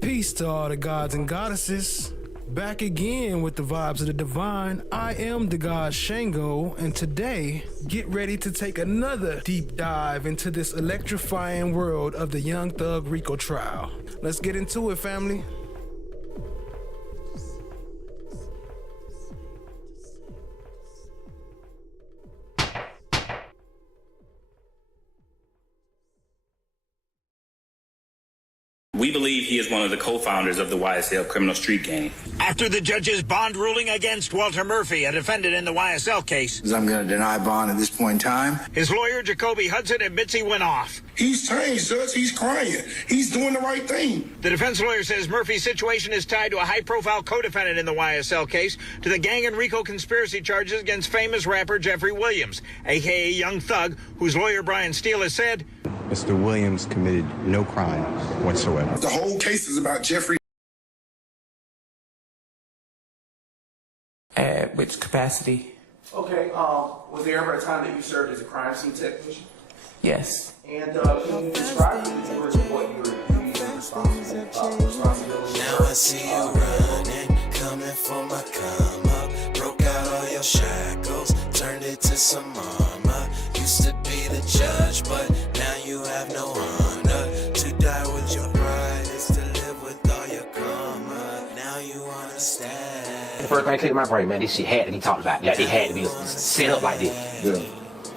Peace to all the gods and goddesses. Back again with the vibes of the divine. I am the god Shango, and today, get ready to take another deep dive into this electrifying world of the Young Thug Rico trial. Let's get into it, family. We believe he is one of the co-founders of the YSL criminal street gang. After the judge's bond ruling against Walter Murphy, a defendant in the YSL case, I'm going to deny bond at this point in time. his lawyer, Jacoby Hudson, admits he went off. He's changed, Judge. He's crying. He's doing the right thing. The defense lawyer says Murphy's situation is tied to a high-profile co-defendant in the YSL case, to the gang and RICO conspiracy charges against famous rapper Jeffrey Williams, a.k.a. Young Thug, whose lawyer Brian Steele has said, Mr. Williams committed no crime whatsoever. The whole case is about Jeffrey. At which capacity? Okay, was there ever a time that you served as a crime scene technician? Yes. And can you describe to the viewers what your duties and responsibilities? Now I see you running, coming for my come up. Broke out all your shackles, turned it to some armor. Used to be the judge, but now you have no honor. To die with your pride is to live with all your karma. Now you understand. The first thing clicked in my brain, man, this shit had to be talked about. Like, it had to be set up like this. Yeah.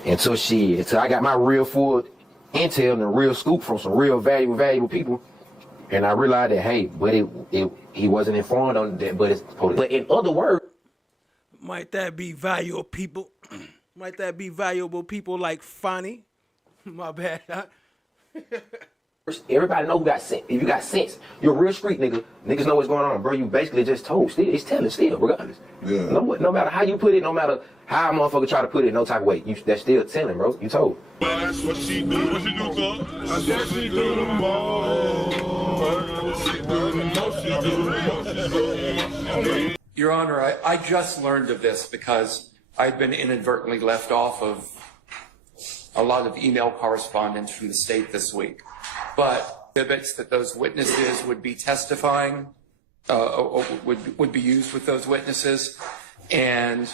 Until I got my real full intel and a real scoop from some real valuable people, and I realized that, hey, but he wasn't informed on that, but in other words, Might that be valuable people? Might that be valuable people like Fonny? My bad. everybody know who got sense. If you got sense, you're a real street nigga. Niggas know what's going on, bro. You basically just told. It's telling still, regardless. Yeah. No matter how you put it, no matter how a motherfucker try to put it, no type of way, that's still telling, bro. You told. That's what she do. What she do, Thug? That's what she do the most. Your Honor, I just learned of this because I'd been inadvertently left off of a lot of email correspondence from the state this week. But exhibits that those witnesses would be testifying, would be used with those witnesses. And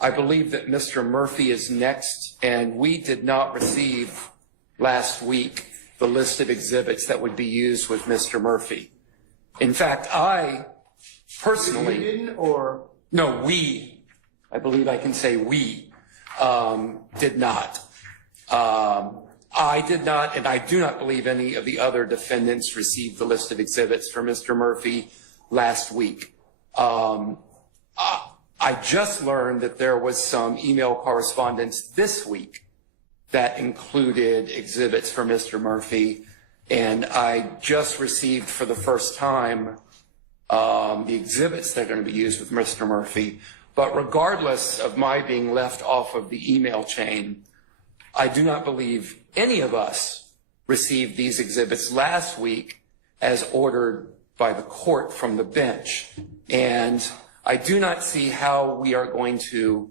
I believe that Mr. Murphy is next, and we did not receive last week the list of exhibits that would be used with Mr. Murphy. In fact, I personally... You didn't, or? No, we. I believe I can say we did not. I did not, and I do not believe any of the other defendants received the list of exhibits for Mr. Murphy last week. I just learned that there was some email correspondence this week that included exhibits for Mr. Murphy, and I just received for the first time the exhibits that are going to be used with Mr. Murphy. But regardless of my being left off of the email chain, I do not believe any of us received these exhibits last week as ordered by the court from the bench. And I do not see how we are going to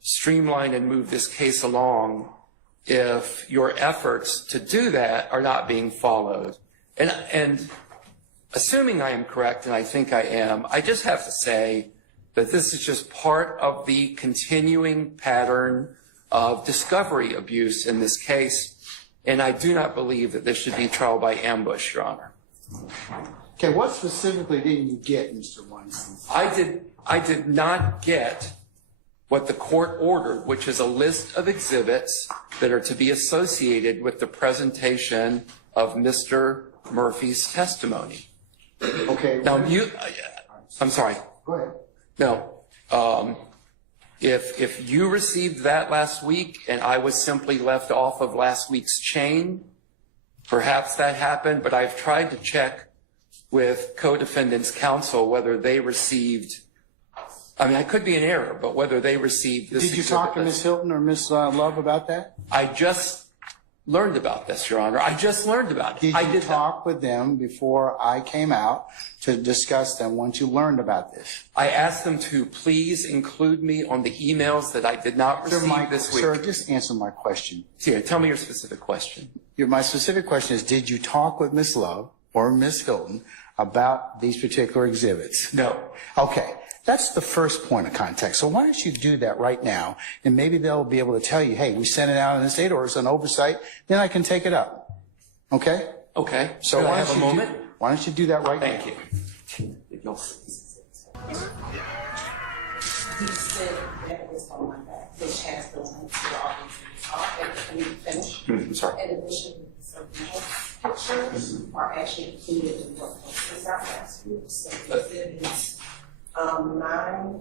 streamline and move this case along if your efforts to do that are not being followed. And assuming I am correct, and I think I am, I just have to say that this is just part of the continuing pattern of discovery abuse in this case, and I do not believe that this should be trial by ambush, Your Honor. Okay, what specifically didn't you get, Mr. Weinstein? I did not get what the court ordered, which is a list of exhibits that are to be associated with the presentation of Mr. Murphy's testimony. Okay. Now, I'm sorry. Go ahead. No. If you received that last week and I was simply left off of last week's chain, perhaps that happened, but I've tried to check with co-defendants counsel whether they received, I mean, I could be in error, but whether they received this. Did you talk to Ms. Hilton or Ms. Love about that? I just learned about this, Your Honor. I just learned about it. Did you talk with them before I came out to discuss them once you learned about this? I asked them to please include me on the emails that I did not receive this week. Sir, just answer my question. Here, tell me your specific question. My specific question is, did you talk with Ms. Love or Ms. Hilton about these particular exhibits? No. Okay. That's the first point of contact. So why don't you do that right now? And maybe they'll be able to tell you, hey, we sent it out in this date or it's an oversight. Then I can take it up. Okay? Okay. So Can I why have don't a you moment? why don't you do that right now? Thank you. He said that was on my back, which has the link to all these finish. I'm sorry. In addition, some pictures are actually included in what was our last group. So it is 9.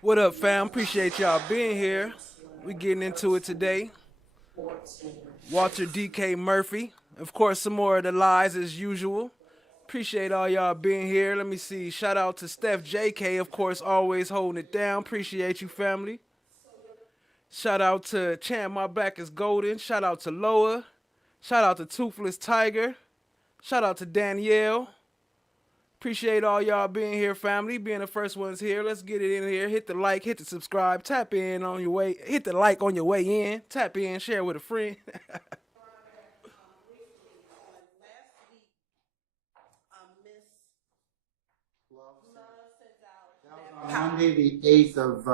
What up, fam? Appreciate y'all being here. We getting into it today. Walter D.K. Murphy. Of course, some more of the lies as usual. Appreciate all y'all being here. Let me see. Shout out to Steph J.K., of course, always holding it down. Appreciate you, family. Shout out to Champ My Back is Golden. Shout out to Loa. Shout out to Toothless Tiger. Shout out to Danielle. Appreciate all y'all being here, family. Being the first ones here. Let's get it in here. Hit the like, hit the subscribe, tap in on your way. Hit the like on your way in. Tap in, share with a friend. Monday, the 8th of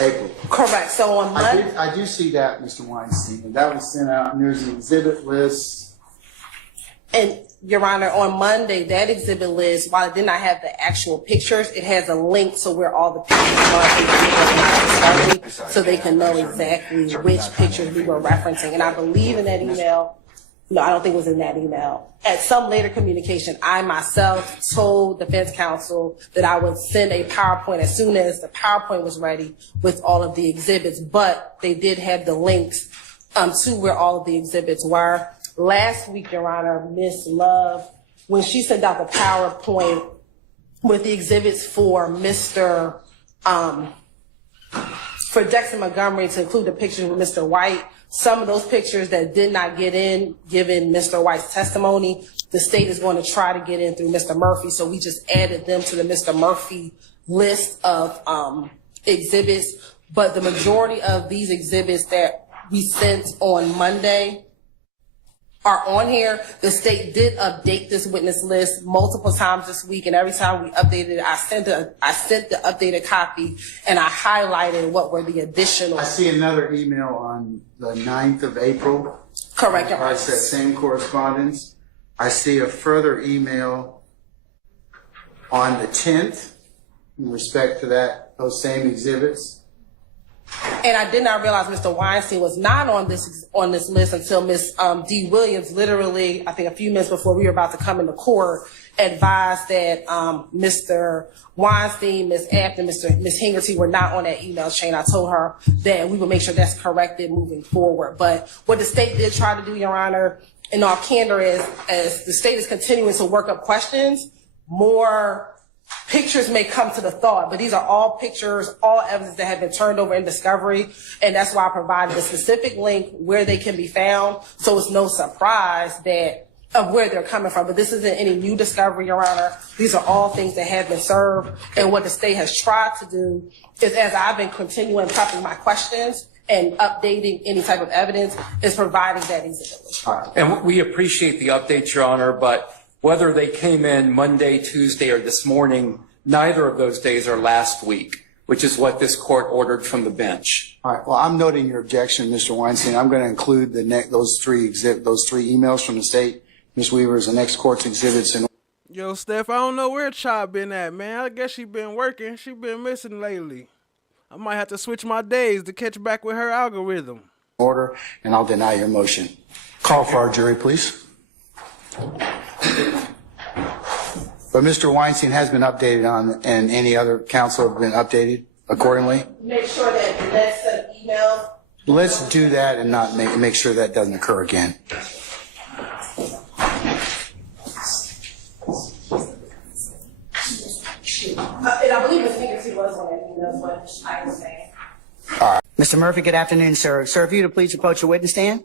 April. Correct. So on Monday, I do see that, Mr. Weinstein. And that was sent out, and there's an exhibit list. and Your Honor, on Monday, that exhibit list, while it did not have the actual pictures, it has a link to where all the pictures are, so they can know exactly which pictures we were referencing. And I believe in that email, no, I don't think it was in that email. At some later communication, I myself told defense counsel that I would send a PowerPoint as soon as the PowerPoint was ready with all of the exhibits, but they did have the links to where all of the exhibits were. Last week, Your Honor, Ms. Love, when she sent out the PowerPoint with the exhibits for for Dexter Montgomery to include the pictures with Mr. White, some of those pictures that did not get in, given Mr. White's testimony, the state is going to try to get in through Mr. Murphy. So we just added them to the Mr. Murphy list of exhibits. But the majority of these exhibits that we sent on Monday are on here. The state did update this witness list multiple times this week, and every time we updated it, I sent the updated copy, and I highlighted what were the additional. I see another email on the 9th of April. Correct. I said same correspondence. I see a further email on the 10th in respect to those same exhibits. And I did not realize Mr. Weinstein was not on this list until Ms. D. Williams, literally, I think a few minutes before we were about to come into court, advised that Mr. Weinstein, Ms. Afton, Ms. Hingerty were not on that email chain. I told her that we would make sure that's corrected moving forward. But what the state did try to do, Your Honor, in all candor, is as the state is continuing to work up questions, more pictures may come to the thought, but these are all pictures, all evidence that have been turned over in discovery, and that's why I provided a specific link where they can be found, so it's no surprise of where they're coming from. But this isn't any new discovery, Your Honor. These are all things that have been served, and what the state has tried to do is, as I've been continuing prepping my questions and updating any type of evidence, is providing that exhibit list. And we appreciate the updates, Your Honor, but whether they came in Monday, Tuesday, or this morning, neither of those days are last week, which is what this court ordered from the bench. All right. Well, I'm noting your objection, Mr. Weinstein. I'm going to include those three emails from the state, Ms. Weaver, as the next court's exhibits. Yo, Steph, I don't know where Chop been at, man. I guess she been working. She been missing lately. I might have to switch my days to catch back with her algorithm. Order, and I'll deny your motion. Call for our jury, please. But Mr. Weinstein has been updated on, and any other counsel have been updated accordingly. Make sure that the next set of emails. Let's do that and not make sure that doesn't occur again. And I believe Ms. Hingerty was on that email, is what I was saying. All right. Mr. Murphy, good afternoon, sir. Sir, if you would please approach the witness stand.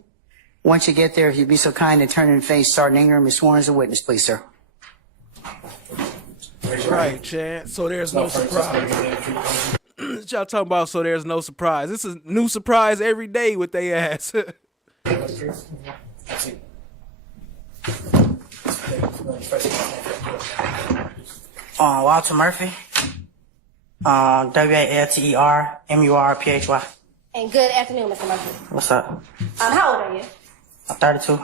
Once you get there, if you'd be so kind to turn and face Sergeant Ingram and be sworn as a witness, please, sir. Right, Chad. So there's no surprise. What y'all talking about? So there's no surprise. This is new surprise every day with they ass. Walter Murphy. WALTERMURPHY. And good afternoon, Mr. Murphy. What's up? How old are you? I'm 32.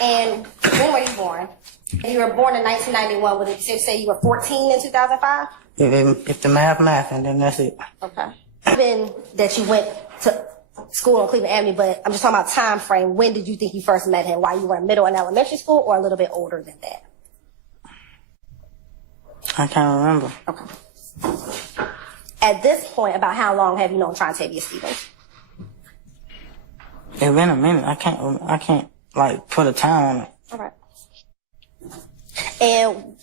And when were you born? If you were born in 1991, would it say you were 14 in 2005? If the math, and then that's it. Okay. Even that you went to school on Cleveland Avenue, but I'm just talking about time frame. When did you think you first met him? While you were in middle and elementary school, or a little bit older than that? I can't remember. Okay. At this point, about how long have you known Trontavia Stevens? It's been a minute. I can't like put a time on it. All right. And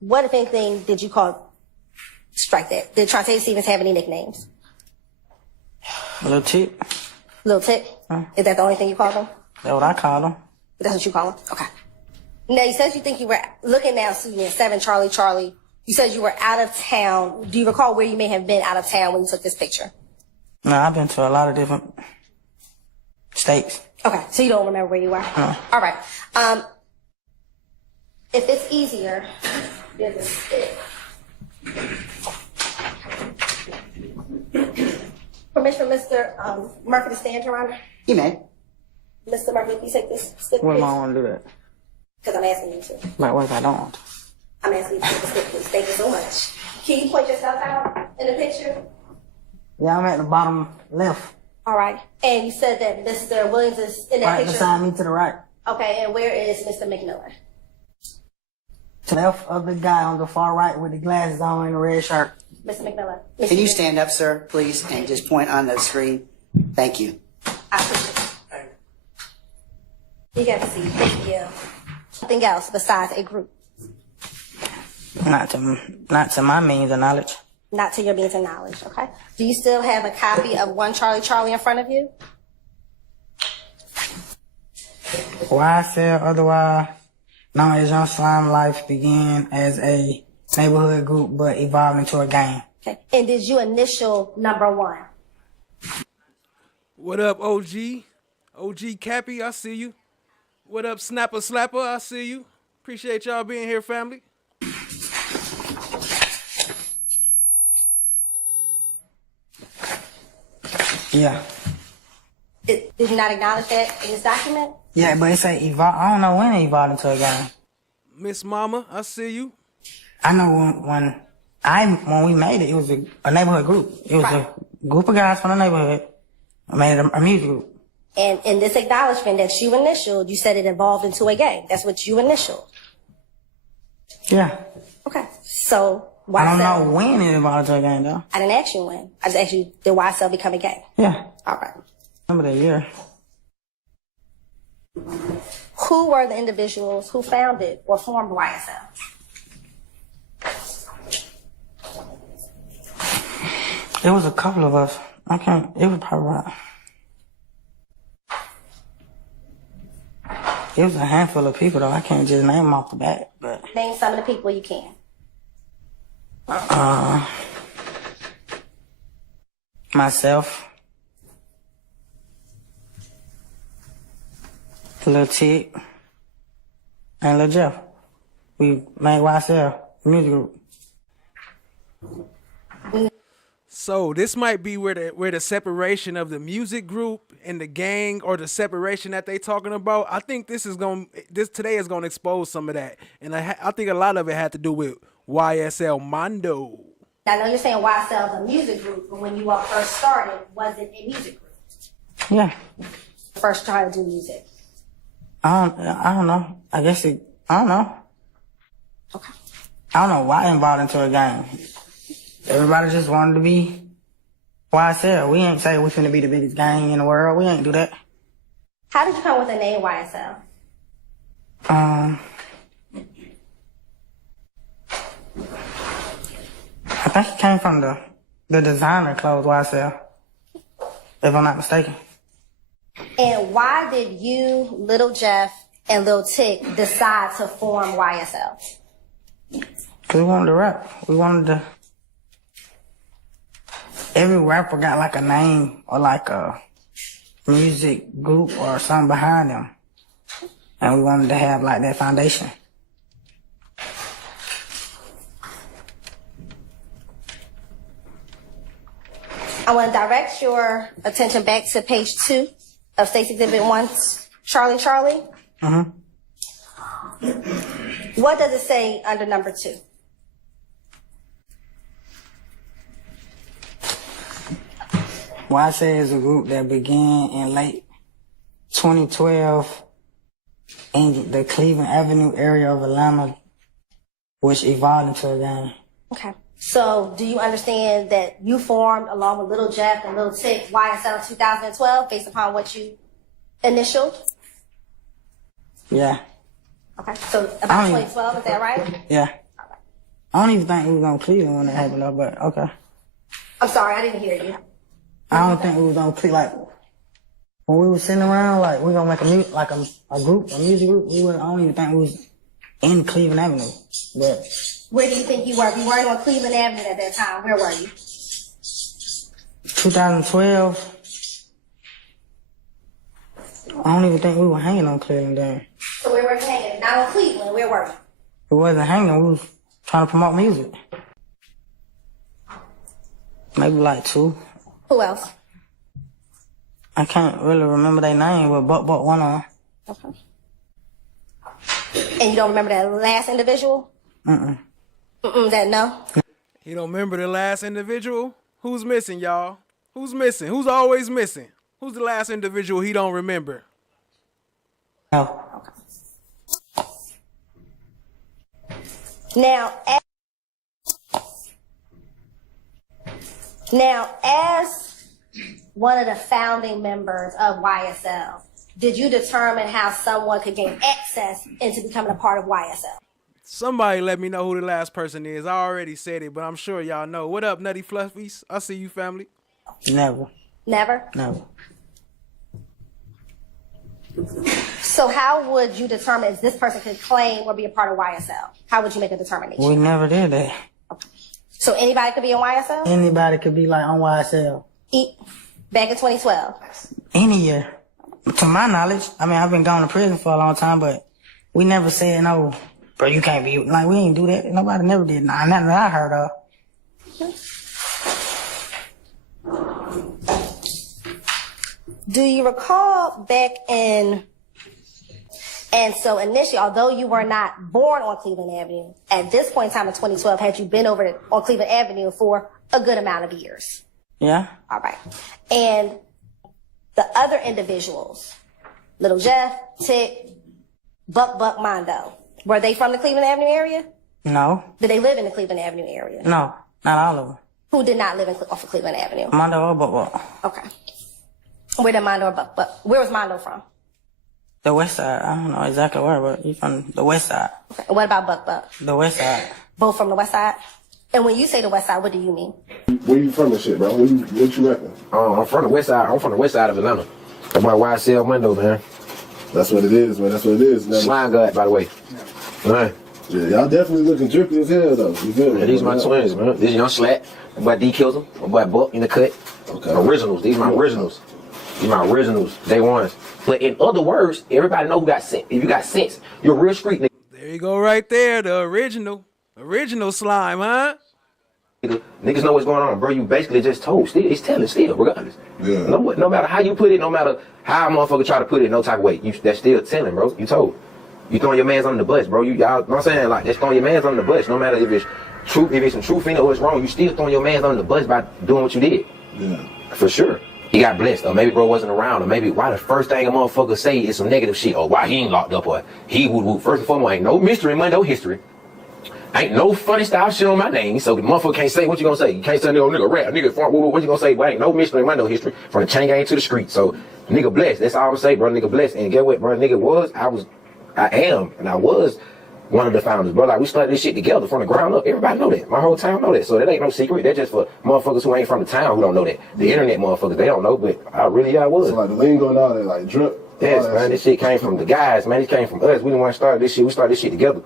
what, if anything, did you call Strike that? Did Trontavia Stevens have any nicknames? Little Tick. Little Tick? Is that the only thing you called him? That's what I call him. That's what you call him? Okay. Now, you said you think you were looking now, Susan, 7 Charlie. You said you were out of town. Do you recall where you may have been out of town when you took this picture? No, I've been to a lot of different states. Okay, so you don't remember where you were? No. All right. If it's easier, there's a stick. Permission for Mr. Murphy to stand, Your Honor? You may. Mr. Murphy, can you take this stick, What please? am I want to do that? Because I'm asking you to. Like, what if I don't? I'm asking you to take the stick, please. Thank you so much. Can you point yourself out in the picture? Yeah, I'm at the bottom left. All right. And you said that Mr. Williams is in that Right picture? beside me to the right. Okay, and where is Mr. McMillan? To the left of the guy on the far right with the glasses on and the red shirt. Mr. McMillan. Can you stand up, sir, please, and just point on the screen? Thank you. I appreciate it. You got to see. Thank you. Something else besides a group? Not to my means of knowledge. Not to your means of knowledge, okay? Do you still have a copy of 1 Charlie in front of you? YSL, otherwise known as Young Slime Life, began as a neighborhood group but evolved into a gang. Okay. And did you initial number 1? What up, OG? OG Cappy, I see you. What up, Snapper Slapper? I see you. Appreciate y'all being here, family. Yeah. Did you not acknowledge that in this document? Yeah, but it say evolve. I don't know when it evolved into a gang. Miss Mama, I see you. I know when we made it, it was a neighborhood group. It was a group of guys from the neighborhood. I made a music group. And in this acknowledgement that you initialed, you said it evolved into a gang. That's what you initialed. Yeah. Okay. So YSL. I don't know when it evolved into a gang, though. I didn't ask you when. I just asked you, did YSL become a gang? Yeah. All right. Remember that year. Who were the individuals who founded or formed YSL? It was a couple of us. It was probably right. It was a handful of people, though. I can't just name them off the bat, but. Name some of the people you can. Myself. Lil Tick. And Lil Jeff. We made YSL music group. So this might be where the separation of the music group and the gang, or the separation that they talking about. I think today is gonna expose some of that, and I think a lot of it had to do with YSL Mondo. I know you're saying YSL is a music group, but when you all first started, was it a music group? Yeah. First trying to do music. I don't know. I don't know. Okay. I don't know why it involved into a gang. Everybody just wanted to be YSL. We ain't say we finna be the biggest gang in the world. We ain't do that. How did you come with the name YSL? I think it came from the designer clothes YSL, if I'm not mistaken. And why did you, Little Jeff, and Lil Tick decide to form YSL? Cause we wanted to rap. We wanted to. Every rapper got like a name or like a music group or something behind them. And we wanted to have like that foundation. I want to direct your attention back to page 2 of State's Exhibit 1, Charlie Charlie. Mm-hmm. What does it say under number 2? YSL is a group that began in late 2012 in the Cleveland Avenue area of Atlanta, which evolved into a gang. Okay. So, do you understand that you formed, along with Little Jeff and Little Tick, YSL in 2012, based upon what you initialed? Yeah. Okay. So, about 2012, is that right? Yeah. I don't even think we was on Cleveland when that happened, though, but okay. I'm sorry, I didn't hear you. I don't think we was on Cleveland. Like, when we was sitting around, like, we gonna make a music group, I don't even think we was in Cleveland Avenue. But Where do you think you were? If you weren't on Cleveland Avenue at that time, where were you? 2012, I don't even think we were hanging on Cleveland then. So where were you hanging? Not on Cleveland, where were you? We wasn't hanging, we was trying to promote music. Maybe like 2. Who else? I can't really remember their name, but Buck one on. Okay. And you don't remember that last individual? That no? You don't remember the last individual? Who's missing, y'all? Who's missing? Who's always missing? Who's the last individual he don't remember? No. Okay. Now, as one of the founding members of YSL, did you determine how someone could gain access into becoming a part of YSL? Somebody let me know who the last person is. I already said it, but I'm sure y'all know. What up, Nutty Fluffies? I see you, family. Never. Never? Never. So how would you determine if this person could claim or be a part of YSL? How would you make a determination? We never did that. So anybody could be in YSL? Anybody could be like on YSL. Back in 2012? Any year. To my knowledge, I mean, I've been going to prison for a long time, but we never said, no, bro, you can't be, like, we ain't do that. Nobody never did. Nothing that I heard of. Do you recall back in, and so initially, although you were not born on Cleveland Avenue, at this point in time in 2012, had you been over on Cleveland Avenue for a good amount of years? Yeah. All right. And the other individuals, Little Jeff, Tick, Buck Mondo, were they from the Cleveland Avenue area? No. Did they live in the Cleveland Avenue area? No, not all of them. Who did not live off of Cleveland Avenue? Mondo or Buck. Okay. Where did Mondo or Buck? Where was Mondo from? The west side. I don't know exactly where, but he's from the west side. Okay. And what about Buck? The west side. Both from the west side? And when you say the west side, what do you mean? Where you from and shit, bro? What you reckon? I'm from the west side. I'm from the west side of Atlanta. That's my YSL window, man. That's what it is, man. That's what it is. Man. Slime gut, by the way. Man. Yeah, y'all definitely looking drippy as hell, though. You feel me? Yeah, these my twins, man. This is Young Slack. My boy D kills him. My boy Buck in the cut. Okay. Originals. These my originals. These my originals. Day ones. But in other words, everybody know who got sense. If you got sense, you're a real street nigga. There you go right there, the original slime, huh? Niggas know what's going on, bro. You basically just told. Still, it's telling still, regardless. Yeah. No matter how you put it, no matter how a motherfucker try to put it, no type of way, that's still telling, bro. You told. You throwing your mans on the bus, bro. Y'all know what I'm saying? Like, just throwing your mans on the bus. No matter if it's true, if it's some truth in it or it's wrong, you still throwing your mans on the bus by doing what you did. Yeah. For sure. He got blessed, or maybe bro wasn't around, or maybe why the first thing a motherfucker say is some negative shit, or why he ain't locked up, or he would. First and foremost, ain't no mystery in my no history. Ain't no funny style shit on my name, so the motherfucker can't say what you gonna say. You can't say nigga rap, nigga farm, what you gonna say? Well, ain't no mystery in my no history from the chain gang to the street. So nigga blessed. That's all I'm saying, bro. Nigga blessed. And get what, bro? Nigga I am, and I was one of the founders, bro. Like, we started this shit together from the ground up. Everybody know that. My whole town know that. So that ain't no secret. That's just for motherfuckers who ain't from the town who don't know that. The internet motherfuckers, they don't know, but I was. So like the lingo and all that, like drip. Yes, man. This shit came from the guys, man. It came from us. We didn't want to start this shit. We started this shit together.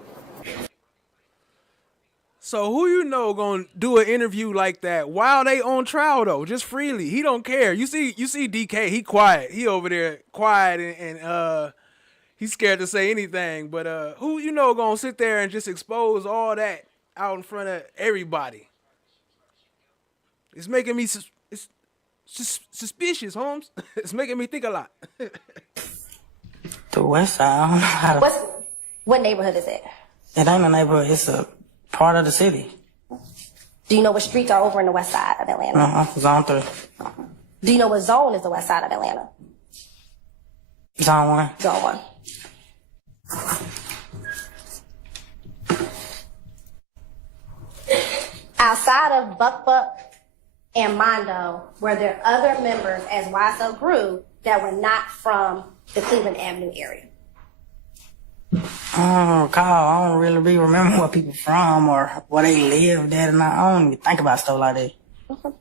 So who you know gonna do an interview like that while they on trial though, just freely? He don't care. You see DK, he quiet. He over there quiet and he's scared to say anything. But who you know gonna sit there and just expose all that out in front of everybody? It's making me suspicious, Holmes. It's making me think a lot. The West Side, I don't know how to... What neighborhood is it? It ain't a neighborhood, it's a part of the city. Do you know what streets are over in the west side of Atlanta? Zone 3. Do you know what zone is the west side of Atlanta? Zone 1. Zone 1. Outside of Buck and Mondo, were there other members as YSL grew that were not from the Cleveland Avenue area? I don't recall. I don't really be remembering where people from or where they lived at, and I don't even think about stuff like that.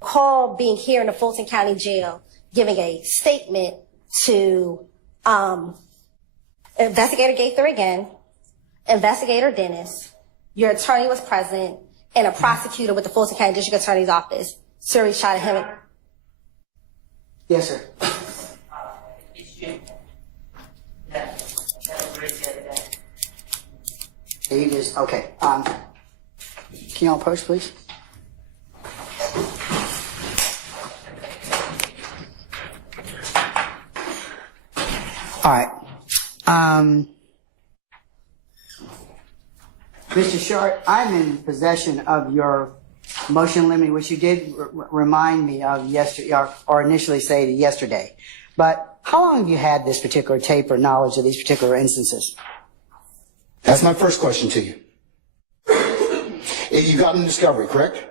Recall being here in the Fulton County Jail, giving a statement to Investigator Gaither again, Investigator Dennis, your attorney was present, and a prosecutor with the Fulton County District Attorney's Office. Siri shot at him. Yes, sir. You just, okay. Can y'all approach, please? All right. Mr. Short, I'm in possession of your motion limit, which you did remind me of yesterday, or initially say yesterday. But how long have you had this particular tape or knowledge of these particular instances? That's my first question to you. You got them in discovery, correct?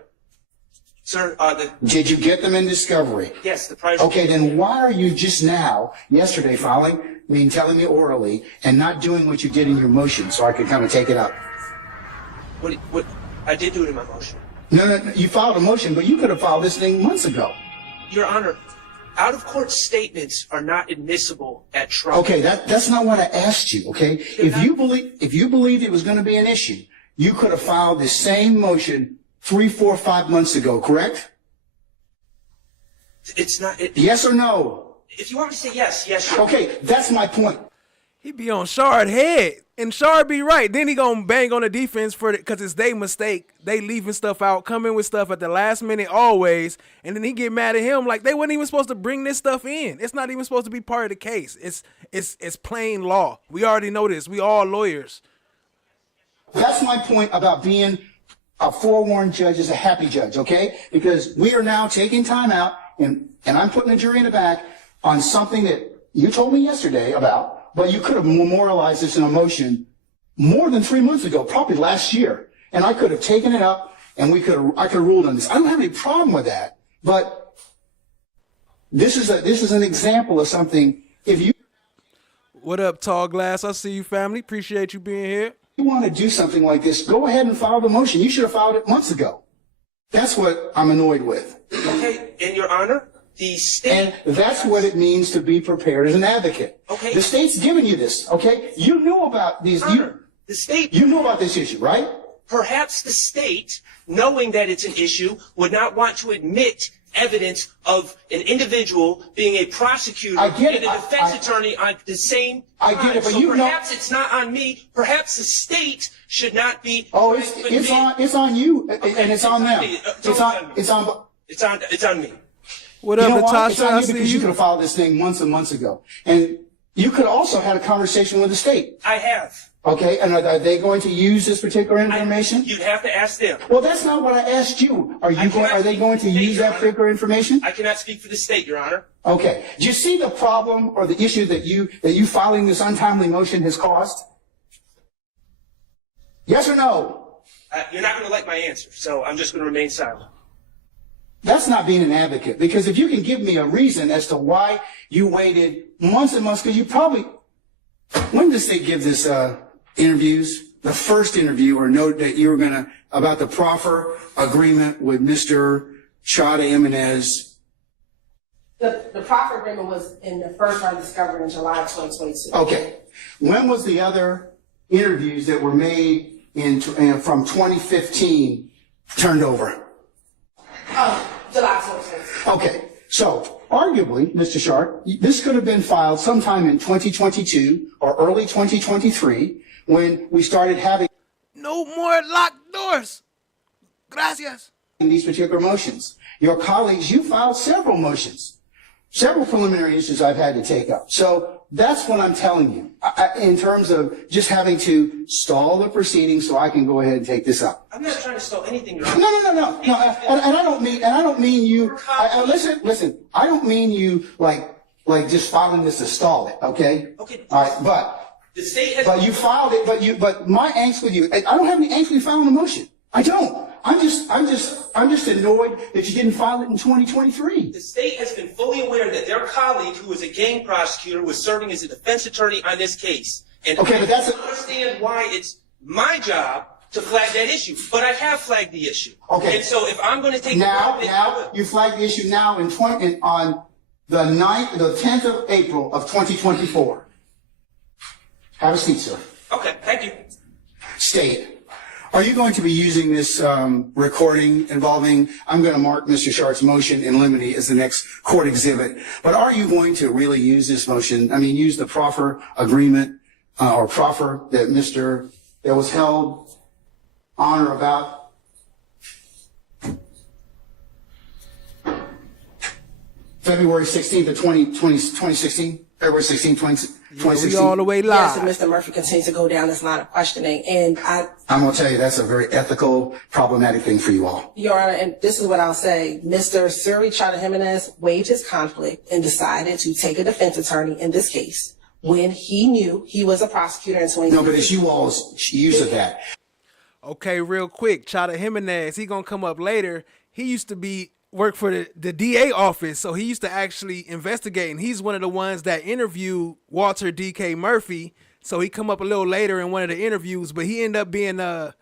Sir, Did you get them in discovery? Yes, the price. Okay, then why are you just now, yesterday, telling me orally, and not doing what you did in your motion so I could kind of take it up? What? I did do it in my motion. No, you filed a motion, but you could have filed this thing months ago. Your Honor, out-of-court statements are not admissible at trial. Okay, that's not what I asked you, okay? If you believed it was going to be an issue, you could have filed the same motion 3, 4, 5 months ago, correct? It's not. Yes or no? If you want me to say yes, yes, sure. Okay, that's my point. He be on Shard head, and Shard be right. Then he gonna bang on the defense for it because it's their mistake. They leaving stuff out, coming with stuff at the last minute always, and then he get mad at him like they wasn't even supposed to bring this stuff in. It's not even supposed to be part of the case. It's plain law. We already know this. We all lawyers. That's my point about being a forewarned judge is a happy judge, okay? Because we are now taking time out, and I'm putting the jury in the back on something that you told me yesterday about. But you could have memorialized this in a motion more than 3 months ago, probably last year. And I could have taken it up and I could have ruled on this. I don't have any problem with that. But this is an example of something. If you What up, Tall Glass? I see you, family. Appreciate you being here. you want to do something like this, go ahead and file the motion. You should have filed it months ago. That's what I'm annoyed with. Okay, and Your Honor, the state... And that's what it means to be prepared as an advocate. Okay. The state's giving you this, okay? You knew about these... Honor, the state... You knew about this issue, right? Perhaps the state, knowing that it's an issue, would not want to admit evidence of an individual being a prosecutor and a defense attorney on the same time. I get it, but so you know... perhaps it's not on me. Perhaps the state should not be... Oh, it's on you, and it's on them. It's on me. What up, Natasha? It's on you because you could have filed this thing months and months ago. And you could also have had a conversation with the state. I have. Okay, and are they going to use this particular information? You'd have to ask them. Well, that's not what I asked you. Are they going to use that particular information? I cannot speak for the state, Your Honor. Okay. Do you see the problem or the issue that you filing this untimely motion has caused? Yes or no? You're not going to like my answer, so I'm just going to remain silent. That's not being an advocate, because if you can give me a reason as to why you waited months and months, because you probably, when did the state give this interviews? The first interview or note that you were going to, about the proffer agreement with Mr. Chada Jimenez. The proffer agreement was in the first round discovered in July 2022. Okay. When was the other interviews that were made from 2015 turned over? July 26th. Okay, so arguably, Mr. Sharp, this could have been filed sometime in 2022 or early 2023 when we started having no more locked doors. Gracias. These particular motions. Your colleagues, you filed several motions, several preliminary issues I've had to take up. So that's what I'm telling you in terms of just having to stall the proceedings so I can go ahead and take this up. I'm not trying to stall anything, Your No, Honor. no. And I don't mean you. Listen. I don't mean you like just filing this to stall it. Okay. Okay. All right, but The state has. but you filed it. But my angst with you, I don't have any angst with you filing a motion. I don't. I'm just annoyed that you didn't file it in 2023. The state has been fully aware that their colleague, who was a gang prosecutor, was serving as a defense attorney on this case. And Okay, but that's I understand why it's my job to flag that issue. But I have flagged the issue. Okay. And so if I'm going to take now I will. you flagged the issue now on the 10th of April of 2024. Have a seat, sir. Okay, thank you. State. Are you going to be using this recording involving, I'm going to mark Mr. Sharp's motion in limine as the next court exhibit, but are you going to really use this motion, use the proffer agreement or proffer that was held on or about February 16th of 2016? February 16th, 2016? We all the way live. Yes, and Mr. Murphy continues to go down this line of questioning. And I'm going to tell you, that's a very ethical, problematic thing for you all. Your Honor, and this is what I'll say. Mr. Suri Chata Jimenez waived his conflict and decided to take a defense attorney in this case when he knew he was a prosecutor in 2016. No, but it's you all's use of that. Okay, real quick, Chata Jimenez, he gonna come up later. He used to work for the DA office, so he used to actually investigate, and he's one of the ones that interviewed Walter D.K. Murphy. So he come up a little later in one of the interviews, but he ended up being a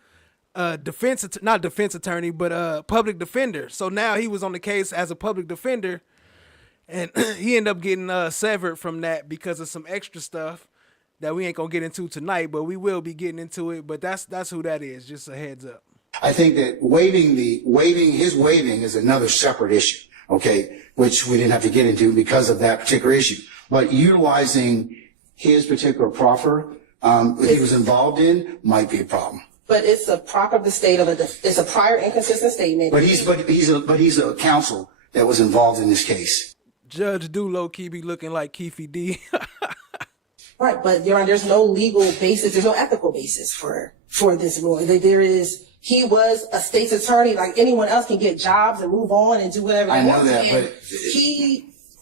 not defense attorney, but a public defender. So now he was on the case as a public defender, and he ended up getting severed from that because of some extra stuff that we ain't gonna get into tonight, but we will be getting into it. But that's who that is. Just a heads up. I think that his waiving is another separate issue, okay, which we didn't have to get into because of that particular issue. But utilizing his particular proffer that he was involved in might be a problem. But it's a proper of the state of it's a prior inconsistent statement. But he's a counsel that was involved in this case. Judge do low key be looking like Keefe D. Right, but Your Honor, there's no legal basis, there's no ethical basis for this rule. He was a state's attorney, like anyone else can get jobs and move on and do whatever they want. I know that, but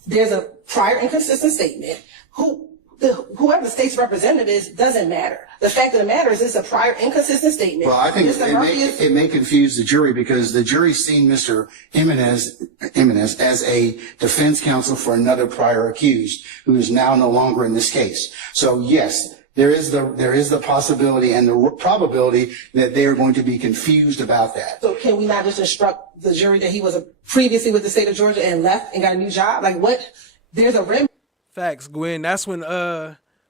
there's a prior inconsistent statement. Whoever the state's representative is doesn't matter. The fact of the matter is it's a prior inconsistent statement. Well, I think it may confuse the jury because the jury's seen Mr. Jimenez as a defense counsel for another prior accused who is now no longer in this case. So yes, there is the possibility and the probability that they are going to be confused about that. So can we not just instruct the jury that he was previously with the state of Georgia and left and got a new job? Like what? There's a remedy. Facts, Gwen. That's when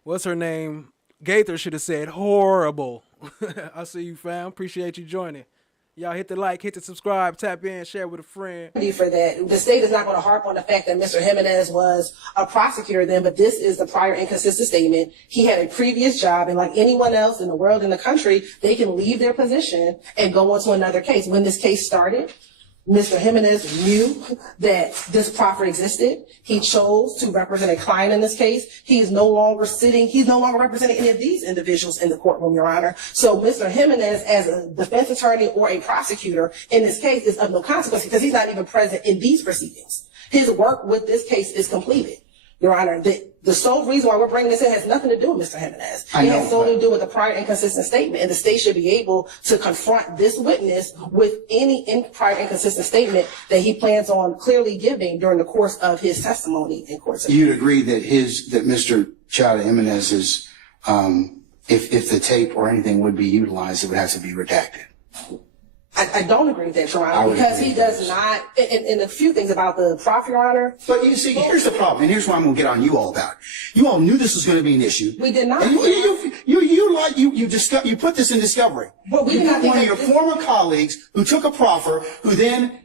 what's her name? Gaither should have said horrible. I see you, fam. Appreciate you joining. Y'all hit the like, hit the subscribe, tap in, share with a friend. For that, the state is not going to harp on the fact that Mr. Jimenez was a prosecutor then, but this is the prior inconsistent statement. He had a previous job, and like anyone else in the world, in the country, they can leave their position and go on to another case. When this case started, Mr. Jimenez knew that this proffer existed. He chose to represent a client in this case. He's no longer representing any of these individuals in the courtroom, Your Honor. So Mr. Jimenez, as a defense attorney or a prosecutor in this case, is of no consequence because he's not even present in these proceedings. His work with this case is completed, Your Honor. The sole reason why we're bringing this in has nothing to do with Mr. Jimenez. It has solely to do with a prior inconsistent statement, and the state should be able to confront this witness with any prior inconsistent statement that he plans on clearly giving during the course of his testimony in court. You'd agree that Mr. Chata Jimenez is, if the tape or anything would be utilized, it would have to be redacted. I don't agree with that, Your Honor, because he does not, and a few things about the proffer, Your Honor. But you see, here's the problem, and here's what I'm going to get on you all about. You all knew this was going to be an issue. We did not. And you put this in discovery. But we you did not one of your former colleagues who took a proffer, who then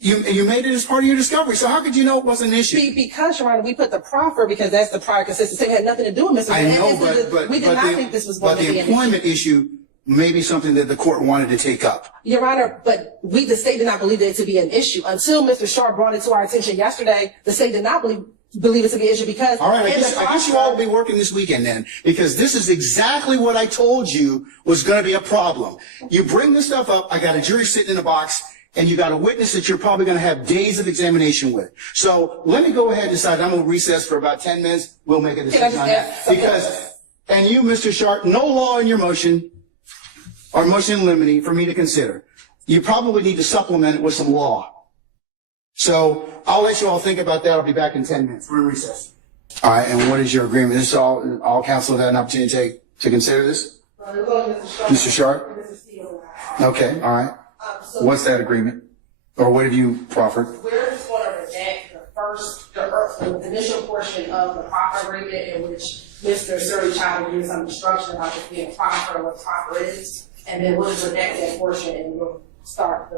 you made it as part of your discovery. So how could you know it wasn't an issue? Because, Your Honor, we put the proffer because that's the prior consistency. It had nothing to do with Mr. I know, but we did not think this was going to be an issue. But the employment issue may be something that the court wanted to take up. Your Honor, but the state did not believe it to be an issue until Mr. Sharp brought it to our attention yesterday. The state did not believe it to be an issue because. All right, I guess you all will be working this weekend then, because this is exactly what I told you was going to be a problem. You bring this stuff up, I got a jury sitting in a box, and you got a witness that you're probably going to have days of examination with. So let me go ahead and decide. I'm going to recess for about 10 minutes. We'll make a decision on that. And you, Mr. Sharp, no law in your motion, or motion in limine for me to consider. You probably need to supplement it with some law. So I'll let you all think about that. I'll be back in 10 minutes. We're in recess. All right, and what is your agreement? This is all counsel had an opportunity to consider this? Mr. Sharp? Okay, all right. What's that agreement? Or what have you proffered? We're just going to reject the initial portion of the proffer agreement in which Mr. Surrey tried to give some instruction about this being proffer and what proffer is. And then we'll just reject that portion and we'll start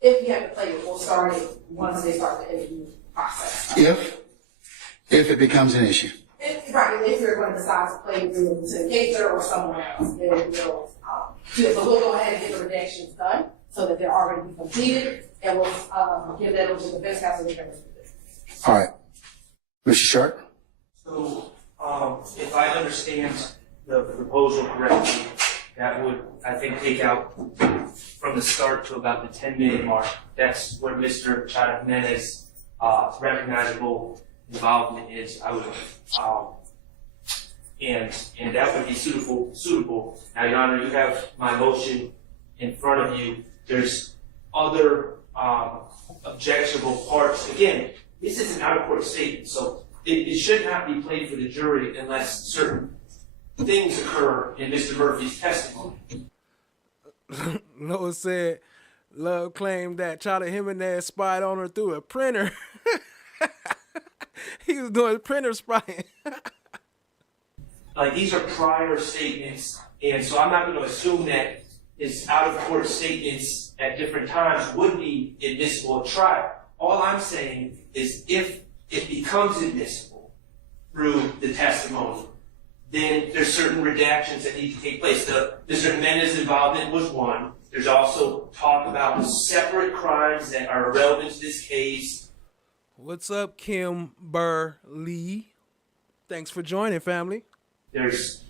if you have to play it, we'll start it once they start the interview process. If it becomes an issue. If you're going to decide to play it through to Gator or someone else, then we'll so we'll go ahead and get the redactions done so that they're already completed, and we'll give that over to the defense counsel. All right. Mr. Sharp? So, if I understand the proposal correctly, that would, I think, take out from the start to about the 10-minute mark. That's where Mr. Chávez recognizable involvement is, I would, and that would be suitable. Now, Your Honor, you have my motion in front of you. There's other objectionable parts. Again, this is an out-of-court statement, so it should not be played for the jury unless certain things occur in Mr. Murphy's testimony. Noah said Love claimed that Chada Jimenez spied on her through a printer. He was doing printer spying. Like, these are prior statements, and so I'm not going to assume that his out-of-court statements at different times would be admissible at trial. All I'm saying is if it becomes admissible through the testimony, then there's certain redactions that need to take place. Mr. Jimenez's involvement was one. There's also talk about separate crimes that are irrelevant to this case. What's up, Kim Burr Lee? Thanks for joining, family. There's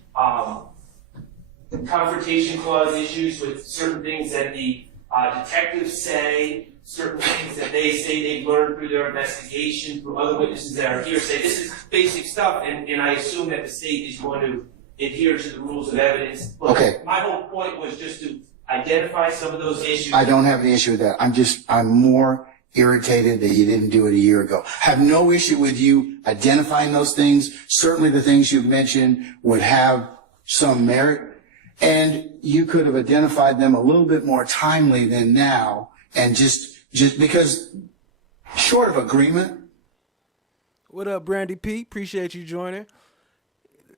confrontation clause issues with certain things that the detectives say, certain things that they say they've learned through their investigation, through other witnesses that are hearsay. This is basic stuff, and I assume that the state is going to adhere to the rules of evidence. But okay. My whole point was just to identify some of those issues. I don't have an issue with that. I'm more irritated that you didn't do it a year ago. Have no issue with you identifying those things. Certainly the things you've mentioned would have some merit, and you could have identified them a little bit more timely than now, and just because short of agreement. What up, Brandy P? Appreciate you joining.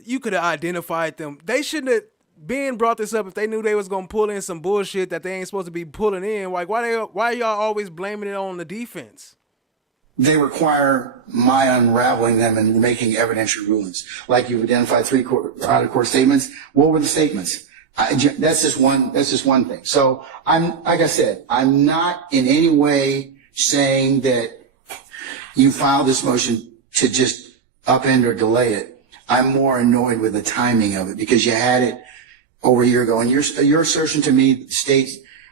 You could have identified them. They shouldn't have been brought this up if they knew they was gonna pull in some bullshit that they ain't supposed to be pulling in. Like, why y'all always blaming it on the defense? They require my unraveling them and making evidentiary rulings. Like you've identified 3 out-of-court statements. What were the statements? That's just one thing. So like I said, I'm not in any way saying that you filed this motion to just upend or delay it. I'm more annoyed with the timing of it because you had it over a year ago, and your assertion to me, the state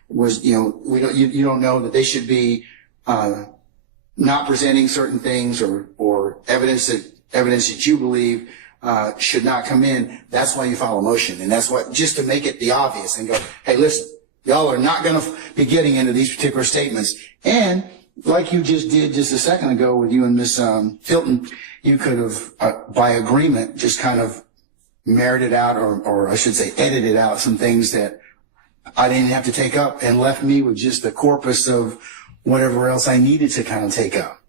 was, you don't know that they should be not presenting certain things or evidence that you believe should not come in. That's why you file a motion, and that's what, just to make it the obvious and go, hey, listen, y'all are not going to be getting into these particular statements. And like you just did just a second ago with you and Miss Filton, you could have, by agreement, just kind of merited out, or I should say edited out some things that I didn't have to take up and left me with just the corpus of whatever else I needed to kind of take up.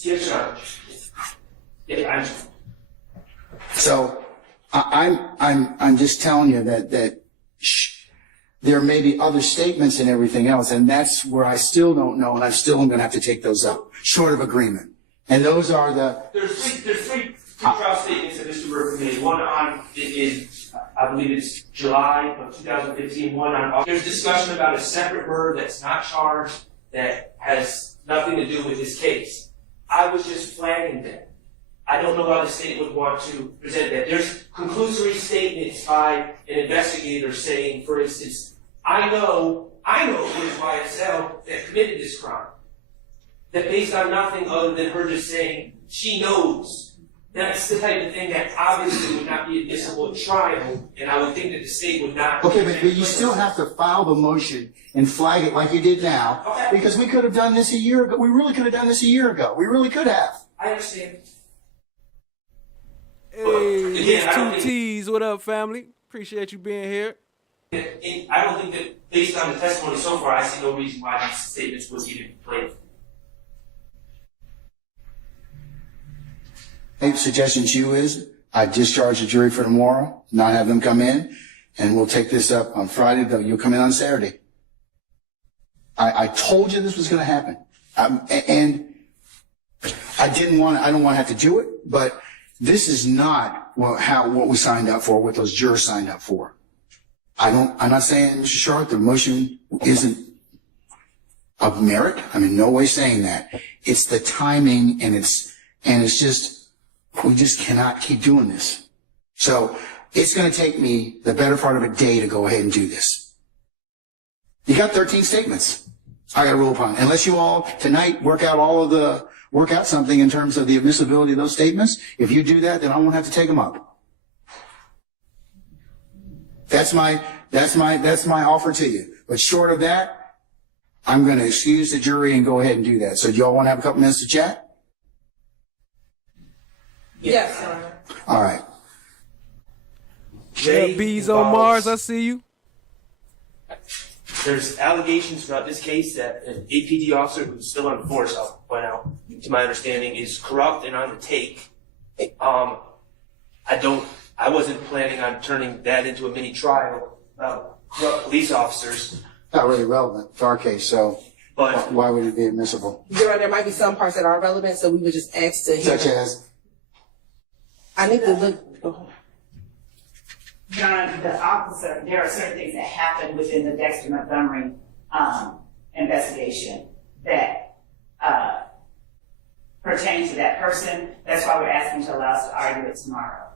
Yes, sir. Yeah, So I'm just telling you that there may be other statements and everything else, and that's where I still don't know, and I still am going to have to take those up, short of agreement. And those are the... There's three trial statements that Mr. Murphy made. One on, I believe it's July of 2015. One on, there's discussion about a separate murder that's not charged, that has nothing to do with this case. I was just flagging that. I don't know why the state would want to present that. There's conclusory statements by an investigator saying, for instance, I know it was YSL that committed this crime. That based on nothing other than her just saying, she knows. That's the type of thing that obviously would not be admissible at trial, and I would think that the state would not. Okay, but you still have to file the motion and flag it like you did now, because we could have done this a year ago. We really could have done this a year ago. We really could have. I understand. Hey, it's Two T's. What up, family? Appreciate you being here. And I don't think that, based on the testimony so far, I see no reason why these statements would even be played. A suggestion to you is I discharge the jury for tomorrow, not have them come in, and we'll take this up on Friday, though you'll come in on Saturday. I told you this was going to happen. And I don't want to have to do it, but this is not what we signed up for, what those jurors signed up for. I'm not saying, Mr. Sharp, the motion isn't of merit. I'm in no way saying that. It's the timing, and it's just, we just cannot keep doing this. So it's going to take me the better part of a day to go ahead and do this. You got 13 statements. I got to rule upon. Unless you all tonight work out something in terms of the admissibility of those statements. If you do that, then I won't have to take them up. That's my offer to you. But short of that, I'm going to excuse the jury and go ahead and do that. So do y'all want to have a couple minutes to chat? Yes, sir. All right. Yeah, bees on Mars, I see you. There's allegations throughout this case that an APD officer who's still on the force, I'll point out, to my understanding, is corrupt and on the take. I wasn't planning on turning that into a mini trial about corrupt police officers. Not really relevant to our case, so but why would it be admissible? Your Honor, there might be some parts that are relevant, so we would just ask to hear. Such as? I need to look. John, the officer, there are certain things that happened within the Dexter Montgomery investigation that pertain to that person. That's why we're asking to allow us to argue it tomorrow.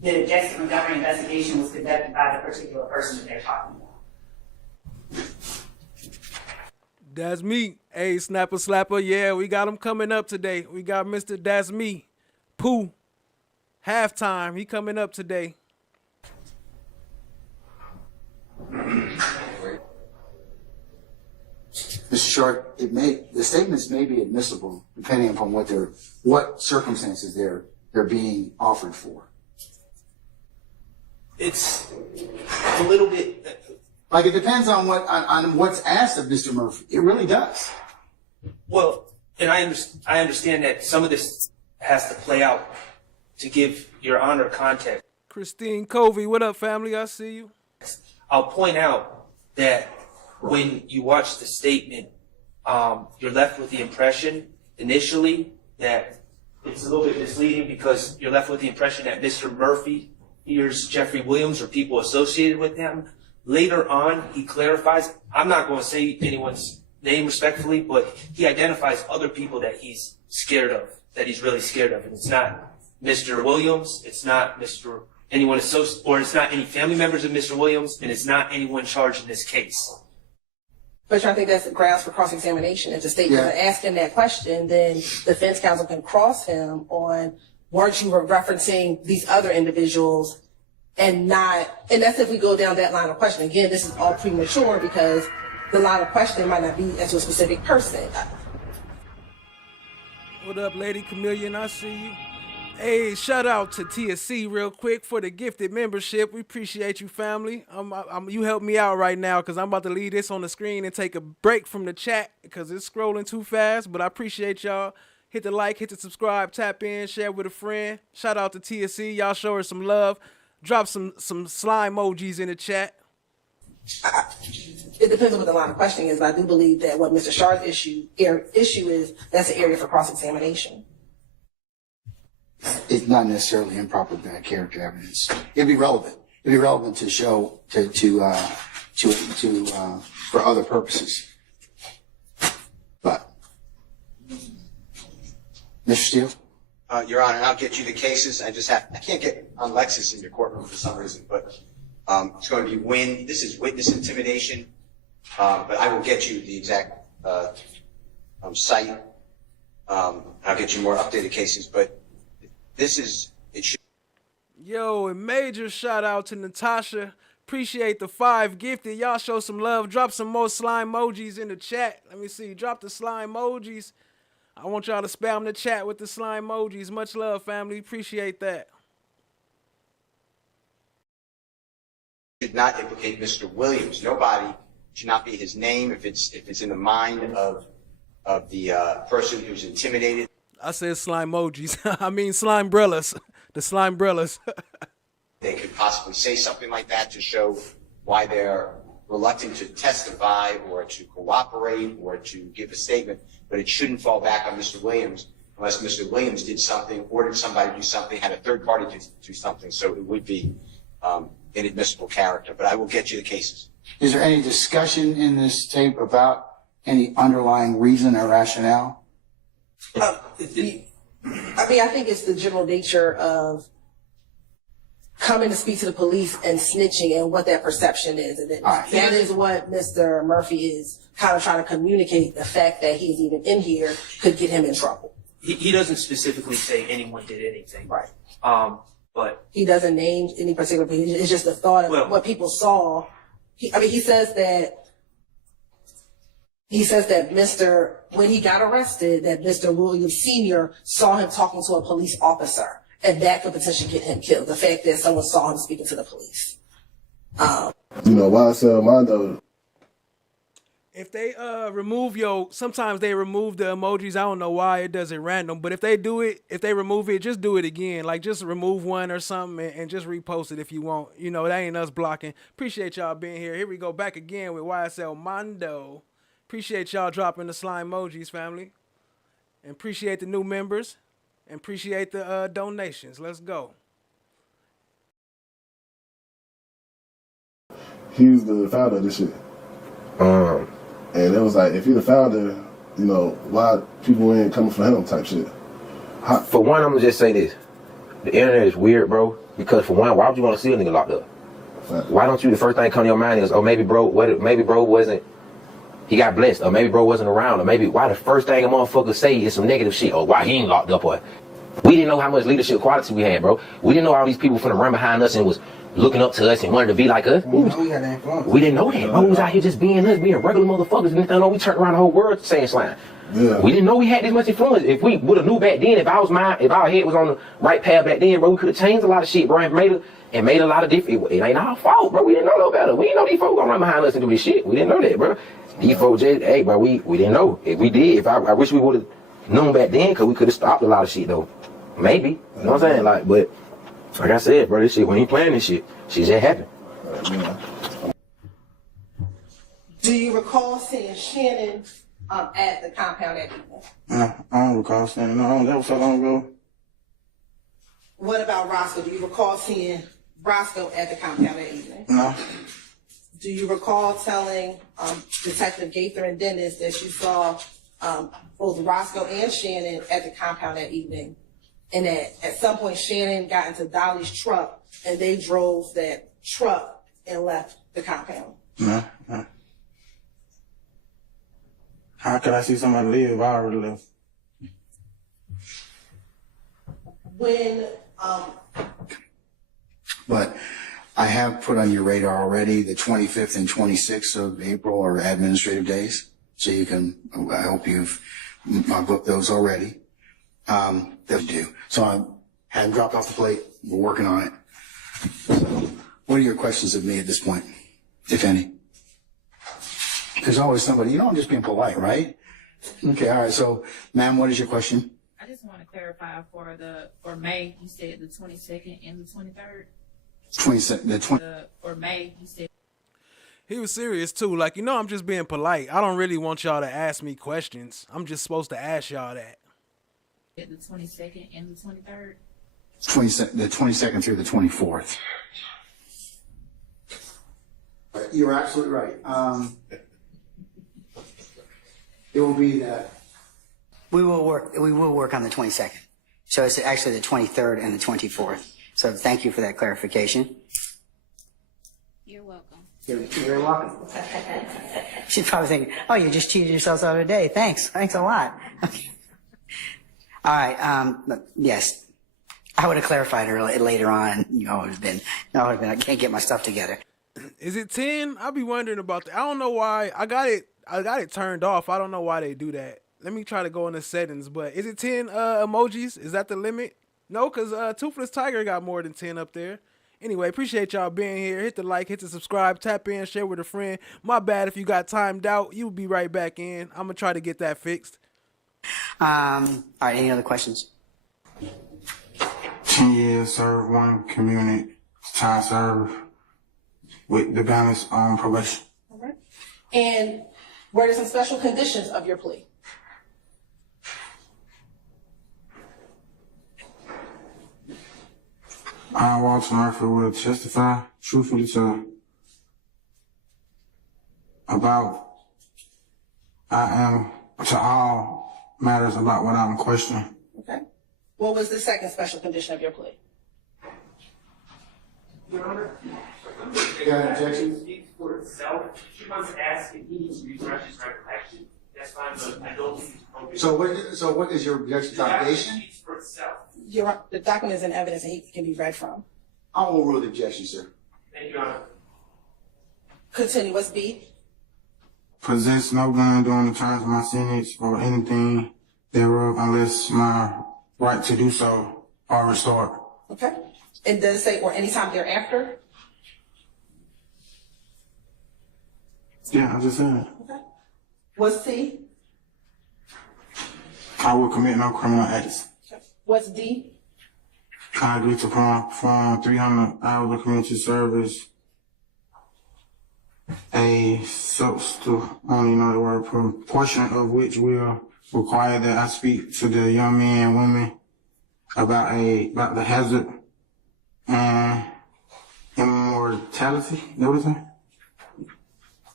The Dexter Montgomery investigation was conducted by the particular person that they're talking about. That's me. Hey, Snapper Slapper. Yeah, we got him coming up today. We got Mr. That's Me. Pooh. Halftime. He coming up today. Mr. Short, the statements may be admissible depending upon what circumstances they're being offered for. It's a little bit. Like it depends on what's asked of Mr. Murphy. It really does. Well, and I understand that some of this has to play out to give Your Honor context. Christine Covey, what up, family? I see you. I'll point out that when you watch the statement, you're left with the impression initially that it's a little bit misleading because you're left with the impression that Mr. Murphy hears Jeffrey Williams or people associated with him. Later on, he clarifies, I'm not going to say anyone's name respectfully, but he identifies other people that he's scared of, that he's really scared of. And it's not Mr. Williams, it's not anyone associated, or it's not any family members of Mr. Williams, and it's not anyone charged in this case. But I think that's grounds for cross-examination. If the state doesn't ask him that question, then defense counsel can cross him on, weren't you referencing these other individuals and that's if we go down that line of questioning. Again, this is all premature because the line of questioning might not be as to a specific person. What up, Lady Chameleon? I see you. Hey, shout out to TSC real quick for the gifted membership. We appreciate you, family. You help me out right now because I'm about to leave this on the screen and take a break from the chat because it's scrolling too fast. But I appreciate y'all. Hit the like, hit the subscribe, tap in, share with a friend. Shout out to TSC. Y'all show her some love. Drop some slime emojis in the chat. It depends on what the line of questioning is, but I do believe that what Mr. Shah's issue is, that's an area for cross-examination. It's not necessarily improper character evidence. It'd be relevant. It'd be relevant to show for other purposes. But, Mr. Steele? Your Honor, I'll get you the cases. I can't get on Lexus in your courtroom for some reason, but it's going to be Wynn. This is witness intimidation, but I will get you the exact site. I'll get you more updated cases, but it should. Yo, a major shout out to Natasha. Appreciate the 5 gifted. Y'all show some love. Drop some more slime emojis in the chat. Let me see. Drop the slime emojis. I want y'all to spam the chat with the slime emojis. Much love, family. Appreciate that. Should not implicate Mr. Williams. Nobody should not be his name if it's in the mind of the person who's intimidated. I said slime emojis. I mean slime brellas. The slime brellas. They could possibly say something like that to show why they're reluctant to testify or to cooperate or to give a statement, but it shouldn't fall back on Mr. Williams unless Mr. Williams did something, ordered somebody to do something, had a third party to do something, so it would be inadmissible character. But I will get you the cases. Is there any discussion in this tape about any underlying reason or rationale? I think it's the general nature of coming to speak to the police and snitching and what that perception is. And that is what Mr. Murphy is kind of trying to communicate. The fact that he's even in here could get him in trouble. He doesn't specifically say anyone did anything. Right. But he doesn't name any particular people. It's just the thought of what people saw. He says that when he got arrested, that Mr. Williams Sr. saw him talking to a police officer, and that could potentially get him killed. The fact that someone saw him speaking to the police. YSL Mondo. If they remove sometimes they remove the emojis. I don't know why it does it random, but if they remove it, just do it again. Like just remove one or something and just repost it if you want. That ain't us blocking. Appreciate y'all being here. Here we go back again with YSL Mondo. Appreciate y'all dropping the slime emojis, family. And appreciate the new members. And appreciate the donations. Let's go. He's the founder of this shit. And it was like, if you're the founder, why people ain't coming for him type shit. For one, I'm gonna just say this. The internet is weird, bro. Because for one, why would you want to see a nigga locked up? Right. Why don't you, the first thing come to your mind is, maybe bro wasn't, he got blessed, or maybe bro wasn't around, or maybe why the first thing a motherfucker say is some negative shit, or why he ain't locked up, or we didn't know how much leadership quality we had, bro. We didn't know all these people finna run behind us and was looking up to us and wanted to be like us. We didn't know that, bro. We was out here just being us, being regular motherfuckers. And then we turned around the whole world saying slime. Yeah. We didn't know we had this much influence. If we would have knew back then, if our head was on the right path back then, bro, we could have changed a lot of shit, bro, and made a lot of different. It ain't our fault, bro. We didn't know no better. We didn't know these folks gonna run behind us and do this shit. We didn't know that, bro. These folks just, hey, bro, we didn't know. If we did, I wish we would have known back then, because we could have stopped a lot of shit, though. Maybe. You know what I'm saying? But like I said, bro, this shit, we ain't playing this shit. Shit just happened. Do you recall seeing Shannon at the compound that evening? No, I don't recall seeing him. No, that was so long ago. What about Roscoe? Do you recall seeing Roscoe at the compound that evening? No. Do you recall telling Detective Gaither and Dennis that you saw both Roscoe and Shannon at the compound that evening, and that at some point Shannon got into Dolly's truck and they drove that truck and left the compound? No. How could I see somebody leave if I already left? But I have put on your radar already the 25th and 26th of April are administrative days. So I hope you've booked those already. They'll do. So I Hadn't dropped off the plate. We're working on it. So, what are your questions of me at this point, if any? There's always somebody. I'm just being polite, right? Okay, all right. So, ma'am, what is your question? I just want to clarify for May, you said the 22nd and the 23rd. For May, you said. He was serious too. Like, I'm just being polite. I don't really want y'all to ask me questions. I'm just supposed to ask y'all that. The 22nd and the 23rd. The 22nd through the 24th. You're absolutely right. It will be that. We will work on the 22nd. So it's actually the 23rd and the 24th. So thank you for that clarification. You're welcome. You're very welcome. She's probably thinking, oh, you just cheated yourselves out of the day. Thanks a lot. Okay. All right. Yes. I would have clarified later on. I would have been, I can't get my stuff together. Is it 10? I'll be wondering about that. I don't know why. I got it turned off. I don't know why they do that. Let me try to go in the settings. But is it 10 emojis? Is that the limit? No, because Toothless Tiger got more than 10 up there. Anyway, appreciate y'all being here. Hit the like, hit the subscribe, tap in, share with a friend. My bad if you got timed out. You'll be right back in. I'm going to try to get that fixed. All right, any other questions? 10 years, serve 1 community, time served with the balance on probation. All right. And were there some special conditions of your plea? I, Walter Murphy, will testify truthfully to all matters about what I'm questioning. Okay. What was the second special condition of your plea? Your Honor, You got an objection? speaks for itself. She wants to ask if he needs to refresh his recollection. That's fine, but I don't think it's appropriate. So what is your objection to obligation? Speaks for itself. The document is in evidence and he can be read from. I will rule the objection, sir. Thank you, Your Honor. Continue. What's B? Possess no gun during the terms of my sentence or anything thereof unless my right to do so are restored. Okay. And does it say or anytime thereafter? Yeah, I just said it. Okay. What's C? I will commit no criminal acts. Okay. What's D? I agree to perform 300 hours of community service. A portion of which will require that I speak to the young men and women about the hazard and immortality,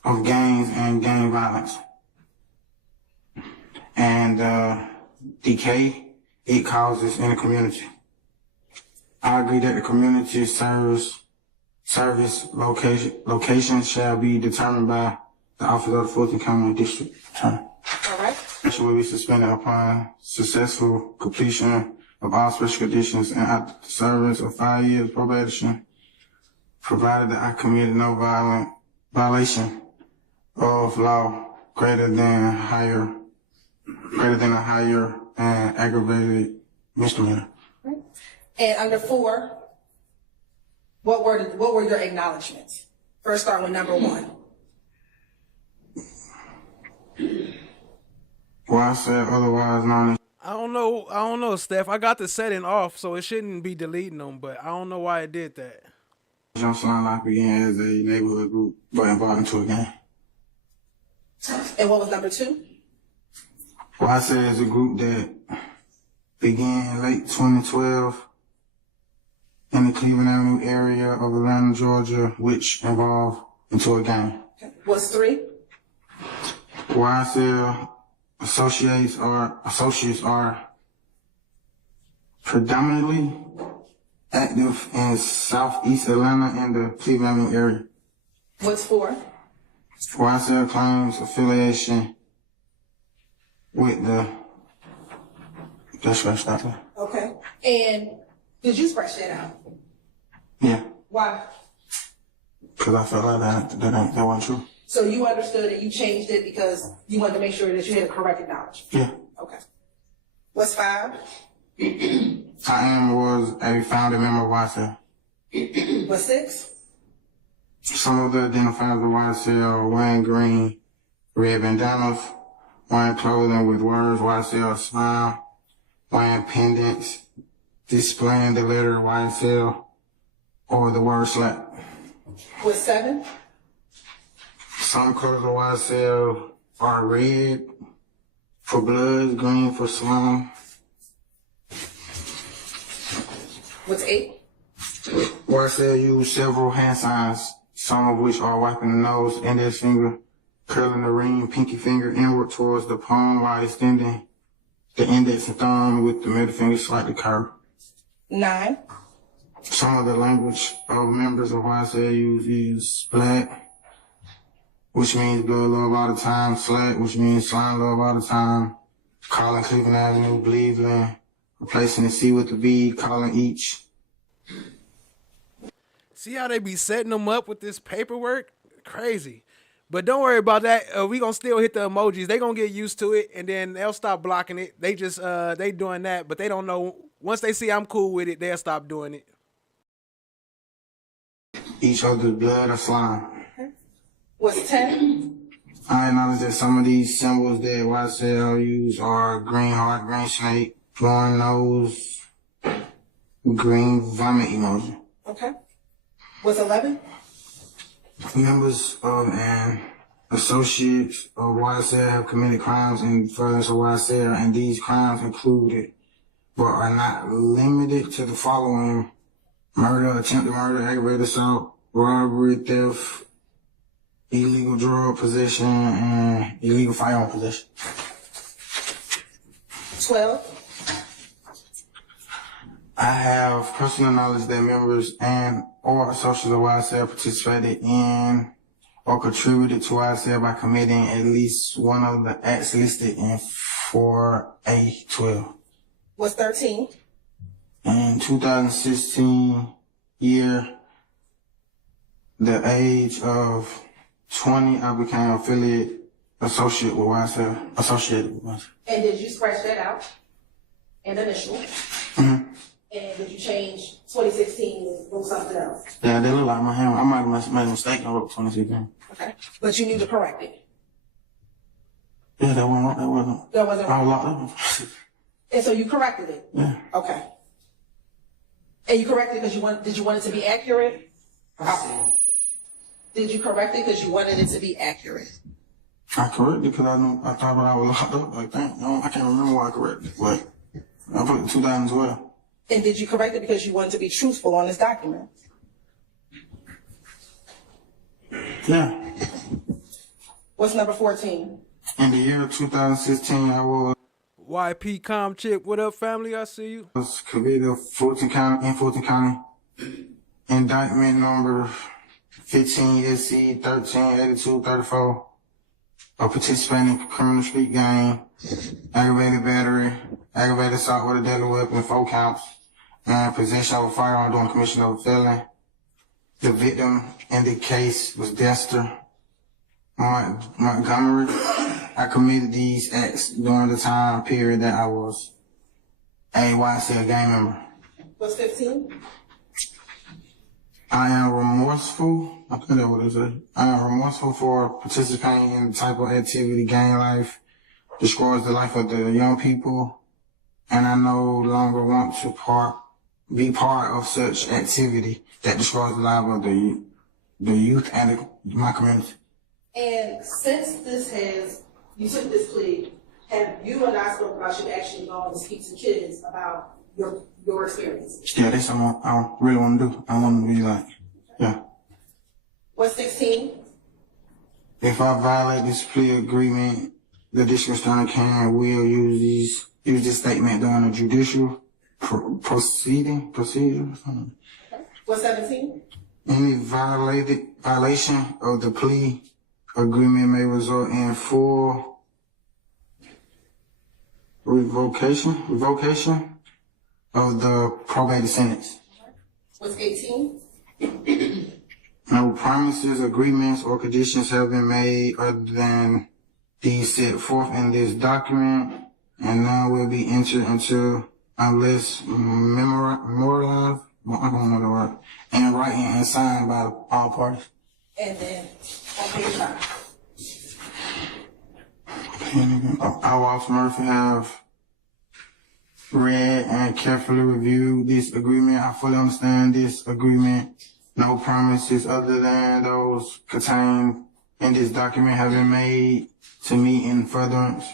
of gangs and gang violence. And decay it causes in the community. I agree that the community service location shall be determined by the Office of the Fulton County District Attorney. All right. Action will be suspended upon successful completion of all special conditions and after the service of 5 years probation, provided that I committed no violation of law greater than a higher and aggravated misdemeanor. And under 4, what were your acknowledgments? First, start with number 1. Well, I said otherwise known as. I don't know, Steph. I got the setting off, so it shouldn't be deleting them, but I don't know why it did that. Jump Sign Lock began as a neighborhood group, but involved into a gang. And what was number 2? Well, I said it's a group that began in late 2012 in the Cleveland Avenue area of Atlanta, Georgia, which involved into a gang. Okay. What's 3? YSL associates are predominantly active in Southeast Atlanta and the Cleveland Avenue area. What's 4? YSL claims affiliation with the. That's what I stopped there. Okay. And did you scratch that out? Yeah, Why? because I felt like that wasn't true. So you understood and you changed it because you wanted to make sure that you had a correct acknowledgement? Yeah. Okay. What's 5? was a founding member of YSL. What's 6? Some of the identifiers of YSL: wearing green, red bandanas, wearing clothing with words YSL smile, wearing pendants, displaying the letter YSL or the word slap. What's 7? Some colors of YSL are red for blood, green for slime. What's 8? YSL use several hand signs, some of which are wiping the nose, index finger, curling the ring, pinky finger inward towards the palm while extending the index and thumb with the middle finger slightly curved. 9. Some of the language of members of YSL use is black, which means blood love all the time, slack, which means slime love all the time, calling Cleveland Avenue, Cleveland, replacing the C with the B, calling each. See how they be setting them up with this paperwork? Crazy. But don't worry about that. We gonna still hit the emojis. They gonna get used to it, and then they'll stop blocking it. They just they doing that, but they don't know. Once they see I'm cool with it, they'll stop doing it. Each other's blood or slime. What's 10? I acknowledge that some of these symbols that YSL use are green heart, green snake, blowing nose, green vomit emoji. Okay. What's 11? Members of and associates of YSL have committed crimes in furtherance of YSL, and these crimes included, but are not limited to, the following: murder, attempted murder, aggravated assault, robbery, theft, illegal drug possession, and illegal firearm possession. 12. I have personal knowledge that members and or associates of YSL participated in or contributed to YSL by committing at least one of the acts listed in 4A12. What's 13? In 2016 year, the age of 20, I became affiliate associated with YSL. And did you scratch that out? And initial? Mm-hmm. And did you change 2016 and wrote something else? Yeah, they look like my hand. I might have made a mistake and wrote 2016. Okay. But you knew to correct it? Yeah, that wasn't. That wasn't I was right. locked up. And so you corrected it? Yeah. Okay. And you corrected it because did you want it to be accurate? Did you correct it because you wanted it to be accurate? I corrected it because I thought I was locked up. Like, dang, I can't remember why I corrected it. But I put it 2012. And did you correct it because you wanted to be truthful on this document? Yeah. What's number 14? In the year 2016, I was YP Com Chip, what up, family? I see you. convicted of Fulton County. Indictment number 15 SC 138234 of participating in criminal street gang, aggravated battery, aggravated assault with a deadly weapon, 4 counts, and possession of a firearm during commission of a felony. The victim in the case was Dexter Montgomery. I committed these acts during the time period that I was a YSL gang member. What's 15? I am remorseful. I think that's what it says. I am remorseful for participating in the type of activity gang life destroys the life of the young people, and I no longer want to be part of such activity that destroys the life of the youth and my community. And since you took this plea, have you and I spoke about you actually going to speak to kids about your experiences? Yeah, that's something I really want to do. I want to be like, yeah. What's 16? If I violate this plea agreement, the district attorney can and will use this statement during a judicial procedure. What's 17? Any violation of the plea agreement may result in full revocation of the probated sentence. What's 18? No promises, agreements, or conditions have been made other than these set forth in this document, and none will be entered into unless memorialized, I don't know the word, and writing and signed by all parties. And then on page 5. I, Walter Murphy, have read and carefully reviewed this agreement. I fully understand this agreement. No promises other than those contained in this document have been made to me in furtherance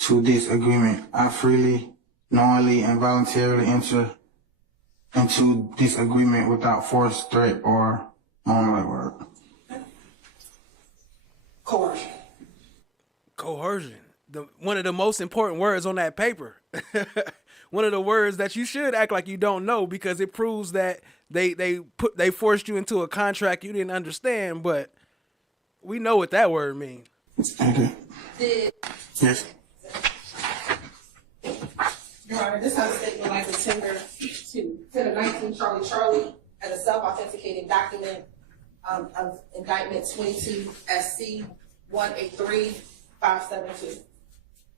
to this agreement. I freely, knowingly, and voluntarily enter into this agreement without force, threat, or word. Coercion. Coercion. One of the most important words on that paper. One of the words that you should act like you don't know, because it proves that they forced you into a contract you didn't understand, but we know what that word means. Okay. Yes. Your Honor, this has a statement like the tender to 19 Charlie as a self-authenticating document of indictment 22 SC 183572.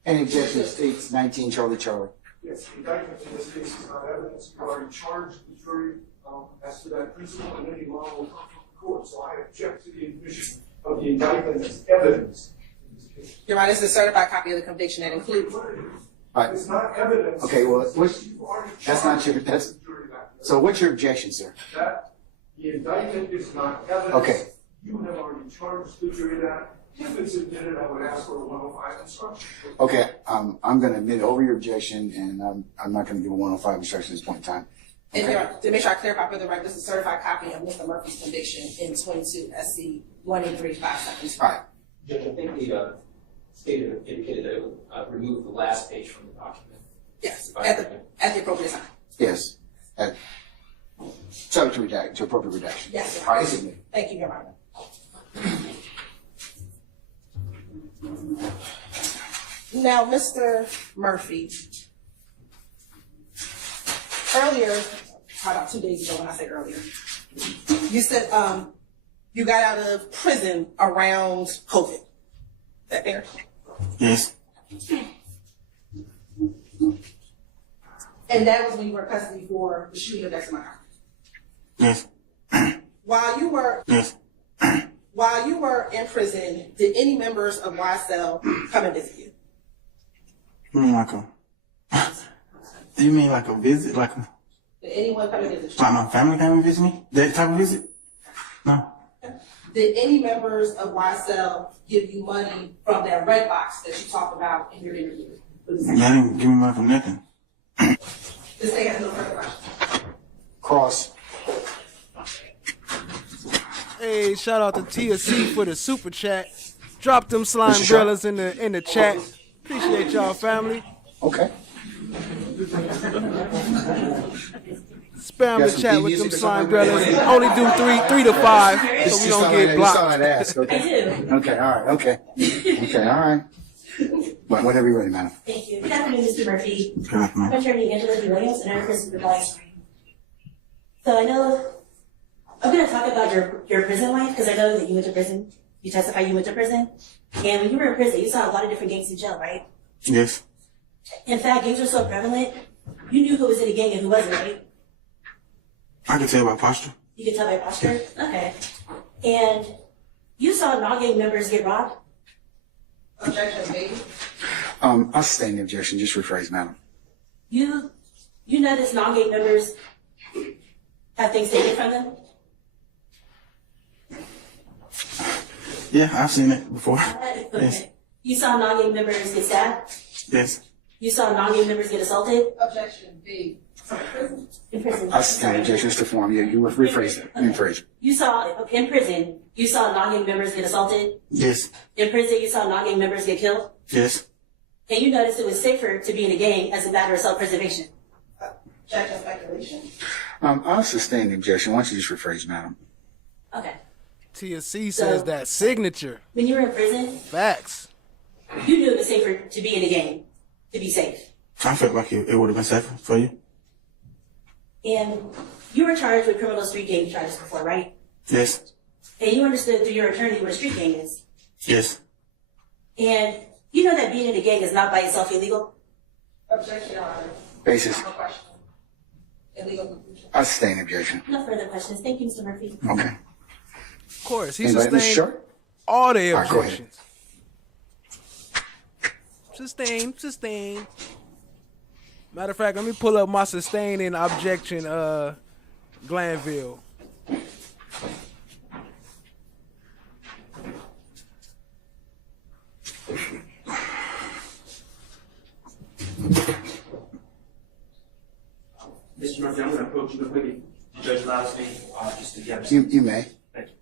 Any objection states 19 Charlie. Yes, the indictment in this case is not evidence. You already charged the jury as to that principle, and any law will come from the court. So I object to the admission of the indictment as evidence in this case. Your Honor, this is a certified copy of the conviction that includes. It's not evidence. Okay, well, that's not your. So what's your objection, sir? That the indictment is not evidence. Okay. You have already charged the jury that. If it's admitted, I would ask for a 105 instruction. Okay, I'm going to admit over your objection, and I'm not going to give a 105 instruction at this point in time. Okay. And to make sure I clarify for the record, this is a certified copy of Mr. Murphy's conviction in 22 SC 183572. All right. Judge, I think the statement indicated that it would remove the last page from the document. Yes, at the appropriate time. Yes. Subject to redact, to appropriate redaction. Yes, Your All Honor. right, it's admitted. Thank you, Your Honor. Now, Mr. Murphy, earlier, about 2 days ago when I said earlier, you said you got out of prison around COVID. Is that fair? Yes. And that was when you were in custody for the shooting of Dexter Montgomery. Yes. While you were in prison, did any members of YSL come and visit you? You mean like a visit? Like Did anyone come and visit you? like my family came and visit me? That type of visit? No. Did any members of YSL give you money from that red box that you talked about in your interview? They didn't give me money from nothing. This thing has no further questions. Cross. Hey, shout out to Tia C for the super chat. Drop them slime grillers in the chat. Appreciate y'all, family. Okay. Spam the chat with them slime grillers. Only do three to 5, so we don't get blocked. I do. Okay, all right, okay. Okay, all right. Whatever you're ready, madam. Thank you. Good afternoon, Mr. Murphy. I'm attorney Angela D. Williams, and I'm a prison advisor. So I know I'm going to talk about your prison life, because I know that you went to prison. You testified you went to prison. And when you were in prison, you saw a lot of different gangs in jail, right? Yes. In fact, gangs were so prevalent, you knew who was in a gang and who wasn't, right? I can tell by posture. You could tell by posture? Okay. And you saw non-gang members get robbed? Objection, baby. I'll sustain the objection. Just rephrase, madam. You noticed non-gang members have things taken from them? Yeah, I've seen it before. Okay. Yes. You saw non-gang members get stabbed? Yes. You saw non-gang members get assaulted? Objection, B. In prison. I'll sustain the objection. Just to form. Yeah, you rephrase it. Rephrase. You saw, in prison, you saw non-gang members get assaulted? Yes. In prison, you saw non-gang members get killed? Yes. And you noticed it was safer to be in a gang as a matter of self-preservation? Objection, speculation. I'll sustain the objection. Why don't you just rephrase, madam? Okay. Tia C says that signature. When you were in prison, Facts. you knew it was safer to be in a gang, to be safe. I felt like it would have been safer for you. And you were charged with criminal street gang charges before, right? Yes. And you understood through your attorney what a street gang is. Yes. And you know that being in a gang is not by itself illegal? Objection, Your Honor. basis. No question. Illegal conclusion. I sustain objection. No further questions. Thank you, Mr. Murphy. Okay. Of course, he Anybody, Mr. sustained Short? all the All right, go ahead. objections. Sustain. Matter of fact, let me pull up my sustaining objection, Glanville. Mr. Murphy, I'm going to approach you real quick. The judge allows me just to get You may. Thank you.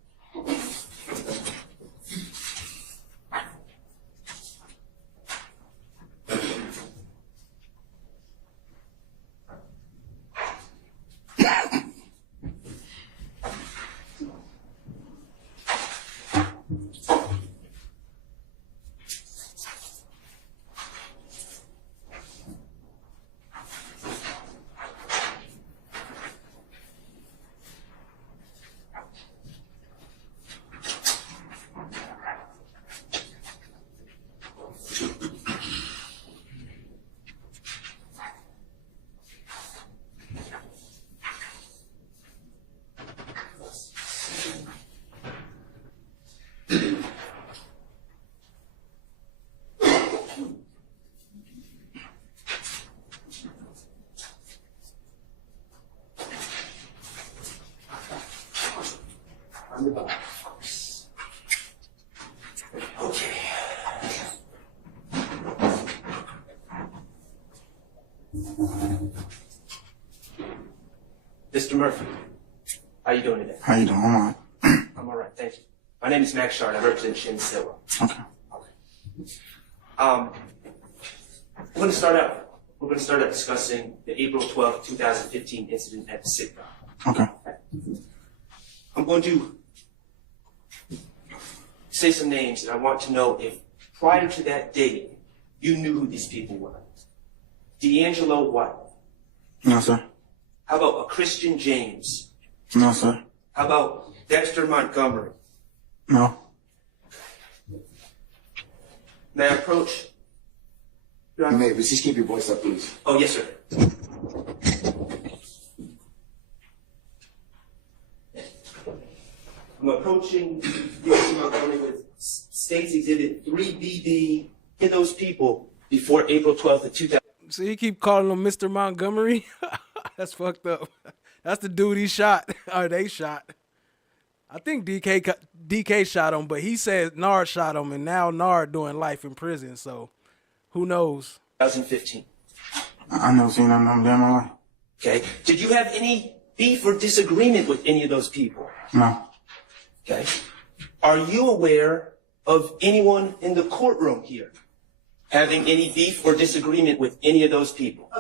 Okay. Mr. Murphy, how you doing today? How you doing? I'm all right. I'm all right, thank you. My name is Max Shard. I represent Shin Silva. Okay. We're going to start out discussing the April 12th, 2015 incident at the sitcom. Okay. I'm going to say some names, and I want to know if prior to that date, you knew who these people were. D'Angelo White. No, sir. How about a Christian James? No, sir. How about Dexter Montgomery? No. May I approach? You may, but just keep your voice up, please. Oh, yes, sir. I'm approaching Dexter Montgomery with States Exhibit 3BB. Get those people before April 12th of 2000. So you keep calling him Mr. Montgomery? That's fucked up. That's the dude he shot, or they shot. I think DK shot him, but he said Nard shot him, and now Nard doing life in prison, so who knows? 2015. I never seen none of them in my life. Okay. Did you have any beef or disagreement with any of those people? No. Okay. Are you aware of anyone in the courtroom here having any beef or disagreement with any of those people?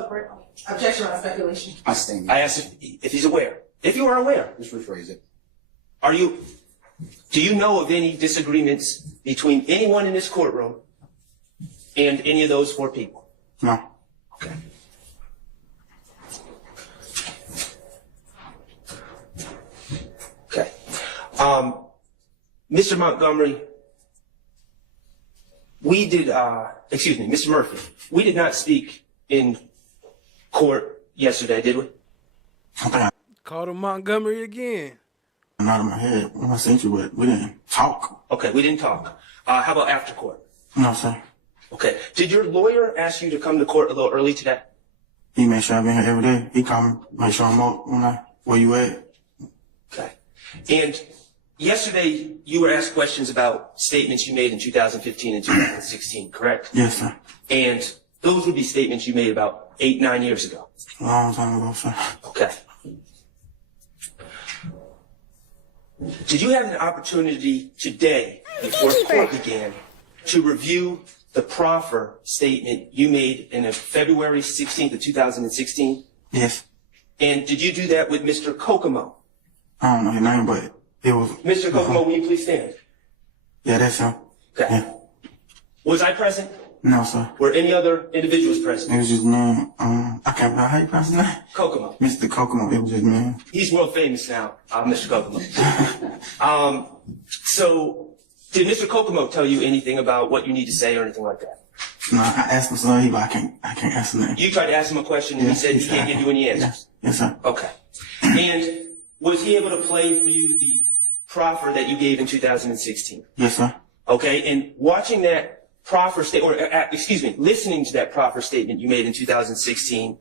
Objection on speculation. I stand. I asked if he's aware. If you are aware. Just rephrase it. Do you know of any disagreements between anyone in this courtroom and any of those four people? No. Okay. Okay. Mr. Montgomery, Mr. Murphy, we did not speak in court yesterday, did we? Okay. Called him Montgomery again. Not in my head. When I sent you, but we didn't talk. Okay, we didn't talk. How about after court? No, sir. Okay. Did your lawyer ask you to come to court a little early today? He made sure I've been here every day. He called me, make sure I'm up where you at. Okay. And yesterday, you were asked questions about statements you made in 2015 and 2016, correct? Yes, sir. And those would be statements you made about 8-9 years ago. A long time ago, sir. Okay. Did you have an opportunity today, before court began, to review the proffer statement you made in February 16th of 2016? Yes. And did you do that with Mr. Kokomo? I don't know his name, but it was... Mr. Kokomo, will you please stand? Yeah, that's him. Okay. Yeah. Was I present? No, sir. Were any other individuals present? It was just me. I can't remember how you pronounce his name. Kokomo. Mr. Kokomo. It was just me. He's world famous now, Mr. Kokomo. So, did Mr. Kokomo tell you anything about what you need to say or anything like that? No, I asked him, so I can't answer that. You tried to ask him a question and he said he can't give you any answers. Yes, sir. Okay. And was he able to play for you the proffer that you gave in 2016? Yes, sir. Okay, and watching that proffer statement, listening to that proffer statement you made in 2016,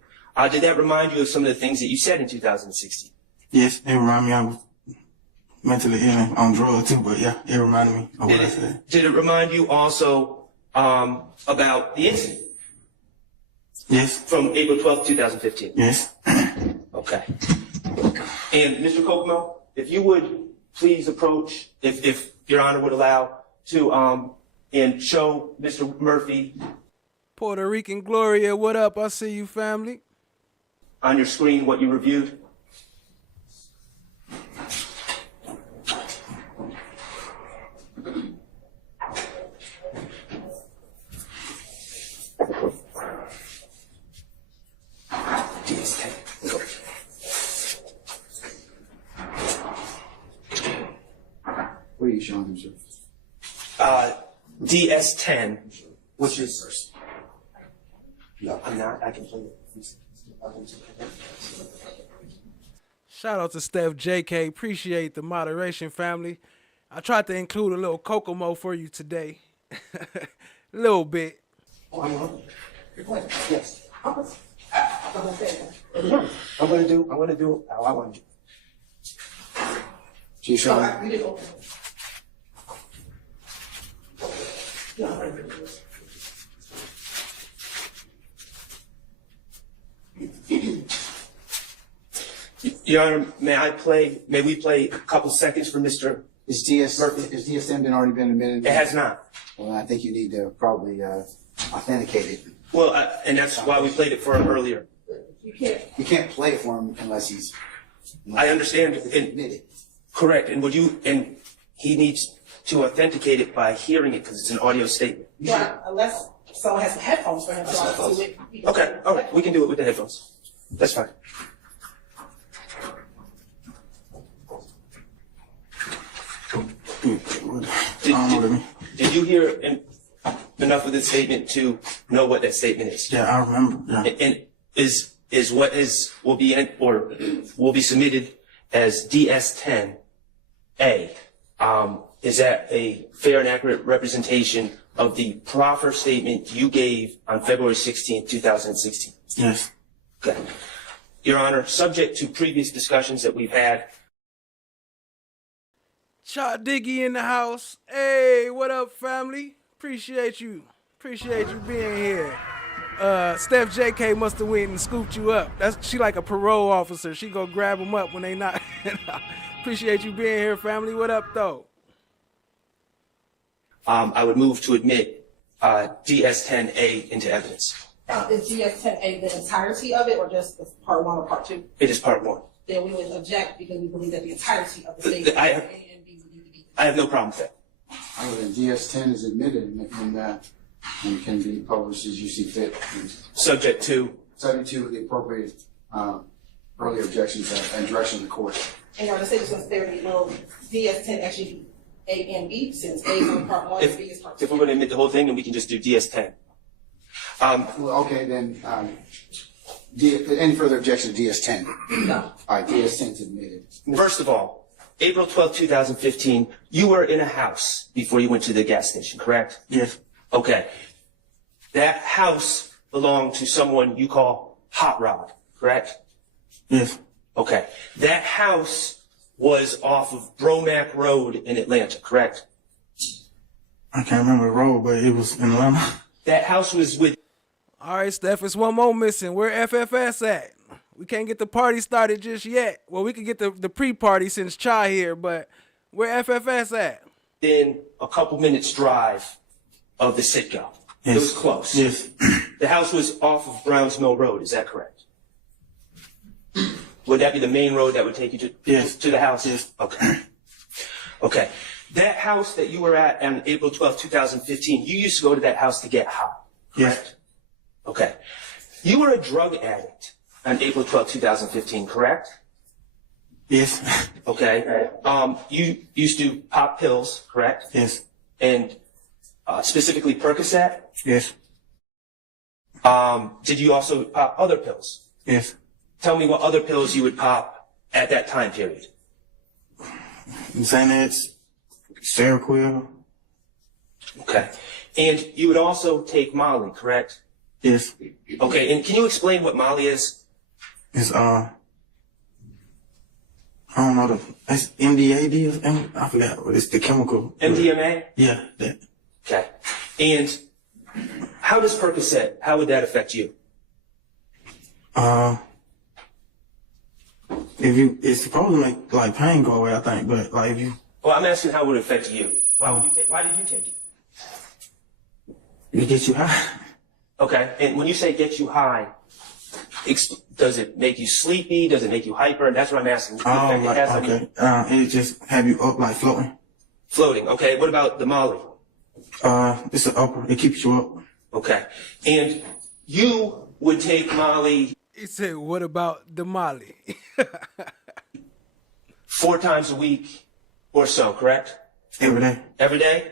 did that remind you of some of the things that you said in 2016? Yes, it reminded me I was mentally ill on drugs too, but yeah, it reminded me of what I said. Did it remind you also about the incident? Yes. From April 12th, 2015? Yes. Okay. And Mr. Kokomo, if you would please approach, if Your Honor would allow, to and show Mr. Murphy. Puerto Rican Gloria, what up? I see you, family. On your screen what you reviewed. What are you showing him, sir? DS10, which is first. No, I'm not. I can play it. Shout out to Steph JK. Appreciate the moderation, family. I tried to include a little Kokomo for you today. A little bit. Oh, I'm on. You're playing. Yes. I'm gonna do how I want to do. She's showing. Your Honor, may we play a couple seconds for Mr. Is DSM already been admitted? It has not. Well, I think you need to probably authenticate it. Well, and that's why we played it for him earlier. You can't play it for him unless I understand. admitted. Correct. And he needs to authenticate it by hearing it because it's an audio statement. Right, unless someone has some headphones for him to do it. Okay, all right, we can do it with the headphones. That's fine. Did you hear enough of the statement to know what that statement is? Yeah, I remember. Yeah. And is what will be submitted as DS10A. Is that a fair and accurate representation of the proffer statement you gave on February 16, 2016? Yes. Okay. Your Honor, subject to previous discussions that we've had. Shot Diggy in the house. Hey, what up, family? Appreciate you being here. Steph JK must have went and scooped you up. She like a parole officer. She go grab them up when they not. Appreciate you being here, family. What up, though? I would move to admit DS10A into evidence. Is DS10A the entirety of it, or just part 1 or part 2? It is part 1. Then we would object because we believe that the entirety of the statement I have no problem with that. Other than DS10 is admitted and can be published as you see fit. Subject to the appropriate early objections and direction of the court. And Your Honor, say this was clarity, will DS10 actually be A and B, since A is on part 1 and B is part 2? If we're going to admit the whole thing, then we can just do DS10. Okay, then any further objection to DS10? No. All right, DS10 is admitted. First of all, April 12, 2015, you were in a house before you went to the gas station, correct? Yes. Okay. That house belonged to someone you call Hot Rod, correct? Yes. Okay. That house was off of Bromack Road in Atlanta, correct? I can't remember the road, but it was in Atlanta. That house was with... All right, Steph, it's one more missing. Where FFS at? We can't get the party started just yet. Well, we could get the pre-party since Cha here, but where FFS at? Within a couple minutes drive of the Sitco. Yes. It was close. Yes. The house was off of Browns Mill Road, is that correct? Would that be the main road that would take you to the house? Yes. Okay. Okay. That house that you were at on April 12, 2015, you used to go to that house to get high. Yes. Okay. You were a drug addict on April 12, 2015, correct? Yes. Okay. You used to pop pills, correct? Yes. And specifically Percocet? Yes. Did you also pop other pills? Yes. Tell me what other pills you would pop at that time period. Xanax, Seroquel. Okay. And you would also take Molly, correct? Yes. Okay, and can you explain what Molly is? It's I don't know it's MDAD or I forgot what it's the chemical. MDMA? Yeah, that. Okay. And how does Percocet, how would that affect you? It's supposed to make like pain go away, I think, but like if you. Well, I'm asking how it would affect you. Why did you take it? It gets you high. Okay, and when you say get you high, does it make you sleepy? Does it make you hyper? And that's what I'm asking. Okay. It just have you up like floating. Floating. Okay. What about the Molly? It's an upper. It keeps you up. Okay. And you would take Molly. He said, "What about the Molly?" 4 times a week or so, correct? Every day. Every day.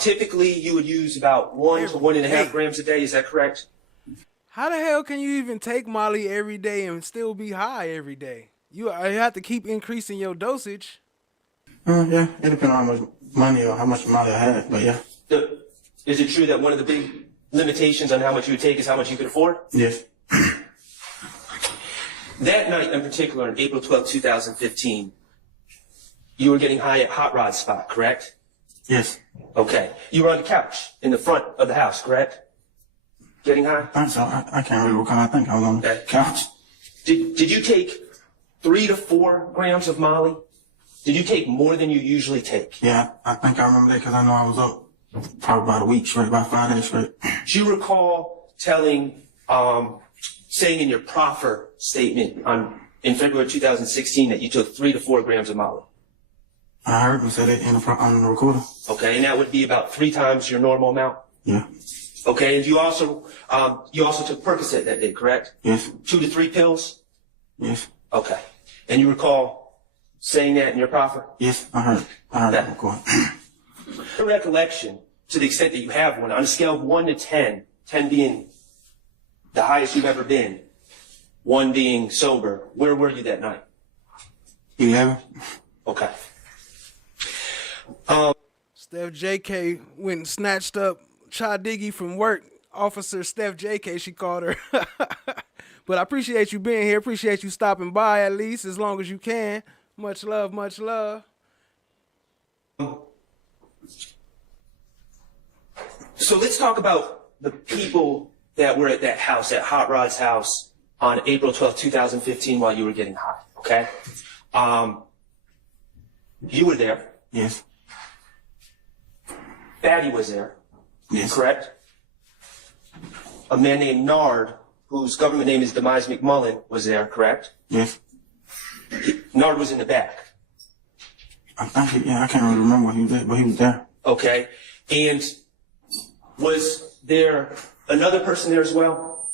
Typically, you would use about 1 to 1.5 grams a day. Is that correct? How the hell can you even take Molly every day and still be high every day? You have to keep increasing your dosage. Yeah, it depends on how much money or how much Molly I have, but yeah. Is it true that one of the big limitations on how much you would take is how much you could afford? Yes. That night in particular, on April 12, 2015, you were getting high at Hot Rod's spot, correct? Yes. Okay. You were on the couch in the front of the house, correct? Getting high? I think so. I can't really recall. I think I was on the couch. Did you take 3 to 4 grams of Molly? Did you take more than you usually take? Yeah, I think I remember that because I know I was up probably about a week straight, about 5 days straight. Do you recall saying in your proffer statement in February 2016 that you took 3 to 4 grams of Molly? I heard him say that on the recorder. Okay, and that would be about 3 times your normal amount? Yeah. Okay, and you also took Percocet that day, correct? Yes. 2 to 3 pills? Yes. Okay. And you recall saying that in your proffer? Yes, I heard that record. Your recollection, to the extent that you have one, on a scale of 1 to 10, 10 being the highest you've ever been, 1 being sober, where were you that night? 11. Okay. Steph JK went and snatched up Cha Diggy from work. Officer Steph JK, she called her. But I appreciate you being here. Appreciate you stopping by at least as long as you can. Much love, much love. So let's talk about the people that were at that house, at Hot Rod's house, on April 12, 2015 while you were getting high, okay? You were there. Yes. Fatty was there. Yes. Correct? A man named Nard, whose government name is Demise McMullen, was there, correct? Yes. Nard was in the back. I think, I can't really remember what he was at, but he was there. Okay. And was there another person there as well?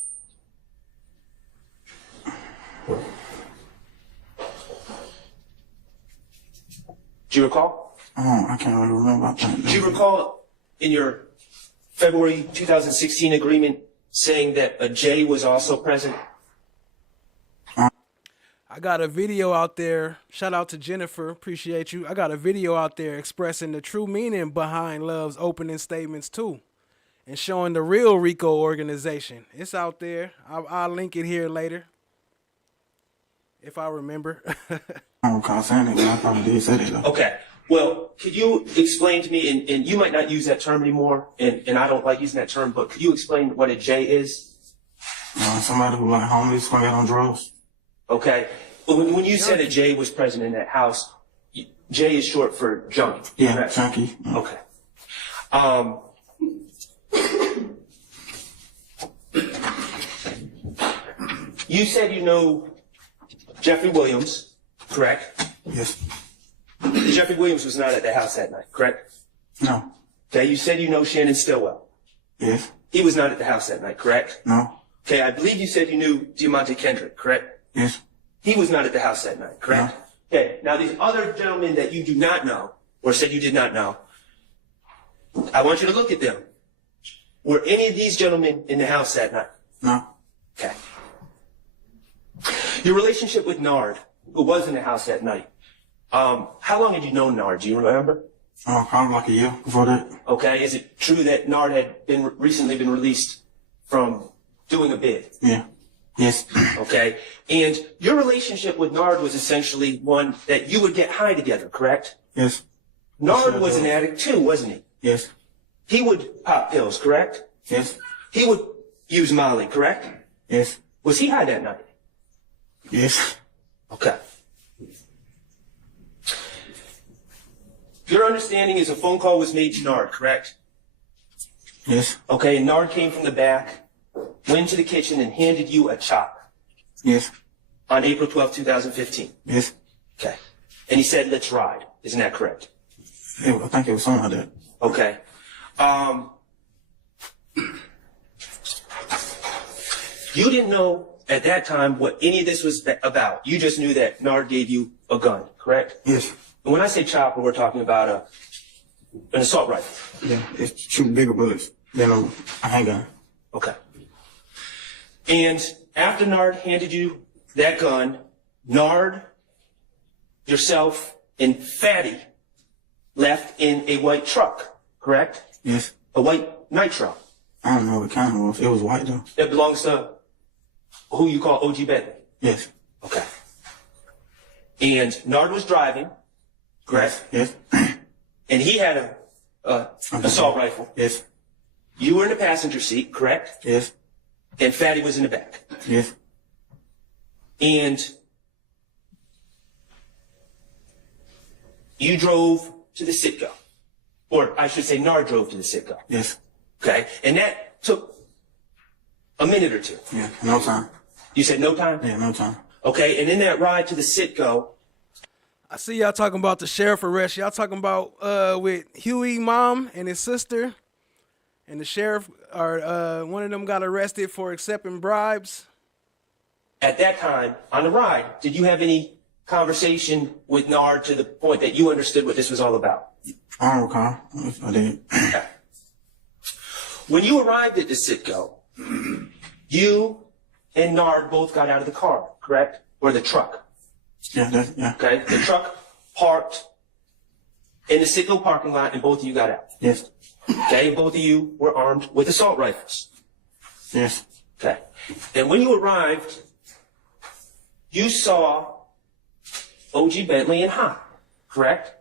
Do you recall? Oh, I can't really remember. Do you recall in your February 2016 agreement saying that a J was also present? I got a video out there. Shout out to Jennifer. Appreciate you. I got a video out there expressing the true meaning behind Love's opening statements too, and showing the real RICO organization. It's out there. I'll link it here later if I remember. I don't recall saying it, but I probably did say that though. Okay. Well, could you explain to me, and you might not use that term anymore, and I don't like using that term, but could you explain what a J is? Somebody who like homeless, somebody on drugs. Okay. When you said a J was present in that house, J is short for junkie. Yeah, correct? junkie. Okay. You said you know Jeffrey Williams, correct? Yes. Jeffrey Williams was not at the house that night, correct? No. Okay, you said you know Shannon Stillwell. Yes. He was not at the house that night, correct? No. Okay, I believe you said you knew Diamante Kendrick, correct? Yes. He was not at the house that night, correct? No. Okay, now these other gentlemen that you do not know, or said you did not know, I want you to look at them. Were any of these gentlemen in the house that night? No. Okay. Your relationship with Nard, who was in the house that night, how long had you known Nard? Do you remember? Probably like a year before that. Okay. Is it true that Nard had recently been released from doing a bid? Yeah. Yes. Okay. And your relationship with Nard was essentially one that you would get high together, correct? Yes. Nard was an addict too, wasn't he? Yes. He would pop pills, correct? Yes. He would use Molly, correct? Yes. Was he high that night? Yes. Okay. Your understanding is a phone call was made to Nard, correct? Yes. Okay, and Nard came from the back, went to the kitchen, and handed you a chop. Yes. On April 12, 2015. Yes. Okay. And he said, let's ride. Isn't that correct? I think it was something like that. Okay. You didn't know at that time what any of this was about. You just knew that Nard gave you a gun, correct? Yes. And when I say chopper, we're talking about an assault rifle. Yeah, it's shooting bigger bullets than a handgun. Okay. And after Nard handed you that gun, Nard, yourself, and Fatty left in a white truck, correct? Yes. A white nitro. I don't know what kind it was. It was white though. It belongs to who you call OG Bentley. Yes. Okay. And Nard was driving, correct? Yes. And he had a assault rifle. Yes. You were in the passenger seat, correct? Yes. And Fatty was in the back. Yes. And you drove to the Citgo. Or I should say Nard drove to the Citgo. Yes. Okay. And that took a minute or two. Yeah, no time. You said no time? Yeah, no time. Okay. And in that ride to the Citgo, I see y'all talking about the sheriff arrest. Y'all talking about with Huey mom and his sister, and the sheriff or one of them got arrested for accepting bribes. at that time on the ride, did you have any conversation with Nard to the point that you understood what this was all about? I don't recall. I did. When you arrived at the Citgo, you and Nard both got out of the car, correct? Or the truck? Yeah, yeah. Okay, the truck parked in the Citgo parking lot and both of you got out. Yes. Okay, and both of you were armed with assault rifles. Yes. Okay. And when you arrived, you saw OG Bentley and Hot, correct?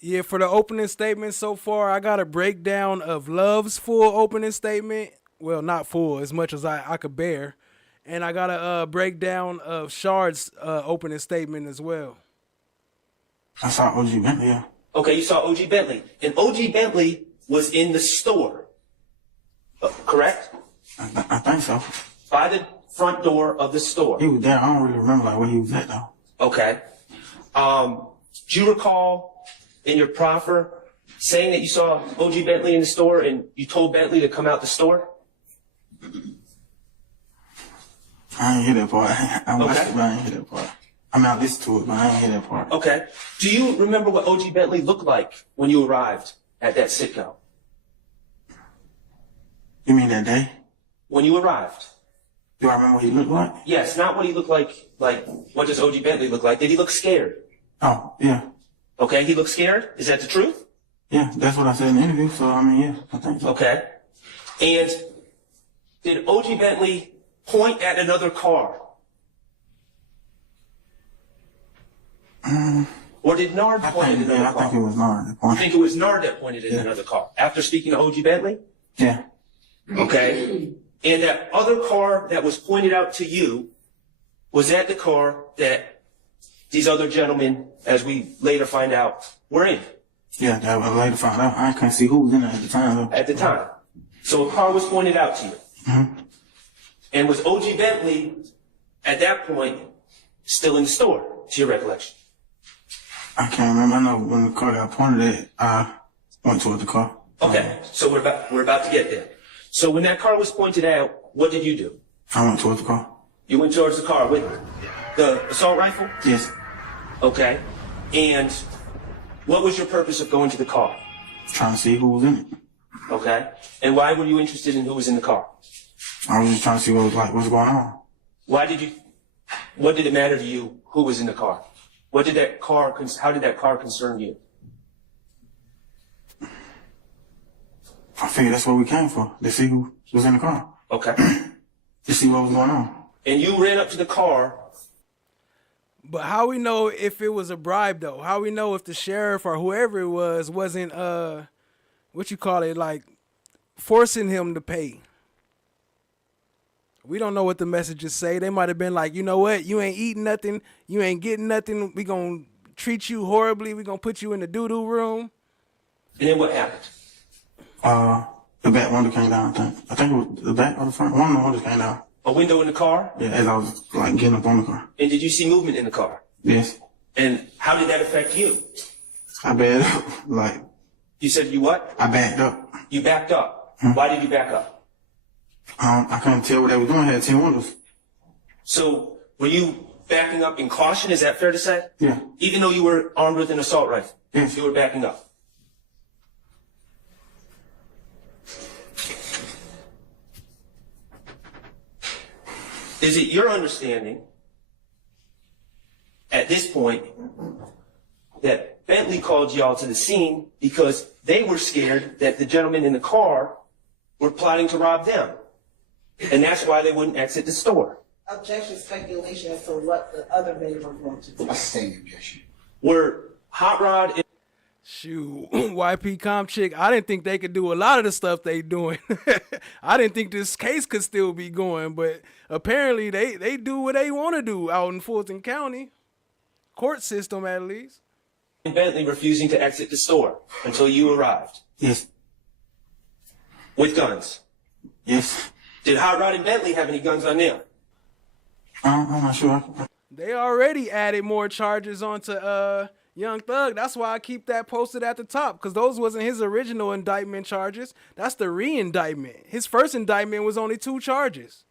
Yeah, for the opening statement so far, I got a breakdown of Love's full opening statement. Well, not full, as much as I could bear. And I got a breakdown of Shard's opening statement as well. I saw OG Bentley, yeah. Okay, you saw OG Bentley. And OG Bentley was in the store, correct? I think so. By the front door of the store. He was there. I don't really remember like where he was at though. Okay. Do you recall in your proffer saying that you saw OG Bentley in the store and you told Bentley to come out the store? I ain't hear that part. I watched it, but I ain't hear that part. I mean, I listened to it, but I ain't hear that part. Okay. Do you remember what OG Bentley looked like when you arrived at that Citgo? You mean that day? When you arrived. Do I remember what he looked like? Yes, not what he looked like what does OG Bentley look like? Did he look scared? Oh, yeah. Okay, he looked scared? Is that the truth? Yeah, that's what I said in the interview, so I mean, yeah, I think so. Okay. And did OG Bentley point at another car? Or did Nard point at another car? I think it was Nard that You pointed. think it was Nard that pointed at another car after speaking to OG Bentley? Yeah. Okay. And that other car that was pointed out to you, was that the car that these other gentlemen, as we later find out, were in? Yeah, that was later found out. I couldn't see who was in there at the time though. At the time. So a car was pointed out to you. Mm-hmm. And was OG Bentley, at that point, still in the store, to your recollection? I can't remember. I know when the car got pointed at, I went toward the car. Okay, so we're about to get there. So when that car was pointed out, what did you do? I went towards the car. You went towards the car with the assault rifle? Yes. Okay. And what was your purpose of going to the car? Trying to see who was in it. Okay. And why were you interested in who was in the car? I was just trying to see what's going on. What did it matter to you who was in the car? How did that car concern you? I figured that's what we came for, to see who was in the car. Okay. To see what was going on. And you ran up to the car. But how we know if it was a bribe, though? How we know if the sheriff or whoever it wasn't, like, forcing him to pay? We don't know what the messages say. They might have been like, you know what? You ain't eating nothing. You ain't getting nothing. We going to treat you horribly. We going to put you in the doo-doo room. And then what happened? The back window came down, I think it was the back or the front. One of the windows came down. A window in the car? Yeah, as I was like getting up on the car. And did you see movement in the car? Yes. And how did that affect you? I backed up, like. You said you what? I backed up. You backed up? Why did you back up? I couldn't tell what they were doing. I had 10 windows. So, were you backing up in caution? Is that fair to say? Yeah. Even though you were armed with an assault rifle? Yes. You were backing up? Is it your understanding at this point that Bentley called y'all to the scene because they were scared that the gentlemen in the car were plotting to rob them? And that's why they wouldn't exit the store. Objection, speculation as to what the other men were going to do. I sustain the objection. Were Hot Rod and Shoot, YP Comp Chick, I didn't think they could do a lot of the stuff they doing. I didn't think this case could still be going, but apparently they do what they want to do out in Fulton County. Court system, at least. Bentley refusing to exit the store until you arrived? Yes. With guns? Yes. Did Hot Rod and Bentley have any guns on them? I'm not sure. They already added more charges onto YoungThug. That's why I keep that posted at the top, because those wasn't his original indictment charges. That's the re-indictment. His first indictment was only 2 charges.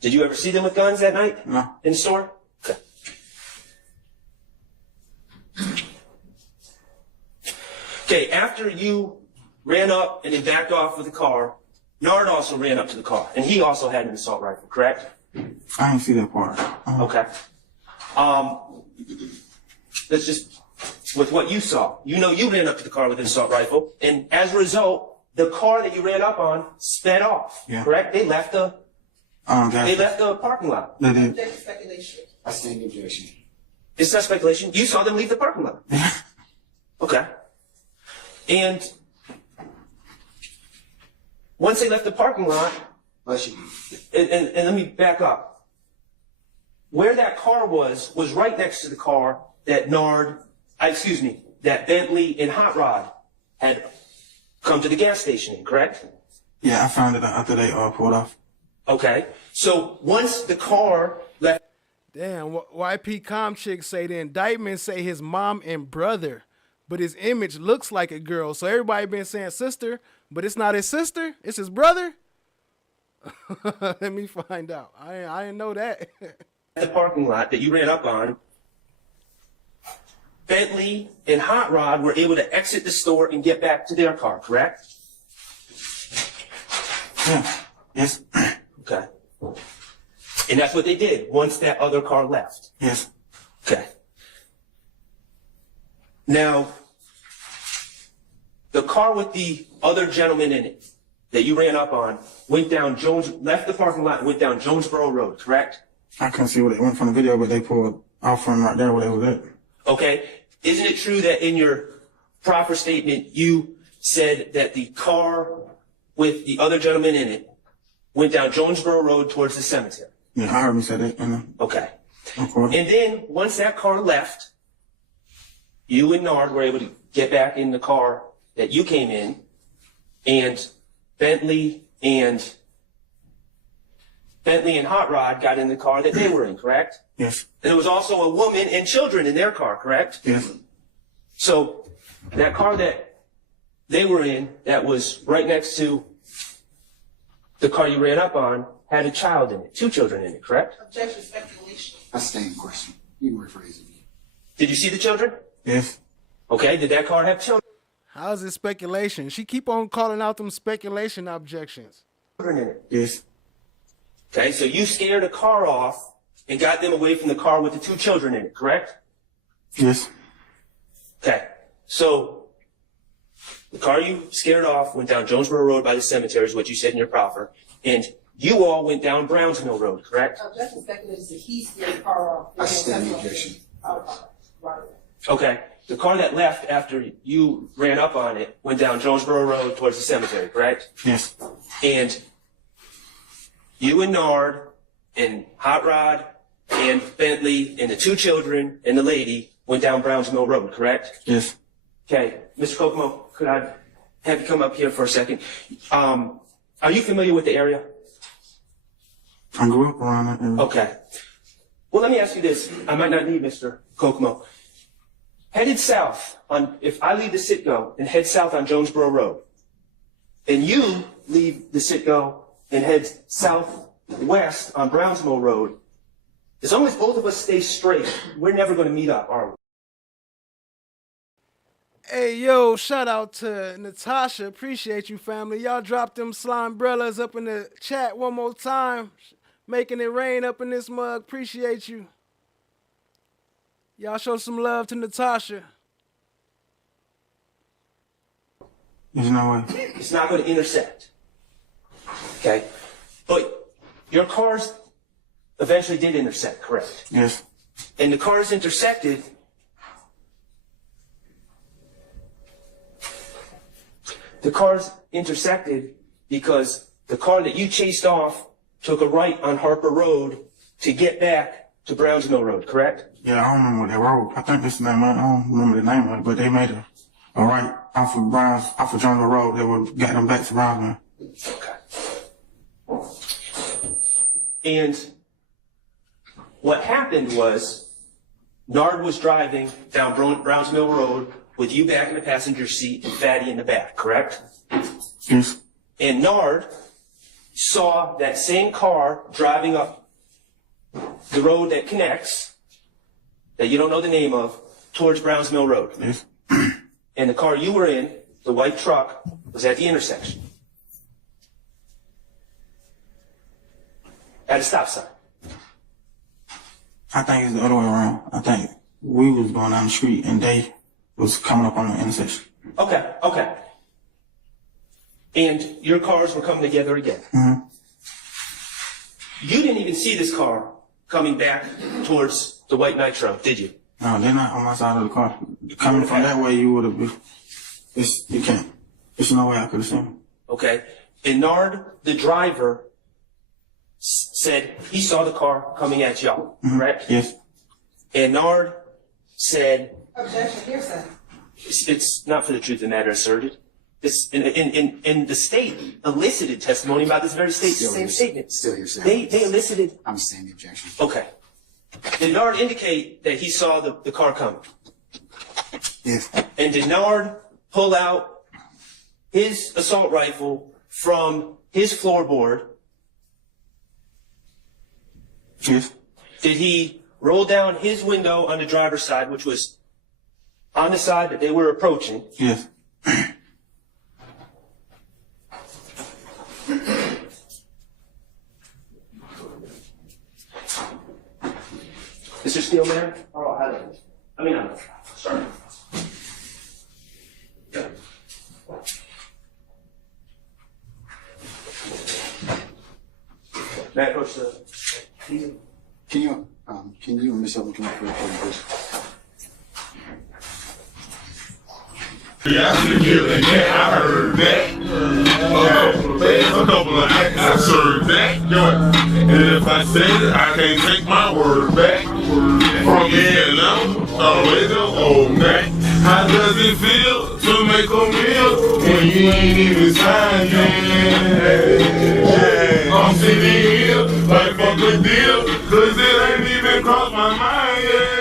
Did you ever see them with guns that night? No. In the store? Okay. Okay, after you ran up and then backed off with the car, Nard also ran up to the car, and he also had an assault rifle, correct? I didn't see that part. Okay. Let's just, with what you saw, you know you ran up to the car with an assault rifle, and as a result, the car that you ran up on sped off, correct? They left the parking lot. They did. Objection, speculation. I sustain the objection. It's not speculation. You saw them leave the parking lot. Okay. And once they left the parking lot, and let me back up. Where that car was right next to the car that that Bentley and Hot Rod had come to the gas station in, correct? Yeah, I found it after they pulled off. Okay. So once the car left. Damn, YP Com Chick say the indictment say his mom and brother, but his image looks like a girl. So everybody been saying sister, but it's not his sister, it's his brother? Let me find out. I didn't know that. The parking lot that you ran up on, Bentley and Hot Rod were able to exit the store and get back to their car, correct? Yeah. Yes. Okay. And that's what they did once that other car left? Yes. Okay. Now, the car with the other gentleman in it that you ran up on left the parking lot and went down Jonesboro Road, correct? I couldn't see where they went from the video, but they pulled off from right there where they was at. Okay. Isn't it true that in your proffer statement you said that the car with the other gentleman in it went down Jonesboro Road towards the cemetery? Yeah, I heard me say that. Okay. And then once that car left, you and Nard were able to get back in the car that you came in, and Bentley and Hot Rod got in the car that they were in, correct? Yes. And there was also a woman and children in their car, correct? Yes. So that car that they were in, that was right next to the car you ran up on, had a child in it, 2 children in it, correct? Objection, speculation. I sustain the question. You can rephrase it. Did you see the children? Yes. Okay, did that car have children? How's it speculation? She keep on calling out them speculation objections. In it. Yes. Okay, so you scared a car off and got them away from the car with the 2 children in it, correct? Yes. Okay, so the car you scared off went down Jonesboro Road by the cemetery, is what you said in your proffer, and you all went down Browns Mill Road, correct? Objection speculated that he scared the car off. I stand the objection. Right. Okay, the car that left after you ran up on it went down Jonesboro Road towards the cemetery, correct? Yes. And you and Nard and Hot Rod and Bentley and the 2 children and the lady went down Browns Mill Road, correct? Yes. Okay, Mr. Kokomo, could I have you come up here for a second? Are you familiar with the area? I grew up around that area. Okay. Well, let me ask you this. I might not need Mr. Kokomo. Headed south on, if I leave the Citgo and head south on Jonesboro Road, and you leave the Citgo and head southwest on Browns Mill Road, as long as both of us stay straight, we're never going to meet up, are we? Hey, yo, shout out to Natasha. Appreciate you, family. Y'all drop them slime umbrellas up in the chat one more time. Making it rain up in this mug. Appreciate you. Y'all show some love to Natasha. There's no way. It's not going to intersect. Okay? But your cars eventually did intersect, correct? Yes. And the cars intersected. The cars intersected because the car that you chased off took a right on Harper Road to get back to Browns Mill Road, correct? Yeah, I don't remember that road. I think this name, I don't remember the name of it, but they made a right off of Jonesboro Road that would get them back to Brownsville. Okay. And what happened was Nard was driving down Browns Mill Road with you back in the passenger seat and Fatty in the back, correct? Yes. And Nard saw that same car driving up the road that connects, that you don't know the name of, towards Browns Mill Road. Yes. And the car you were in, the white truck, was at the intersection. At a stop sign. I think it's the other way around. I think we was going down the street and they was coming up on the intersection. Okay, okay. And your cars were coming together again. Mm-hmm. You didn't even see this car coming back towards the white Nitro, did you? No, they're not on my side of the car. Coming from that way, you would have been. You can't. There's no way I could have seen him. Okay. And Nard, the driver, said he saw the car coming at y'all, correct? Yes. And Nard said, Objection, hearsay. it's not for the truth of the matter asserted. This, and the state elicited testimony about this very same statement. Still hearsay. They elicited. I'm standing the objection. Okay. Did Nard indicate that he saw the car coming? Yes. And did Nard pull out his assault rifle from his floorboard? Yes. Did he roll down his window on the driver's side, which was on the side that they were approaching? Yes. Mr. Steelman? Oh, I mean, I'm sorry. Yeah. May I approach the... Can you and Miss Elton come up for a recording, please? Yeah, I should give it that. I heard that. A couple of acts, I served that. And if I said it, I can't take my word back. From Vietnam, radio, old Mac. How does it feel to make a meal when you ain't even signed yet? I'm sitting here like fuck a deal, cause it ain't even crossed my mind yet.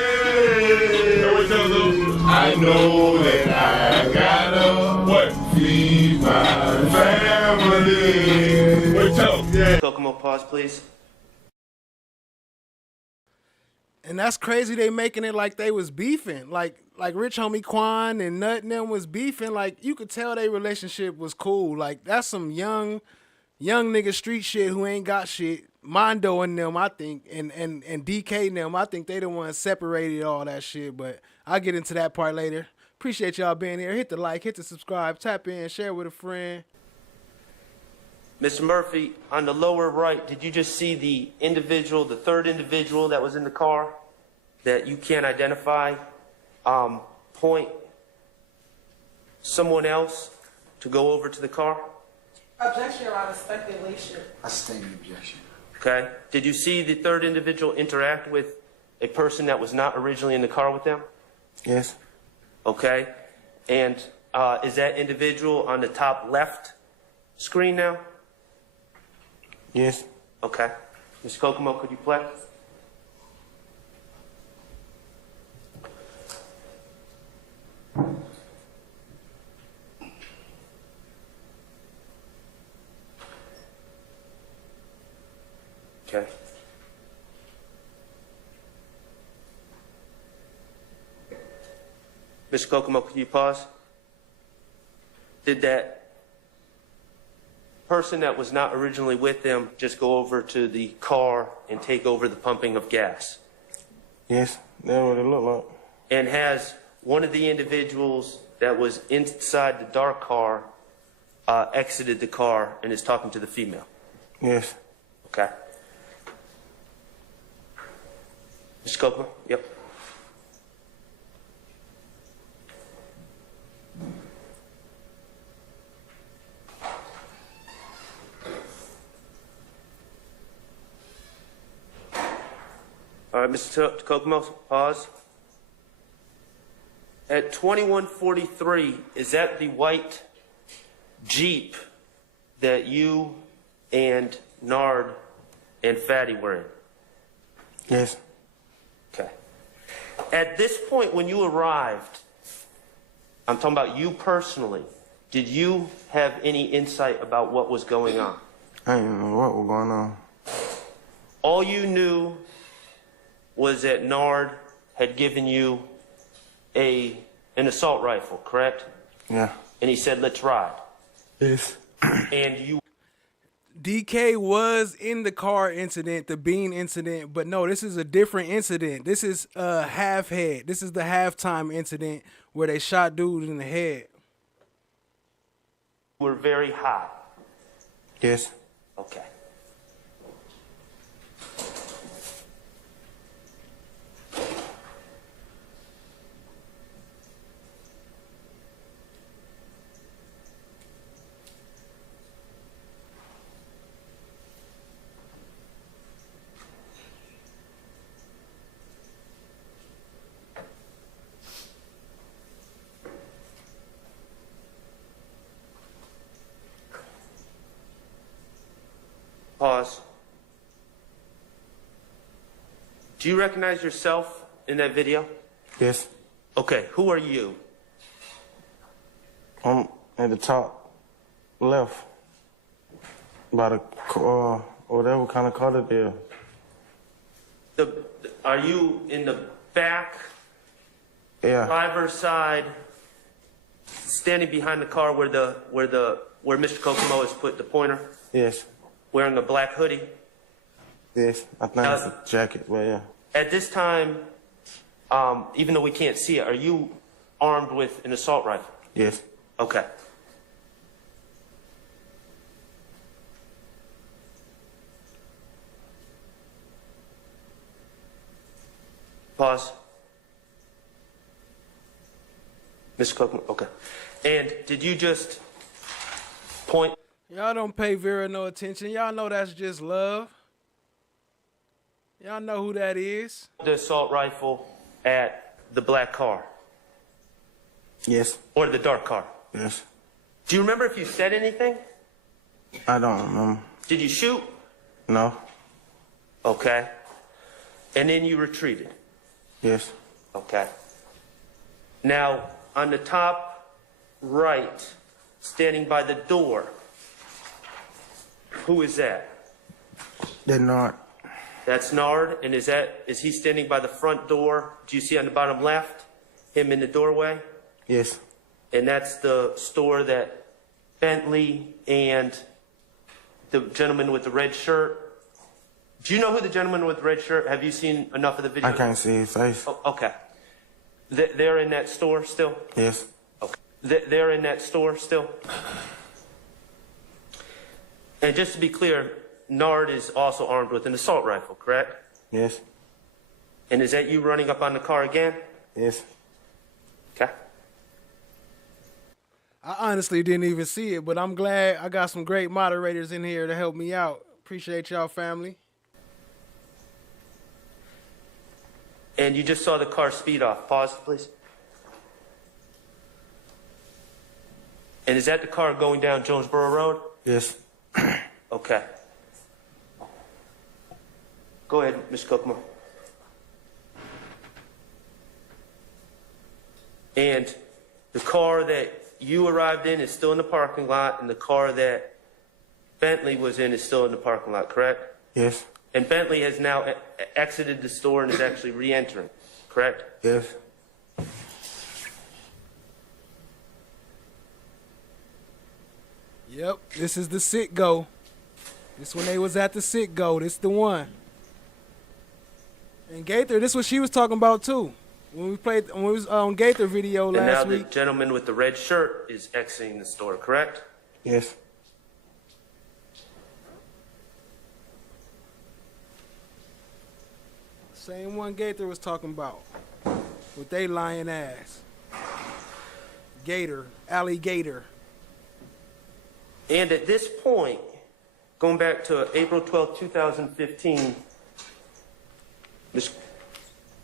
I know that I gotta feed my family. Kokomo, pause, please. And that's crazy. They making it like they was beefing, like Rich Homie Quan and Nut and them was beefing. Like you could tell their relationship was cool. Like that's some young nigga street shit who ain't got shit. Mondo and them, I think, and DK and them, I think they the ones separated all that shit. But I'll get into that part later. Appreciate y'all being here. Hit the like, hit the subscribe, tap in, share with a friend. Mr. Murphy, on the lower right, did you just see the individual, the third individual that was in the car that you can't identify, point someone else to go over to the car? Objection, Your Honor, speculation. I sustain the objection. Okay. Did you see the third individual interact with a person that was not originally in the car with them? Yes. Okay. And is that individual on the top left screen now? Yes. Okay. Mr. Kokomo, could you play? Okay. Mr. Kokomo, could you pause? Did that person that was not originally with them just go over to the car and take over the pumping of gas? Yes, that's what it looked like. And has one of the individuals that was inside the dark car exited the car and is talking to the female? Yes. Okay. Mr. Kokomo? Yep. All right, Mr. Kokomo, pause. At 2143, is that the white Jeep that you and Nard and Fatty were in? Yes. Okay. At this point, when you arrived, I'm talking about you personally, did you have any insight about what was going on? I didn't know what was going on. All you knew was that Nard had given you an assault rifle, correct? Yeah. And he said, let's ride. Yes. And you... DK was in the car incident, the bean incident, but no, this is a different incident. This is half head. This is the halftime incident where they shot dude in the head. were very high. Yes. Okay. Pause. Do you recognize yourself in that video? Yes. Okay, who are you? I'm at the top left. By the whatever kind of car it is. Are you in the back? Yeah. Driver's side, standing behind the car where Mr. Kokomo has put the pointer? Yes. Wearing a black hoodie? Yes. I think it's a jacket, but yeah. At this time, even though we can't see it, are you armed with an assault rifle? Yes. Okay. Pause. Mr. Kokomo, okay. And did you just point? Y'all don't pay Vera no attention. Y'all know that's just love. Y'all know who that is. The assault rifle at the black car? Yes. Or the dark car? Yes. Do you remember if you said anything? I don't remember. Did you shoot? No. Okay. And then you retreated? Yes. Okay. Now, on the top right, standing by the door, who is that? They're not. That's Nard, and is he standing by the front door? Do you see on the bottom left, him in the doorway? Yes. And that's the store that Bentley and the gentleman with the red shirt. Do you know who the gentleman with the red shirt? Have you seen enough of the video? I can't see his face. Oh, okay. They're in that store still? Yes. Okay. They're in that store still? And just to be clear, Nard is also armed with an assault rifle, correct? Yes. And is that you running up on the car again? Yes. Okay. I honestly didn't even see it, but I'm glad I got some great moderators in here to help me out. Appreciate y'all, family. And you just saw the car speed off. Pause, please. And is that the car going down Jonesboro Road? Yes. Okay. Go ahead, Mr. Kokomo. And the car that you arrived in is still in the parking lot, and the car that Bentley was in is still in the parking lot, correct? Yes. And Bentley has now exited the store and is actually re-entering, correct? Yes. Yep, this is the sit go. This when they was at the sit go. This the one. And Gaither, this what she was talking about too. When we was on Gaither video And now last the week. gentleman with the red shirt is exiting the store, correct? Yes. Same one Gaither was talking about. With they lying ass. Gator, alligator. And at this point, going back to April 12, 2015,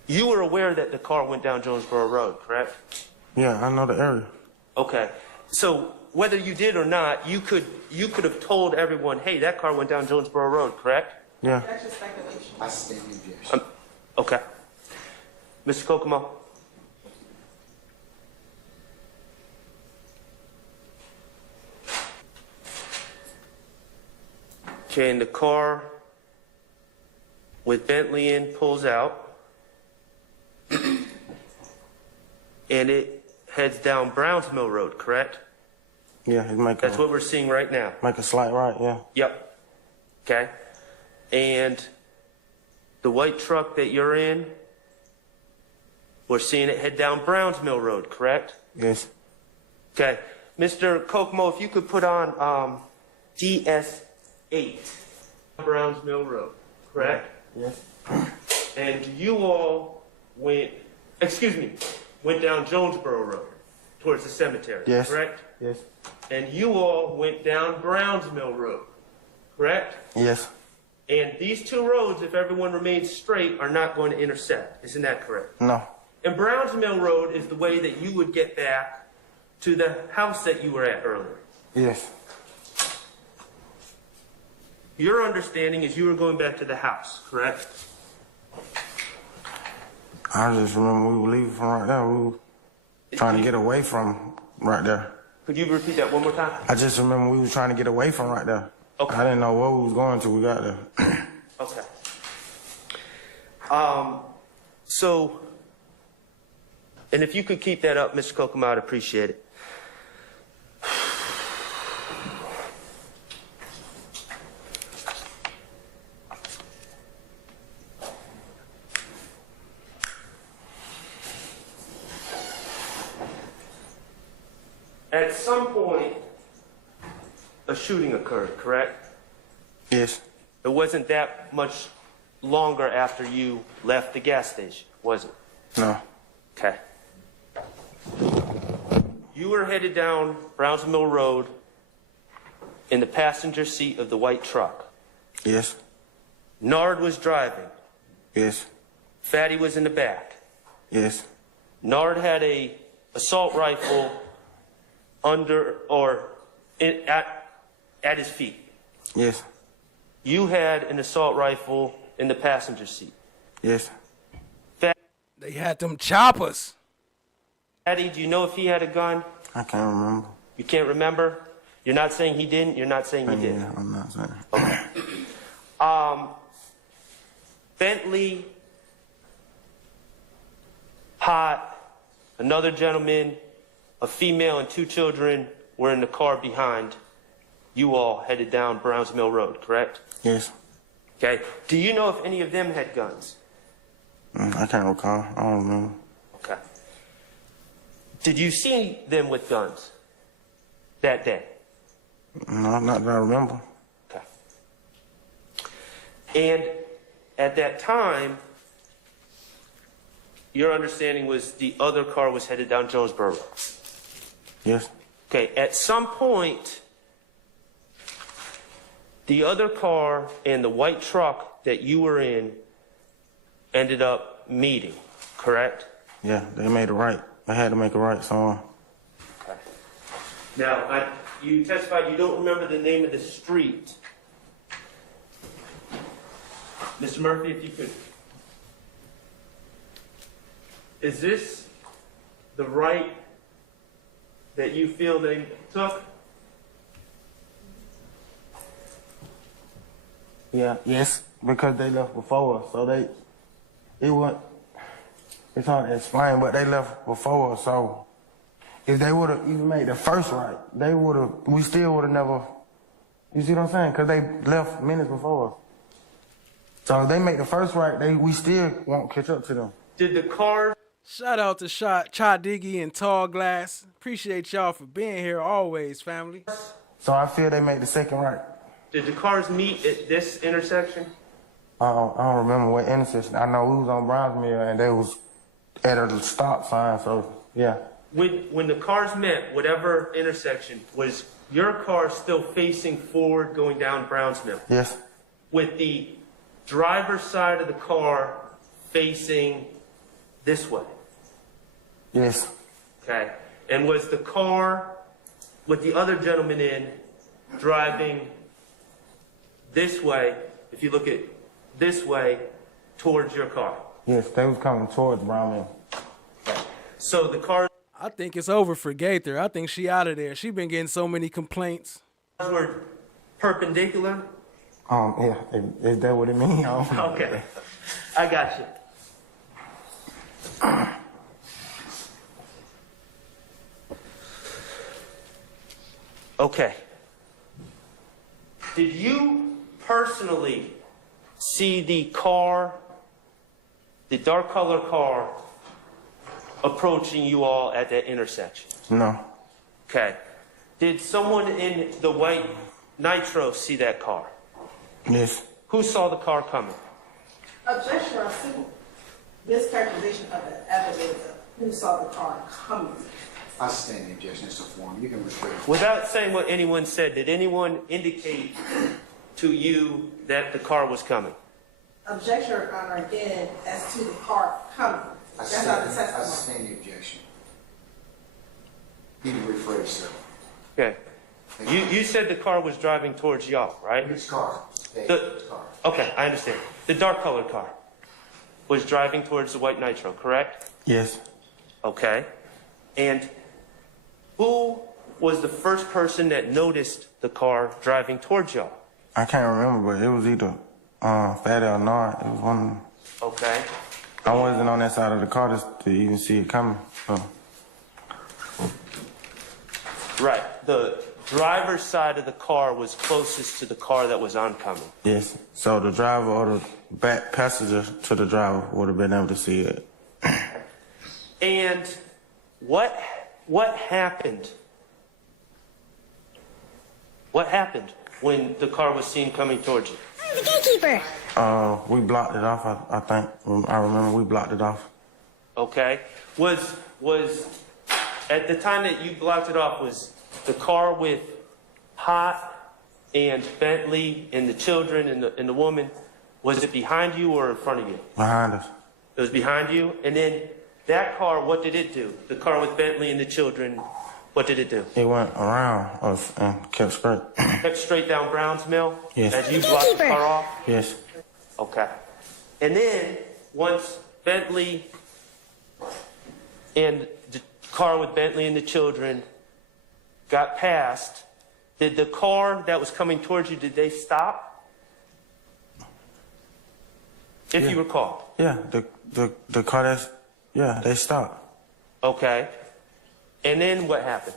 you were aware that the car went down Jonesboro Road, correct? Yeah, I know the area. Okay. So whether you did or not, you could have told everyone, hey, that car went down Jonesboro Road, correct? Yeah. That's just speculation. I stand in objection. Okay. Mr. Kokomo. Okay, and the car with Bentley in pulls out, and it heads down Browns Mill Road, correct? Yeah, That's what we're seeing right now. Make a slight right, yeah. Yep. Okay. And the white truck that you're in, we're seeing it head down Browns Mill Road, correct? Yes. Okay. Mr. Kokomo, if you could put on DS8, Browns Mill Road, correct? Yes. And you all went down Jonesboro Road towards the cemetery, Yes. correct? Yes. And you all went down Browns Mill Road, correct? Yes. And these two roads, if everyone remains straight, are not going to intersect. Isn't that correct? No. And Browns Mill Road is the way that you would get back to the house that you were at earlier. Yes. Your understanding is you were going back to the house, correct? I just remember we were leaving from right there. We were trying to get away from right there. Could you repeat that one more time? I just remember we were trying to get away from right there. Okay. I didn't know where we was going till we got there. Okay. So, and if you could keep that up, Mr. Kokomo, I'd appreciate it. At some point, a shooting occurred, correct? Yes. It wasn't that much longer after you left the gas station, was it? No. Okay. You were headed down Browns Mill Road in the passenger seat of the white truck. Yes. Nard was driving. Yes. Fatty was in the back. Yes. Nard had a assault rifle at his feet. Yes. You had an assault rifle in the passenger seat. Yes. They had them choppers. Fatty, do you know if he had a gun? I can't remember. You can't remember? You're not saying he didn't? You're not saying he did? Yeah, I'm not saying. Okay. Bentley, Hot, another gentleman, a female, and 2 children were in the car behind you all headed down Browns Mill Road, correct? Yes. Okay. Do you know if any of them had guns? I can't recall. I don't remember. Okay. Did you see them with guns that day? No, not that I remember. Okay. And at that time, your understanding was the other car was headed down Jonesboro Road? Yes. Okay. At some point, the other car and the white truck that you were in ended up meeting, correct? Yeah, they made a right. I had to make a right somewhere. Okay. Now, you testified you don't remember the name of the street. Mr. Murphy, if you could. Is this the right that you feel they took? Yeah, yes, because they left before us, so it's hard to explain, but they left before us, so if they would have even made the first right, we still would have never, you see what I'm saying? Because they left minutes before us. So if they make the first right, we still won't catch up to them. Did the car... Shout out to Cha Diggy and Tall Glass. Appreciate y'all for being here always, family. So I feel they made the second right. Did the cars meet at this intersection? I don't remember what intersection. I know we was on Brownsmill and they was at a stop sign, so yeah. When the cars met, whatever intersection, was your car still facing forward going down Brownsmill? Yes. With the driver's side of the car facing this way? Yes. Okay. And was the car with the other gentleman in driving this way, if you look at this way, towards your car? Yes, they was coming towards Brownmill. So the car... I think it's over for Gaither. I think she out of there. She been getting so many complaints. Were perpendicular? Yeah, is that what it means? Okay, I got you. Okay. Did you personally see the car, the dark color car, approaching you all at that intersection? No. Okay. Did someone in the white Nitro see that car? Yes. Who saw the car coming? Objection, I see mischaracterization of the evidence of who saw the car coming. I stand the objection as to form. You can refer. Without saying what anyone said, did anyone indicate to you that the car was coming? Objection, Your Honor, again, as to the car coming. That's not the testimony. I stand the objection. You can rephrase, sir. Okay. You said the car was driving towards y'all, right? Which car? Okay, I understand. The dark colored car was driving towards the white Nitro, correct? Yes. Okay. And who was the first person that noticed the car driving towards y'all? I can't remember, but it was either Fatty or Nard. It was one. Okay. I wasn't on that side of the car to even see it coming. So. Right. The driver's side of the car was closest to the car that was oncoming. Yes. So the driver or the back passenger to the driver would have been able to see it. And what happened? What happened when the car was seen coming towards you? I'm the gatekeeper. We blocked it off. I think I remember we blocked it off. Okay. Was at the time that you blocked it off, was the car with Hot and Bentley and the children and the woman, was it behind you or in front of you? Behind us. It was behind you, and then that car, what did it do? The car with Bentley and the children, what did it do? It went around us and kept straight. Kept straight down Browns Mill? Yes. As you blocked the car off? Yes. Okay. And then, once Bentley and the car with Bentley and the children got past, did the car that was coming towards you, did they stop? if you recall. Yeah, the car that's, yeah, they stopped. Okay. And then what happened?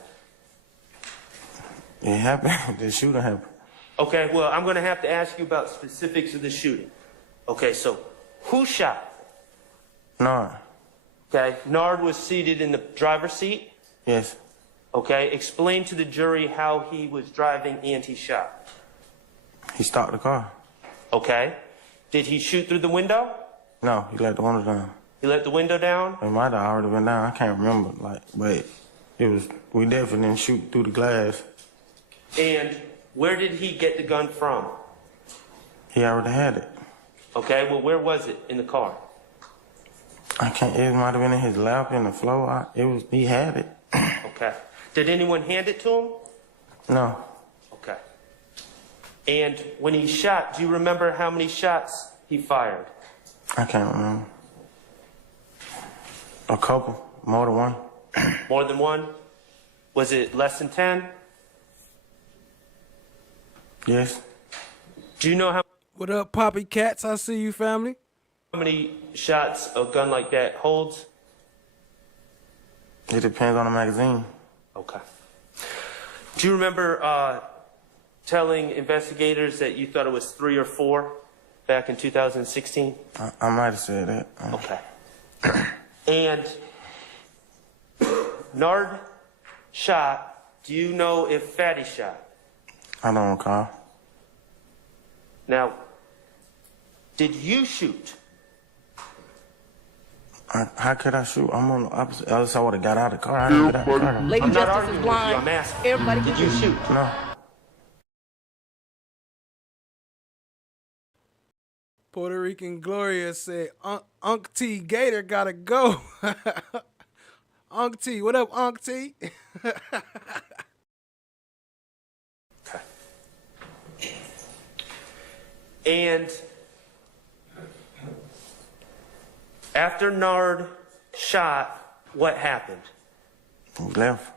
It happened. The shooting happened. Okay, well, I'm going to have to ask you about specifics of the shooting. Okay, so who shot? Nard. Okay, Nard was seated in the driver's seat? Yes. Okay, explain to the jury how he was driving and he shot. He stopped the car. Okay. Did he shoot through the window? No, he let the window down. He let the window down? It might have already been down. I can't remember, but it was, we definitely didn't shoot through the glass. And where did he get the gun from? He already had it. Okay, well, where was it in the car? I can't, it might have been in his lap, in the floor. He had it. Okay. Did anyone hand it to him? No. Okay. And when he shot, do you remember how many shots he fired? I can't remember. A couple, more than one. More than one? Was it less than 10? Yes. Do you know how What up, Poppy Cats? I see you, family. many shots a gun like that holds? It depends on the magazine. Okay. Do you remember telling investigators that you thought it was 3 or 4 back in 2016? I might have said that. Okay. And Nard shot. Do you know if Fatty shot? I don't recall. Now, did you shoot? How could I shoot? I'm on the opposite. Else I would have got out of the car. I didn't get out of the car. Lady Justice is blind. I'm asking. Everybody, did you shoot? No. Puerto Rican Gloria said, Unc T Gator gotta go. Unc T, what up, Unc T? And after Nard shot, what happened? He left.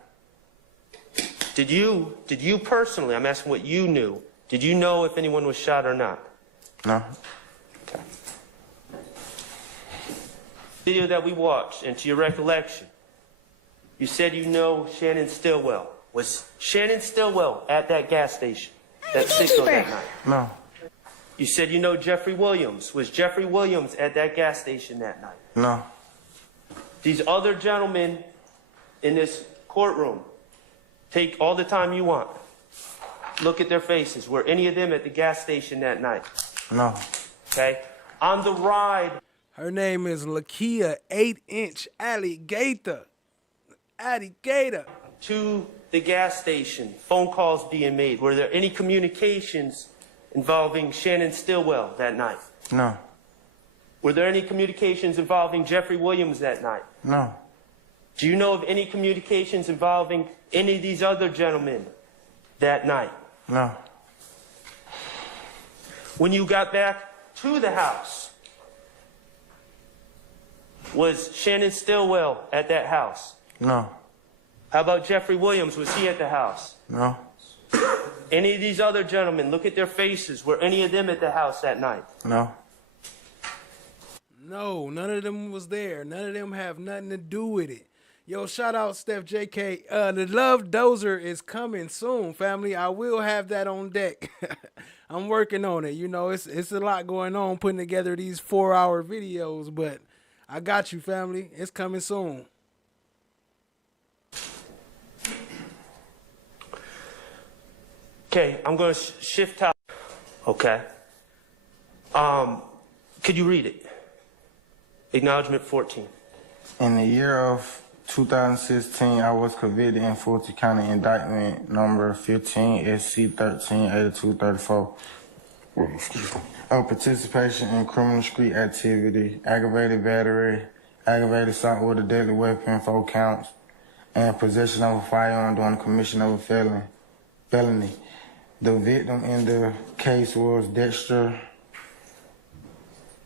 Did you personally, I'm asking what you knew, did you know if anyone was shot or not? No. Okay. Video that we watched, and to your recollection, you said you know Shannon Stillwell. Was Shannon Stillwell at that gas station, that signal that night? No. You said you know Jeffrey Williams. Was Jeffrey Williams at that gas station that night? No. These other gentlemen in this courtroom, take all the time you want. Look at their faces. Were any of them at the gas station that night? No. Okay. On the ride. Her name is Lakia 8-inch Alligator. Alligator. To the gas station, phone calls being made. Were there any communications involving Shannon Stillwell that night? No. Were there any communications involving Jeffrey Williams that night? No. Do you know of any communications involving any of these other gentlemen that night? No. When you got back to the house, was Shannon Stillwell at that house? No. How about Jeffrey Williams? Was he at the house? No. Any of these other gentlemen, look at their faces. Were any of them at the house that night? No. No, none of them was there. None of them have nothing to do with it. Yo, shout out Steph JK. The Love Dozer is coming soon, family. I will have that on deck. I'm working on it. You know, it's a lot going on putting together these 4-hour videos, but I got you, family. It's coming soon. Okay, I'm going to shift topic. Okay. Could you read it? Acknowledgement 14. In the year of 2016, I was convicted in Fulton County indictment number 15 SC 138234 of participation in criminal street activity, aggravated battery, aggravated assault with a deadly weapon, 4 counts, and possession of a firearm during the commission of a felony. The victim in the case was Dexter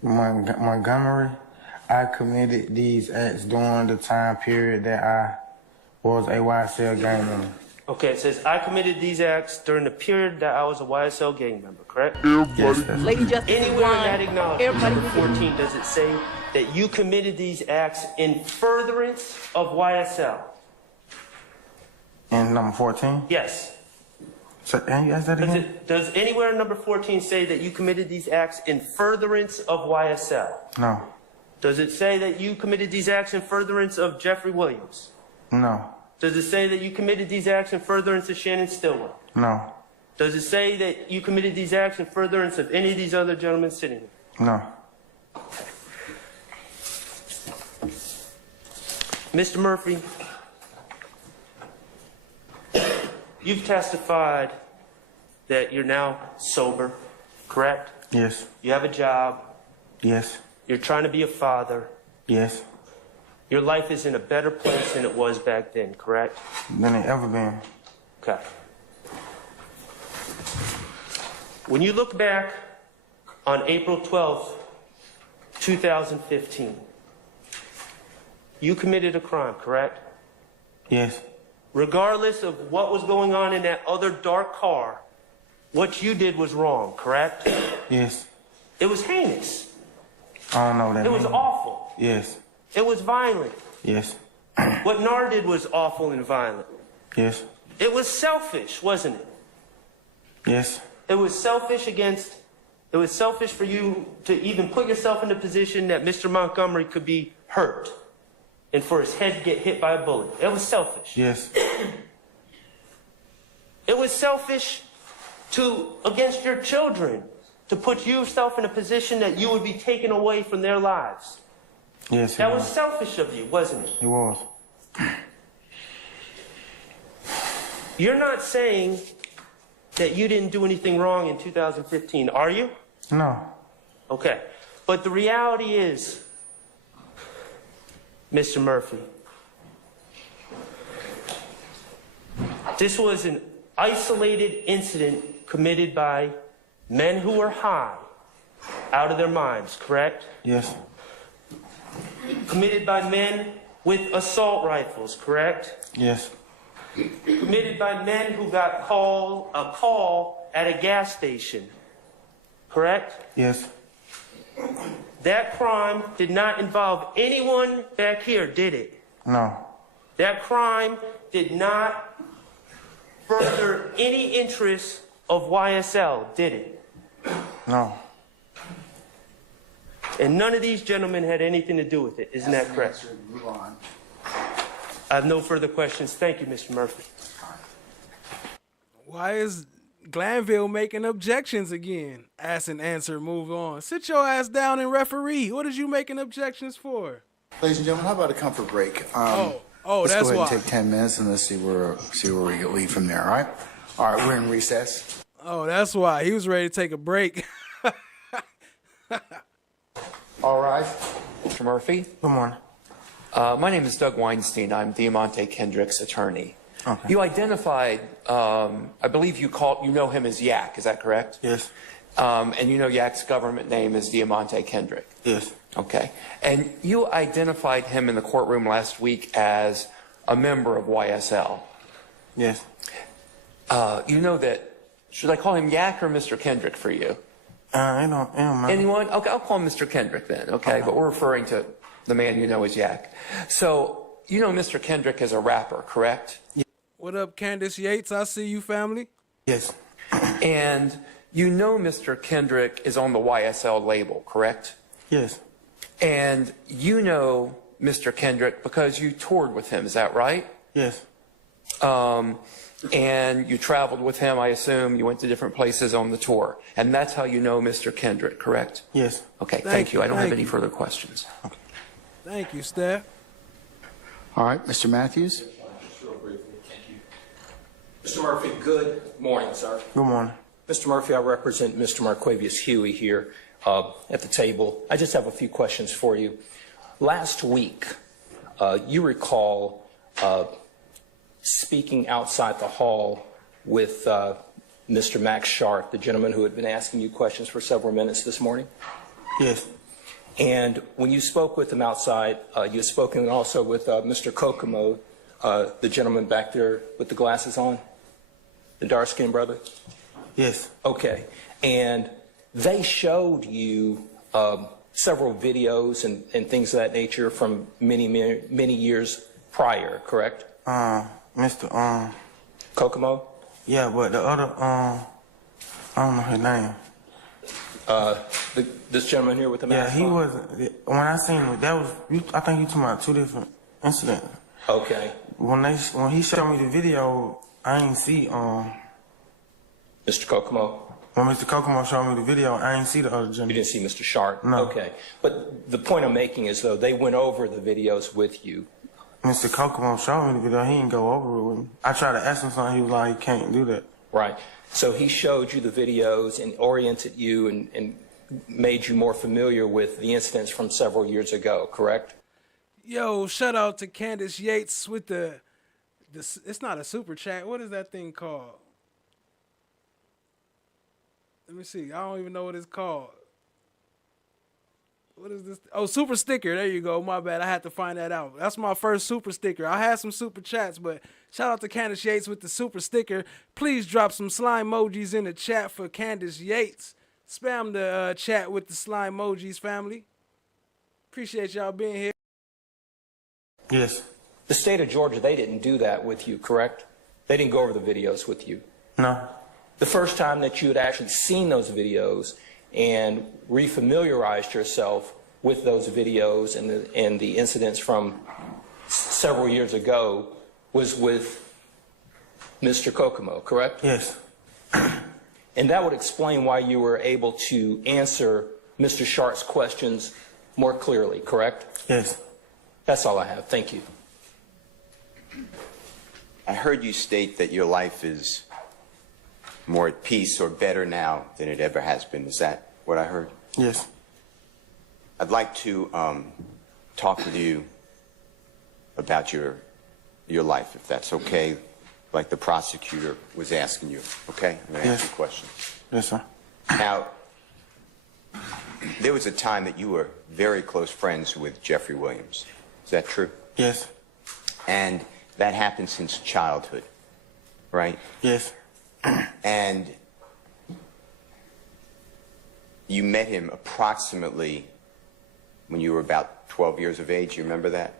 Montgomery. I committed these acts during the time period that I was a YSL gang member. Okay, it says, I committed these acts during the period that I was a YSL gang member, correct? Yes. Lady Justice Anywhere in that blind. acknowledgement, Everybody number 14, does it say that you committed these acts in furtherance of YSL? And number 14? Yes. So, and you ask that again? Does anywhere in number 14 say that you committed these acts in furtherance of YSL? No. Does it say that you committed these acts in furtherance of Jeffrey Williams? No. Does it say that you committed these acts in furtherance of Shannon Stillwell? No. Does it say that you committed these acts in furtherance of any of these other gentlemen sitting here? No. Mr. Murphy, you've testified that you're now sober, correct? Yes. You have a job. Yes. You're trying to be a father. Yes. Your life is in a better place than it was back then, correct? Than it ever been. Okay. When you look back on April 12th, 2015, you committed a crime, correct? Yes. Regardless of what was going on in that other dark car, what you did was wrong, correct? Yes. It was heinous. I don't know what that It was means. awful. Yes. It was violent. Yes. What Nar did was awful and violent. Yes. It was selfish, wasn't it? Yes. It was selfish for you to even put yourself in the position that Mr. Montgomery could be hurt and for his head to get hit by a bullet. It was selfish. Yes. It was selfish against your children to put yourself in a position that you would be taken away from their lives. Yes. That was selfish of you, wasn't it? It was. You're not saying that you didn't do anything wrong in 2015, are you? No. Okay. But the reality is, Mr. Murphy, this was an isolated incident committed by men who were high, out of their minds, correct? Yes. Committed by men with assault rifles, correct? Yes. Committed by men who got a call at a gas station, correct? Yes. That crime did not involve anyone back here, did it? No. That crime did not further any interest of YSL, did it? No. And none of these gentlemen had anything to do with it, isn't that correct? Move on. I have no further questions. Thank you, Mr. Murphy. Why is Glanville making objections again? Ask and answer, move on. Sit your ass down and referee. What is you making objections for? Ladies and gentlemen, how about a comfort break? Oh, let's that's go ahead why. and take 10 minutes and let's see where we get lead from there, all right? All right, we're in recess. Oh, that's why. He was ready to take a break. All right. Mr. Murphy. Good morning. My name is Doug Weinstein. I'm Diamante Kendrick's attorney. Okay. You identified, I believe you know him as Yak, is that correct? Yes. And you know Yak's government name is Diamante Kendrick. Yes. Okay. And you identified him in the courtroom last week as a member of YSL. Yes. You know that, should I call him Yak or Mr. Kendrick for you? It don't matter. Anyone? Okay, I'll call him Mr. Kendrick then, okay? But we're referring to the man you know as Yak. So, you know Mr. Kendrick is a rapper, correct? What up, Candace Yates? I see you, family. Yes. And you know Mr. Kendrick is on the YSL label, correct? Yes. And you know Mr. Kendrick because you toured with him, is that right? Yes. And you traveled with him, I assume. You went to different places on the tour. And that's how you know Mr. Kendrick, correct? Yes. Okay, thank you. I don't have any further questions. Okay. Thank you, Steph. All right, Mr. Matthews. Mr. Murphy, good morning, sir. Good morning. Mr. Murphy, I represent Mr. Marquavius Huey here at the table. I just have a few questions for you. Last week, you recall speaking outside the hall with Mr. Max Sharp, the gentleman who had been asking you questions for several minutes this morning? Yes. And when you spoke with him outside, you had spoken also with Mr. Kokomo, the gentleman back there with the glasses on? The dark-skinned brother? Yes. Okay. And they showed you several videos and things of that nature from many years prior, correct? Mr. Kokomo? Yeah, but the other, I don't know his name. This gentleman here with the Yeah, mask he on? wasn't. When I seen it, that was. I think you talking about two different incidents. Okay. When he showed me the video, I ain't see Mr. Kokomo? When Mr. Kokomo showed me the video, I ain't see the other gentleman. You didn't see Mr. Sharp? No. Okay. But the point I'm making is, though, they went over the videos with you. Mr. Kokomo showed me the video. He didn't go over it with me. I tried to ask him something. He was like, he can't do that. Right. So he showed you the videos and oriented you and made you more familiar with the incidents from several years ago, correct? Yo, shout out to Candace Yates with the it's not a super chat. What is that thing called? Let me see. I don't even know what it's called. What is this? Oh, super sticker. There you go. My bad. I had to find that out. That's my first super sticker. I had some super chats, but shout out to Candace Yates with the super sticker. Please drop some slime emojis in the chat for Candace Yates. Spam the chat with the slime emojis, family. Appreciate y'all being here. Yes. The state of Georgia, they didn't do that with you, correct? They didn't go over the videos with you. No. The first time that you had actually seen those videos and refamiliarized yourself with those videos and the incidents from several years ago was with Mr. Kokomo, correct? Yes. And that would explain why you were able to answer Mr. Sharp's questions more clearly, correct? Yes. That's all I have. Thank you. I heard you state that your life is more at peace or better now than it ever has been. Is that what I heard? Yes. I'd like to talk with you about your life, if that's okay, like the prosecutor was asking you, okay? I'm going to ask you questions. Yes, sir. Now, there was a time that you were very close friends with Jeffrey Williams. Is that true? Yes. And that happened since childhood, right? Yes. And you met him approximately when you were about 12 years of age. You remember that?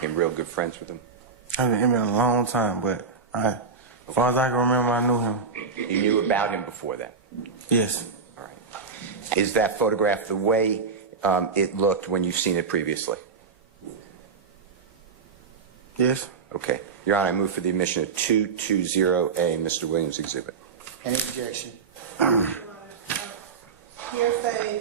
Became real good friends with him? I mean, it's been a long time, but as far as I can remember, I knew him. You knew about him before that? Yes. All right. Is that photograph the way it looked when you've seen it previously? Yes. Okay. Your Honor, I move for the admission of 220A, Mr. Williams' exhibit. Any objection? Hearsay.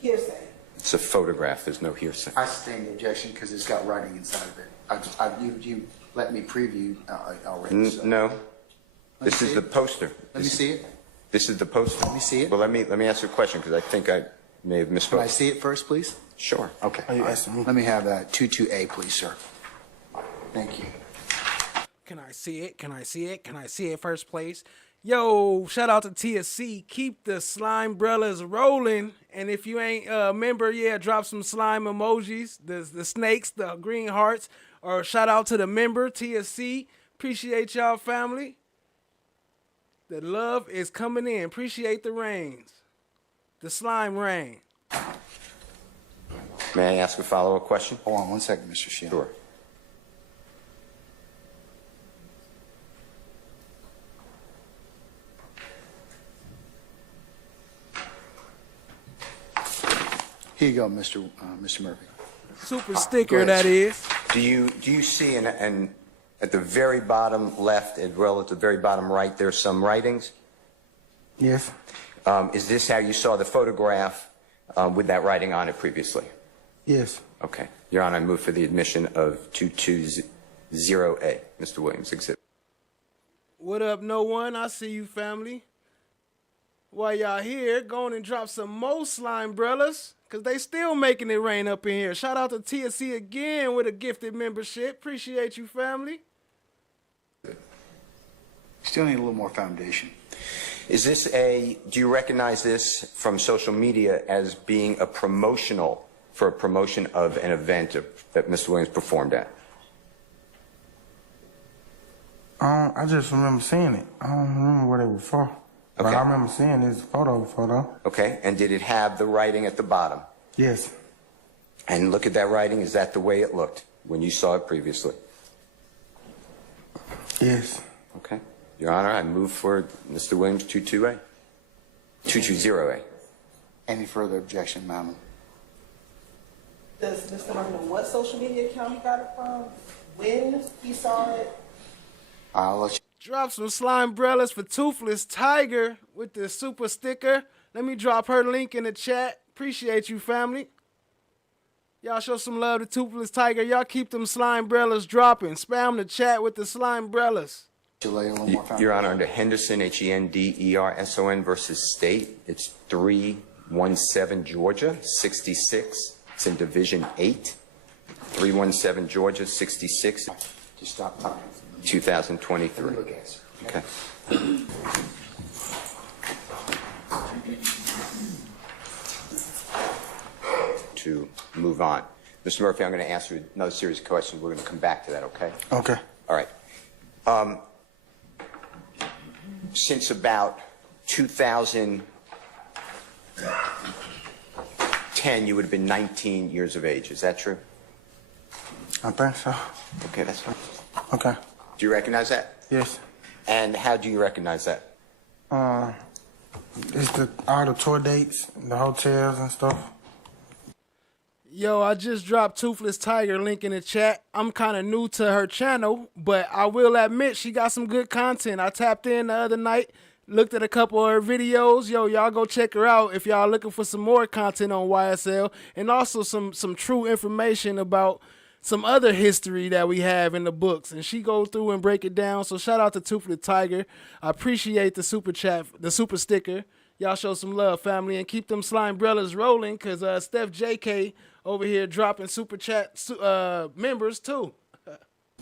Hearsay. It's a photograph. There's no hearsay. I sustain the objection because it's got writing inside of it. You let me preview already. So. No. This is the poster. Let me see it. This is the poster. Let me see it. Well, let me ask you a question because I think I may have misspoken. Can I see it first, please? Sure. Okay. Oh, you asking me? Let me have 22A, please, sir. Thank you. Can I see it? Can I see it? Can I see it first place? Yo, shout out to TSC. Keep the slime brothers rolling. And if you ain't a member, yeah, drop some slime emojis. The snakes, the green hearts. Or shout out to the member, TSC. Appreciate y'all, family. The love is coming in. Appreciate the rains. The slime rain. May I ask a follow-up question? Hold on one second, Mr. Shield. Sure. Here you go, Mr. Murphy. Super sticker, that is. Do you see and at the very bottom left as well as the very bottom right there's some writings? Yes. Is this how you saw the photograph with that writing on it previously? Yes. Okay. Your Honor, I move for the admission of 220A, Mr. Williams' exhibit. What up, no one? I see you, family. While y'all here, go on and drop some more slime brothers, because they still making it rain up in here. Shout out to TSC again with a gifted membership. Appreciate you, family. Still need a little more foundation. Is this do you recognize this from social media as being a promotional for a promotion of an event that Mr. Williams performed at? I just remember seeing it. I don't remember what it was for. But Okay. I remember seeing this photo. Okay, and did it have the writing at the bottom? Yes. And look at that writing. Is that the way it looked when you saw it previously? Yes. Okay. Your Honor, I move for Mr. Williams 22A. 220A. Any further objection, Madam? Does Mr. Murphy know what social media account he got it from? When he saw it? I'll let you. Drop some slime umbrellas for Toothless Tiger with the super sticker. Let me drop her link in the chat. Appreciate you, family. Y'all show some love to Toothless Tiger. Y'all keep them slime umbrellas dropping. Spam the chat with the slime umbrellas. Your Honor, under Henderson, Henderson versus State, it's 317 Georgia, 66. It's in Division 8. 317 Georgia, 66. Just stop talking. 2023. Okay. To move on. Mr. Murphy, I'm going to ask you another series of questions. We're going to come back to that, okay? Okay. All right. Since about 2010, you would have been 19 years of age. Is that true? I think so. Okay, that's fine. Okay. Do you recognize that? Yes. And how do you recognize that? It's all the tour dates, the hotels and stuff. Yo, I just dropped Toothless Tiger link in the chat. I'm kind of new to her channel, but I will admit she got some good content. I tapped in the other night, looked at a couple of her videos. Yo, y'all go check her out if y'all looking for some more content on YSL and also some true information about some other history that we have in the books. And she go through and break it down. So shout out to Toothless Tiger. I appreciate the super chat, the super sticker. Y'all show some love, family, and keep them slime umbrellas rolling because Steph JK over here dropping super chat members too.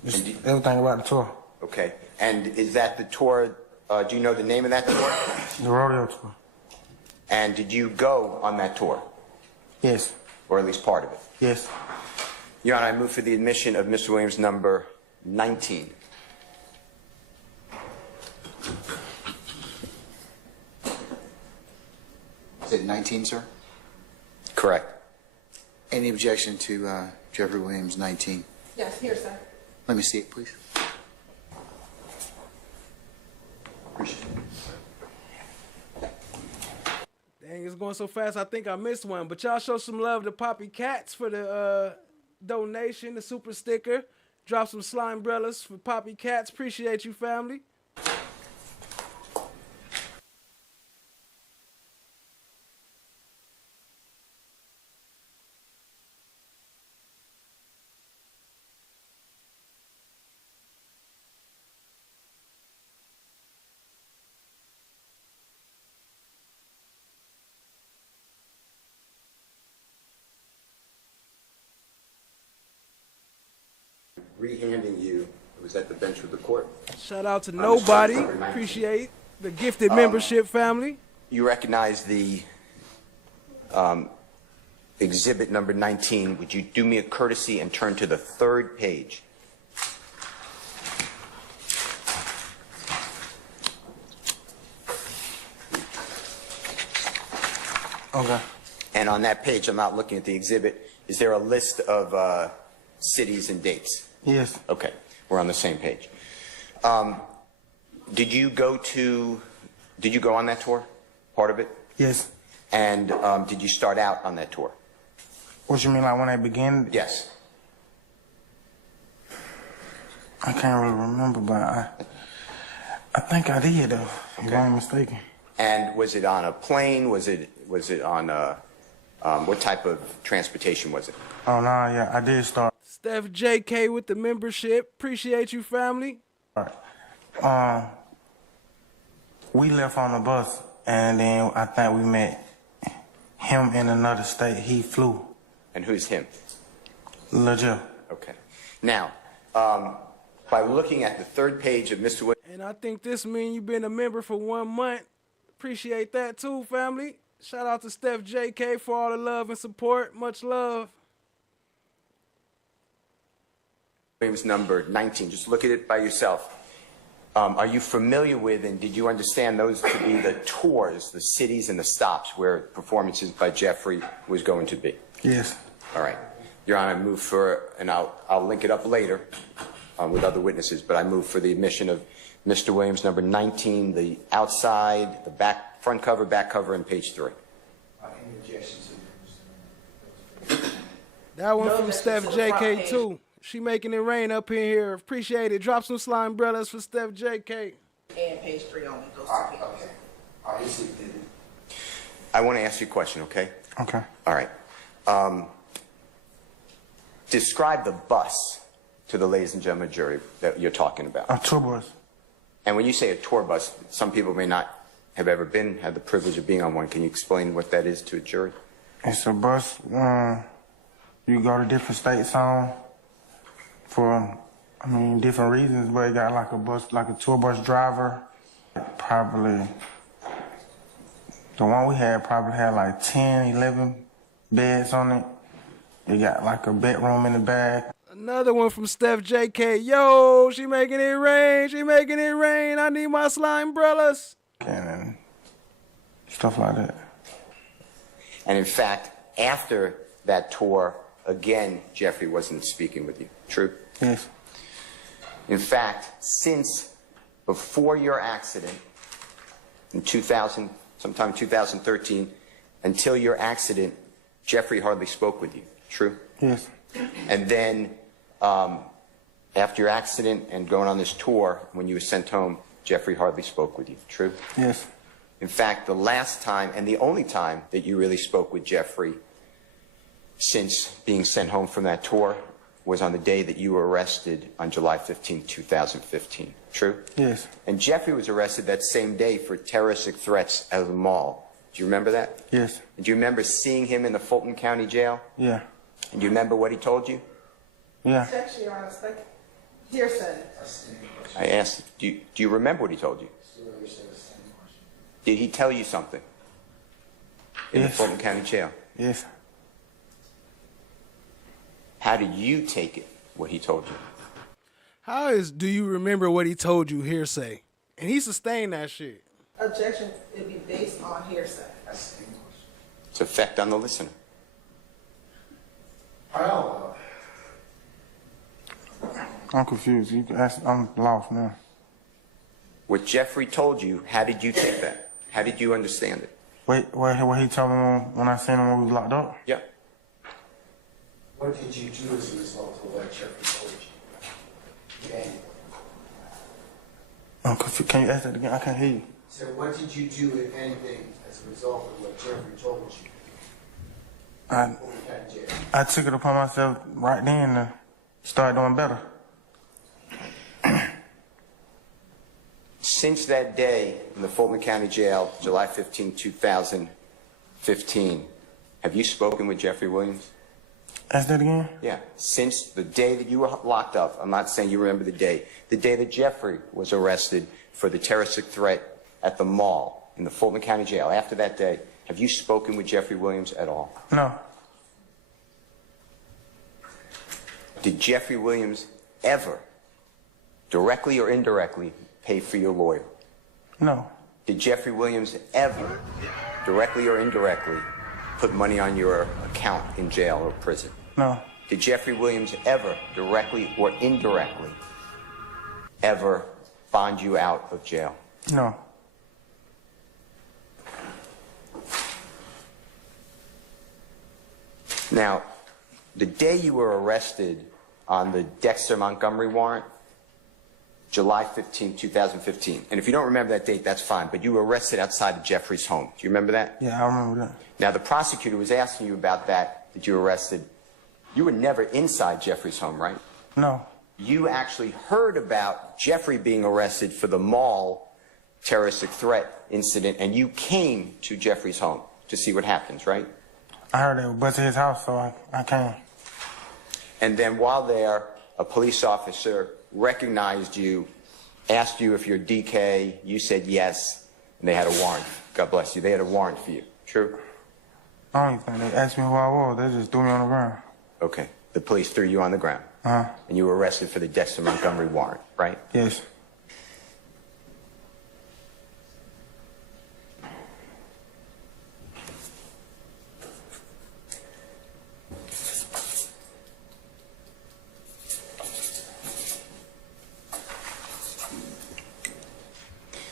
Just everything about the tour. Okay. And is that the tour? Do you know the name of that tour? The rodeo tour. And did you go on that tour? Yes. Or at least part of it? Yes. Your Honor, I move for the admission of Mr. Williams number 19. Is it 19, sir? Correct. Any objection to Jeffrey Williams 19? Yes, here, sir. Let me see it, please. Dang, it's going so fast. I think I missed one. But y'all show some love to Poppy Cats for the donation, the super sticker. Drop some slime umbrellas for Poppy Cats. Appreciate you, family. Rehanding you, it was at the bench of the court. Shout out to nobody. Appreciate the gifted membership, family. You recognize the exhibit number 19. Would you do me a courtesy and turn to the third page? Okay. And on that page, I'm not looking at the exhibit. Is there a list of cities and dates? Yes. Okay, we're on the same page. Did you go on that tour? Part of it? Yes. And did you start out on that tour? What you mean, like when I began? Yes. I can't really remember, but I think I did, though, if I'm mistaken. And was it on a plane? Was it on what type of transportation was it? Oh, no, yeah, I did start. Steph JK with the membership. Appreciate you, family. We left on the bus, and then I think we met him in another state. He flew. And who's him? Lil Jeff. Okay. Now, by looking at the third page of Mr. Williams. And I think this means you've been a member for 1 month. Appreciate that too, family. Shout out to Steph JK for all the love and support. Much love. Williams number 19. Just look at it by yourself. Are you familiar with and did you understand those to be the tours, the cities and the stops where performances by Jeffrey was going to be? Yes. All right. Your Honor, I move for, and I'll link it up later with other witnesses, but I move for the admission of Mr. Williams number 19, the outside, the back, front cover, back cover, and page 3. That one from Steph JK too. She making it rain up in here. Appreciate it. Drop some slime umbrellas for Steph JK. And page 3 only. Those two pages. I want to ask you a question, okay? Okay. All right. Describe the bus to the ladies and gentlemen jury that you're talking about. A tour bus. And when you say a tour bus, some people may not have ever had the privilege of being on one. Can you explain what that is to a jury? It's a bus. You go to different states on for, different reasons, but it got like a bus, like a tour bus driver. Probably, the one we had probably had like 10, 11 beds on it. It got like a bedroom in the back. Another one from Steph JK. Yo, she making it rain. She making it rain. I need my slime umbrellas. And stuff like that. And in fact, after that tour, again, Jeffrey wasn't speaking with you. True? Yes. In fact, since before your accident in sometime 2013, until your accident, Jeffrey hardly spoke with you. True? Yes. And then after your accident and going on this tour, when you were sent home, Jeffrey hardly spoke with you. True? Yes. In fact, the last time and the only time that you really spoke with Jeffrey since being sent home from that tour was on the day that you were arrested on July 15, 2015. True? Yes. And Jeffrey was arrested that same day for terroristic threats at a mall. Do you remember that? Yes. And do you remember seeing him in the Fulton County Jail? Yeah. And do you remember what he told you? Yeah. Section, Your Honor, hearsay. I asked, do you remember what he told you? Did he tell you something in the Fulton County Jail? Yes. How did you take it, what he told you? How is do you remember what he told you hearsay? And he sustained that shit. Objection, it'd be based on hearsay. Its effect on the listener. I'm confused. I'm lost now. What Jeffrey told you, how did you take that? How did you understand it? Wait, what he told me when I seen him when we was locked up? Yeah. What did you do as a result of what Jeffrey told you? Okay. I'm confused. Can you ask that again? I can't hear you. So what did you do, if anything, as a result of what Jeffrey told you? I took it upon myself right then to start doing better. Since that day in the Fulton County Jail, July 15, 2015, have you spoken with Jeffrey Williams? Ask that again? Yeah. Since the day that you were locked up, I'm not saying you remember the day that Jeffrey was arrested for the terroristic threat at the mall in the Fulton County Jail, after that day, have you spoken with Jeffrey Williams at all? No. Did Jeffrey Williams ever, directly or indirectly, pay for your lawyer? No. Did Jeffrey Williams ever, directly or indirectly, put money on your account in jail or prison? No. Did Jeffrey Williams ever, directly or indirectly, ever bond you out of jail? No. Now, the day you were arrested on the Dexter Montgomery warrant, July 15, 2015. And if you don't remember that date, that's fine. But you were arrested outside of Jeffrey's home. Do you remember that? Yeah, I remember that. Now, the prosecutor was asking you about that you were arrested. You were never inside Jeffrey's home, right? No. You actually heard about Jeffrey being arrested for the mall terroristic threat incident, and you came to Jeffrey's home to see what happens, right? I heard they were busting his house, so I came. And then while there, a police officer recognized you, asked you if you're DK, you said yes, and they had a warrant. God bless you. They had a warrant for you. True? I don't even think they asked me who I was. They just threw me on the ground. Okay. The police threw you on the ground. And you were arrested for the Dexter Montgomery warrant, right? Yes.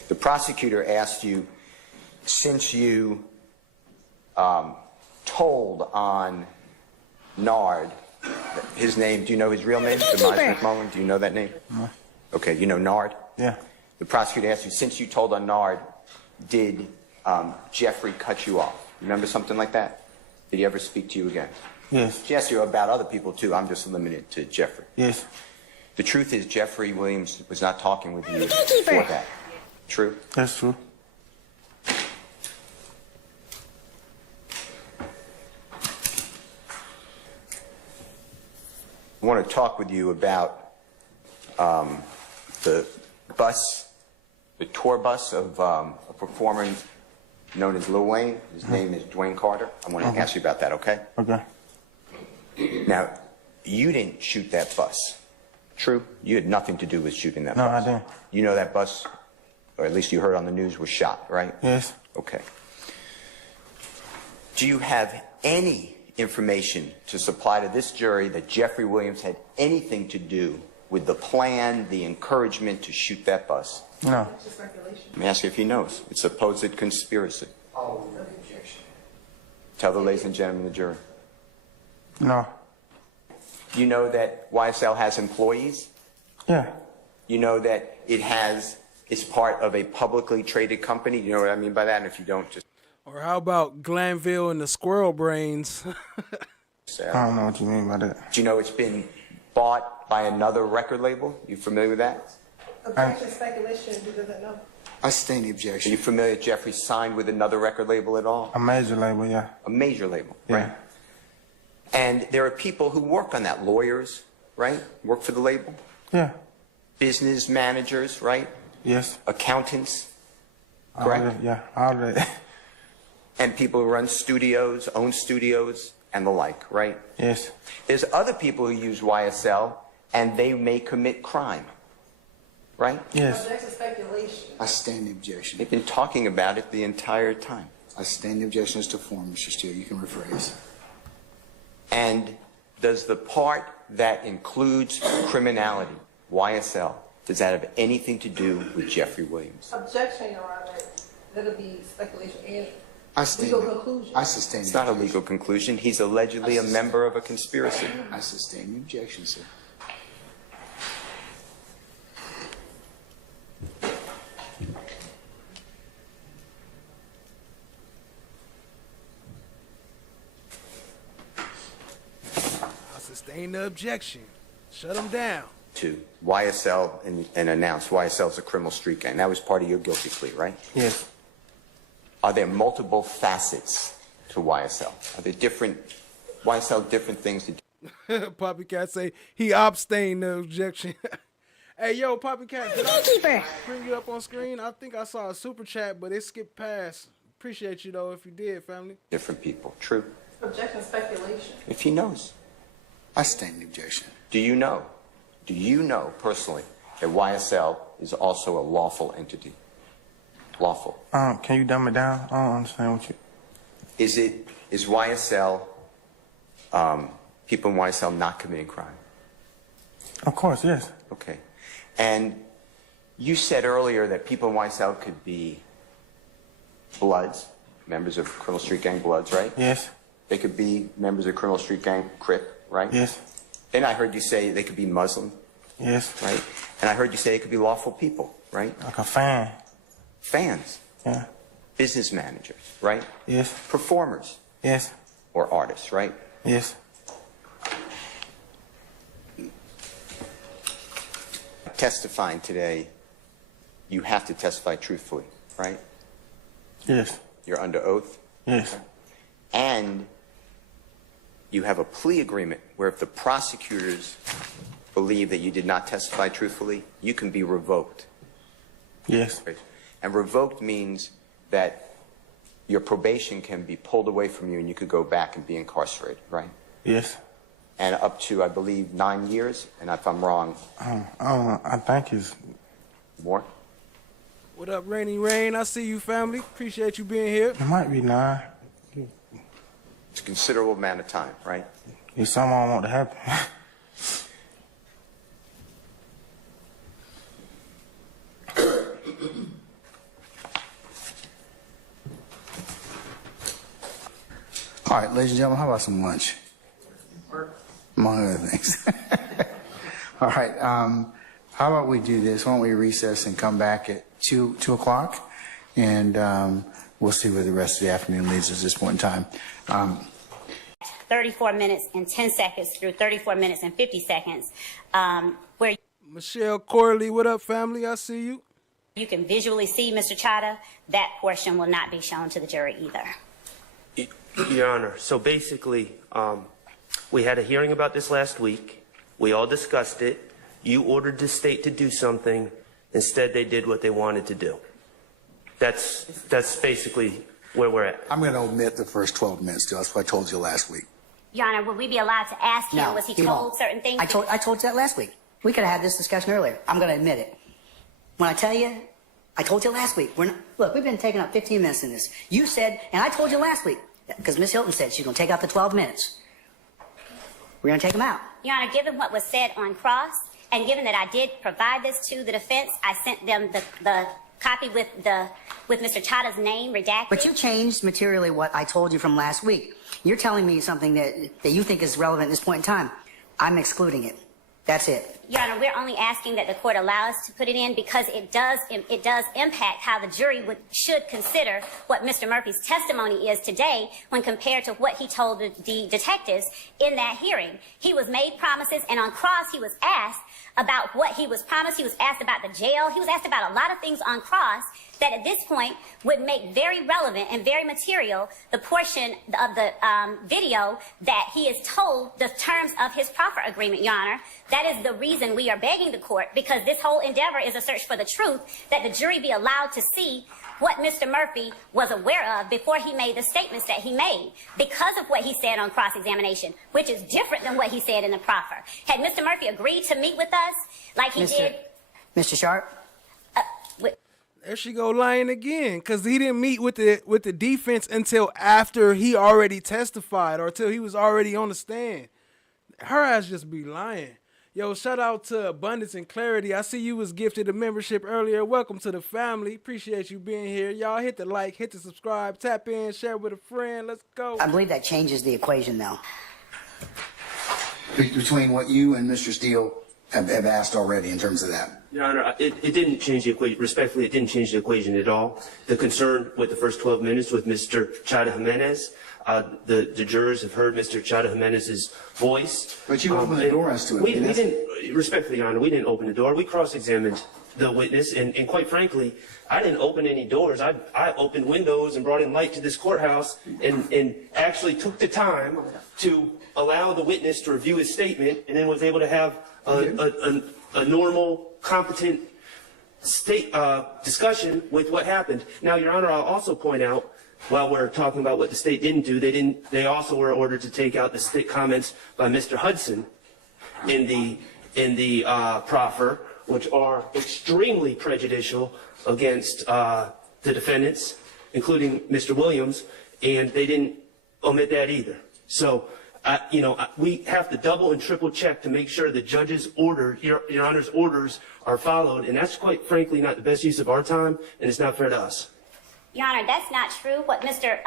The prosecutor asked you, since you told on Nard, his name, do you know his real name? Demise McMullen, do you know that name? No. Okay, you know Nard? Yeah. The prosecutor asked you, since you told on Nard, did Jeffrey cut you off? Remember something like that? Did he ever speak to you again? Yes. She asked you about other people too. I'm just limited to Jeffrey. Yes. The truth is Jeffrey Williams was not talking with you before that. True? That's true. I want to talk with you about the bus, the tour bus of a performer known as Lil Wayne. His name is Dwayne Carter. I want to ask you about that, okay? Okay. Now, you didn't shoot that bus. True? You had nothing to do with shooting that bus. No, I didn't. You know that bus, or at least you heard on the news, was shot, right? Yes. Okay. Do you have any information to supply to this jury that Jeffrey Williams had anything to do with the plan, the encouragement to shoot that bus? No. Let me ask you if he knows. It's a supposed conspiracy. Tell the ladies and gentlemen of the jury. No. You know that YSL has employees? Yeah. You know that it's part of a publicly traded company? You know what I mean by that? And if you don't, just... Or how about Glanville and the Squirrel Brains? I don't know what you mean by that. Do you know it's been bought by another record label? You familiar with that? Objection, speculation, who doesn't know? I sustain the Are objection. you familiar that Jeffrey signed with another record label at all? A major label, yeah. A major label, Yeah. right? And there are people who work on that, lawyers, right? Work for the label? Yeah. Business managers, right? Yes. Accountants, correct? Yeah, all that. And people who run studios, own studios, and the like, right? Yes. There's other people who use YSL, and they may commit crime, right? Yes. Objection, speculation. I sustain the objection. They've been talking about it the entire time. I sustain the objection as to form, Mr. Steele. You can rephrase. And does the part that includes criminality, YSL, does that have anything to do with Jeffrey Williams? Objection, Your Honor. That'll be speculation and I sustain legal the- conclusion. I sustain It's the not a objection. legal conclusion. He's allegedly a member of a conspiracy. I sustain the objection, sir. I sustain the objection. Shut him down. To YSL and announce YSL's a criminal street gang. That was part of your guilty plea, right? Yes. Are there multiple facets to YSL? Are there YSL different things to do? Poppy Cat say he abstained the objection. Hey, yo, Poppy Cat, did I bring you up on screen? I think I saw a super chat, but it skipped past. Appreciate you, though, if you did, family. Different people. True. Objection, speculation. If he knows. I sustain the objection. Do you know? Do you know personally that YSL is also a lawful entity? Lawful. Can you dumb it down? I don't understand what you... Is YSL, people in YSL not committing crime? Of course, yes. Okay. And you said earlier that people in YSL could be Bloods, members of Criminal Street Gang Bloods, right? Yes. They could be members of Criminal Street Gang Crip, right? Yes. Then I heard you say they could be Muslim, Yes. right? And I heard you say they could be lawful people, right? Like a fan. Fans, Yeah. business managers, right? Yes. Performers Yes. or artists, right? Yes. Testifying today, you have to testify truthfully, right? Yes. You're under oath. Yes. And you have a plea agreement where if the prosecutors believe that you did not testify truthfully, you can be revoked. Yes. And revoked means that your probation can be pulled away from you and you could go back and be incarcerated, right? Yes. And up to, I believe, 9 years. And if I'm wrong, I think it's more. What up, Rainy Rain? I see you, family. Appreciate you being here. It might be 9. It's a considerable amount of time, right? It's something I don't want to happen. All right, ladies and gentlemen, how about some lunch? Among other things. All right, how about we do this? Why don't we recess and come back at 2 o'clock? And we'll see where the rest of the afternoon leads us at this point in time. 34 minutes and 10 seconds through 34 minutes and 50 seconds, where Michelle Corley, what up, family? I see you. you can visually see Mr. Chada. That portion will not be shown to the jury either. Your Honor, so basically, we had a hearing about this last week. We all discussed it. You ordered the state to do something. Instead, they did what they wanted to do. That's basically where we're at. I'm going to omit the first 12 minutes, still. That's what I told you last week. Your Honor, would we be allowed to ask him, was he told certain things? I told you that last week. We could have had this discussion earlier. I'm going to admit it. When I tell you, I told you last week. Look, we've been taking up 15 minutes in this. You said, and I told you last week, because Ms. Hilton said she's going to take out the 12 minutes. We're going to take them out. Your Honor, given what was said on cross, and given that I did provide this to the defense, I sent them the copy with Mr. Chada's name redacted. But you changed materially what I told you from last week. You're telling me something that you think is relevant at this point in time. I'm excluding it. That's it. Your Honor, we're only asking that the court allow us to put it in because it does impact how the jury should consider what Mr. Murphy's testimony is today when compared to what he told the detectives in that hearing. He was made promises, and on cross he was asked about what he was promised. He was asked about the jail. He was asked about a lot of things on cross that at this point would make very relevant and very material the portion of the video that he is told the terms of his proffer agreement, Your Honor. That is the reason we are begging the court, because this whole endeavor is a search for the truth, that the jury be allowed to see what Mr. Murphy was aware of before he made the statements that he made because of what he said on cross-examination, which is different than what he said in the proffer. Had Mr. Murphy agreed to meet with us like he did... Mr. Sharp? There she go lying again, because he didn't meet with the defense until after he already testified or until he was already on the stand. Her ass just be lying. Yo, shout out to Abundance and Clarity. I see you was gifted a membership earlier. Welcome to the family. Appreciate you being here. Y'all hit the like, hit the subscribe, tap in, share with a friend. Let's go. I believe that changes the equation now. Between what you and Mr. Steele have asked already in terms of that. Your Honor, it didn't change the equation. Respectfully, it didn't change the equation at all. The concern with the first 12 minutes with Mr. Chada Jimenez, the jurors have heard Mr. Chada Jimenez's voice. But you opened the door as to it. We didn't, respectfully, Your Honor, we didn't open the door. We cross-examined the witness, and quite frankly, I didn't open any doors. I opened windows and brought in light to this courthouse and actually took the time to allow the witness to review his statement and then was able to have a normal, competent discussion with what happened. Now, Your Honor, I'll also point out, while we're talking about what the state didn't do, they also were ordered to take out the state comments by Mr. Hudson in the proffer, which are extremely prejudicial against the defendants, including Mr. Williams, and they didn't omit that either. So, we have to double and triple check to make sure the judge's order, Your Honor's orders, are followed, and that's quite frankly not the best use of our time, and it's not fair to us. Your Honor, that's not true. What Mr.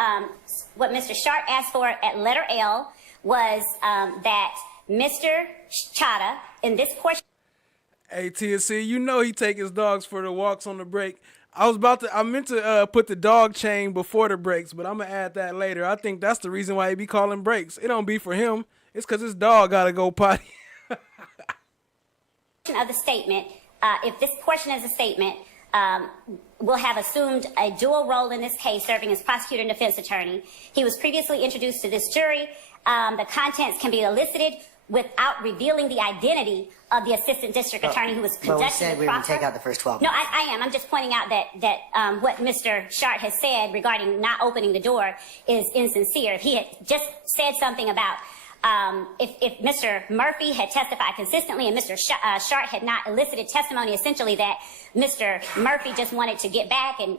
Sharp asked for at letter L was that Mr. Chada, in this portion... Hey, TSC, you know he take his dogs for the walks on the break. I meant to put the dog chain before the breaks, but I'm going to add that later. I think that's the reason why he be calling breaks. It don't be for him. It's because his dog got to go potty. ...of the statement, if this portion is a statement, will have assumed a dual role in this case, serving as prosecutor and defense attorney. He was previously introduced to this jury. The contents can be elicited without revealing the identity of the assistant district attorney who was conducting But we said we were going to take out the first 12 No, minutes. I am. I'm just pointing out that what Mr. Shart has said regarding not opening the door is insincere. If he had just said something about if Mr. Murphy had testified consistently and Mr. Shart had not elicited testimony essentially that Mr. Murphy just wanted to get back and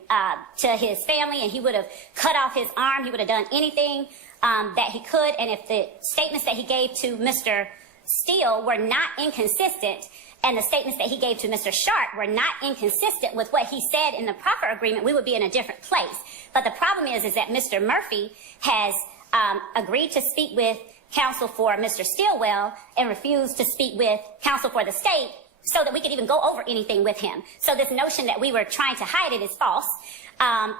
to his family and he would have cut off his arm, he would have done anything that he could, and if the statements that he gave to Mr. Steele were not inconsistent and the statements that he gave to Mr. Shart were not inconsistent with what he said in the proffer agreement, we would be in a different place. But the problem is that Mr. Murphy has agreed to speak with counsel for Mr. Stilwell and refused to speak with counsel for the state so that we could even go over anything with him. So this notion that we were trying to hide it is false.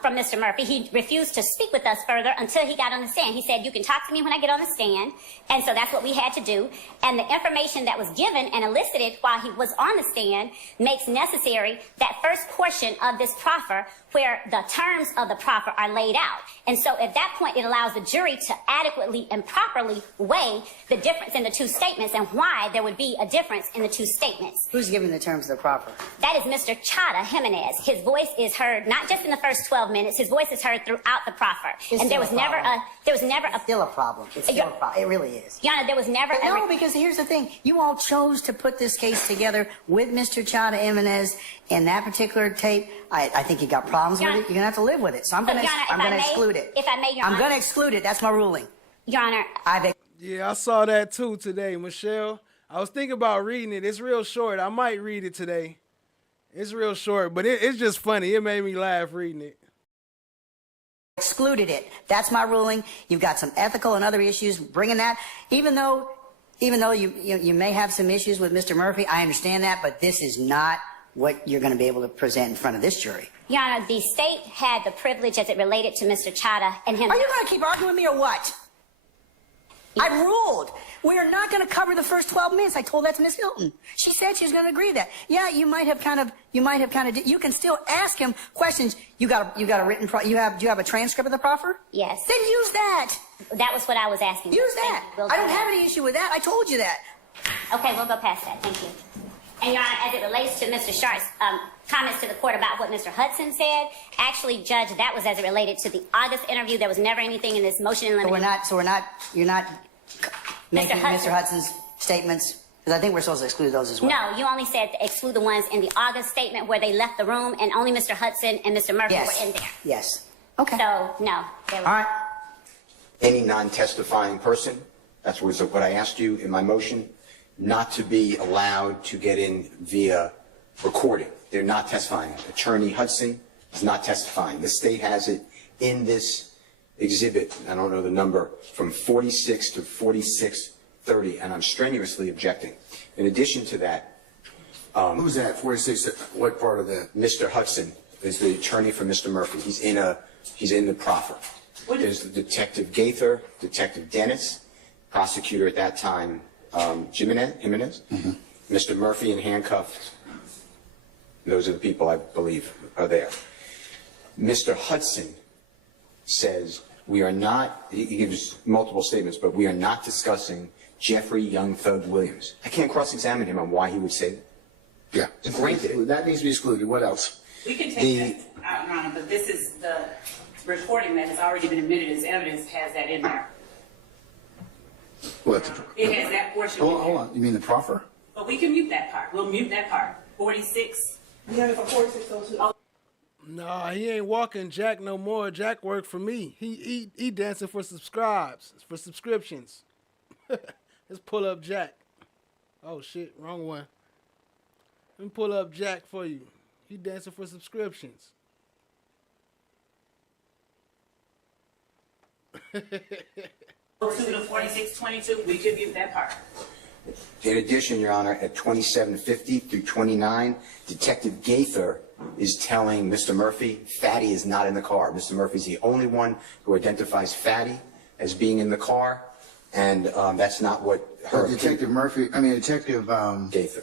From Mr. Murphy. He refused to speak with us further until he got on the stand. He said, you can talk to me when I get on the stand. And so that's what we had to do. And the information that was given and elicited while he was on the stand makes necessary that first portion of this proffer where the terms of the proffer are laid out. And so at that point, it allows the jury to adequately and properly weigh the difference in the two statements and why there would be a difference in the two statements. Who's giving the terms of the proffer? That is Mr. Chada Jimenez. His voice is heard not just in the first 12 minutes, his voice is heard throughout the proffer. And there was never a still a problem. It's still a problem. It really is. Your Honor, there was never But no, because here's the thing. You all chose to put this case together with Mr. Chada Jimenez in that particular tape. I think you got problems with it. You're going to have to live with it. So I'm going to exclude it. If I may, Your Honor. I'm going to exclude it. That's my ruling. Your Honor. Yeah, I saw that too today, Michelle. I was thinking about reading it. It's real short. I might read it today. It's real short, but it's just funny. It made me laugh reading it. Excluded it. That's my ruling. You've got some ethical and other issues bringing that. Even though you may have some issues with Mr. Murphy, I understand that, but this is not what you're going to be able to present in front of this jury. Your Honor, the state had the privilege as it related to Mr. Chada and him. Are you going to keep arguing with me or what? I ruled. We are not going to cover the first 12 minutes. I told that to Ms. Hilton. She said she was going to agree to that. Yeah, you might have kind of, you can still ask him questions. You got a written, do you have a transcript of the proffer? Yes. Then use that. That was what I was asking. Use that. I don't have any issue with that. I told you that. Okay, we'll go past that. Thank you. And Your Honor, as it relates to Mr. Shart's comments to the court about what Mr. Hudson said, actually, Judge, that was as it related to the August interview. There was never anything in this motion in limine. You're not making Mr. Hudson's statements, because I think we're supposed to exclude those as well. No, you only said to exclude the ones in the August statement where they left the room and only Mr. Hudson and Mr. Murphy were in there. Yes. Okay. So, no. All right. Any non-testifying person, that's what I asked you in my motion, not to be allowed to get in via recording. They're not testifying. Attorney Hudson is not testifying. The state has it in this exhibit, I don't know the number, from 46 to 4630, and I'm strenuously objecting. In addition to that... who's that, 46, what part of that? Mr. Hudson is the attorney for Mr. Murphy. He's in the proffer. There's the Detective Gaither, Detective Dennis, prosecutor at that time, Jimenez, Mr. Murphy in handcuffs. Those are the people I believe are there. Mr. Hudson says we are not, he gives multiple statements, but we are not discussing Jeffrey YoungThug Williams. I can't cross-examine him on why he would say that. Yeah. It's great. That needs to be excluded. What else? We can take that out, Your Honor, but this is the recording that has already been admitted as evidence has that in there. What? It has that portion. Hold on. You mean the proffer? But we can mute that part. We'll mute that part. 46. Yeah, for 4602. Oh. Nah, he ain't walking Jack no more. Jack worked for me. He dancing for subscriptions. Let's pull up Jack. Oh shit, wrong one. Let me pull up Jack for you. He dancing for subscriptions. To the 4622, we can mute that part. In addition, Your Honor, at 2750 through 29, Detective Gaither is telling Mr. Murphy, Fatty is not in the car. Mr. Murphy's the only one who identifies Fatty as being in the car, and that's not what her... Detective Gaither.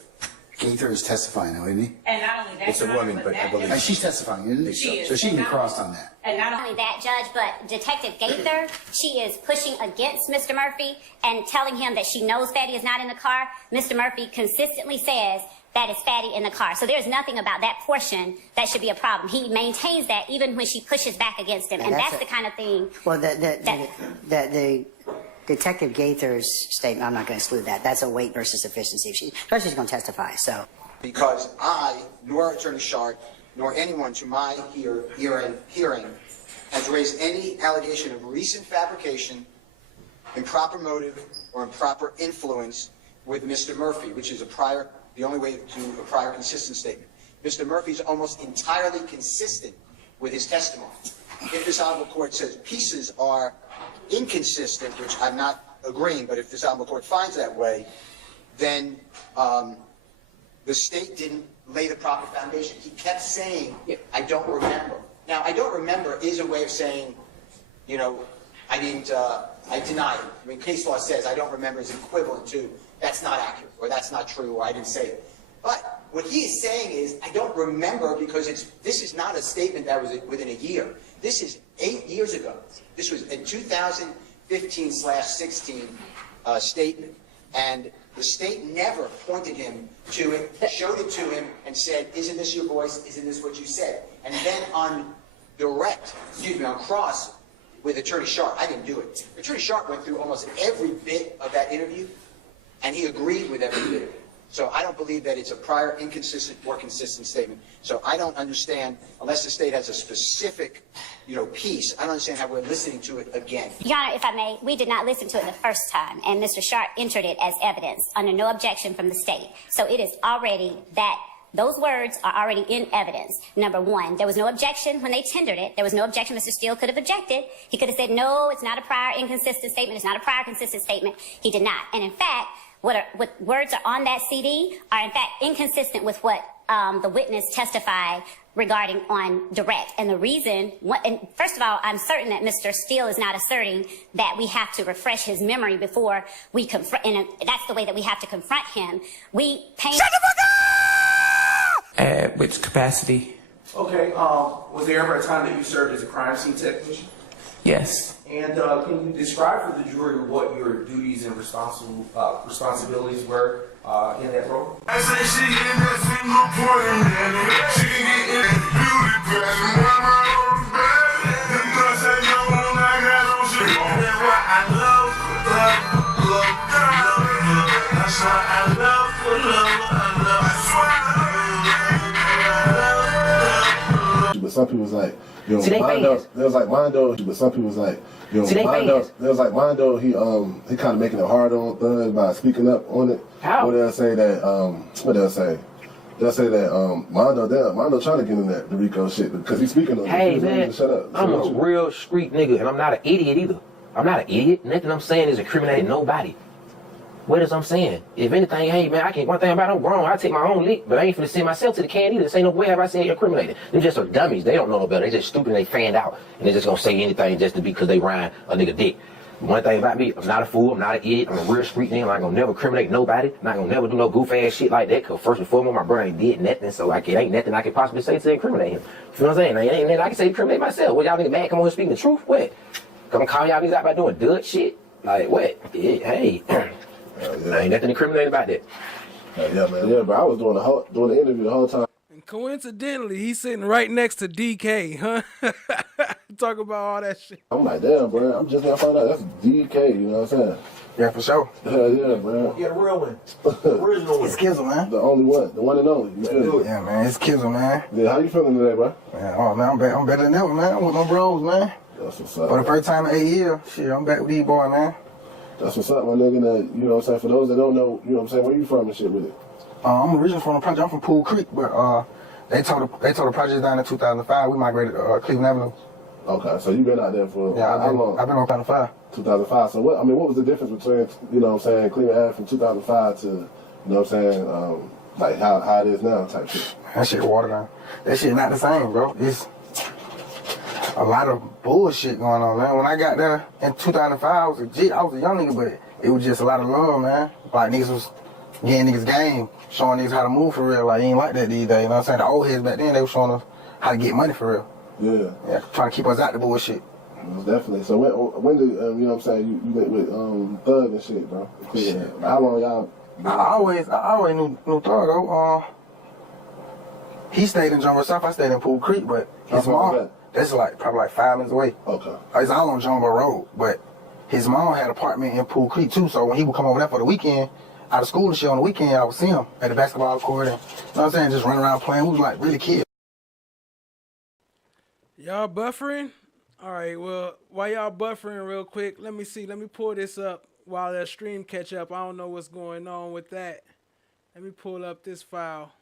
Gaither is testifying now, isn't he? And not only that, It's a Your Honor, woman, but I that- believe she's testifying, isn't it? She is. So she can be crossed on that. And not only that, Judge, but Detective Gaither, she is pushing against Mr. Murphy and telling him that she knows Fatty is not in the car. Mr. Murphy consistently says that is Fatty in the car. So there's nothing about that portion that should be a problem. He maintains that even when she pushes back against him. And that's the kind of thing. Well, the Detective Gaither's statement, I'm not going to exclude that. That's a weight versus sufficiency. She's going to testify, so. Because I, nor Attorney Sharp, nor anyone to my hearing has raised any allegation of recent fabrication, improper motive, or improper influence with Mr. Murphy, which is the only way to a prior consistent statement. Mr. Murphy is almost entirely consistent with his testimony. If this honorable court says pieces are inconsistent, which I'm not agreeing, but if this honorable court finds that way, then the state didn't lay the proper foundation. He kept saying, I don't remember. Now, I don't remember is a way of saying, you know, I deny it. I mean, case law says I don't remember is equivalent to that's not accurate, or that's not true, or I didn't say it. But what he is saying is, I don't remember because this is not a statement that was within a year. This is 8 years ago. This was a 2015/16 statement. And the state never pointed him to it, showed it to him, and said, isn't this your voice? Isn't this what you said? And then on cross with Attorney Sharp, I didn't do it. Attorney Sharp went through almost every bit of that interview, and he agreed with every bit of it. So I don't believe that it's a prior inconsistent or consistent statement. So I don't understand, unless the state has a specific, piece, I don't understand how we're listening to it again. Your Honor, if I may, we did not listen to it the first time, and Mr. Sharp entered it as evidence under no objection from the state. So it is already those words are already in evidence. Number one, there was no objection when they tendered it. There was no objection. Mr. Steele could have objected. He could have said, no, it's not a prior inconsistent statement. It's not a prior consistent statement. He did not. And in fact, what words are on that CD are in fact inconsistent with what the witness testified regarding on direct. And the reason, first of all, I'm certain that Mr. Steele is not asserting that we have to refresh his memory before we confront, and that's the way that we have to confront him. We paint. Shut the fuck up! At which capacity? Okay, was there ever a time that you served as a crime scene technician? Yes. And can you describe for the jury what your duties and responsibilities were in that role? I say she in that single point and she can get in beauty pageant. Run around on the bed. The girl say no one I got on shit. That's why I love. That's why I love. But some people was like, Mondo, there was like Mondo, but some people was like, Mondo, there was like Mondo, he kind of making it hard on Thug by speaking up on it. How? Or they'll say that, They'll say that Mondo trying to get in that the Rico shit because he's speaking on it. Hey man, shut up. I'm a real street nigga and I'm not an idiot either. I'm not an idiot. Nothing I'm saying is incriminating nobody. What is I'm saying? If anything, hey man, I can't. One thing about it, I'm grown. I take my own lick, but I ain't finna send myself to the can either. This ain't no way have I said you're incriminated. Them just are dummies. They don't know no better. They just stupid. And they fanned out, and they just gonna say anything just to because they rhyme a nigga dick. One thing about me, I'm not a fool. I'm not an idiot. I'm a real street nigga. I'm not gonna never incriminate nobody. I'm not gonna never do no goof ass shit like that. Cause first and foremost, my brother ain't did nothing, so it ain't nothing I can possibly say to incriminate him. You know what I'm saying? Ain't nothing I can say to incriminate myself. What y'all niggas mad? Come on here speaking the truth? What? Come call y'all niggas out by doing dud shit? Like what? Hey. Ain't nothing incriminating about that. Yeah, man. Yeah, but I was doing the interview the whole time. And coincidentally, he's sitting right next to DK, huh? Talk about all that shit. I'm like, damn, bro. I'm just now finding out that's DK. You know what I'm saying? Yeah, for sure. Hell yeah, bro. Yeah, the real one. The original one. It's Kizzle, man. The only one. The one and only. Yeah, man. It's Kizzle, man. Yeah, how you feeling today, bro? Man, oh, man, I'm better than ever, man. I'm with my bros, man. That's what's up. For the first time in 8 years, shit, I'm back with these boys, man. That's what's up, my nigga. That, you know what I'm saying? For those that don't know, you know what I'm saying, where you from and shit with it? I'm originally from the project. I'm from Pool Creek, but they tore the project down in 2005. We migrated to Cleveland Avenue. Okay, so you been out there for how long? I've been on 2005. 2005. So what was the difference between, you know what I'm saying, Cleveland Avenue from 2005 to, you know what I'm saying, like how it is now type shit? That shit watered down. That shit not the same, bro. It's a lot of bullshit going on, man. When I got there in 2005, I was a young nigga, but it was just a lot of love, man. Like niggas was getting niggas game, showing niggas how to move for real. Like, you ain't like that these days, you know what I'm saying? The old heads back then, they were showing us how to get money for real. Yeah, trying to keep us out the bullshit. Most definitely. So when did, you know what I'm saying, you went with Thug and shit, bro? Yeah. How long y'all? I always knew Thug, though. He stayed in Jungle South, I stayed in Pool Creek, but his mom, that's probably like 5 minutes away. Okay. It's all on Jungle Road, but his mom had an apartment in Pool Creek too, so when he would come over there for the weekend, out of school and shit on the weekend, I would see him at the basketball court and, you know what I'm saying, just running around playing. We was like really kids. Y'all buffering? All right, well, while y'all buffering real quick, let me pull this up while that stream catch up. I don't know what's going on with that. Let me pull up this file.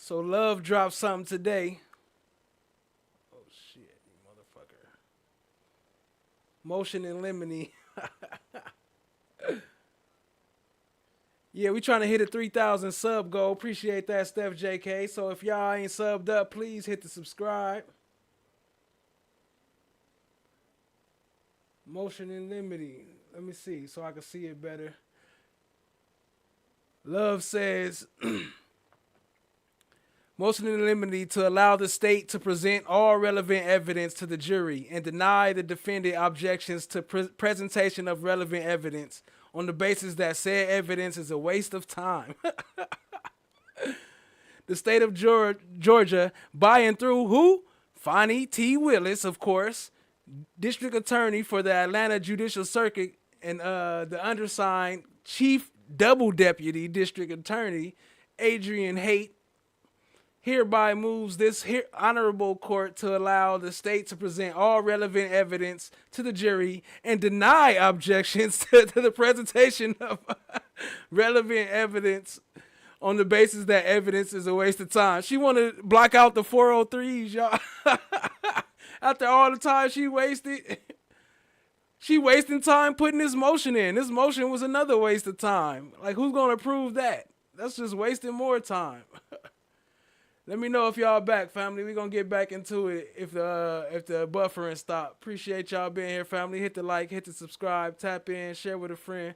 So Love dropped something today. Oh shit, you motherfucker. Motion in limine. Yeah, we trying to hit a 3,000 sub goal. Appreciate that, Steph JK. So if y'all ain't subbed up, please hit the subscribe. Motion in limine. Let me see so I can see it better. Love says, motion in limine to allow the state to present all relevant evidence to the jury and deny the defendant objections to presentation of relevant evidence on the basis that said evidence is a waste of time. The state of Georgia, by and through who? Fonnie T. Willis, of course, district attorney for the Atlanta Judicial Circuit, and the undersigned chief double deputy district attorney, Adrian Haight, hereby moves this honorable court to allow the state to present all relevant evidence to the jury and deny objections to the presentation of relevant evidence on the basis that evidence is a waste of time. She want to block out the 403s, y'all. After all the time she wasted. She wasting time putting this motion in. This motion was another waste of time. Like, who's going to prove that? That's just wasting more time. Let me know if y'all back, family. We're going to get back into it if the buffering stop. Appreciate y'all being here, family. Hit the like, hit the subscribe, tap in, share with a friend.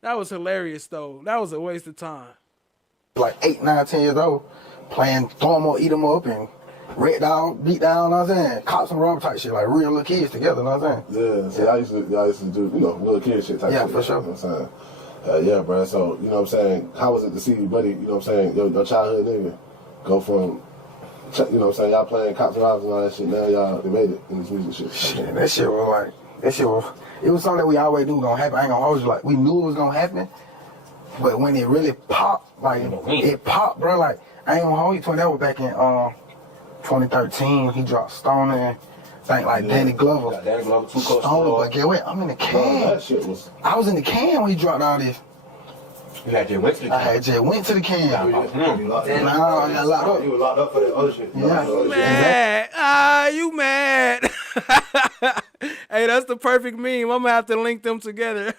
That was hilarious, though. That was a waste of time. Like 8, 9, 10 years old, playing throw 'em up, eat 'em up, and red dog, beat down, you know what I'm saying? Cops and rubber type shit, like real little kids together, you know what I'm saying? Yeah, see, I used to do, you know, little kid shit type shit. Yeah, for sure. You know what I'm saying? Yeah, bro. So, you know what I'm saying? How was it to see you, buddy, you know what I'm saying, your childhood nigga, go from, you know what I'm saying, y'all playing cops and robbers and all that shit, now y'all, they made it in this music shit. Shit, that shit was it was something that we always knew was gonna happen. I ain't gonna hold you, like, we knew it was gonna happen, but when it really popped, like, it popped, bro, like, I ain't gonna hold you to it. That was back in 2013, he dropped Stone and think like Danny Glover. Danny Glover, 2 Coach. Stone, but get what? I'm in the can. That shit was... I was in the can when he dropped all this. You had just went to the can. I had just went to the can. Nah, I got locked up. You were locked up for that other shit. Yeah. You mad? You mad? Hey, that's the perfect meme. I'm gonna have to link them together.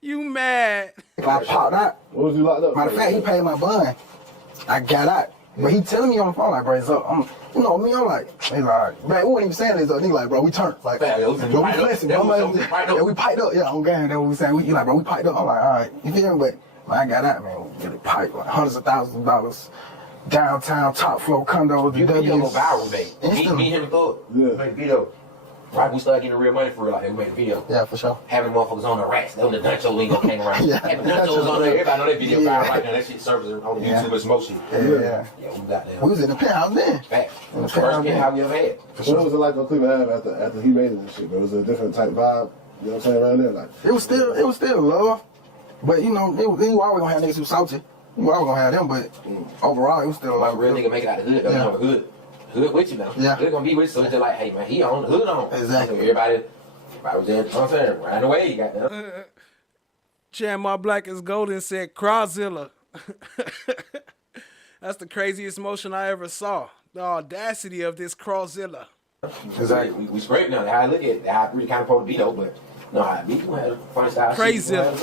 You mad? If I popped out, what was you locked up? Matter of fact, he paid my bond. I got out. But he telling me on the phone, like, bro, it's up. You know me, I'm like, he's like, man, we wasn't even saying this up. Nigga like, bro, we turned. Like, bro, we flexing, bro. Yeah, we piped up. Yeah, on game, that's what we saying. He like, bro, we piped up. I'm like, all right. You feel me? But when I got out, man, we really piped, like, hundreds of thousands of dollars. Downtown, top floor condos. You go viral, babe. Me, him, and Thug. Yeah. Made a video. Right, we started getting real money for real. Like, we made a video. Yeah, for sure. Having motherfuckers on the racks. That when the Duncho lingo came around. Yeah. Having Dunchos on there. Everybody know that video viral right now. That shit serves on YouTube as motion. Yeah. Yeah, we got that. We was in the penthouse then. Fact. First penthouse we ever had. What was it like on Cleveland Ave after he made it and shit, bro? Was it a different type vibe? You know what I'm saying, around there? Like, it was still love. But, you know, you always gonna have niggas who salty. You always gonna have them, but overall, it was still like a real nigga make it out the hood, though. Yeah. You know, hood with you now. Yeah. Hood gonna be with you, so it's just like, hey, man, he on, the hood on. Exactly. So everybody was there, you know what I'm saying, ran away, you got that. Chan My Black is Golden said, Crawzilla. That's the craziest motion I ever saw. The audacity of this Crawzilla. Exactly. We scraped now. How I look at it, I really kind of supposed to be though, but no, I had a funny style. Crazy. I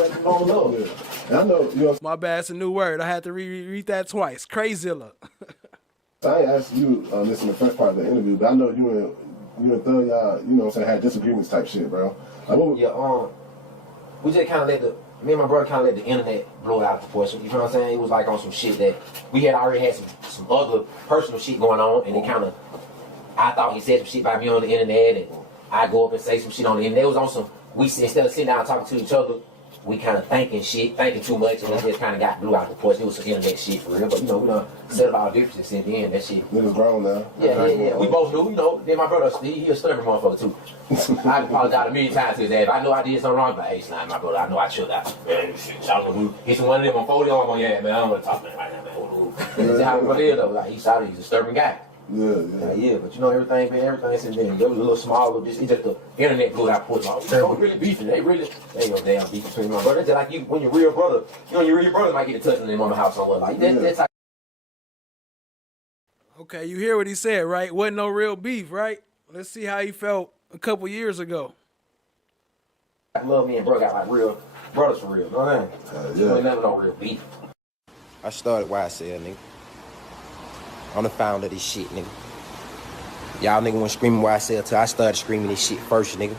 know, you know. My bad, it's a new word. I had to read that twice. Crazilla. I ain't asked you this in the first part of the interview, but I know you and Thug, y'all, you know what I'm saying, had disagreements type shit, bro. Like, what was, we just kind of me and my brother kind of let the internet blow it out of proportion. You know what I'm saying? It was like on some shit that we had already had some other personal shit going on, and it kind of, I thought he said some shit about me on the internet, and I go up and say some shit on the internet. It was on some, instead of sitting down and talking to each other, we kind of thinking too much, and it just kind of got blew out of proportion. It was some internet shit for real, but we done settled our differences in the end. That shit. Niggas grown now. Yeah. We both knew, then my brother, he a stubborn motherfucker too. I apologized a million times to his ass. If I know I did something wrong, but hey, it's not my brother. I know I should have. Man, shit, he's one of them on 40 on my man. I don't want to talk to him right now, man. That's how my brother is though. Like, he's a stubborn guy. Yeah, but everything since then. It was a little small, it's just the internet blew out porch. Like, oh, really beefing. They ain't no damn beef between my brother. It's just like you, when your real brother, your real brother might get a touch on them on the house somewhere. Like, that's how. Okay, you hear what he said, right? Wasn't no real beef, right? Let's see how he felt a couple years ago. I love me and bro got like real brothers for real. You know what I mean? There ain't never no real beef. I started YSL, nigga. I'm the founder of this shit, nigga. Y'all nigga went screaming YSL till I started screaming this shit first, nigga.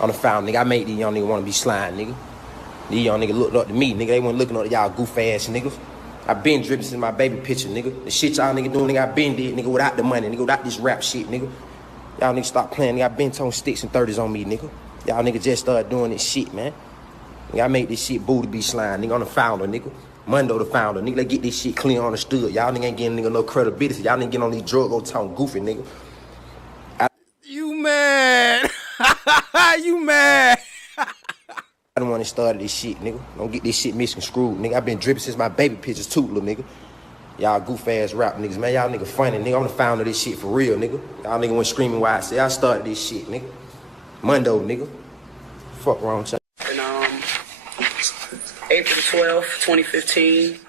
I'm the founder, nigga. I made these young niggas want to be slime, nigga. These young niggas looked up to me, nigga. They weren't looking up to y'all goof ass niggas. I been dripping since my baby picture, nigga. The shit y'all nigga doing, nigga, I been did, nigga, without the money, nigga, without this rap shit, nigga. Y'all niggas stop playing, nigga. I been throwing sticks and 30s on me, nigga. Y'all niggas just started doing this shit, man. Nigga, I made this shit boo to be slime, nigga. I'm the founder, nigga. Mundo the founder, nigga. Let's get this shit clear understood. Y'all nigga ain't getting nigga no credibility. Y'all nigga getting on these drugs, go talking goofy, nigga. You mad? You mad? I don't want to start this shit, nigga. Don't get this shit misconstrued, nigga. I been dripping since my baby pictures too, little nigga. Y'all goof ass rap niggas, man. Y'all nigga funny, nigga. I'm the founder of this shit for real, nigga. Y'all nigga went screaming why I said I started this shit, nigga. Mundo, nigga. Fuck wrong with y'all. And April 12th, 2015,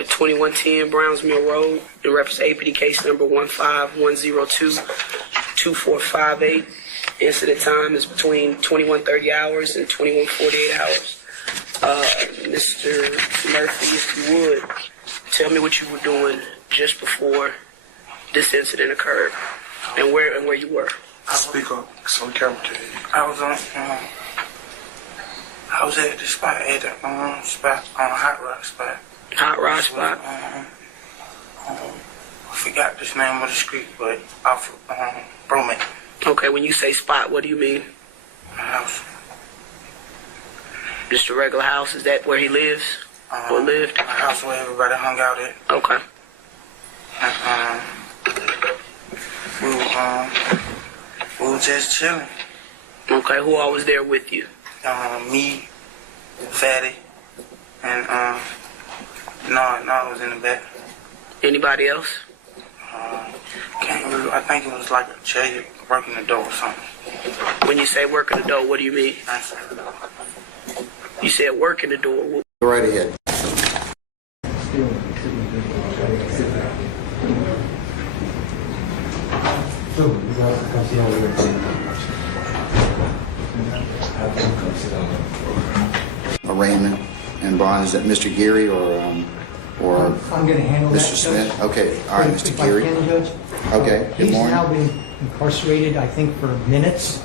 at 2110 Browns Mill Road. It represents APD case number 15102-2458. Incident time is between 21:30 hours and 21:48 hours. Mr. Murphy, if you would, tell me what you were doing just before this incident occurred, and where you were. I'll speak up so the camera can hear you. I was at the spot, at the spot, Hot Rock spot. Hot Rock spot? I forgot this name of the street, but off Broman. Okay, when you say spot, what do you mean? My house. Just a regular house? Is that where he lives? Or lived? My house where everybody hung out at. Okay. We were just chilling. Okay, who all was there with you? Me, Fatty, and no, was in the back. Anybody else? Can't really, I think it was like a jail working the door or something. When you say working the door, what do you mean? You said working the door. Go right ahead. Arraignment and bond, is that Mr. Geary or I'm going to handle Mr. Smith? Okay, all right, Mr. Geary. Okay, good morning. He's now been incarcerated, I think, for minutes.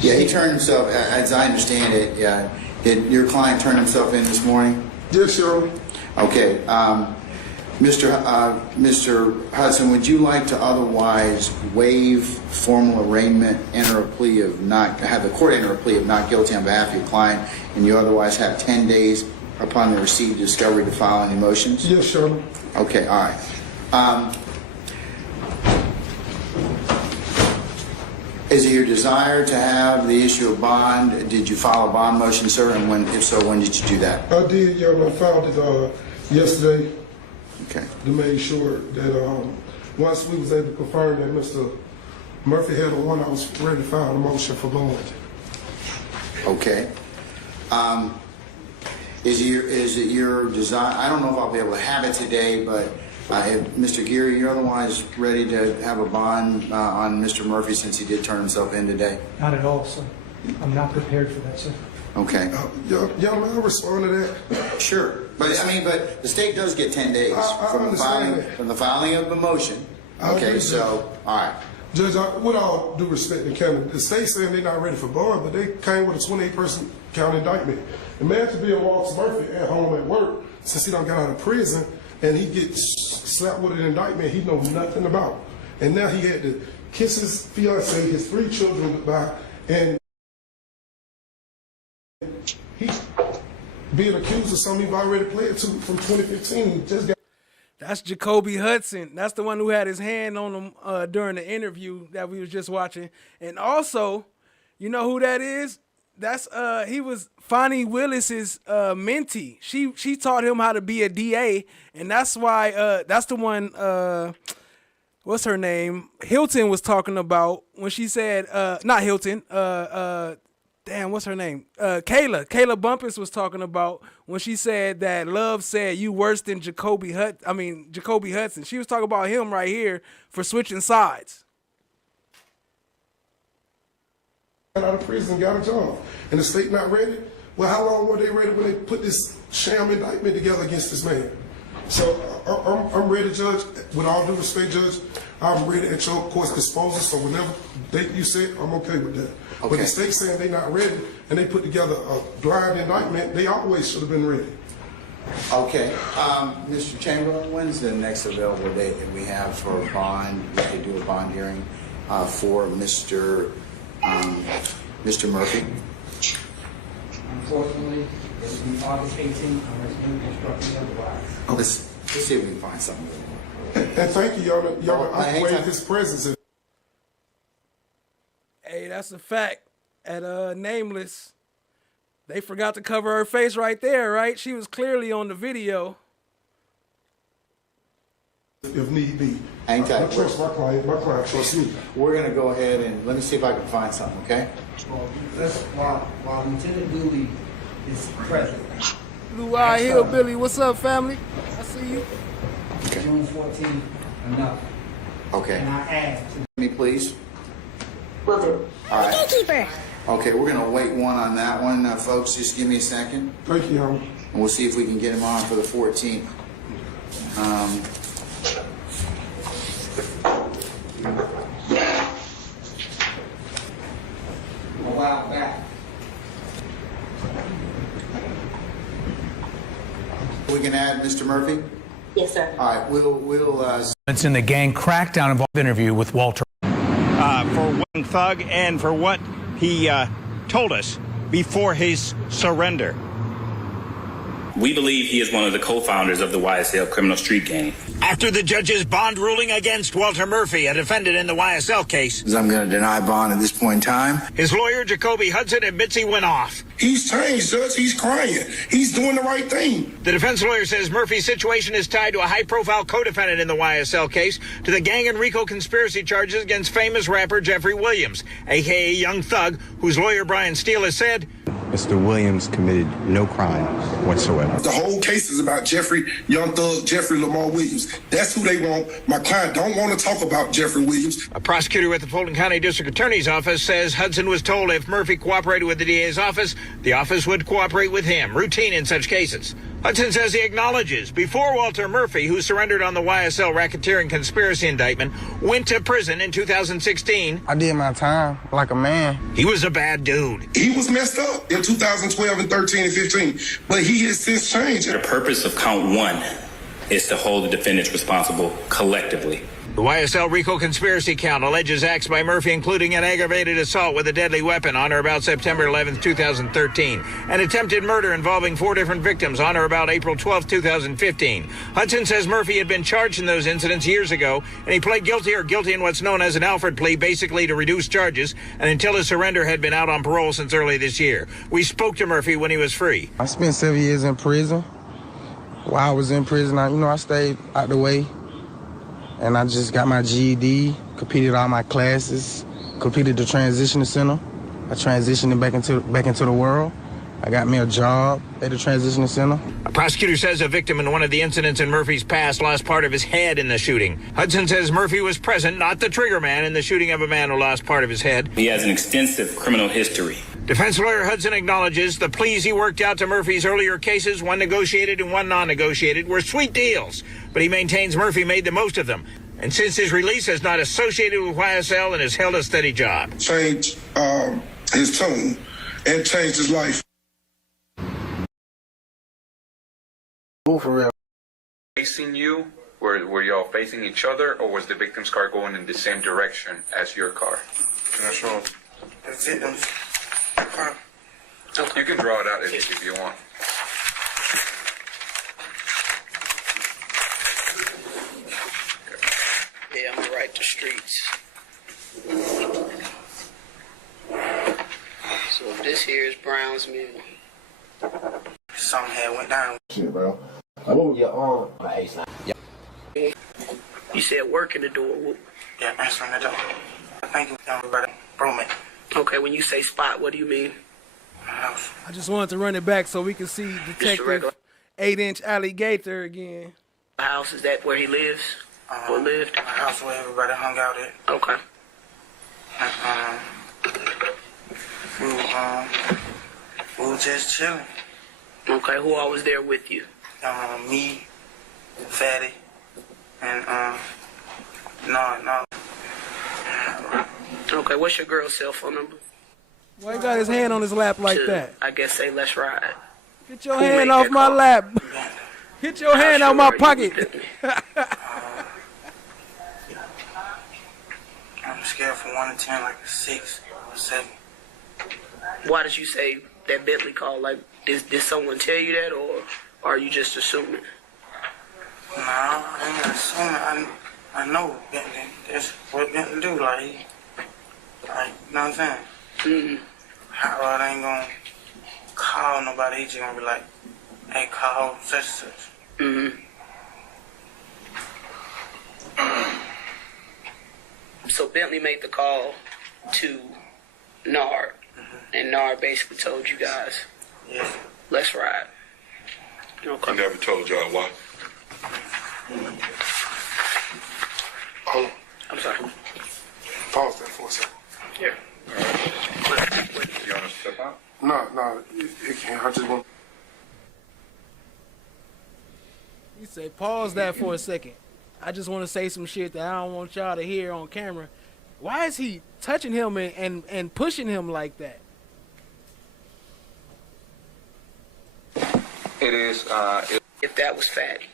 Yeah, he turned himself, as I understand it, yeah. Did your client turn himself in this morning? Yes, sir. Okay, Mr. Hudson, would you like to otherwise waive formal arraignment, enter a plea of not, have the court enter a plea of not guilty on behalf of your client, and you otherwise have 10 days upon the receipt of discovery to file any motions? Yes, sir. Okay, all right. Is it your desire to have the issue of bond? Did you file a bond motion, sir? And when, if so, when did you do that? I did, I filed it yesterday. Okay. To make sure that once we was able to confirm that Mr. Murphy had a warrant, I was ready to file a motion for bond. Okay. Is it your desire? I don't know if I'll be able to have it today, but if Mr. Geary, you're otherwise ready to have a bond on Mr. Murphy since he did turn himself in today? Not at all, sir. I'm not prepared for that, sir. Okay. Y'all may I respond to that? Sure. But I mean, but the state does get 10 days from the filing of the motion. Okay, so all right. Judge, with all due respect to county, the state saying they're not ready for bond, but they came with a 28-person count indictment. Imagine being Walter Murphy at home at work since he done got out of prison, and he gets slapped with an indictment he knows nothing about. And now he had to kiss his fiance, his 3 children goodbye, and he's being accused of something he's already pled to from 2015. He just got. That's Jacoby Hudson. That's the one who had his hand on him during the interview that we was just watching. And also, you know who that is? That's he was Fonnie Willis's mentee. She taught him how to be a DA, and that's why that's the one what's her name? Hilton was talking about when she said not Hilton, damn, what's her name? Kayla Bumpus was talking about when she said that Love said you worse than Jacoby Hudson. She was talking about him right here for switching sides. Got out of prison, got a job, and the state not ready. Well, how long were they ready when they put this sham indictment together against this man? So I'm ready, Judge. With all due respect, Judge, I'm ready at your court's disposal. So whenever date you said, I'm okay with that. Okay. But the state saying they not ready, and they put together a blind indictment, they always should have been ready. Okay, Mr. Chamberlain, when's the next available date that we have for a bond? We could do a bond hearing for Mr. Murphy. Unfortunately, it will be August 18th unless you instruct me otherwise. Oh, let's see if we can find something. And thank you, y'all. I waive his presence. Hey, that's a fact. At Nameless, they forgot to cover her face right there, right? She was clearly on the video. If need be. Hang tight. I trust my client trusts me. We're going to go ahead and let me see if I can find something, okay? Well, while Lieutenant Dooley is present. Blue Eye Hillbilly, what's up, family? I see you. Okay. June 14th, enough. Okay. And I add to Me, please. Will do. All right. Gatekeeper. Okay, we're going to wait one on that one. Folks, just give me a second. Thank you, And we'll see if we can get him on for the 14th. a while back. We can add Mr. Murphy? Yes, sir. All right, we'll It's in the gang crackdown involved interview with Walter. For YoungThug and for what he told us before his surrender. We believe he is one of the co-founders of the YSL criminal street gang. After the judge's bond ruling against Walter Murphy, a defendant in the YSL case, I'm going to deny bond at this point in time. his lawyer, Jacoby Hudson, admits he went off. He's changed, Judge. He's crying. He's doing the right thing. The defense lawyer says Murphy's situation is tied to a high-profile co-defendant in the YSL case, to the gang and RICO conspiracy charges against famous rapper Jeffrey Williams, a.k.a. YoungThug, whose lawyer Brian Steele has said Mr. Williams committed no crime whatsoever. The whole case is about Jeffrey, YoungThug, Jeffrey Lamar Williams. That's who they want. My client don't want to talk about Jeffrey Williams. A prosecutor at the Fulton County District Attorney's Office says Hudson was told if Murphy cooperated with the DA's office, the office would cooperate with him, routine in such cases. Hudson says he acknowledges before Walter Murphy, who surrendered on the YSL racketeering conspiracy indictment, went to prison in 2016. I did my time like a man. He was a bad dude. He was messed up in 2012 and 13 and 15, but he has since changed. The purpose of count one is to hold the defendants responsible collectively. The YSL RICO conspiracy count alleges acts by Murphy, including an aggravated assault with a deadly weapon on or about September 11, 2013, an attempted murder involving 4 different victims on or about April 12, 2015. Hudson says Murphy had been charged in those incidents years ago, and he pled guilty or guilty in what's known as an Alford plea, basically to reduce charges, and until his surrender had been out on parole since early this year. We spoke to Murphy when he was free. I spent 7 years in prison. While I was in prison, I stayed out the way. And I just got my GED, completed all my classes, completed the transition center. I transitioned back into the world. I got me a job at the transition center. A prosecutor says a victim in one of the incidents in Murphy's past lost part of his head in the shooting. Hudson says Murphy was present, not the trigger man, in the shooting of a man who lost part of his head. He has an extensive criminal history. Defense lawyer Hudson acknowledges the pleas he worked out to Murphy's earlier cases, one negotiated and one non-negotiated, were sweet deals. But he maintains Murphy made the most of them. And since his release is not associated with YSL and has held a steady job. Changed his tune and changed his life. Oh, for real. Facing you? Were y'all facing each other, or was the victim's car going in the same direction as your car? Can I show him? The victim's car. Okay. You can draw it out if you want. Yeah, I'm gonna write the streets. So if this here is Brown's Mill. Something had went down. Shit, bro. Like, what was your arm? You said working the door. Yeah, answering the door. I think it was down by the roommate. Okay, when you say spot, what do you mean? I just wanted to run it back so we can see Detective 8-inch Alligator again. The house, is that where he lives? Or lived? The house where everybody hung out at. Okay. We were just chilling. Okay, who all was there with you? Me, Fatty, and no. Okay, what's your girl's cell phone number? Why he got his hand on his lap like that? I guess say let's ride. Get your hand off my lap. Get your hand out my pocket. I'm scared from 1 to 10, like a 6 or 7. Why did you say that Bentley call? Like, did someone tell you that, or are you just assuming? No, I ain't assuming. I know Bentley. That's what Bentley do. Like, you know what I'm saying? Mm-hmm. Howard ain't gonna call nobody. He just gonna be like, hey, call such and such. Mm-hmm. So Bentley made the call to Nard, and Nard basically told you guys, yeah, let's ride. Okay. I never told y'all why. Hold on. I'm sorry. Pause that for a second. Here. You want to step out? No, it can't. I just want. You say pause that for a second. I just want to say some shit that I don't want y'all to hear on camera. Why is he touching him and pushing him like that? It is. If that was Fatty.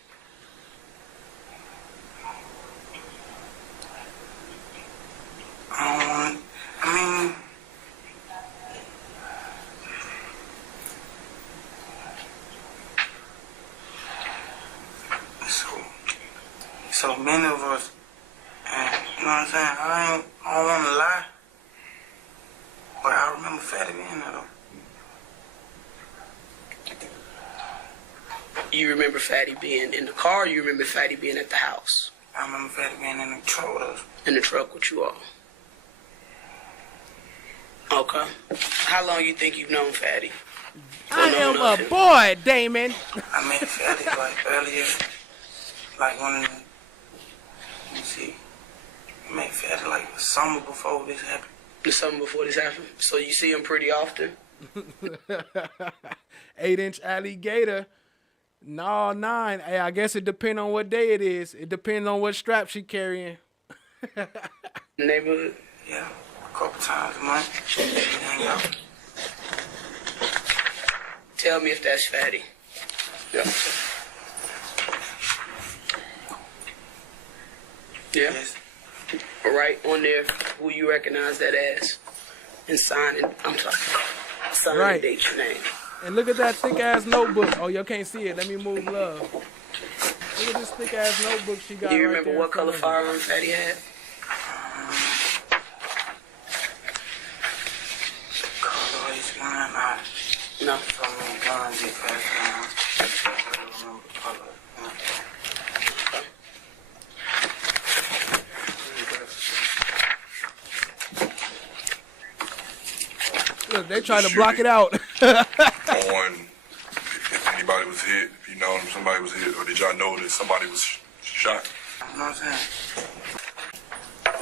I mean, so many of us, and you know what I'm saying? I don't want to lie, but I remember Fatty being there though. You remember Fatty being in the car, or you remember Fatty being at the house? I remember Fatty being in the truck with us. In the truck with you all? Okay. How long you think you've known Fatty? I am a boy, Damon. I met Fatty like earlier, like when, let me see, I met Fatty like the summer before this happened. The summer before this happened? So you see him pretty often? 8-inch Alligator. No, 9. Hey, I guess it depends on what day it is. It depends on what strap she carrying. Neighborhood? Yeah, a couple times a month. Hang out. Tell me if that's Fatty. Yeah. Yeah. Yes. Right on there, who you recognize that as, and sign it. I'm sorry. Sign Right. and date your name. And look at that thick ass notebook. Oh, y'all can't see it. Let me move love. Look at this thick ass notebook she got. Do you right remember there what in front color of her. firearm Fatty had? Color is gun. No. So many guns get passed down. I don't remember the color. Look, they trying to block it out. On if anybody was hit, if you know somebody was hit, or did y'all know that somebody was shot? You know what I'm saying?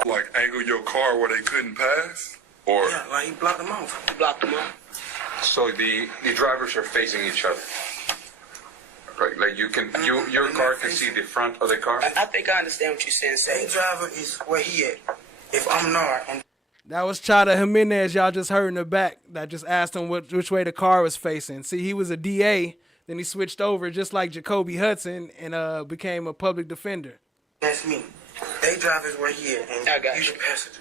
Like angle your car where they couldn't pass? Or Yeah, like he blocked them off. He blocked them off. So the drivers are facing each other. Like you can, your car can see the front of the car? I think I understand what you're saying. A driver is where he at. If I'm not, and That was Chada Jimenez, y'all just heard in the back, that just asked him which way the car was facing. See, he was a DA, then he switched over just like Jacoby Hudson and became a public defender. that's me. They drive is where he at, and I got you you. the passenger.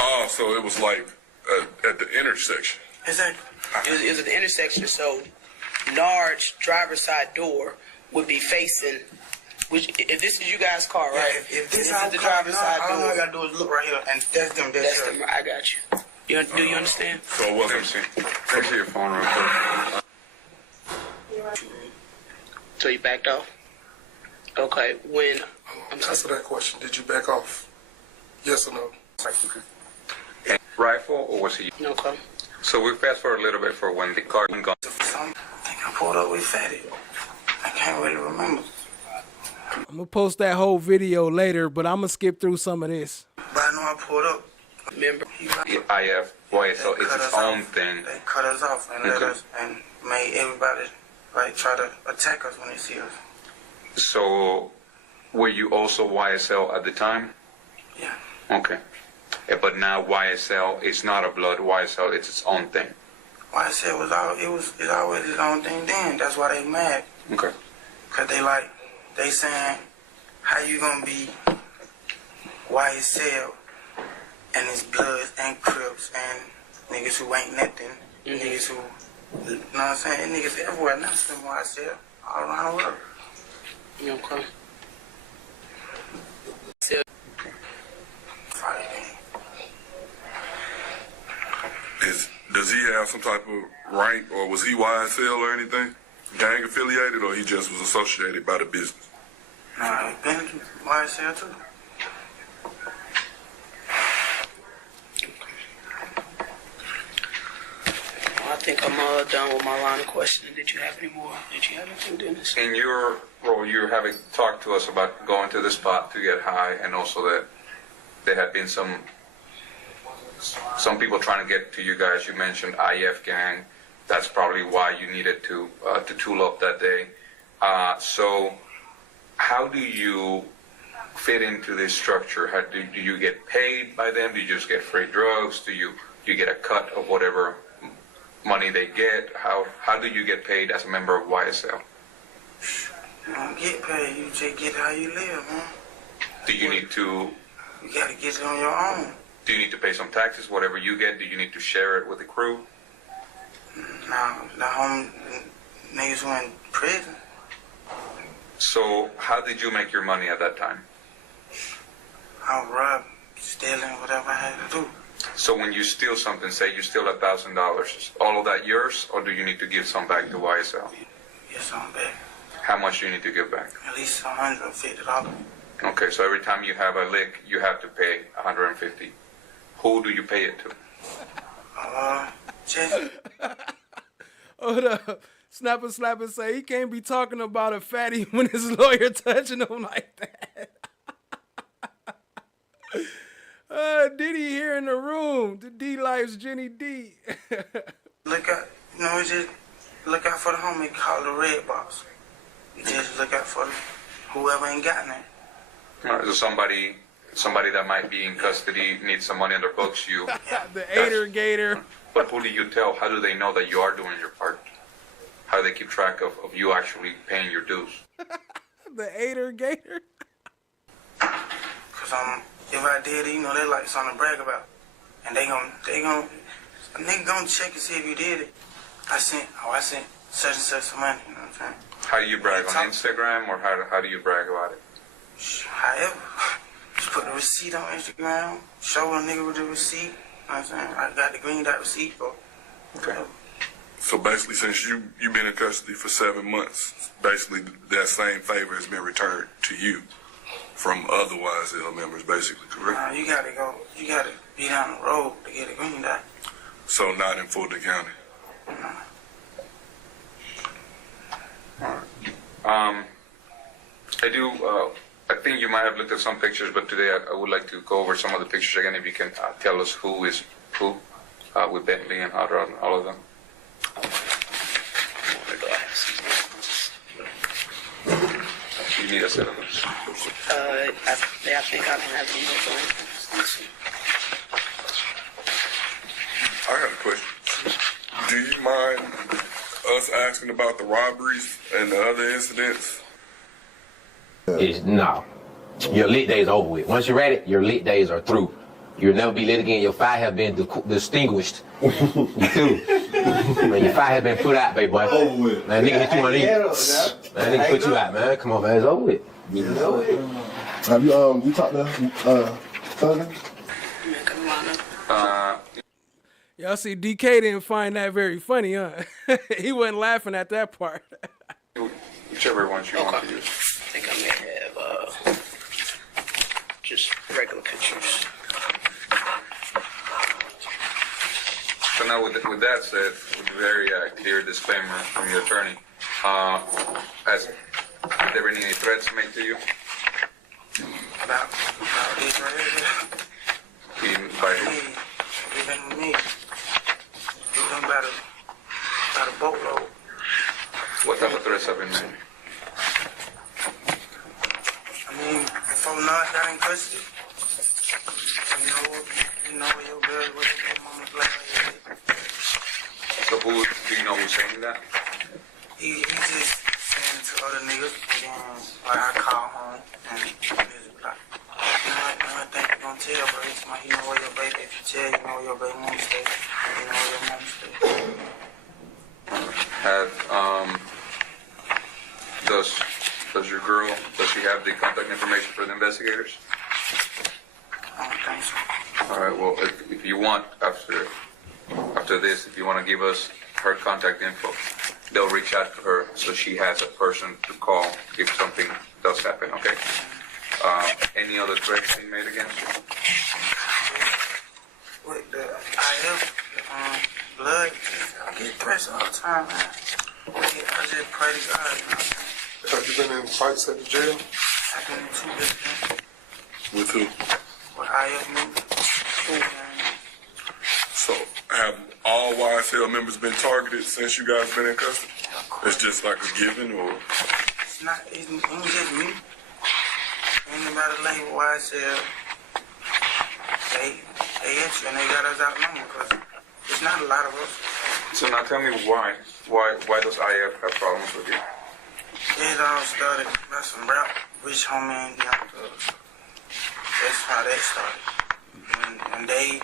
Oh, so it was like at the intersection. Exactly. It was at the intersection, so Nard's driver's side door would be facing. Which, if this is you guys' car, right? Yeah, if this is our the car, driver's side all door. I gotta do is look right here, and that's them. That's them. I got you. Do you understand? So what I'm saying, let me see your phone real quick. So you backed off? Okay, when... Answer that question. Did you back off? Yes or no? Rifle, or was he? No, okay. So we fast forward a little bit for when the car got. I think I pulled up with Fatty. I can't really remember. I'm going to post that whole video later, but I'm going to skip through some of this. But I know I pulled up. Remember? IF, YSL, it's its own thing. They cut us off and let us, and made everybody like try to attack us when they see us. So, were you also YSL at the time? Yeah. Okay. But now YSL is not a blood YSL, it's its own thing. YSL it's always its own thing then. That's why they mad. Okay. Cause they saying, how you gonna be YSL and it's Bloods and Crips and niggas who ain't nothing, niggas who, you know what I'm saying? Niggas everywhere now from YSL, all around the world. Okay. Does he have some type of rank, or was he YSL or anything? Gang affiliated, or he just was associated by the business? Nah, been YSL too. I think I'm done with my line of questioning. Did you have any more? Did you have anything, Dennis? In your role, you're having talked to us about going to the spot to get high, and also that there had been some people trying to get to you guys. You mentioned IF gang. That's probably why you needed to tool up that day. So how do you fit into this structure? Do you get paid by them? Do you just get free drugs? Do you get a cut of whatever money they get? How do you get paid as a member of YSL? You don't get paid. You just get how you live, man. Do you need to? You gotta get it on your own. Do you need to pay some taxes? Whatever you get, do you need to share it with the crew? Now, the home niggas who in prison. So how did you make your money at that time? I rob, stealing, whatever I had to do. So when you steal something, say you steal $1,000, is all of that yours, or do you need to give some back to YSL? Get some back. How much do you need to give back? At least $150. Okay, so every time you have a lick, you have to pay $150. Who do you pay it to? Jeff. Hold up. Snapper say he can't be talking about a fatty when his lawyer touching him like that. Diddy here in the room. The D Life's Jenny D. Look out, it's just look out for the homie called the Red Box. You just look out for whoever ain't got none. So somebody that might be in custody needs some money on their books. The Aider Gator. But who do you tell? How do they know that you are doing your part? How do they keep track of you actually paying your dues? The Aider Gator. Cause if I did it, they like something to brag about, and a nigga gonna check and see if you did it. I sent such and such some money. You know what I'm saying? How do you brag on Instagram, or how do you brag about it? However, just put the receipt on Instagram, show a nigga with the receipt. You know what I'm saying? I got the green dot receipt. Okay. So basically, since you've been in custody for 7 months, basically that same favor has been returned to you from other YSL members, basically, correct? Nah, you gotta be down the road to get a green dot. So not in Fulton County. I think you might have looked at some pictures, but today I would like to go over some of the pictures again. If you can tell us who is who with Bentley and all of them. need a set of those? I think I don't have any notes on it. I got a question. Do you mind us asking about the robberies and the other incidents? No. Your lit days are over with. Once you're at it, your lit days are through. You'll never be lit again. Your fire have been distinguished. You through. Man, your fire has been put out, baby boy. Over with. Man, nigga hit you on these. Man, nigga put you out, man. Come on, man. It's over with. It's over with. Have you talked to Thugger? Y'all see, DK didn't find that very funny, huh? He wasn't laughing at that part. Whichever ones you want to use. I think I may have just regular pictures. So now with that said, with a very clear disclaimer from your attorney, have there been any threats made to you? About this right here. By who? Even with me. Even about a boatload. What type of threats have been made? I mean, before Nas got in custody, you know where your girl was, your mama's like. So who do you know who's saying that? He just saying to other niggas, and then like I call home and he's like, I think you're gonna tell, bro. It's like, you know where your baby, if you tell, you know where your baby mom stay, you know where your mom stay. Does your girl, does she have the contact information for the investigators? I don't think so. All right, well, if you want, after this, if you want to give us her contact info, they'll reach out to her so she has a person to call if something does happen, okay? Any other threats being made against you? With the IF, blood, I get threats all the time, man. I just pray to God, you know. Have you been in fights at the jail? I've been in 2 different. With who? With IF movement. So have all YSL members been targeted since you guys been in custody? It's just like a given, or? It's not, it ain't just me. Anybody label YSL, they hit you and they got us outnumbered because it's not a lot of us. So now tell me why does IF have problems with you? It all started by some rap, Rich Homie and YoungThug. That's how that started. And they...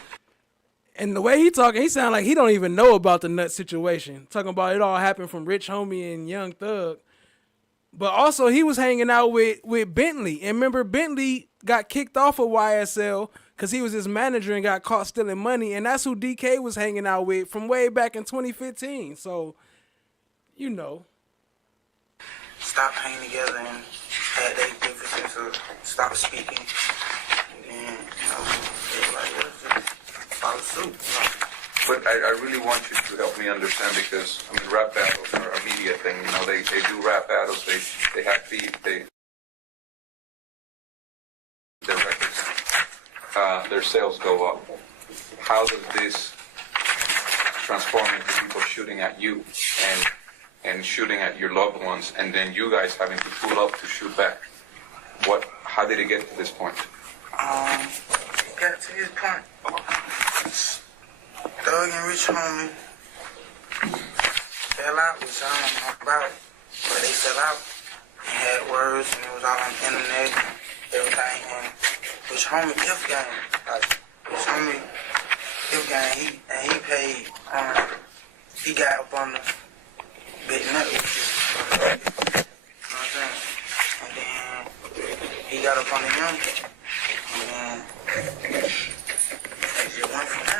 And the way he talking, he sound like he don't even know about the nut situation. Talking about it all happened from Rich Homie and YoungThug. But also he was hanging out with Bentley. And remember, Bentley got kicked off of YSL because he was his manager and got caught stealing money. And that's who DK was hanging out with from way back in 2015. So, you know. Stop hanging together and had their differences or stop speaking. And then, everybody else just follow suit. But I really want you to help me understand because, I mean, rap battles are a media thing. You know, they do rap battles. They have beef. Their records, their sales go up. How does this transform into people shooting at you and shooting at your loved ones, and then you guys having to pull up to shoot back? How did it get to this point? It got to this point. Thug and Rich Homie fell out, which I don't know about, but they fell out and had words, and it was all on the internet and everything. And Rich Homie If Gang, like Rich Homie If Gang, he paid. He got up on the big nut with you. You know what I'm saying? And then he got up on the young, and then it just went from there.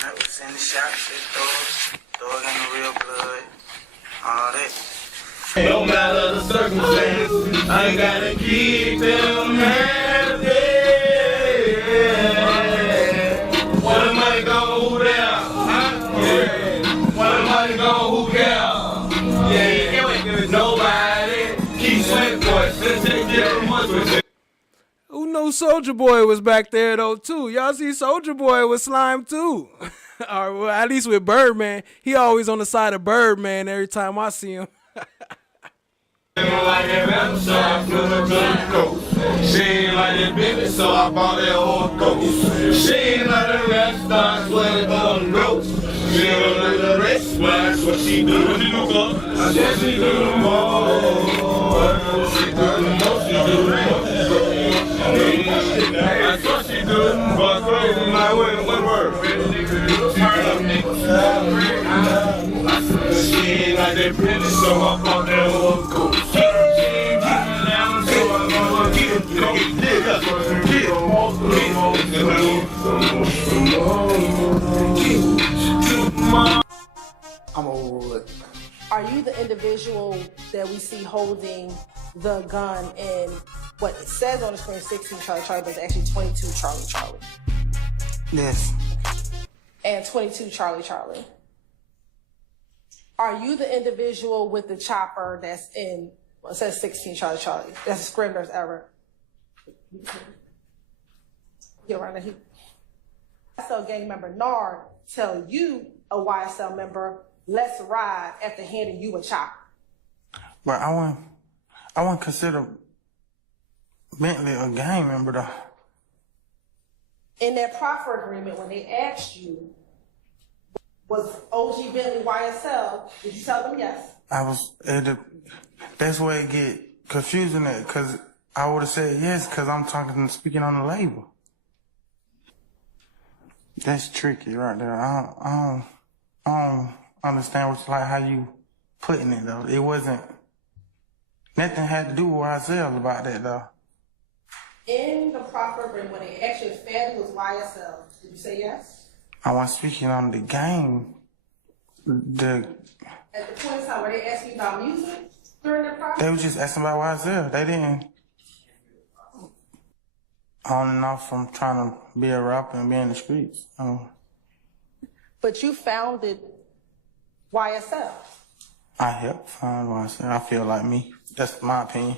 Nut was in the shop, shit, Thug in the real blood, all that. No matter the circumstance, I gotta keep them happy. Where the money go, who there? Yeah. Where the money go, who cares? Yeah. Nobody keeps sweat boys. Let's take different ones with it. Who knows Soulja Boy was back there though too? Y'all see Soulja Boy was slime too. All right, well, at least with Birdman, he always on the side of Birdman every time I see him. Like that metal, so I flew to the coast. She ain't like that baby, so I bought that old ghost. She ain't like the rap stars, sweating on the ghost. She don't like the rest, but that's what she do. What she do, fuck? I guess she do the most. She do the most, she do the most. That's what she do. But crazy, my way, one word. She ain't like that pretty, so I bought that old ghost. I'm over it. Are you the individual that we see holding the gun in what it says on the screen 16 Charlie Charlie, but it's actually 22 Charlie Charlie? Yes. And 22 Charlie Charlie. Are you the individual with the chopper that's in, well, it says 16 Charlie Charlie? That's a Scrivener's error. Get around here. YSL gang member Nard tell you, a YSL member, let's ride after handing you a chopper. But I wouldn't consider Bentley a gang member though. In that proffer agreement, when they asked you, was OG Bentley YSL, did you tell them yes? That's where it get confusing at, because I would have said yes, because I'm speaking on the label. That's tricky right there. I don't understand what's like how you putting it though. It wasn't, nothing had to do with YSL about that though. In the proffer agreement, when they asked you if family was YSL, did you say yes? I wasn't speaking on the game. At the point in time where they asked you about music during the process? They were just asking about YSL. They didn't. On and off from trying to be a rapper and be in the streets. But you founded YSL. I helped find YSL. I feel like me. That's my opinion.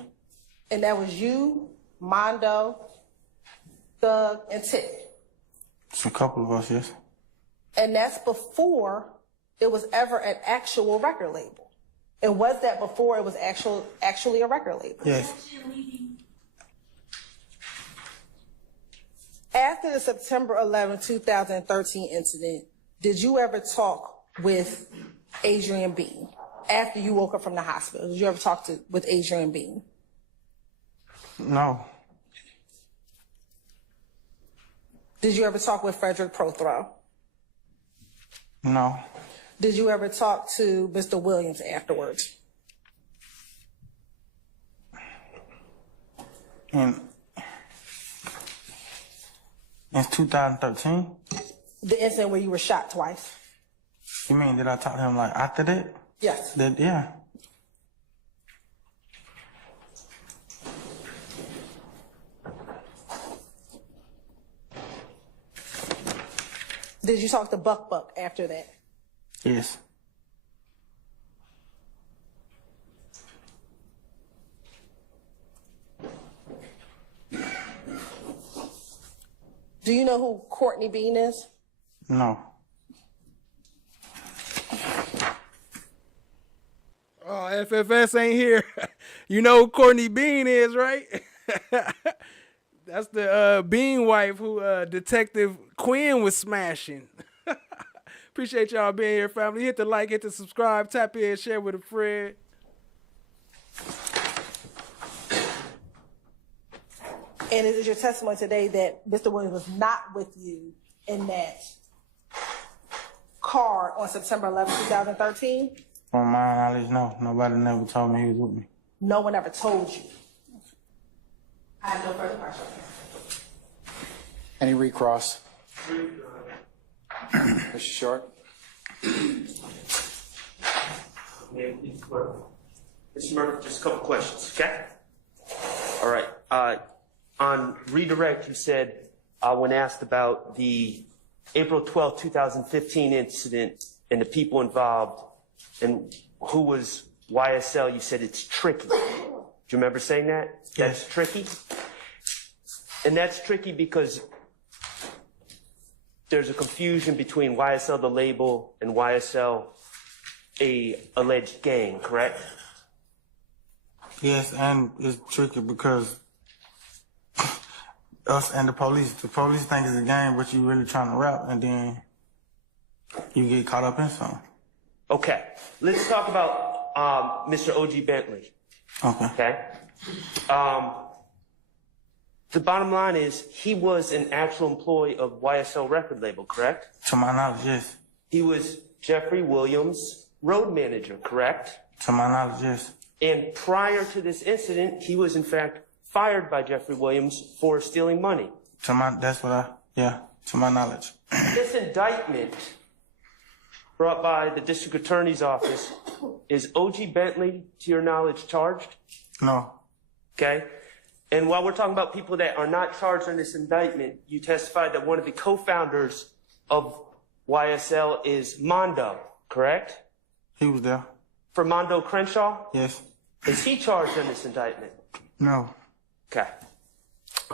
And that was you, Mondo, Thug, and Tick. It's a couple of us, yes. And that's before it was ever an actual record label. And was that before it was actually a record label? Yes. After the September 11, 2013 incident, did you ever talk with Adrian Bean? After you woke up from the hospital, did you ever talk with Adrian Bean? No. Did you ever talk with Frederick Prothrow? No. Did you ever talk to Mr. Williams afterwards? In 2013? The incident where you were shot twice. You mean, did I talk to him like after that? Yes. Yeah. Did you talk to Buck after that? Yes. Do you know who Courtney Bean is? No. Oh, FFS ain't here. You know who Courtney Bean is, right? That's the Bean wife who Detective Quinn was smashing. Appreciate y'all being here, family. Hit the like, hit the subscribe, tap in, share with a friend. And it is your testimony today that Mr. Williams was not with you in that car on September 11, 2013? From my knowledge, no. Nobody never told me he was with me. No one ever told you. I have no further questions. Any recross? Mr. Short? Mr. Murphy, just a couple questions, okay? All right. On redirect, you said when asked about the April 12, 2015 incident and the people involved and who was YSL, you said it's tricky. Do you remember saying that? Yes. That's tricky? And that's tricky because there's a confusion between YSL, the label, and YSL, a alleged gang, correct? Yes, and it's tricky because us and the police think it's a game, but you really trying to rap, and then you get caught up in something. Okay, let's talk about Mr. O.G. Bentley. Okay. The bottom line is he was an actual employee of YSL record label, correct? To my knowledge, yes. He was Jeffrey Williams' road manager, correct? To my knowledge, yes. And prior to this incident, he was in fact fired by Jeffrey Williams for stealing money. To my knowledge. This indictment brought by the district attorney's office, is O.G. Bentley, to your knowledge, charged? No. Okay. And while we're talking about people that are not charged in this indictment, you testified that one of the co-founders of YSL is Mondo, correct? He was there. For Mondo Crenshaw? Yes. Is he charged in this indictment? No. Okay.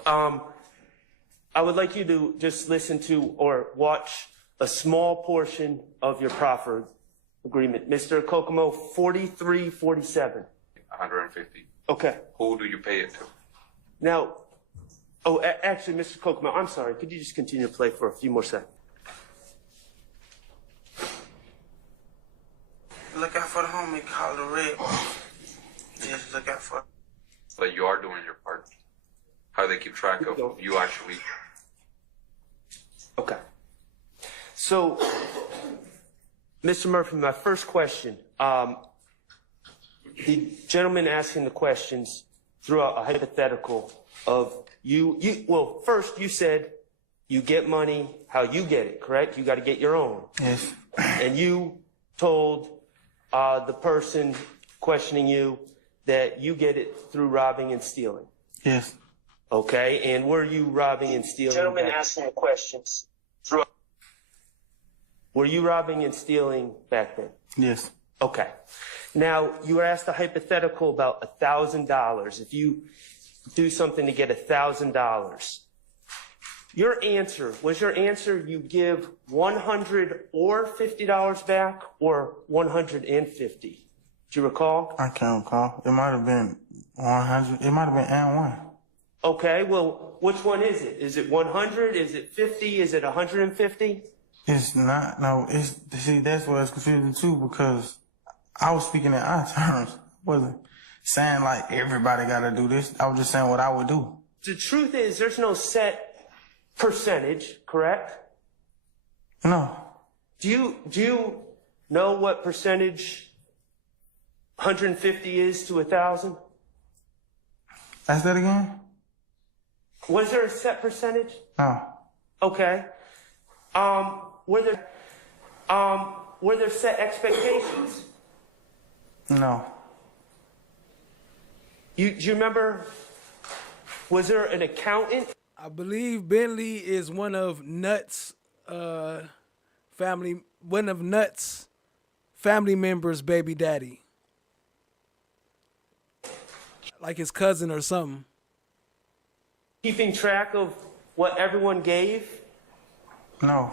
I would like you to just listen to or watch a small portion of your proffer agreement. Mr. Kokomo, 4347. 150. Okay. Who do you pay it to? Now, actually, Mr. Kokomo, I'm sorry. Could you just continue to play for a few more seconds? Look out for the homie called the Red. Just look out for. But you are doing your part. How do they keep track of you actually? Okay. So, Mr. Murphy, my first question. The gentleman asking the questions threw out a hypothetical of well, first you said you get money how you get it, correct? You got to get your own. Yes. And you told the person questioning you that you get it through robbing and stealing. Yes. Okay, and were you robbing and stealing? Gentleman asking the questions. Were you robbing and stealing back then? Yes. Okay. Now, you were asked a hypothetical about $1,000. If you do something to get $1,000, was your answer you give $100 or $50 back or $150? Do you recall? I can't recall. It might have been 100. It might have been and one. Okay, well, which one is it? Is it 100? Is it 50? Is it 150? It's not. No, see, that's why it's confusing too, because I was speaking in our terms. I wasn't saying like everybody got to do this. I was just saying what I would do. The truth is there's no set percentage, correct? No. Do you know what percentage 150 is to 1,000? Ask that again? Was there a set percentage? No. Okay. Were there set expectations? No. Do you remember? Was there an accountant? I believe Bentley is one of Nuts' family members' baby daddy, like his cousin or something. Keeping track of what everyone gave? No.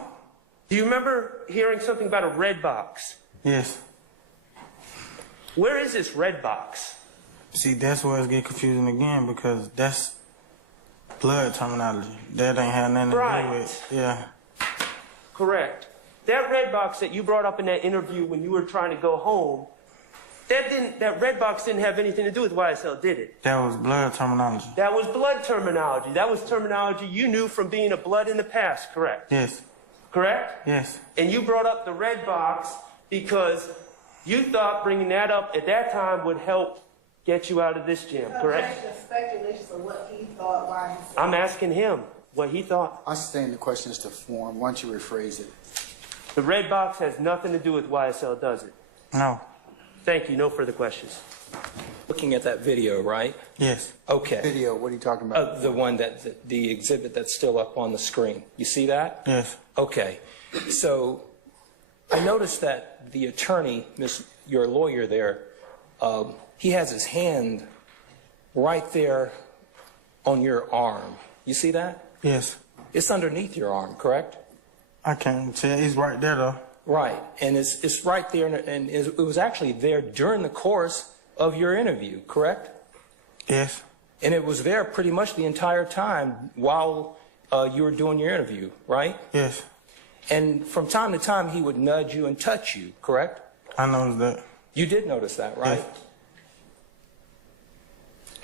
Do you remember hearing something about a red box? Yes. Where is this red box? See, that's where it get confusing again, because that's blood terminology. That ain't had nothing to do with it. Yeah. Correct. That red box that you brought up in that interview when you were trying to go home, that red box didn't have anything to do with YSL, did it? That was blood terminology. That was blood terminology. That was terminology you knew from being a blood in the past, correct? Yes. Correct? Yes. And you brought up the red box because you thought bringing that up at that time would help get you out of this jam, correct? Speculations of what he thought, why he said. I'm asking him what he thought. I sustain the question as to form. Why don't you rephrase it? The red box has nothing to do with YSL, does it? No. Thank you. No further questions. Looking at that video, right? Yes. Okay. Video, what are you talking about? The one the exhibit that's still up on the screen. You see that? Yes. Okay. So I noticed that the attorney, your lawyer there, he has his hand right there on your arm. You see that? Yes. It's underneath your arm, correct? I can't tell. He's right there, though. Right, and it's right there, and it was actually there during the course of your interview, correct? Yes. And it was there pretty much the entire time while you were doing your interview, right? Yes. And from time to time, he would nudge you and touch you, correct? I noticed that. You did notice that, right? Yes.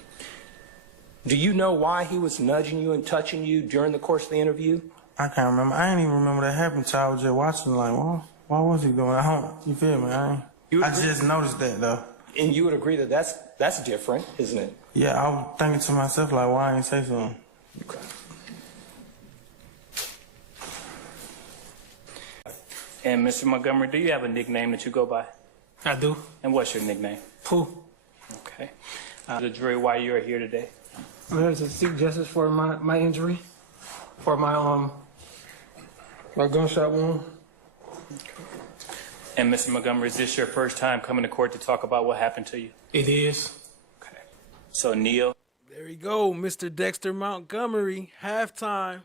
Do you know why he was nudging you and touching you during the course of the interview? I can't remember. I didn't even remember that happened till I was just watching, like, well, why was he doing that? I don't, you feel me? I just noticed that, though. And you would agree that that's different, isn't it? Yeah, I was thinking to myself, like, why I didn't say something? Okay. And Mr. Montgomery, do you have a nickname that you go by? I do. And what's your nickname? Pooh. Okay. The jury, why you are here today? I'm here to seek justice for my injury, for my gunshot wound. And Mr. Montgomery, is this your first time coming to court to talk about what happened to you? It is. Okay. So, Neil. There you go, Mr. Dexter Montgomery, halftime.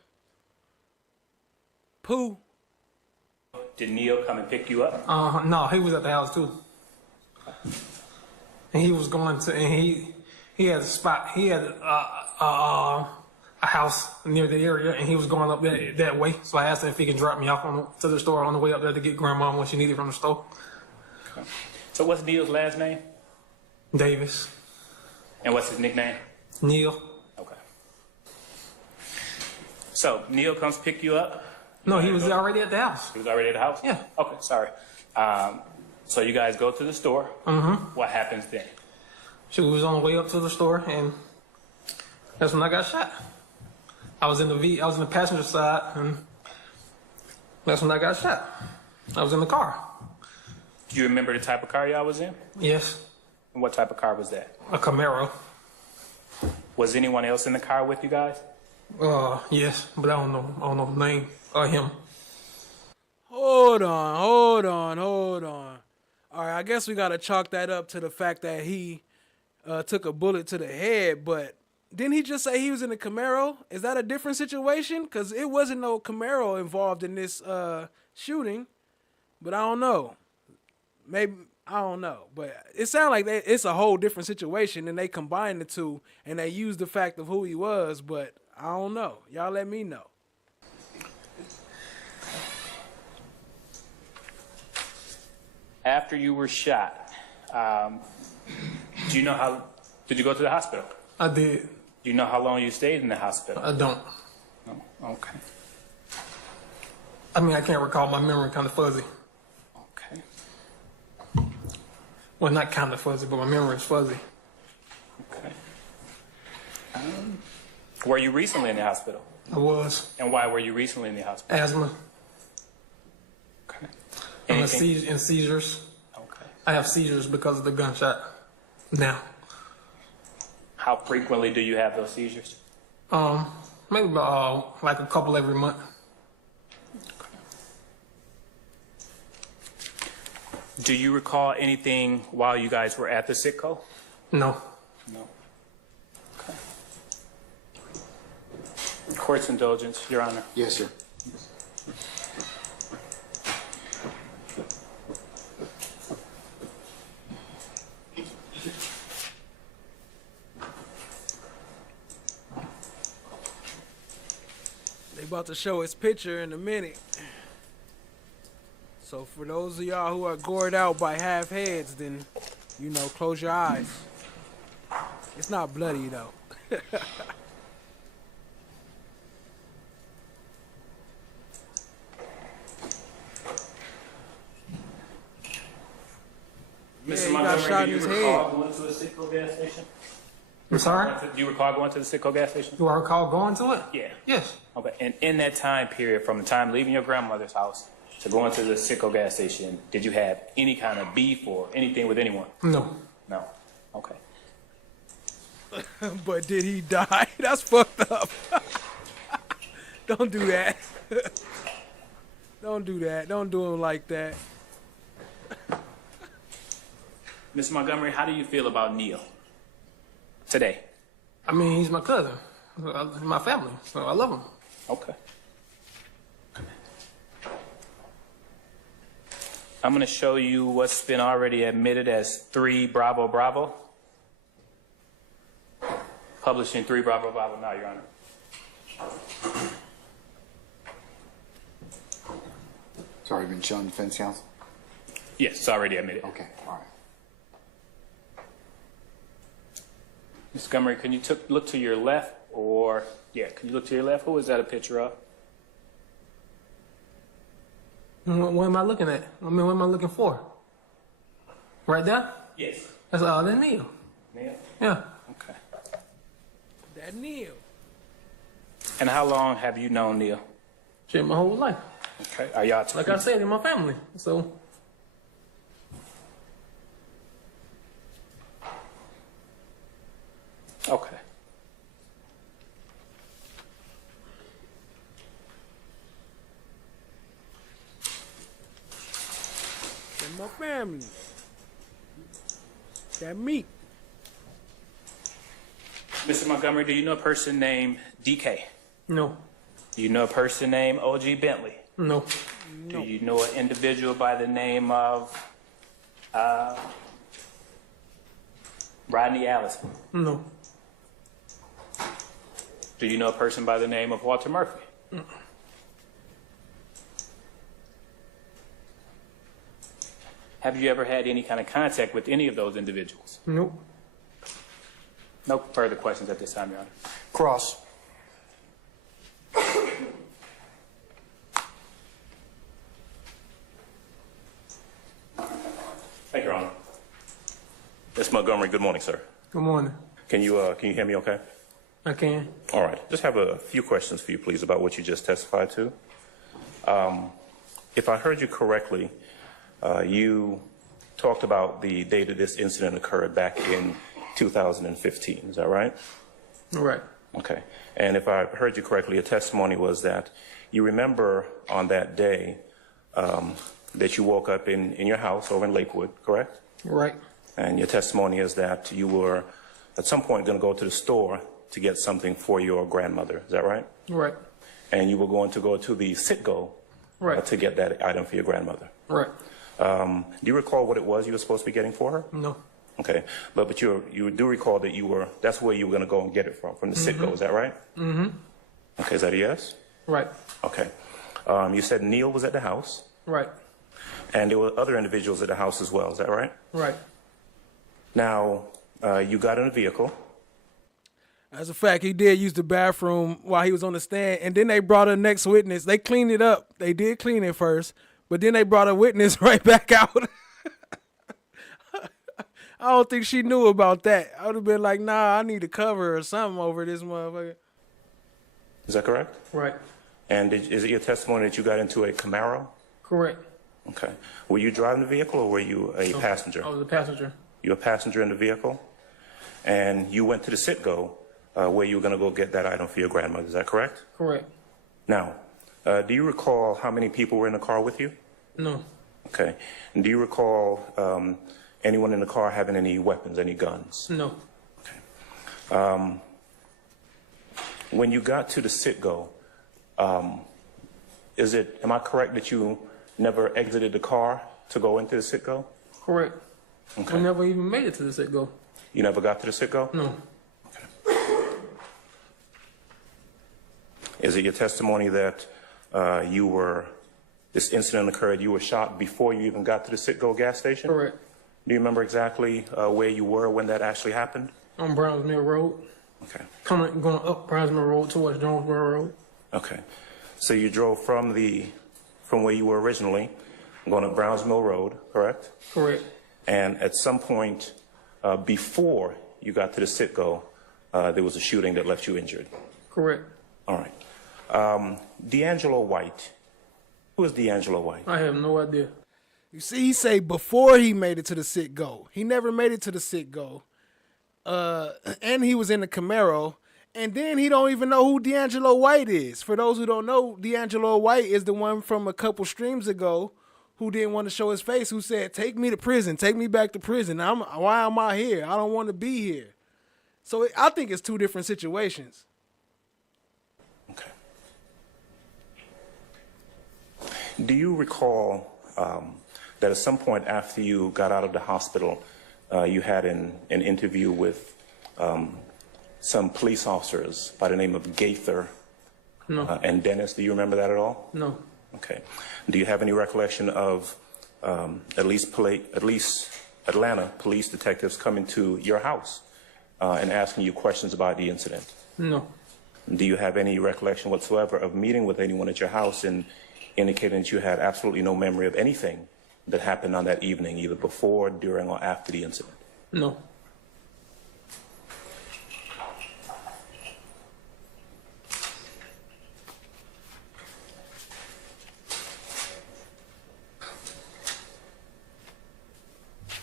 Pooh. Did Neil come and pick you up? No, he was at the house too. And he was going to, and he had a spot, he had a house near the area, and he was going up that way. So I asked him if he can drop me off to the store on the way up there to get grandma when she needed from the store. Okay. So what's Neil's last name? Davis. And what's his nickname? Neil. Okay. So Neil comes pick you up? No, he was already at the house. He was already at the house? Yeah. Okay, sorry. So you guys go to the store. Mm-hmm. What happens then? She was on the way up to the store, and that's when I got shot. I was in the passenger side, and that's when I got shot. I was in the car. Do you remember the type of car y'all was in? Yes. And what type of car was that? A Camaro. Was anyone else in the car with you guys? Yes, but I don't know the name of him. Hold on. All right, I guess we got to chalk that up to the fact that he took a bullet to the head, but didn't he just say he was in a Camaro? Is that a different situation? Because it wasn't no Camaro involved in this shooting, but I don't know. Maybe, I don't know. But it sounds like it's a whole different situation, and they combined the two, and they used the fact of who he was, but I don't know. Y'all let me know. After you were shot, do you know how, did you go to the hospital? I did. Do you know how long you stayed in the hospital? I don't. No? Okay. I mean, I can't recall. My memory kind of fuzzy. Okay. Well, not kind of fuzzy, but my memory is fuzzy. Okay. Were you recently in the hospital? I was. And why were you recently in the hospital? Asthma. Okay. And seizures. Okay. I have seizures because of the gunshot now. How frequently do you have those seizures? Maybe like a couple every month. Okay. Do you recall anything while you guys were at the Sitco? No. No. Okay. Court's indulgence, Your Honor. Yes, sir. They about to show his picture in a minute. So for those of y'all who are gored out by half heads, then, you know, close your eyes. It's not bloody though. Mr. he got shot Montgomery, in do his you head. recall going to the Sitco gas station? I'm sorry? Do you recall going to the Sitco gas station? Do I recall going to it? Yeah. Yes. Okay. And in that time period, from the time leaving your grandmother's house to going to the Sitco gas station, did you have any kind of beef or anything with anyone? No. No. Okay. But did he die? That's fucked up. Don't do that. Don't do that. Don't do him like that. Mr. Montgomery, how do you feel about Neil today? I mean, he's my cousin. My family. So I love him. Okay. I'm going to show you what's been already admitted as 3 Bravo Bravo. Published in 3 Bravo Bravo now, Your Honor. It's already been shown, defense counsel? Yes, it's already admitted. Okay, all right. Ms. Montgomery, can you look to your left or, yeah, can you look to your left? Who is that a picture of? What am I looking at? I mean, what am I looking for? Right there? Yes. That's all. That's Neil. Neil? Yeah. Okay. That Neil. And how long have you known Neil? Shit, my whole life. Okay. Are y'all like I said, in my family. So. Okay. In my family. That meat. Mr. Montgomery, do you know a person named DK? No. Do you know a person named OG Bentley? No. Do you know an individual by the name of Rodney Allison? No. Do you know a person by the name of Walter Murphy? No. Have you ever had any kind of contact with any of those individuals? Nope. No further questions at this time, Your Honor. Cross. Thank you, Your Honor. Ms. Montgomery, good morning, sir. Good morning. Can you hear me okay? I can. All right. Just have a few questions for you, please, about what you just testified to. If I heard you correctly, you talked about the day that this incident occurred back in 2015. Is that right? Right. Okay. And if I heard you correctly, your testimony was that you remember on that day that you woke up in your house over in Lakewood, correct? Right. And your testimony is that you were at some point going to go to the store to get something for your grandmother. Is that right? Right. And you were going to go to the Citgo Right. to get that item for your grandmother. Right. Do you recall what it was you were supposed to be getting for her? No. Okay. But you do recall that that's where you were going to go and get it from the Citgo. Is that right? Mm-hmm. Okay. Is that a yes? Right. Okay. You said Neil was at the house. Right. And there were other individuals at the house as well. Is that right? Right. Now, you got in a vehicle. As a fact, he did use the bathroom while he was on the stand, and then they brought a next witness. They cleaned it up. They did clean it first, but then they brought a witness right back out. I don't think she knew about that. I would have been like, nah, I need a cover or something over this motherfucker. Is that correct? Right. And is it your testimony that you got into a Camaro? Correct. Okay. Were you driving the vehicle or were you a passenger? I was a passenger. You were a passenger in the vehicle? And you went to the Citgo where you were going to go get that item for your grandmother. Is that correct? Correct. Now, do you recall how many people were in the car with you? No. Okay. And do you recall anyone in the car having any weapons, any guns? No. When you got to the Citgo, am I correct that you never exited the car to go into the Citgo? Correct. Okay. We never even made it to the Citgo. You never got to the Citgo? No. Is it your testimony that this incident occurred, you were shot before you even got to the Citgo gas station? Correct. Do you remember exactly where you were when that actually happened? On Browns Mill Road. Okay. Going up Browns Mill Road towards Jonesboro Road. Okay. So you drove from where you were originally, going up Browns Mill Road, correct? Correct. And at some point before you got to the Citgo, there was a shooting that left you injured. Correct. All right. D'Angelo White. Who is D'Angelo White? I have no idea. You see, he say before he made it to the Citgo. He never made it to the Citgo. And he was in the Camaro. And then he don't even know who D'Angelo White is. For those who don't know, D'Angelo White is the one from a couple streams ago who didn't want to show his face, who said, take me to prison, take me back to prison. Why am I here? I don't want to be here. So I think it's two different situations. Do you recall that at some point after you got out of the hospital, you had an interview with some police officers by the name of Gaither and Dennis. Do you remember that at all? No. Okay. Do you have any recollection of at least Atlanta police detectives coming to your house and asking you questions about the incident? No. Do you have any recollection whatsoever of meeting with anyone at your house and indicating that you had absolutely no memory of anything that happened on that evening, either before, during, or after the incident? No.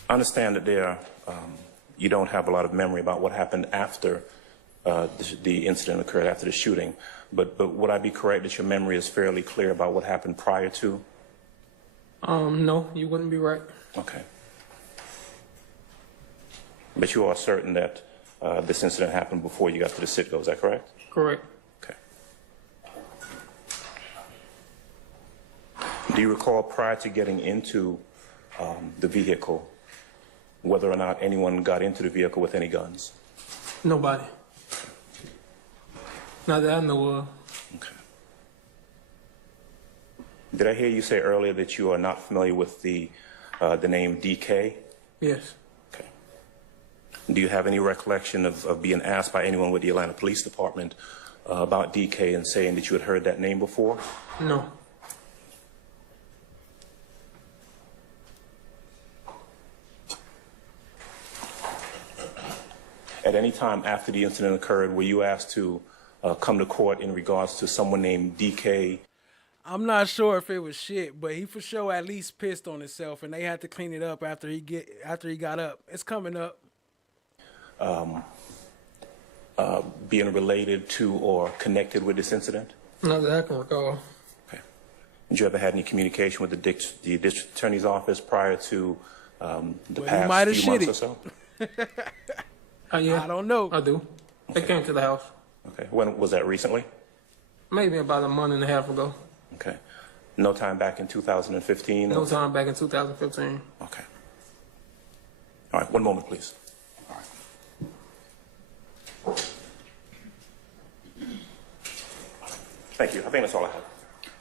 I understand that you don't have a lot of memory about what happened after the incident occurred, after the shooting, but would I be correct that your memory is fairly clear about what happened prior to? No, you wouldn't be right. Okay. But you are certain that this incident happened before you got to the Citgo, is that correct? Correct. Okay. Do you recall prior to getting into the vehicle whether or not anyone got into the vehicle with any guns? Nobody. Not that I know of. Okay. Did I hear you say earlier that you are not familiar with the name DK? Yes. Okay. Do you have any recollection of being asked by anyone with the Atlanta Police Department about DK and saying that you had heard that name before? No. At any time after the incident occurred, were you asked to come to court in regards to someone named DK? I'm not sure if it was shit, but he for sure at least pissed on himself, and they had to clean it up after he got up. It's coming up. Being related to or connected with this incident? Not that I can recall. Okay. Did you ever have any communication with the district attorney's office prior to the past few months or so? Yeah. I don't know. I do. They came to the house. Okay. When was that, recently? Maybe about a month and a half ago. Okay. No time back in 2015? No time back in 2015. Okay. All right. One moment, please. Thank you. I think that's all I have.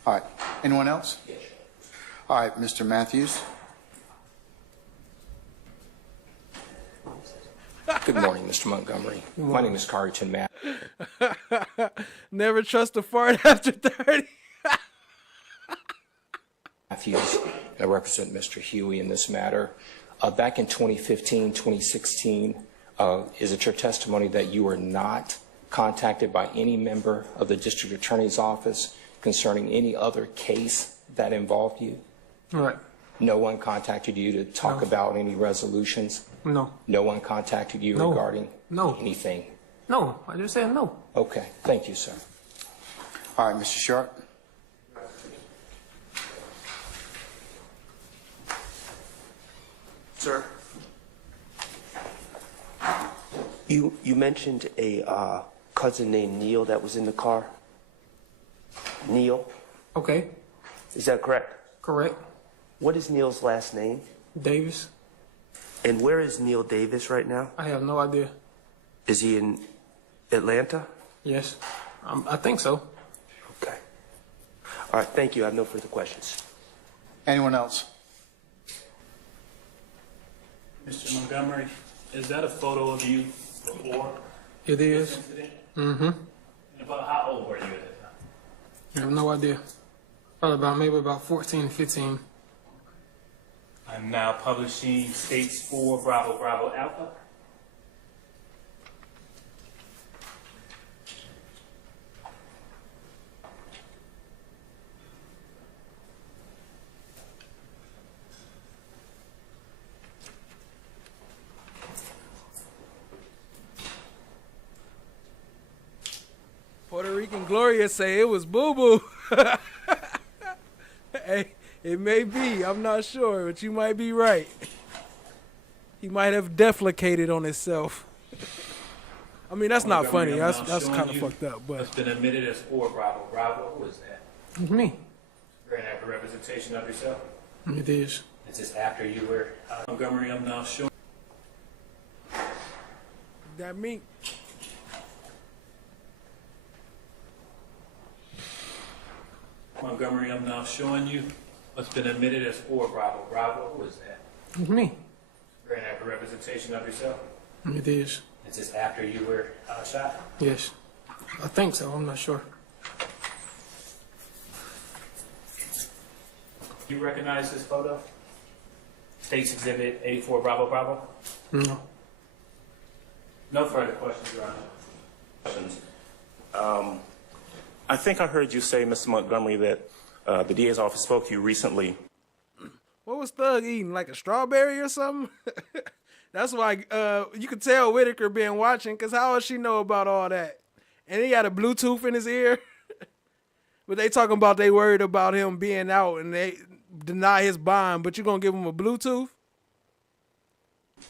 All right. Anyone else? All right, Mr. Matthews. Good morning, Mr. Montgomery. My name is Carrington Never trust a fart after 30. Matthews. I represent Mr. Huey in this matter. Back in 2015, 2016, is it your testimony that you were not contacted by any member of the district attorney's office concerning any other case that involved you? Right. No one contacted you to talk about any resolutions? No. No one contacted you regarding anything? No. I just said no. Okay. Thank you, sir. All right, Mr. Sharp. Sir, you mentioned a cousin named Neil that was in the car. Neil? Okay. Is that correct? Correct. What is Neil's last name? Davis. And where is Neil Davis right now? I have no idea. Is he in Atlanta? Yes. I think so. Okay. All right, thank you. I have no further questions. Anyone else? Mr. Montgomery, is that a photo of you before It is. this incident? Mm-hmm. And about how old were you at that time? I have no idea. Probably maybe about 14, 15. I'm now publishing States 4 Bravo Bravo Alpha. Puerto Rican Gloria say it was boo-boo. Hey, it may be. I'm not sure, but you might be right. He might have defecated on himself. I mean, that's not funny. That's kind of fucked up. But it's been admitted as 4 Bravo Bravo. Who is that? It's me. Very accurate representation of yourself. It is. Is this after you were Montgomery? I'm now showing. That me. Montgomery, I'm now showing you what's been admitted as 4 Bravo. Bravo, who is that? It's me. Grand after representation of yourself. It is. Is this after you were shot? Yes. I think so. I'm not sure. You recognize this photo? State's Exhibit 84 Bravo Bravo? No. No further questions, Your Honor. Questions. I think I heard you say, Mr. Montgomery, that the DA's office spoke to you recently. What was Thug eating? Like a strawberry or something? That's why you could tell Whitaker been watching, because how would she know about all that? And he got a Bluetooth in his ear. But they talking about they worried about him being out and they deny his bond, but you going to give him a Bluetooth?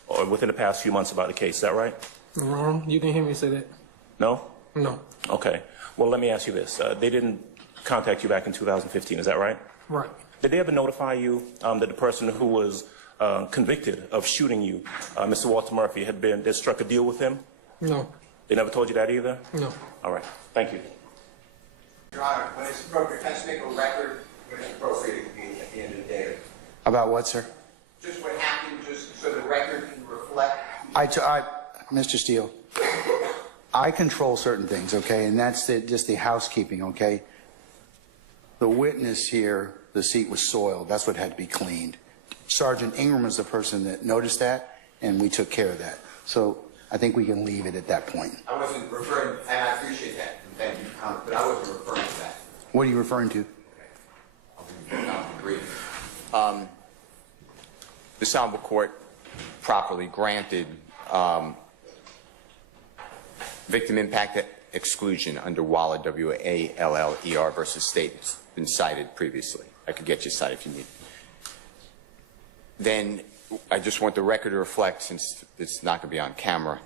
Or within the past few months about the case, is that right? Wrong. You can hear me say that. No? No. Okay. Well, let me ask you this. They didn't contact you back in 2015, is that right? Right. Did they ever notify you that the person who was convicted of shooting you, Mr. Walter Murphy, had struck a deal with him? No. They never told you that either? No. All right. Thank you. Your Honor, when it's appropriate, can I just make a record when it's appropriate at the end of the day? About what, sir? Just what happened, just so the record can reflect. Mr. Steele, I control certain things, okay, and that's just the housekeeping, okay? The witness here, the seat was soiled. That's what had to be cleaned. Sergeant Ingram was the person that noticed that, and we took care of that. So I think we can leave it at that point. I wasn't referring, and I appreciate that, and thank you for comment, but I wasn't referring to that. What are you referring to? I'll be brief. The Honorable Court properly granted victim impact exclusion under WALLER, W-A-L-L-E-R versus state. It's been cited previously. I could get you cited if you need. Then I just want the record to reflect, since it's not going to be on camera,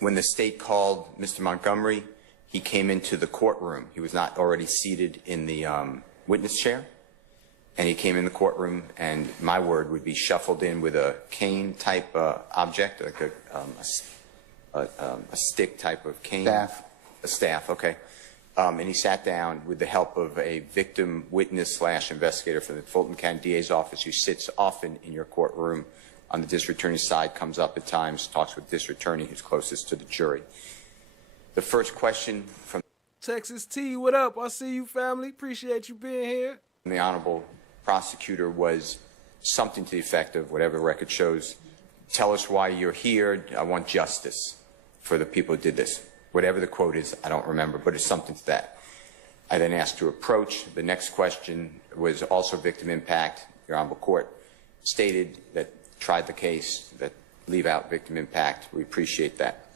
when the state called Mr. Montgomery, he came into the courtroom. He was not already seated in the witness chair. And he came in the courtroom, and my word would be shuffled in with a cane type object, like a stick type of cane. Staff. A staff, okay. And he sat down with the help of a victim witness / investigator from the Fulton County DA's office, who sits often in your courtroom on the district attorney's side, comes up at times, talks with the district attorney who's closest to the jury. The first question from Texas T, what up? I see you, family. Appreciate you being here. the Honorable Prosecutor was something to the effect of, whatever the record shows, tell us why you're here. I want justice for the people who did this. Whatever the quote is, I don't remember, but it's something to that. I then asked to approach. The next question was also victim impact. Your Honorable Court stated that tried the case, that leave out victim impact. We appreciate that.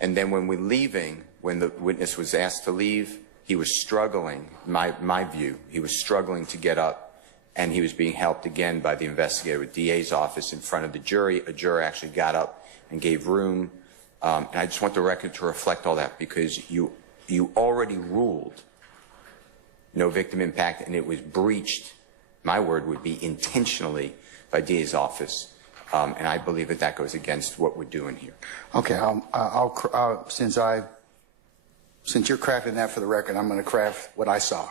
And then when we're leaving, when the witness was asked to leave, he was struggling, my view, he was struggling to get up, and he was being helped again by the investigator with DA's office in front of the jury. A juror actually got up and gave room. And I just want the record to reflect all that, because you already ruled no victim impact, and it was breached, my word would be intentionally, by DA's office. And I believe that that goes against what we're doing here. Okay, since you're crafting that for the record, I'm going to craft what I saw.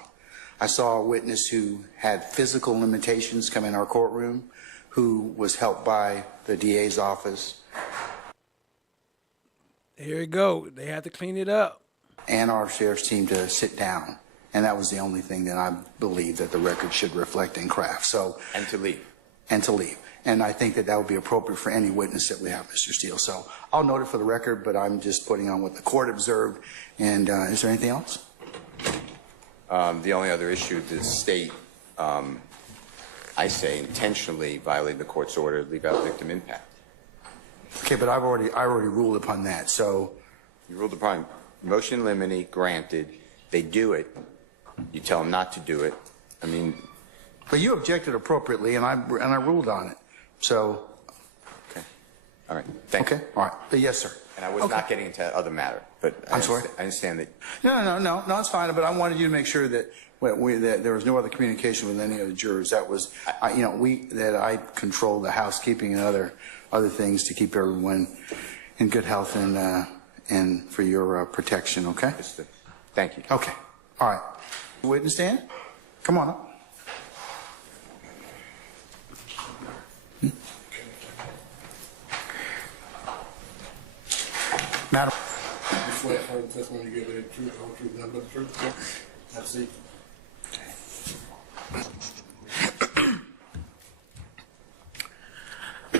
I saw a witness who had physical limitations come in our courtroom, who was helped by the DA's office. Here we go. They had to clean it up. And our sheriff's team to sit down. And that was the only thing that I believe that the record should reflect and craft. So, and to leave. And to leave. And I think that that would be appropriate for any witness that we have, Mr. Steele. So I'll note it for the record, but I'm just putting on what the court observed. And is there anything else? The only other issue, the state, I say, intentionally violated the court's order to leave out victim impact. Okay, but I already ruled upon that. So you ruled upon motion in limine, granted. They do it. You tell them not to do it. I mean, but you objected appropriately, and I ruled on it. So, okay, all right, thank you. Okay, all right, but yes, sir. And I was not getting into that other matter, but I'm sorry. I understand that. No, it's fine. But I wanted you to make sure that There was no other communication with any other jurors. That was, I controlled the housekeeping and other things to keep everyone in good health and for your protection. Okay. Thank you. Okay. All right. Witness stand. Come on up. Madam. You swear for the testimony you gave the truth, the whole truth, nothing but the truth? Have a seat.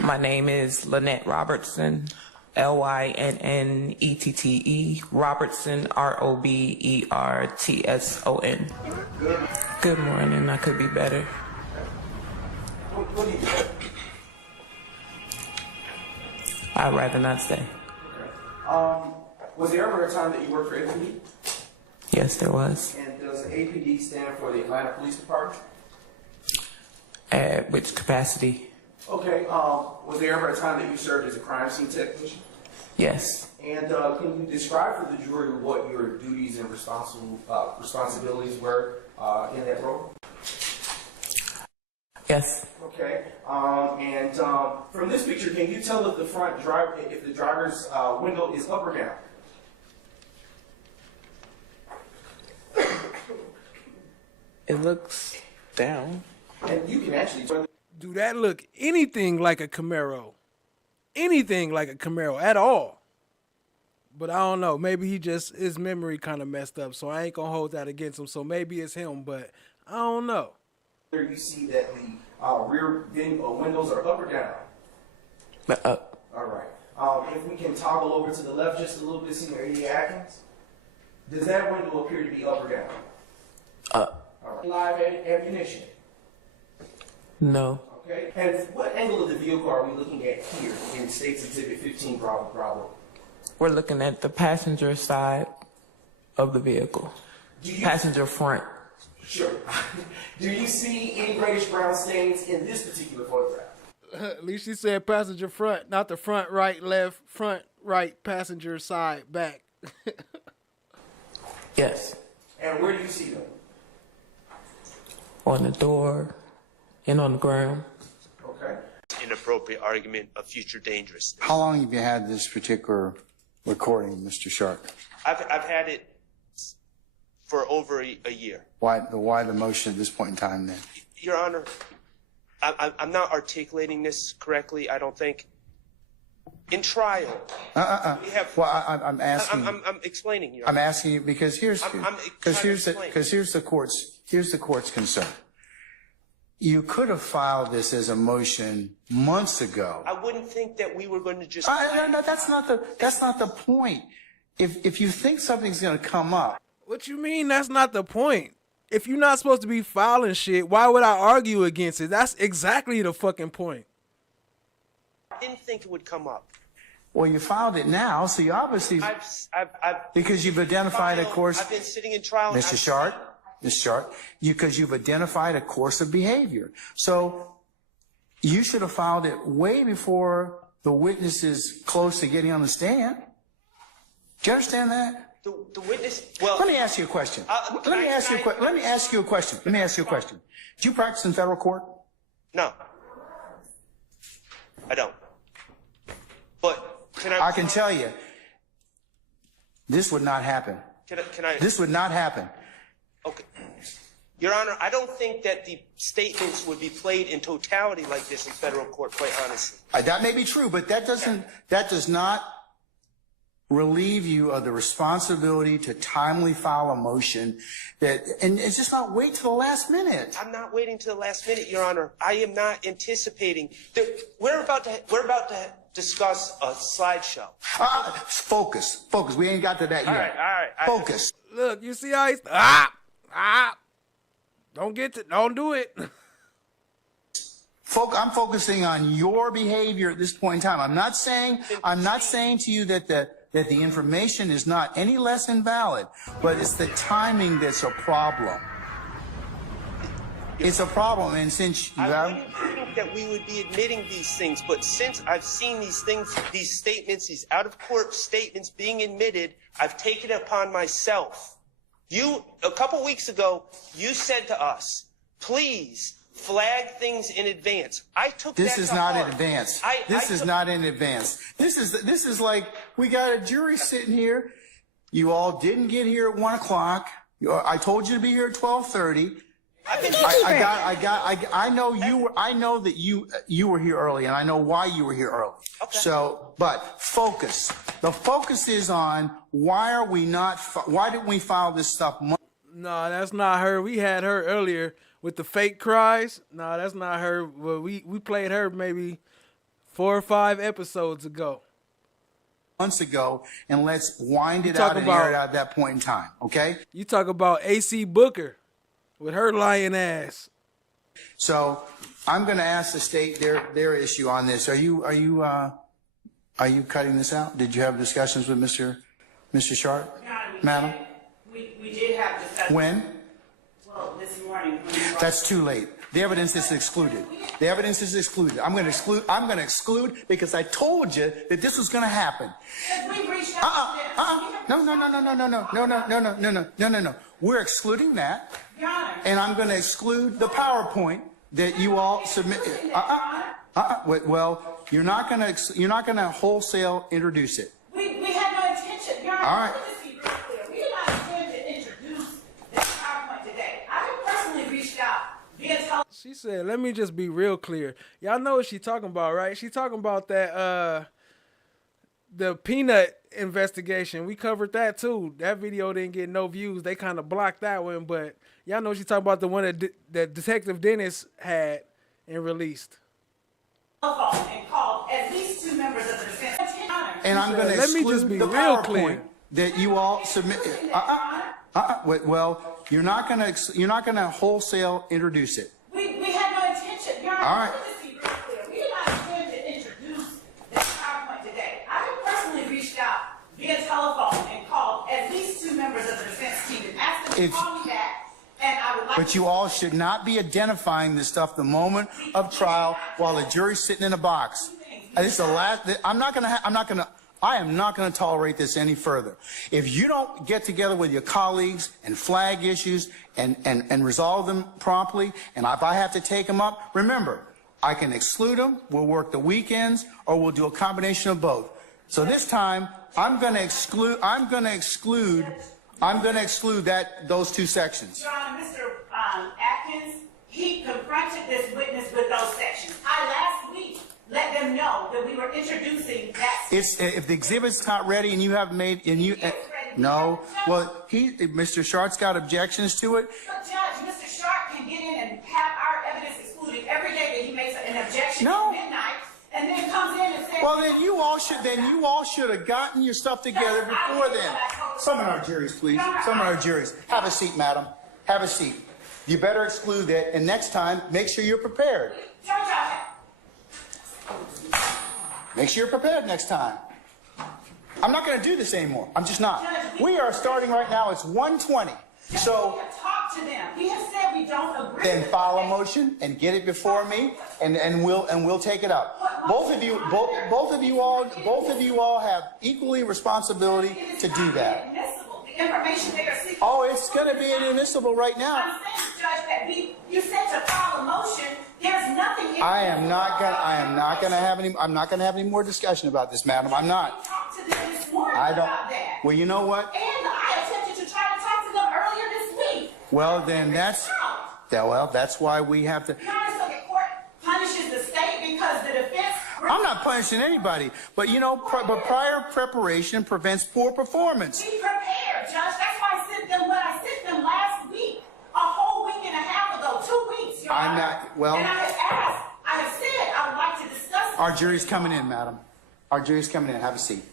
My name is Lynette Robertson, Lynnette, Robertson, Robertson. Good morning. I could be better. I'd rather not say. Was there ever a time that you worked for APD? Yes, there was. And does APD stand for the Atlanta Police Department? At which capacity? Okay. Was there ever a time that you served as a crime scene technician? Yes. And can you describe for the jury what your duties and responsibilities were in that role? Yes. Okay. And from this picture, can you tell if the driver's window is up or down? It looks down. And you can actually do that look anything like a Camaro? Anything like a Camaro at all? But I don't know. Maybe his memory kind of messed up, so I ain't gonna hold that against him. So maybe it's him, but I don't know. You see that the rear windows are up or down? Up. All right. If we can toggle over to the left just a little bit, see A.D. Atkins. Does that window appear to be up or down? Up. All right. Live ammunition. No. Okay. And what angle of the vehicle are we looking at here in State's Exhibit 15, Bravo? We're looking at the passenger side of the vehicle. Passenger front. Sure. Do you see any reddish brown stains in this particular photograph? At least she said passenger front, not the front, right, left, front, right, passenger side, back. Yes. And where do you see them? On the door and on the ground. Okay. Inappropriate argument of future dangerousness. How long have you had this particular recording, Mr. Sharp? I've had it for over a year. Why the motion at this point in time then? Your Honor, I'm not articulating this correctly, I don't think. In trial, we have. Well, I'm asking. I'm explaining. I'm asking you because here's the court's concern. You could have filed this as a motion months ago. I wouldn't think that we were going to just. No, that's not the point. If you think something's going to come up. What you mean? That's not the point. If you're not supposed to be filing shit, why would I argue against it? That's exactly the fucking point. I didn't think it would come up. Well, you filed it now, so you obviously because you've identified a course. I've been sitting in trial, Mr. Sharp, because you've identified a course of behavior. So you should have filed it way before the witness is close to getting on the stand. Do you understand that? The witness. Well, let me ask you a question. Let me ask you a question. Do you practice in federal court? No, I don't. But I can tell you, this would not happen. This would not happen. Okay. Your Honor, I don't think that the statements would be played in totality like this in federal court, quite honestly. That may be true, but that does not relieve you of the responsibility to timely file a motion and it's just not wait till the last minute. I'm not waiting till the last minute, Your Honor. I am not anticipating that we're about to discuss a slideshow. Focus. We ain't got to that yet. All right. Focus. Look, you see how he's don't do it. I'm focusing on your behavior at this point in time. I'm not saying to you that the information is not any less invalid, but it's the timing that's a problem. It's a problem, and since you I wouldn't think that we would be admitting these things, but since I've seen these statements, these out-of-court statements being admitted, I've taken it upon myself A couple weeks ago, you said to us, please flag things in advance. I took This that is to not heart. in advance. This is not in advance. This is like we got a jury sitting here. You all didn't get here at 1 o'clock. I told you to be here at 12:30. I know that you were here early, and I know why you were here early. Okay. So, but focus. The focus is on why didn't we file this stuff? No, that's not her. We had her earlier with the fake cries. No, that's not her. Well, we played her maybe 4 or 5 episodes ago. Months ago, and let's wind it out and air it out at that point in time, okay? You talk about AC Booker with her lying ass. So I'm going to ask the state their issue on this. Are you cutting this out? Did you have discussions with Mr. Sharp, madam? We did have discussions. When? Well, this morning. That's too late. The evidence is excluded. The evidence is excluded. I'm going to exclude because I told you that this was going to happen. No. We're excluding that. And I'm going to exclude the PowerPoint that you all submitted. Well, you're not going to wholesale introduce it. We had no intention. Your Honor, all right. let me just be real clear. We did not intend to introduce this PowerPoint today. I have personally reached out via telephone. She said, let me just be real clear. Y'all know what she talking about, right? She talking about that the peanut investigation. We covered that too. That video didn't get no views. They kind of blocked that one, but y'all know she talking about the one that Detective Dennis had and released. And called at least 2 members of the defense. And I'm going to exclude the PowerPoint that you all submitted. Well, you're not going to wholesale introduce it. We had no intention. Your Honor, all right. let me just be real clear. We did not intend to introduce this PowerPoint today. I have personally reached out via telephone and called at least 2 members of the defense team and asked them to call me back. And I would like but you all should not be identifying this stuff the moment of trial while the jury's sitting in a box. This is the last. I am not going to tolerate this any further. If you don't get together with your colleagues and flag issues and resolve them promptly, and if I have to take them up, remember, I can exclude them. We'll work the weekends, or we'll do a combination of both. So this time, I'm going to exclude those 2 sections. Your Honor, Mr. Atkins, he confronted this witness with those sections. I last week let them know that we were introducing that. If the exhibit's not ready and you haven't made no. Well, Mr. Sharp's got objections to it. But Judge, Mr. Sharp can get in and have our evidence excluded every day that he makes an objection at midnight, and then comes in and says. Well, then you all should have gotten your stuff together before then. Some of our juries, please. Some of our juries. Have a seat, madam. Have a seat. You better exclude that, and next time, make sure you're prepared. Make sure you're prepared next time. I'm not going to do this anymore. I'm just not. We are starting right now. It's 1:20. So we have talked to them. We have said we don't agree. Then file a motion and get it before me, and we'll take it up. Both of you all have equally responsibility to do that. The information they are seeking. Oh, it's going to be inadmissible right now. I'm saying, Judge, that you said to file a motion. There's nothing. I'm not going to have any more discussion about this, madam. I'm not. Talked to them this morning I don't. About that. Well, you know what? And I attempted to try to talk to them earlier this week. Well, then that's why we have to. Your Honor, so the court punishes the state because the defense. I'm not punishing anybody, but but prior preparation prevents poor performance. Be prepared, Judge. That's why I sent them what I sent them last week, a whole week and a half ago, 2 weeks. Your I'm Honor. not. Well. And I have asked. I have said I would like to discuss. Our jury's coming in, madam. Our jury's coming in. Have a seat.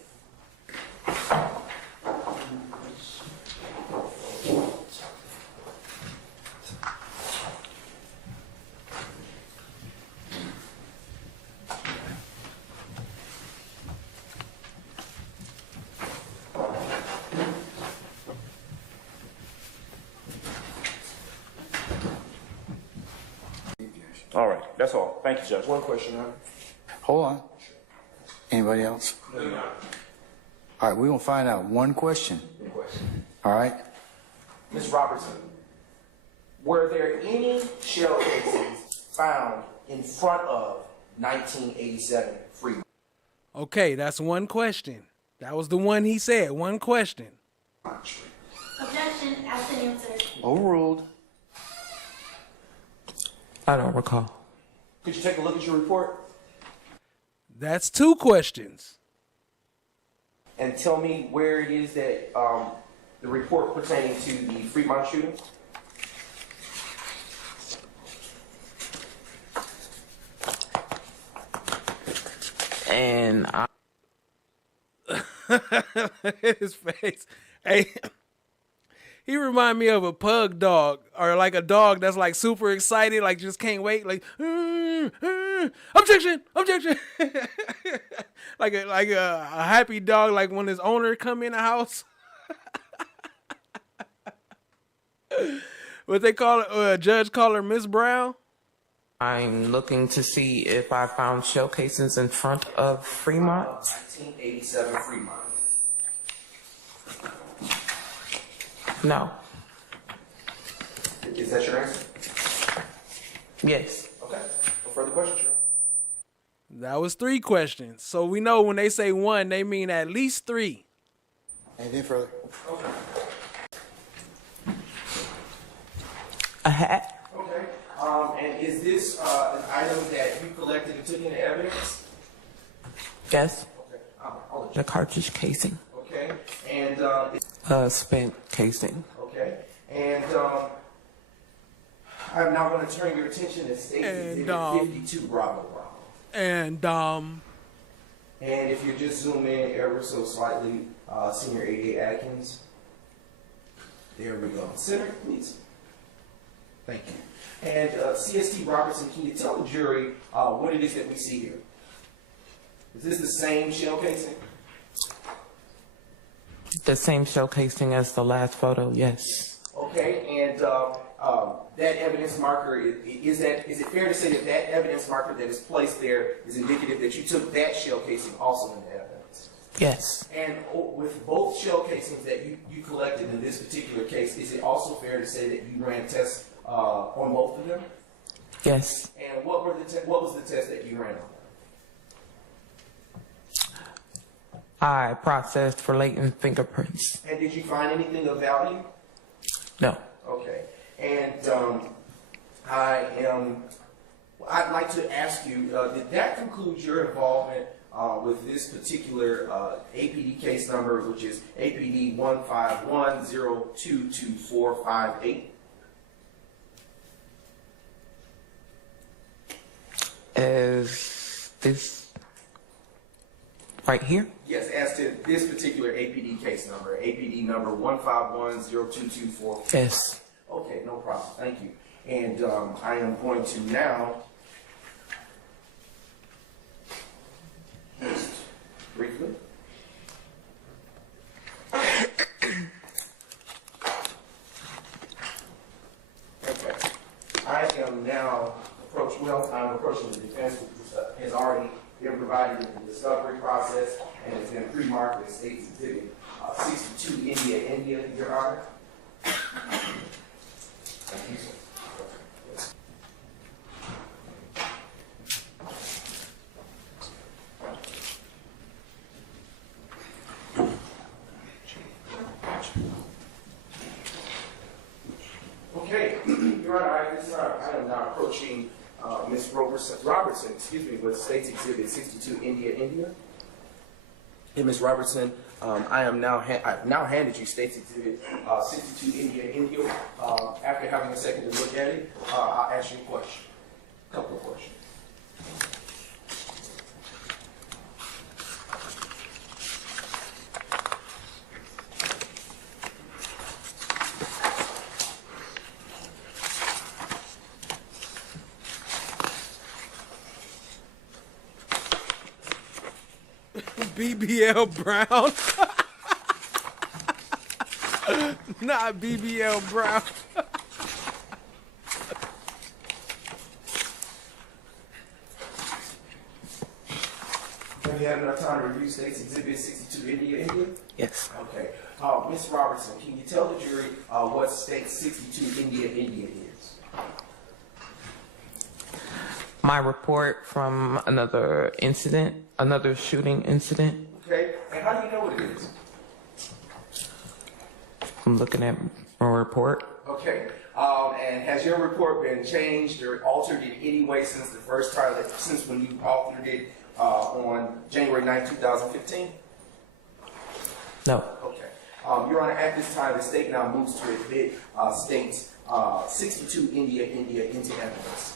All right, that's all. Thank you, Judge. One question, Honor. Hold on. Anybody else? All right, we're going to find out one question. All right? Ms. Robertson, were there any shell casings found in front of 1987 Fremont? Okay, that's one question. That was the one he said. One question. Objection, absent answer. Overruled. I don't recall. Could you take a look at your report That's two questions. and tell me where it is that the report pertaining to the Fremont shooting? And I His face. Hey, he remind me of a pug dog, or like a dog that's like super excited, like just can't wait, like objection, objection. like a happy dog, like when his owner come in the house. What they call it? Judge call her Miss Brown. I'm looking to see if I found shell casings in front of Fremont. 1987 Fremont. No. Is that your answer? Yes. Okay. No further questions, sir. That was three questions. So we know when they say one, they mean at least three. Anything further? Okay. A hat? Okay. And is this an item that you collected and took into evidence? Yes. Okay. I'll let you. The cartridge casing. Okay. And Spent casing. okay. And I'm now going to turn your attention to State Exhibit 52, Bravo Bravo. And And if you just zoom in ever so slightly, Senior A.A. Atkins. There we go. Center, please. Thank you. And CST Robertson, can you tell the jury what it is that we see here? Is this the same shell casing? The same shell casing as the last photo, yes. Okay, and that evidence marker, is it fair to say that that evidence marker that is placed there is indicative that you took that shell casing also into evidence? Yes. And with both shell casings that you collected in this particular case, is it also fair to say that you ran tests on both of them? Yes. And what was the test that you ran on them? I processed for latent fingerprints. And did you find anything of value? No. Okay. And I'd like to ask you, did that conclude your involvement with this particular APD case number, which is APD 151022458? Is this right here? Yes, as to this particular APD case number, APD number 1510224. Yes. Okay, no problem. Thank you. And I am going to now just briefly. Okay. I am now I'm approaching the defense, which has already been provided in the discovery process and has been pre-marked as State's Exhibit 62 India, Your Honor. Thank you, sir. Okay, Your Honor, I am now approaching Ms. Robertson, with State's Exhibit 62 India. And Ms. Robertson, I've now handed you State's Exhibit 62 India. After having a second to look at it, I'll ask you a question, a couple of questions. BBL Brown. Not BBL Brown. Have you had enough time to review State's Exhibit 62 India? Yes. Okay. Ms. Robertson, can you tell the jury what state 62 India is? My report from another incident, another shooting incident. Okay, and how do you know what it is? I'm looking at my report. Okay, and has your report been changed or altered in any way since the first time, since when you authored it on January 9, 2015? No. Okay. Your Honor, at this time, the state now moves to admit states 62 India into evidence.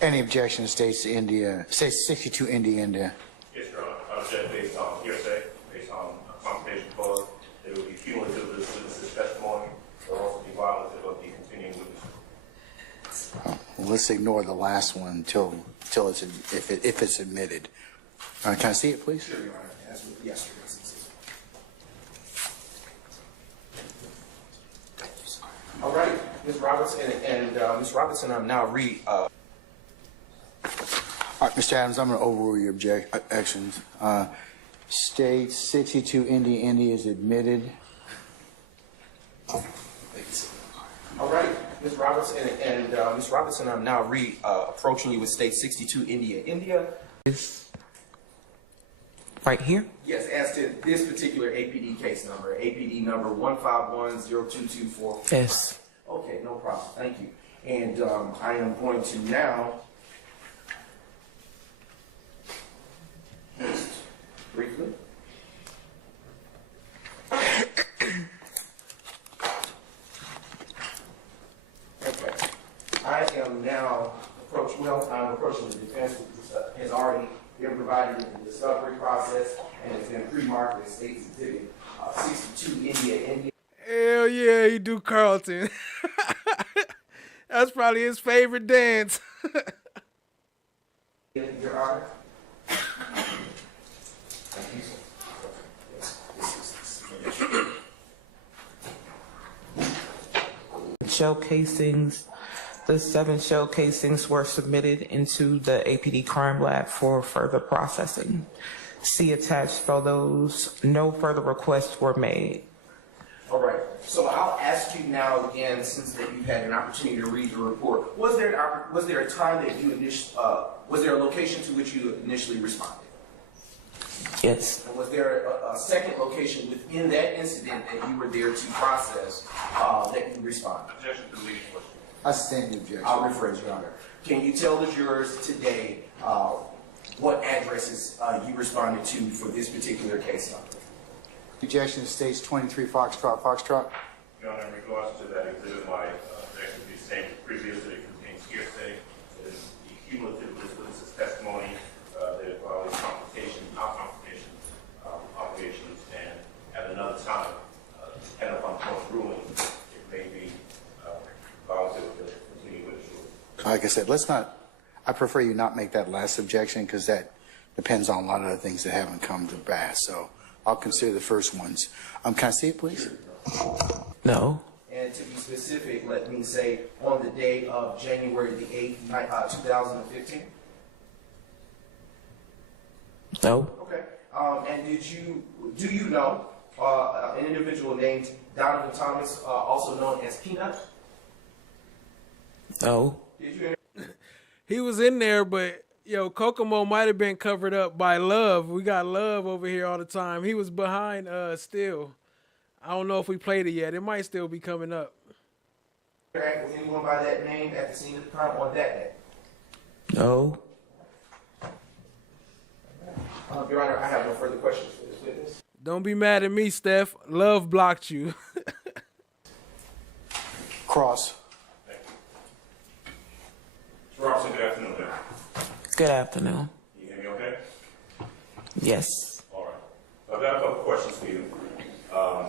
Any objection to states 62 India? Yes, Your Honor. I object based on hearsay, based on confirmation clause. It would be cumulative of this witness's testimony. It will also be violative of the continuing witness. Well, let's ignore the last one till it's if it's admitted. Can I see it, please? Sure, Your Honor. As with yesterday. All right, Ms. Robertson, and Ms. Robertson, I'm now read. All right, Mr. Adams, I'm going to overrule your objections. State 62 India is admitted. All right, Ms. Robertson, and Ms. Robertson, I'm now approaching you with state 62 India. Is right here? Yes, as to this particular APD case number, APD number 1510224. Yes. Okay, no problem. Thank you. And I am going to now just briefly. Okay. I am now approaching the defense, which has already been provided in the discovery process and has been pre-marked as State's Exhibit 62 India. Hell yeah, he do Carlton. That's probably his favorite dance. Your Honor. Shell casings. The 7 shell casings were submitted into the APD crime lab for further processing. See attached photos. No further requests were made. All right. So I'll ask you now again, since that you've had an opportunity to read the report. Was there a time that you was there a location to which you initially responded? Yes. And was there a second location within that incident that you were there to process that you responded? Objection to the leading question. I stand the objection. I'll rephrase, Your Honor. Can you tell the jurors today what addresses you responded to for this particular case number? Objection to states 23 Foxtrot. Your Honor, in regards to that exhibit, my objection to the same previously contains hearsay. It is the cumulative of this witness's testimony that it violates confrontation obligations, and at another time, depending upon the court's ruling, it may be violative of the continuing witness ruling. Like I said, I prefer you not make that last objection because that depends on a lot of other things that haven't come to pass. So I'll consider the first ones. Can I see it, please? No. And to be specific, let me say on the day of January the 8th, 2015. No. Okay. And do you know an individual named Donovan Thomas, also known as Peanut? No. Did you? He was in there, but yo, Kokomo might have been covered up by Love. We got Love over here all the time. He was behind still. I don't know if we played it yet. It might still be coming up. Was anyone by that name at the scene of the crime on that day? No. Your Honor, I have no further questions for this witness. Don't be mad at me, Steph. Love blocked you. Cross. Mr. Robinson, good afternoon, man. Good afternoon. You hear me okay? Yes. All right. I've got a couple questions for you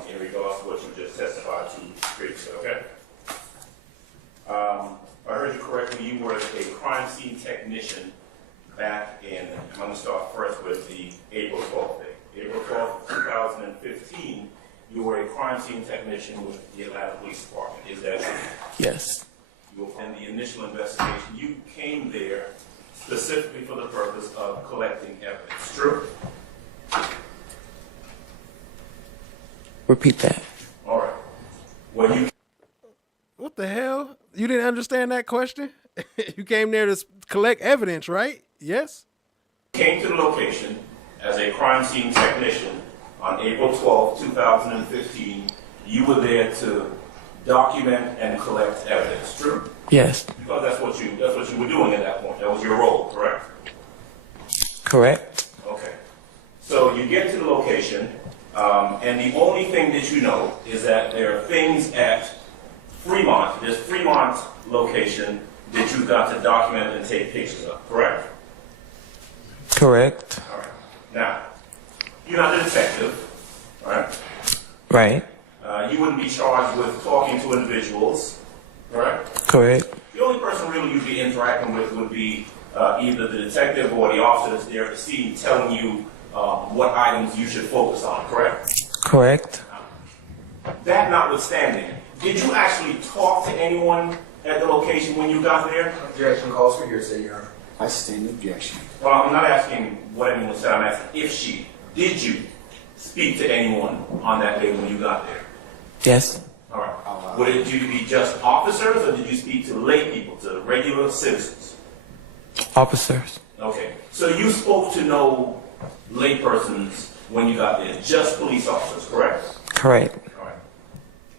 in regards to what you just testified to previously, okay? If I heard you correctly, you were a crime scene technician back in, I'm going to start first with the April 12th day. April 12th, 2015, you were a crime scene technician with the Atlanta Police Department. Is that true? Yes. You were in the initial investigation. You came there specifically for the purpose of collecting evidence. True? Repeat that. when you What the hell? You didn't understand that question? You came there to collect evidence, right? Yes? came to the location as a crime scene technician on April 12, 2015, you were there to document and collect evidence, true? Yes. Because that's what you were doing at that point. That was your role, correct? Correct. Okay. So you get to the location, and the only thing that you know is that there are things at Fremont, this Fremont location, that you've got to document and take pictures of, correct? Correct. All right. Now, you're not a detective, right? Right. You wouldn't be charged with talking to individuals, correct? Correct. The only person really you'd be interacting with would be either the detective or the officer that's there at the scene telling you what items you should focus on, correct? Correct. That notwithstanding, did you actually talk to anyone at the location when you got there? Objection calls for hearsay, Your Honor. I stand the objection. Well, I'm not asking what anyone said. I'm asking if she. Did you speak to anyone on that day when you got there? Yes. All right. Would it be just officers, or did you speak to lay people, to regular citizens? Officers. Okay. So you spoke to no lay persons when you got there, just police officers, correct? Correct. All right.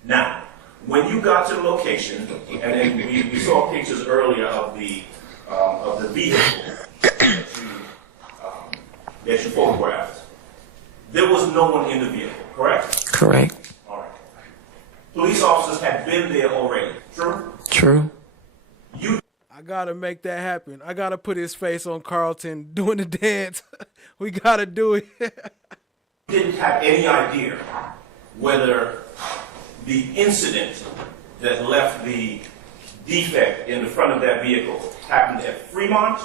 Now, when you got to the location, and then we saw pictures earlier of the vehicle that you photographed, there was no one in the vehicle, correct? Correct. All right. Police officers had been there already, true? True. I gotta make that happen. I gotta put his face on Carlton doing the dance. We gotta do it. Didn't have any idea whether the incident that left the defect in the front of that vehicle happened at Fremont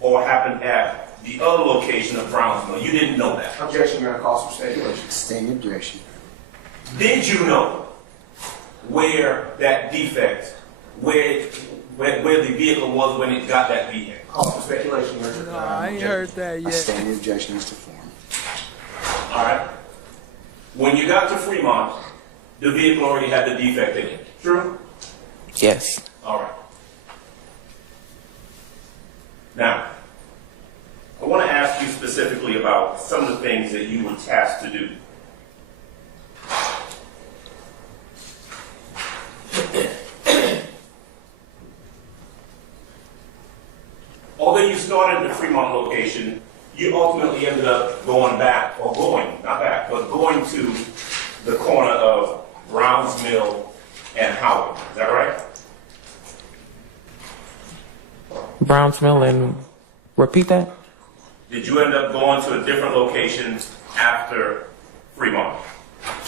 or happened at the other location of Brownsville. You didn't know that. Objection, Your Honor, calls for speculation. Stand the objection. Did you know where that defect, where the vehicle was when it got that vehicle? Calls for speculation, Your Honor. No, I ain't heard that I yet. stand the objection as to form. All right. When you got to Fremont, the vehicle already had the defect in it. True? Yes. All right. Now, I want to ask you specifically about some of the things that you were tasked to do. Although you started at the Fremont location, you ultimately ended up going to the corner of Browns Mill and Howard. Is that right? Browns Mill and repeat that? Did you end up going to a different location after Fremont?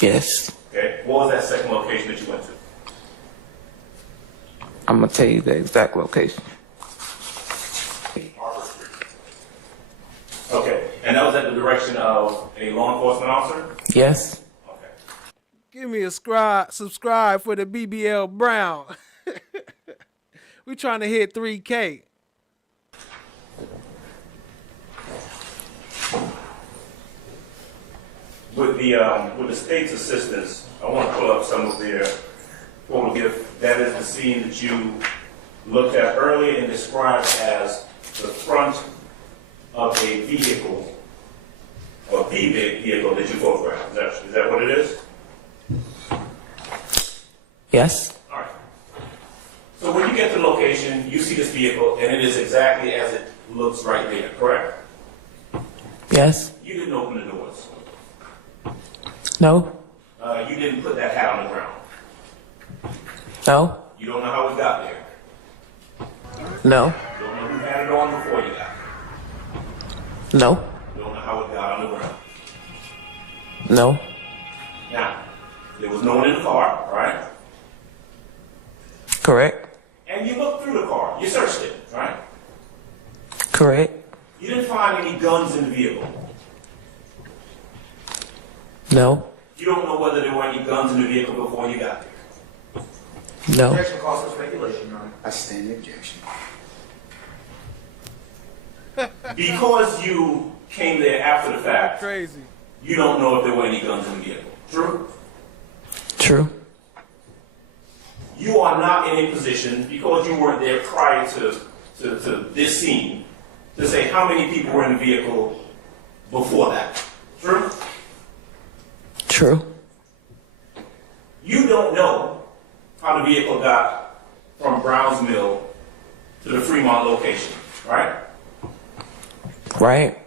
Yes. Okay. What was that second location that you went to? I'm gonna tell you the exact location. Okay. And that was at the direction of a law enforcement officer? Yes. Give me a subscribe for the BBL Brown. We trying to hit 3K. With the state's assistance, I want to pull up some of their photographs. That is the scene that you looked at earlier and described as the front of a vehicle, or the vehicle that you photographed. Is that what it is? Yes. All right. So when you get to the location, you see this vehicle, and it is exactly as it looks right there, correct? Yes. You didn't open the doors. No. You didn't put that hat on the ground. No. You don't know how it got there. No. You don't know who had it on before you got there. No. You don't know how it got on the ground. No. Now, there was no one in the car, right? Correct. And you looked through the car. You searched it, right? Correct. You didn't find any guns in the vehicle. No. You don't know whether there were any guns in the vehicle before you got there. No. Objection calls for speculation, Your Honor. I stand the objection. Because you came there after the fact, Crazy. you don't know if there were any guns in the vehicle. True? True. you are not in a position, because you weren't there prior to this scene, to say how many people were in the vehicle before that. True? True. You don't know how the vehicle got from Browns Mill to the Fremont location, right? Right.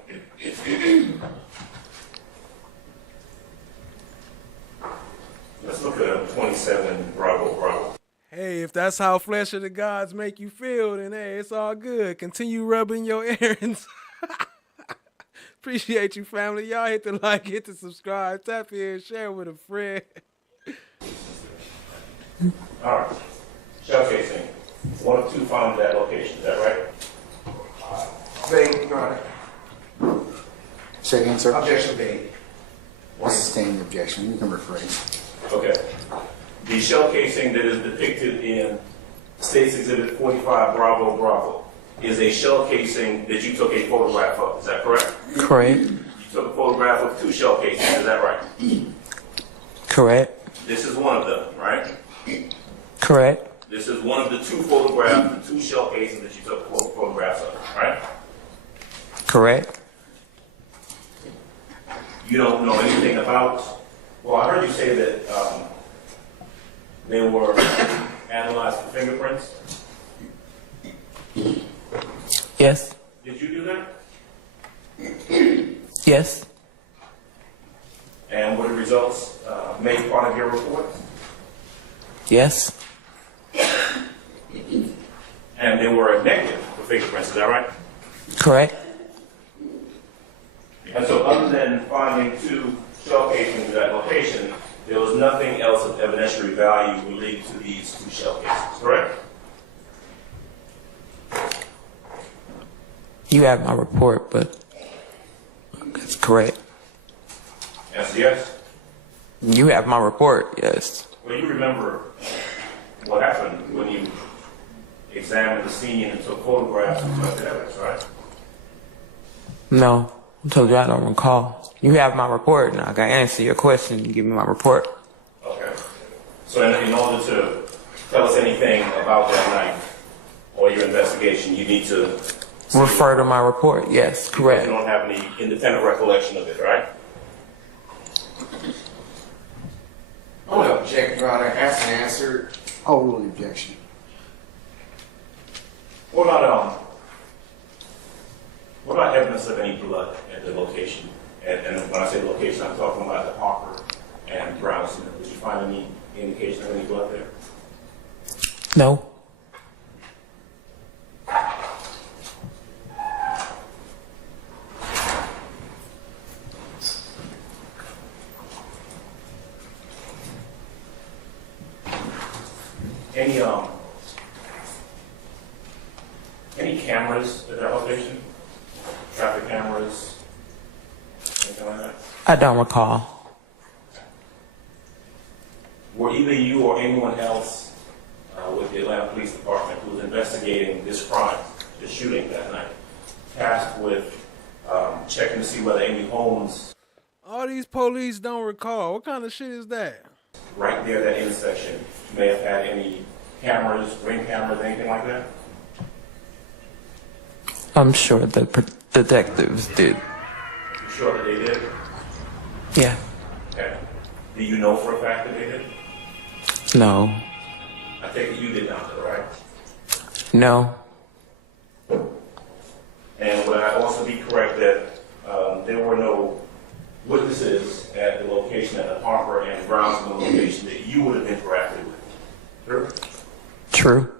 Let's look at 27 Bravo. Hey, if that's how flesh of the gods make you feel, then hey, it's all good. Continue rubbing your errands. Appreciate you, family. Y'all hit the like, hit the subscribe, tap here, share with a friend. All right. Shell casing. One of two found at that location. Is that right? Vague, Your Honor. Say again, sir. Objection made. Sustained objection. You can rephrase. Okay. The shell casing that is depicted in State's Exhibit 45 Bravo is a shell casing that you took a photograph of. Is that correct? Correct. You took a photograph of two shell casings. Is that right? Correct. This is one of them, right? Correct. This is one of the two photographs, the two shell casings that you took photographs of, right? Correct. You don't know anything about, well, I heard you say that they were analyzed for fingerprints. Yes. Did you do that? Yes. And were the results made part of your report? Yes. And they were negative for fingerprints, is that right? Correct. And so other than finding two shell casings at that location, there was nothing else of evidentiary value related to these two shell casings, correct? You have my report, but it's correct. Answer yes? You have my report, yes. Well, you remember what happened when you examined the scene and took photographs and took evidence, right? No, I told you I don't recall. You have my report, and I can answer your question. Give me my report. Okay. So in order to tell us anything about that night or your investigation, you need to refer to my report. Yes, correct. You don't have any independent recollection of it, right? I want to object, Your Honor. Asked and answered. I'll rule the objection. What about evidence of any blood at the location? And when I say location, I'm talking about the Harper and Brown Center. Did you find any indication of any blood there? No. Any cameras at that location? Traffic cameras? Anything like that? I don't recall. Were either you or anyone else with the Atlanta Police Department who was investigating this crime, the shooting that night, tasked with checking to see whether any homes All these police don't recall. What kind of shit is that? right there at that intersection may have had any cameras, ring cameras, anything like that? I'm sure the detectives did. You sure that they did? Yeah. Okay. Do you know for a fact that they did? No. I take it you did not, though, right? No. And would I also be correct that there were no witnesses at the location, at the Harper and Brownsville location, that you would have interacted with? True? True.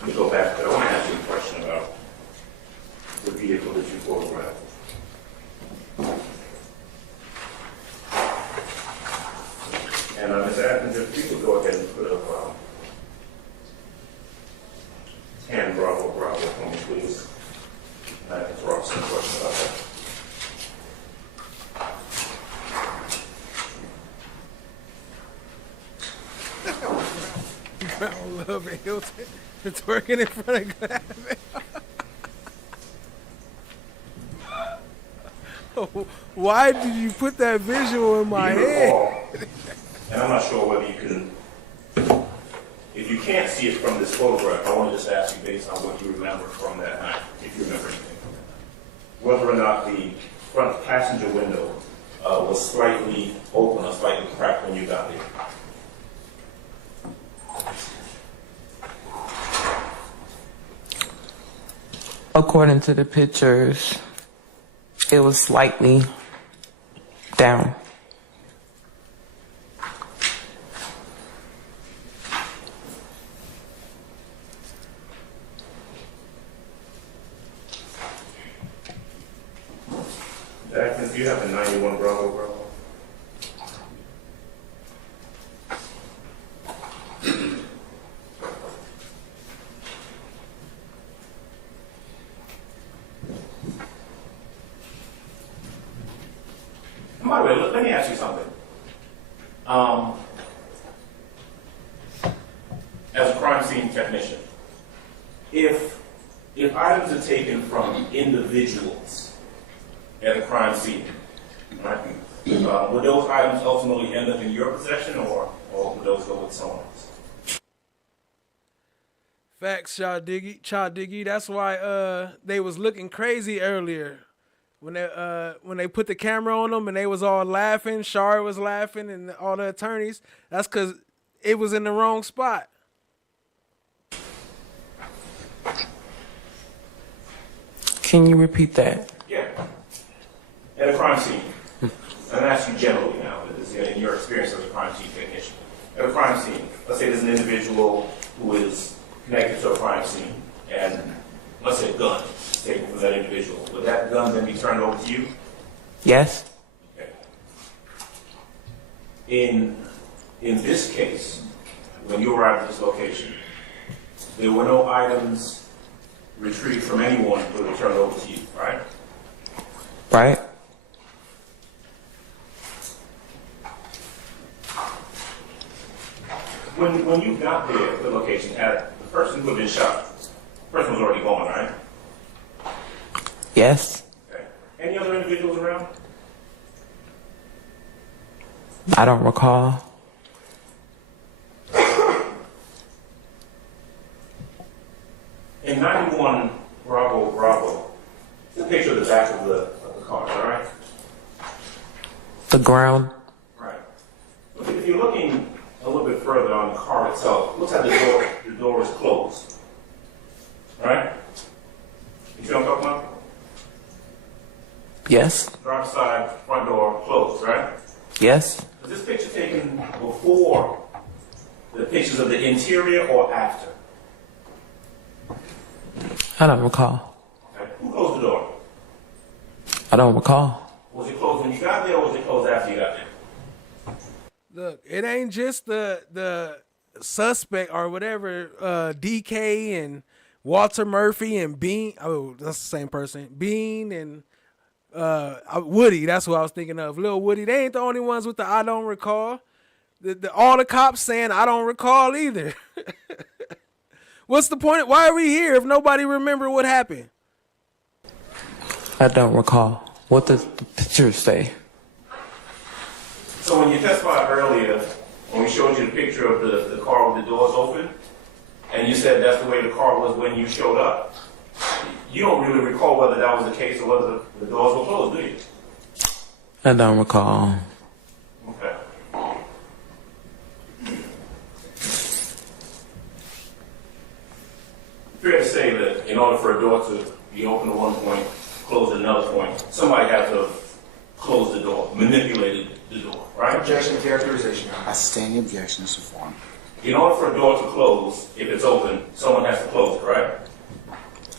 Let me go back, but I want to ask you a question about the vehicle that you photographed. Brown Love and Hilton twerking in front of Gladys. Why did you put that visual in my head? And I'm not sure whether you can, if you can't see it from this photograph, I want to just ask you based on what you remember from that night, if you remember anything from that, whether or not the front passenger window was slightly open or slightly cracked when you got there. According to the pictures, it was slightly down. Jackson, do you have a 91 Bravo? By the way, let me ask you something. As a crime scene technician, if items are taken from individuals at a crime scene, right, would those items ultimately end up in your possession, or would those go with someone else? Facts, Cha Diggy. That's why they was looking crazy earlier. When they put the camera on them and they was all laughing, Shar was laughing and all the attorneys, that's because it was in the wrong spot. Can you repeat that? Yeah. At a crime scene, I'm asking you generally now, in your experience as a crime scene technician. At a crime scene, let's say there's an individual who is connected to a crime scene, and let's say a gun is taken from that individual. Would that gun then be turned over to you? Yes. Okay. In this case, when you arrived at this location, there were no items retrieved from anyone that were turned over to you, right? Right. When you got there at the location, had the person who had been shot, the person was already gone, right? Yes. Okay. Any other individuals around? I don't recall. In 91 Bravo, it's a picture of the back of the car, all right? The ground. Right. If you're looking a little bit further on the car itself, it looks like the door is closed. Right? You see what I'm talking about? Yes. Driver's side, front door closed, right? Yes. Was this picture taken before the pictures of the interior or after? I don't recall. Okay. Who closed the door? I don't recall. Was it closed when you got there, or was it closed after you got there? Look, it ain't just the suspect or whatever, DK and Walter Murphy and Bean. Oh, that's the same person. Bean and Woody. That's what I was thinking of. Lil Woody. They ain't the only ones with the I don't recall. All the cops saying I don't recall either. What's the point? Why are we here if nobody remember what happened? I don't recall. What does the picture say? So when you testified earlier, when we showed you the picture of the car with the doors open, and you said that's the way the car was when you showed up, you don't really recall whether that was the case or whether the doors were closed, do you? I don't recall. Okay. Fair to say that in order for a door to be open at one point, closed at another point, somebody had to have closed the door, manipulated the door, right? Objection, characterization. I stand the objection as form. In order for a door to close, if it's open, someone has to close it, right?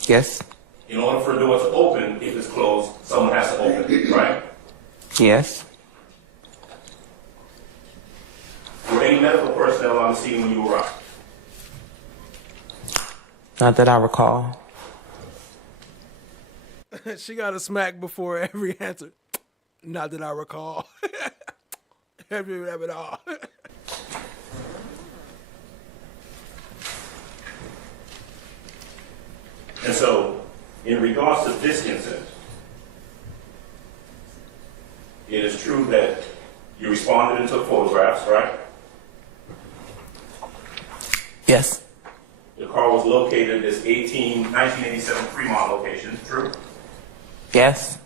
Yes. In order for a door to open, if it's closed, someone has to open it, right? Yes. Were any medical personnel on the scene when you arrived? Not that I recall. She got a smack before every answer. Not that I recall. Have you ever all? And so, in regards to this incident, it is true that you responded and took photographs, right? Yes. The car was located at this 1987 Fremont location, true? Yes.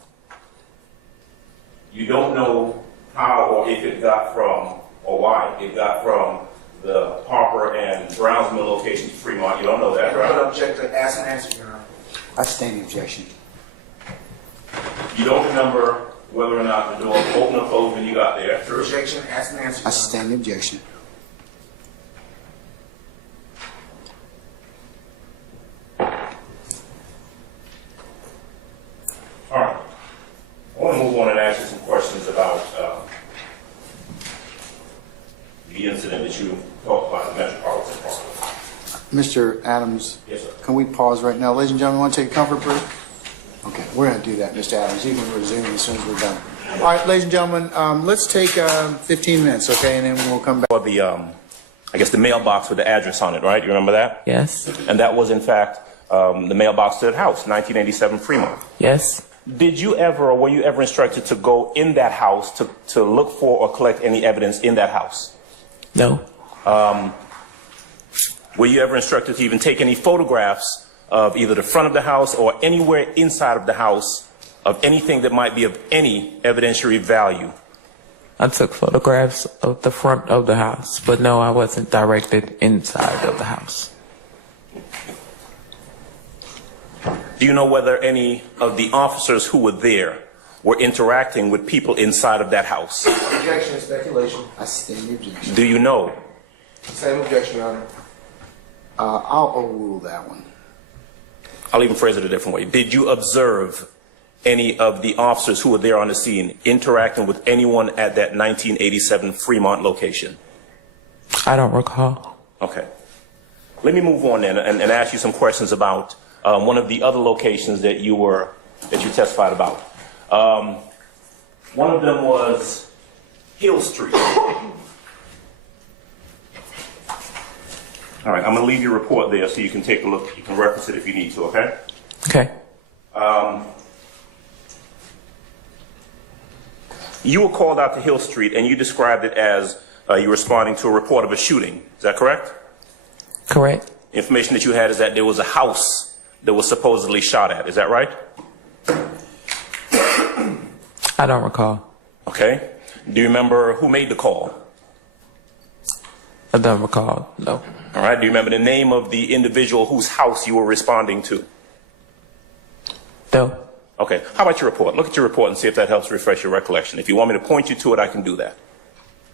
You don't know how or if it got from, or why it got from the Harper and Brownsville locations to Fremont. You don't know that, right? Object to ask and answer, Your Honor. I stand the objection. You don't remember whether or not the door opened or closed when you got there, true? Objection, ask and answer. I stand the objection. All right. I want to move on and ask you some questions about the incident that you talked about in the Metropolitan Park. Mr. Adams, Yes, sir. can we pause right now? Ladies and gentlemen, want to take a comfort break? Okay, we're going to do that, Mr. Adams. You can resume as soon as we're done. All right, ladies and gentlemen, let's take 15 minutes, okay, and then we'll come back. For the, I guess the mailbox with the address on it, right? You remember that? Yes. And that was, in fact, the mailbox to that house, 1987 Fremont. Yes. Did you ever, or were you ever instructed to go in that house to look for or collect any evidence in that house? No. Were you ever instructed to even take any photographs of either the front of the house or anywhere inside of the house of anything that might be of any evidentiary value? I took photographs of the front of the house, but no, I wasn't directed inside of the house. Do you know whether any of the officers who were there were interacting with people inside of that house? Objection is speculation. I stand the objection. Do you know? Same objection, Your Honor. I'll overrule that one. I'll even phrase it a different way. Did you observe any of the officers who were there on the scene interacting with anyone at that 1987 Fremont location? I don't recall. Okay. Let me move on then and ask you some questions about one of the other locations that you testified about. One of them was Hill Street. All right, I'm going to leave your report there so you can take a look. You can reference it if you need to, okay? Okay. You were called out to Hill Street and you described it as you were responding to a report of a shooting. Is that correct? Correct. Information that you had is that there was a house that was supposedly shot at. Is that right? I don't recall. Okay. Do you remember who made the call? I don't recall. No. All right. Do you remember the name of the individual whose house you were responding to? No. Okay. How about your report? Look at your report and see if that helps refresh your recollection. If you want me to point you to it, I can do that.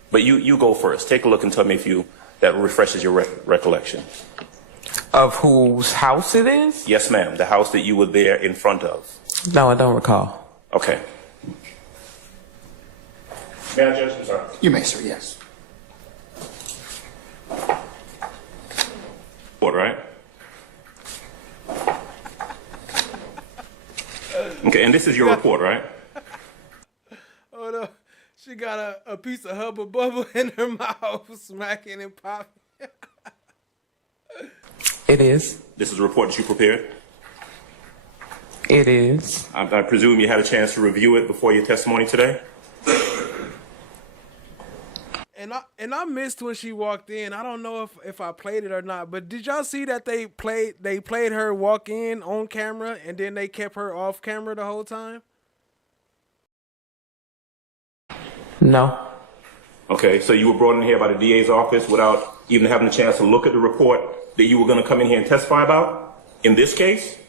But you go first. Take a look and tell me if that refreshes your recollection. Of whose house it is? Yes, ma'am. The house that you were there in front of. No, I don't recall. Okay. May I, Judge? I'm sorry. You may, sir, yes. Report, right? Okay, and this is your report, right? Oh no, she got a piece of Hubba Bubba in her mouth, smacking and popping. It is. This is a report that you prepared? It is. I presume you had a chance to review it before your testimony today? And I missed when she walked in. I don't know if I played it or not, but did y'all see that they played her walk in on camera and then they kept her off camera the whole time? No. Okay, so you were brought in here by the DA's office without even having a chance to look at the report that you were going to come in here and testify about in this case?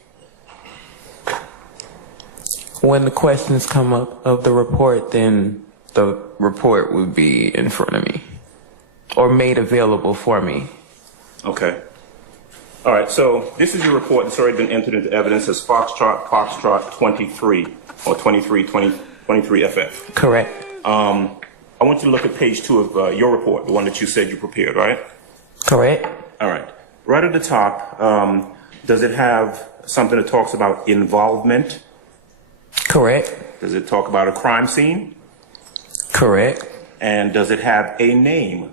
When the questions come up of the report, then the report would be in front of me or made available for me. Okay. All right, so this is your report. It's already been entered into evidence as Foxtrot 23 or 23FF. Correct. I want you to look at page 2 of your report, the one that you said you prepared, right? Correct. All right. Right at the top, does it have something that talks about involvement? Correct. Does it talk about a crime scene? Correct. And does it have a name?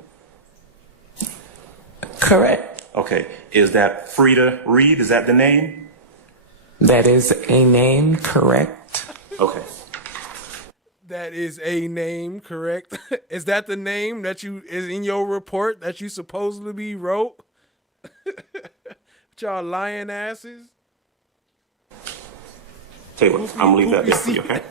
Correct. Okay. Is that Frida Reed? Is that the name? That is a name, correct? Okay. That is a name, correct? Is that the name that is in your report that you supposedly wrote? Y'all lying asses. Tell you what, I'm gonna leave that there for you, okay?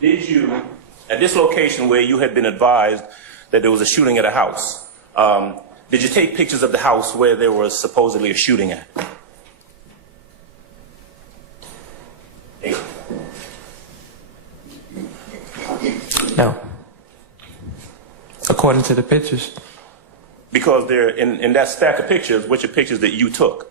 Did you, at this location where you had been advised that there was a shooting at a house, did you take pictures of the house where there was supposedly a shooting at? No. According to the pictures. Because they're in that stack of pictures, which are pictures that you took.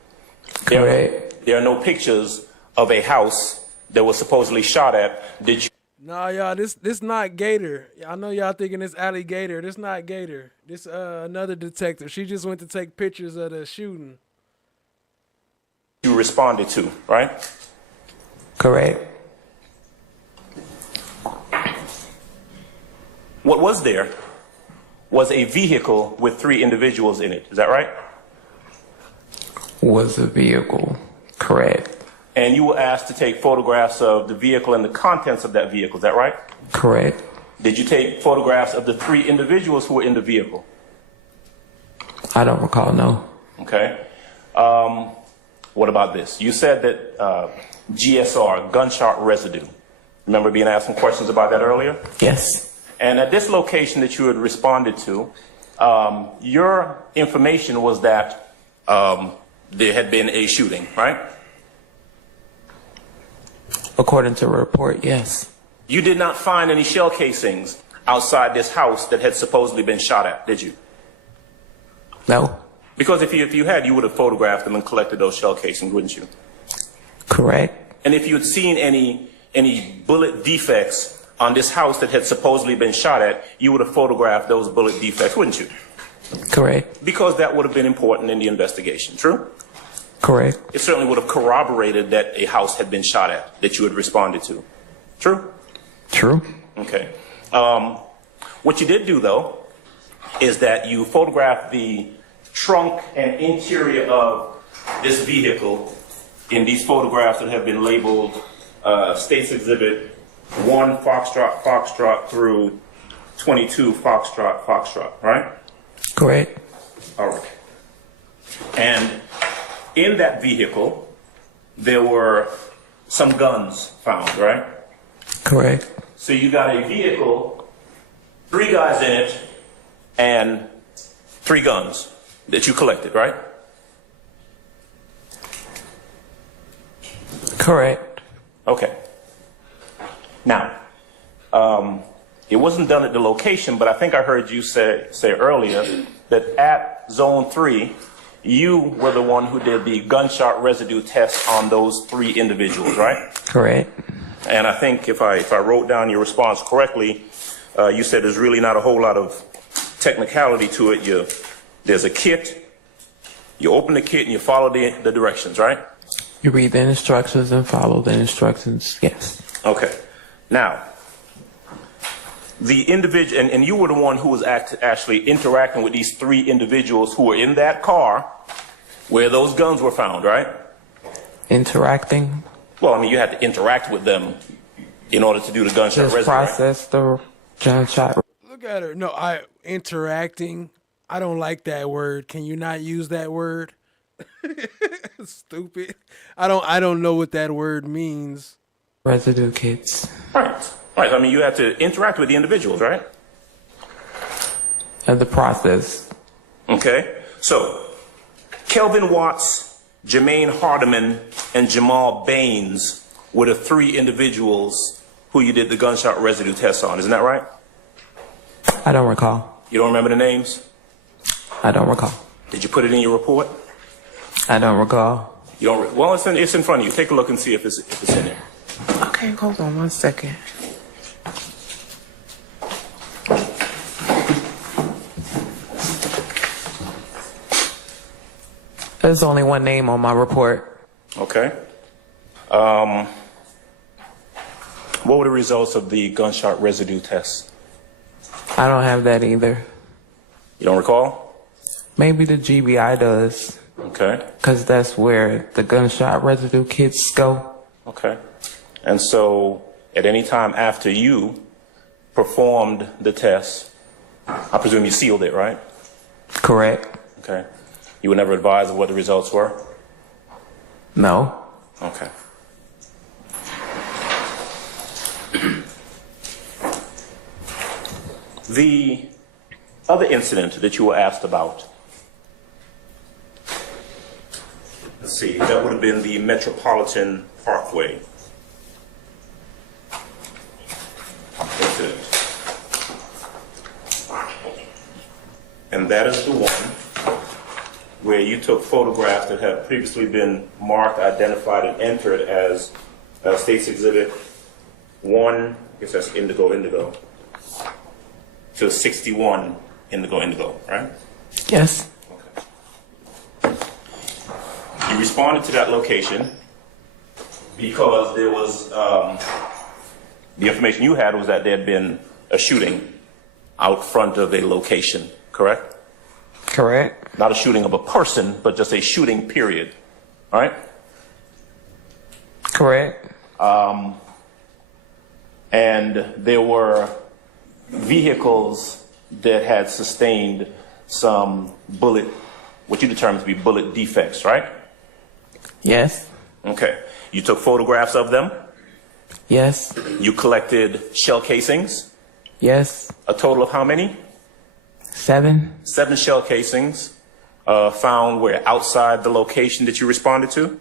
Correct. There are no pictures of a house that was supposedly shot at. Did you? Nah, y'all, this not Gator. I know y'all thinking it's Alligator. This not Gator. This another detective. She just went to take pictures of the shooting. You responded to, right? Correct. What was there was a vehicle with 3 individuals in it. Is that right? Was a vehicle. Correct. And you were asked to take photographs of the vehicle and the contents of that vehicle. Is that right? Correct. Did you take photographs of the 3 individuals who were in the vehicle? I don't recall, no. Okay. What about this? You said that GSR, gunshot residue. Remember being asked some questions about that earlier? Yes. And at this location that you had responded to, your information was that there had been a shooting, right? According to a report, yes. You did not find any shell casings outside this house that had supposedly been shot at, did you? No. Because if you had, you would have photographed them and collected those shell casings, wouldn't you? Correct. And if you had seen any bullet defects on this house that had supposedly been shot at, you would have photographed those bullet defects, wouldn't you? Correct. Because that would have been important in the investigation, true? Correct. It certainly would have corroborated that a house had been shot at that you had responded to. True? True. Okay. What you did do, though, is that you photographed the trunk and interior of this vehicle in these photographs that have been labeled States Exhibit 1 Foxtrot Foxtrot through 22 Foxtrot Foxtrot, right? Correct. All right. And in that vehicle, there were some guns found, right? Correct. So you got a vehicle, 3 guys in it, and 3 guns that you collected, right? Correct. Okay. Now, it wasn't done at the location, but I think I heard you say earlier that at Zone 3, you were the one who did the gunshot residue test on those 3 individuals, right? Correct. And I think if I wrote down your response correctly, you said there's really not a whole lot of technicality to it. There's a kit, you open the kit and you follow the directions, right? You read the instructions and follow the instructions, yes. Okay. Now, the individual, and you were the one who was actually interacting with these 3 individuals who were in that car where those guns were found, right? Interacting? Well, I mean, you had to interact with them in order to do the gunshot residue, process the gunshot. Look at her. No, interacting. I don't like that word. Can you not use that word? Stupid. I don't know what that word means. Residue kits. Right. Right. I mean, you have to interact with the individuals, right? And the process. Okay. So, Kelvin Watts, Jermaine Hardiman, and Jamal Baines were the 3 individuals who you did the gunshot residue test on. Isn't that right? I don't recall. You don't remember the names? I don't recall. Did you put it in your report? I don't recall. You don't. Well, it's in front of you. Take a look and see if it's in there. Okay, hold on 1 second. There's only one name on my report. Okay. What were the results of the gunshot residue test? I don't have that either. You don't recall? Maybe the GBI does. Okay. Because that's where the gunshot residue kits go. Okay. And so at any time after you performed the test, I presume you sealed it, right? Correct. Okay. You were never advised of what the results were? No. Okay. The other incident that you were asked about, let's see, that would have been the Metropolitan Parkway incident. And that is the one where you took photographs that had previously been marked, identified, and entered as State's Exhibit 1, I guess that's indigo, to 61 indigo, right? Yes. You responded to that location because there was, the information you had was that there had been a shooting out front of a location, correct? Correct. Not a shooting of a person, but just a shooting period, all right? Correct. And there were vehicles that had sustained some bullet, what you determined to be bullet defects, right? Yes. Okay. You took photographs of them? Yes. You collected shell casings? Yes. A total of how many? 7. 7 shell casings found where outside the location that you responded to?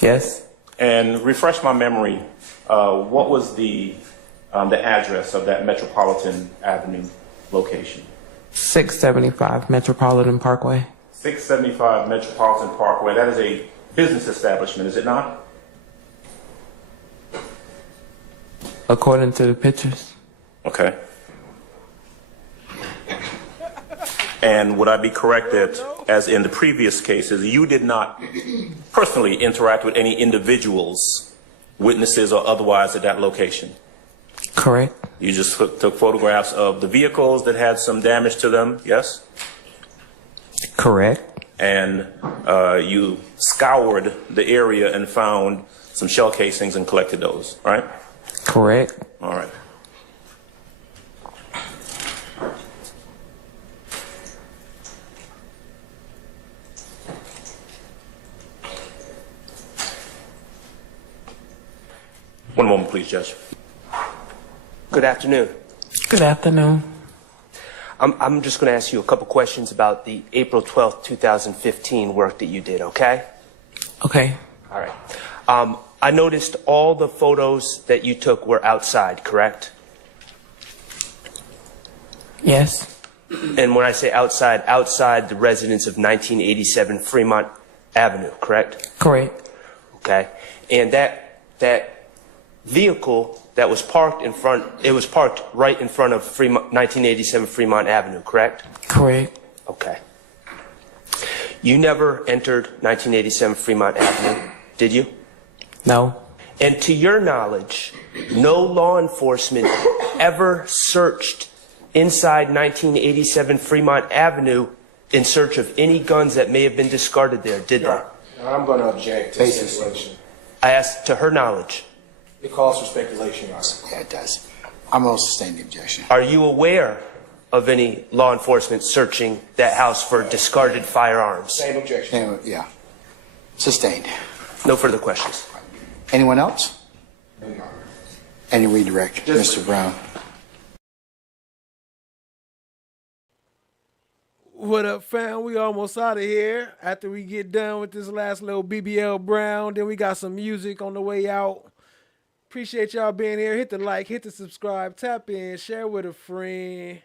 Yes. And refresh my memory, what was the address of that Metropolitan Avenue location? 675 Metropolitan Parkway. 675 Metropolitan Parkway. That is a business establishment, is it not? According to the pictures. Okay. And would I be correct that, as in the previous cases, you did not personally interact with any individuals, witnesses or otherwise at that location? Correct. You just took photographs of the vehicles that had some damage to them, yes? Correct. And you scoured the area and found some shell casings and collected those, right? Correct. All right. One moment, please, Judge. Good afternoon. Good afternoon. I'm just going to ask you a couple questions about the April 12th, 2015 work that you did, okay? Okay. All right. I noticed all the photos that you took were outside, correct? Yes. And when I say outside, outside the residence of 1987 Fremont Avenue, correct? Correct. Okay. And that vehicle that was parked in front, it was parked right in front of 1987 Fremont Avenue, correct? Correct. Okay. You never entered 1987 Fremont Avenue, did you? No. And to your knowledge, no law enforcement ever searched inside 1987 Fremont Avenue in search of any guns that may have been discarded there, did they? I'm going to object to speculation. I asked to her knowledge. It calls for speculation, Your Honor. Yeah, it does. I'm going to sustain the objection. Are you aware of any law enforcement searching that house for discarded firearms? Same objection. Yeah. Sustained. No further questions. Anyone else? Any redirect, Mr. Brown? What up, fam? We almost out of here. After we get done with this last little BBL Brown, then we got some music on the way out. Appreciate y'all being here. Hit the like, hit the subscribe, tap in, share with a friend.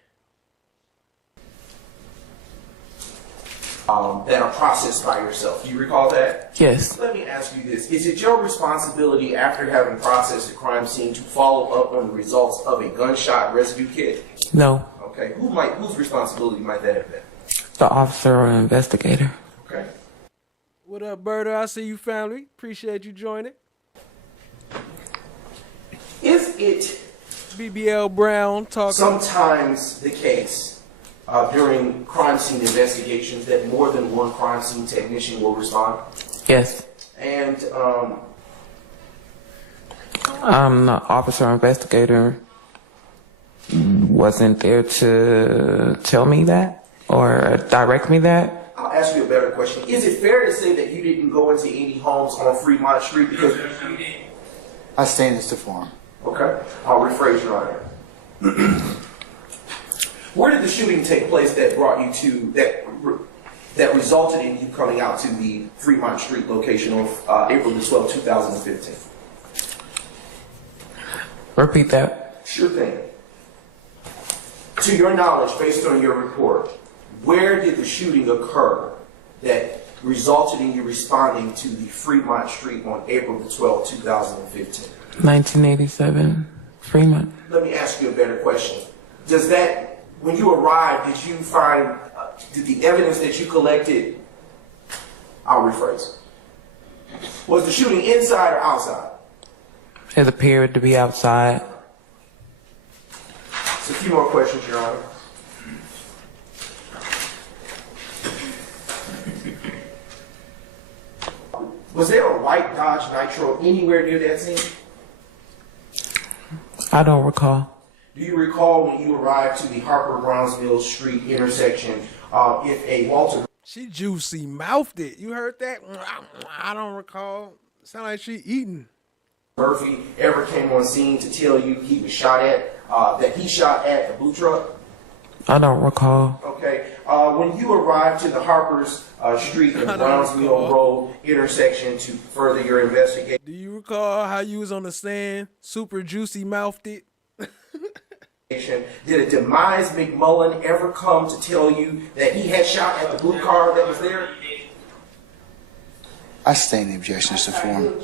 That are processed by yourself. Do you recall that? Yes. Let me ask you this. Is it your responsibility after having processed the crime scene to follow up on the results of a gunshot residue kit? No. Okay. Whose responsibility might that have been? The officer or investigator. Okay. What up, Berta? I see you, family. Appreciate you joining. Is it BBL Brown talking? sometimes the case during crime scene investigations that more than one crime scene technician will respond? Yes. And The officer investigator wasn't there to tell me that or direct me that. I'll ask you a better question. Is it fair to say that you didn't go into any homes on Fremont Street because... I stand as to form. Okay. I'll rephrase, Your Honor. Where did the shooting take place that brought you to, that resulted in you coming out to the Fremont Street location on April the 12th, 2015? Repeat that. Sure thing. To your knowledge, based on your report, where did the shooting occur that resulted in you responding to the Fremont Street on April the 12th, 2015? 1987, Fremont. Let me ask you a better question. Does that, when you arrived, did you find, did the evidence that you collected, I'll rephrase, was the shooting inside or outside? It appeared to be outside. So a few more questions, Your Honor. Was there a white Dodge Nitro anywhere near that scene? I don't recall. Do you recall when you arrived to the Harper-Brownsville Street intersection, if a Walter... She juicy mouthed it. You heard that? I don't recall. Sound like she eating. Murphy ever came on scene to tell you he was shot at, that he shot at the blue truck? I don't recall. Okay. When you arrived to the Harper's Street and Brownsville Road intersection to further your investigation, do you recall how you was on the stand, super juicy mouthed it? did a Demise McMullen ever come to tell you that he had shot at the blue car that was there? I stand the objection as to form.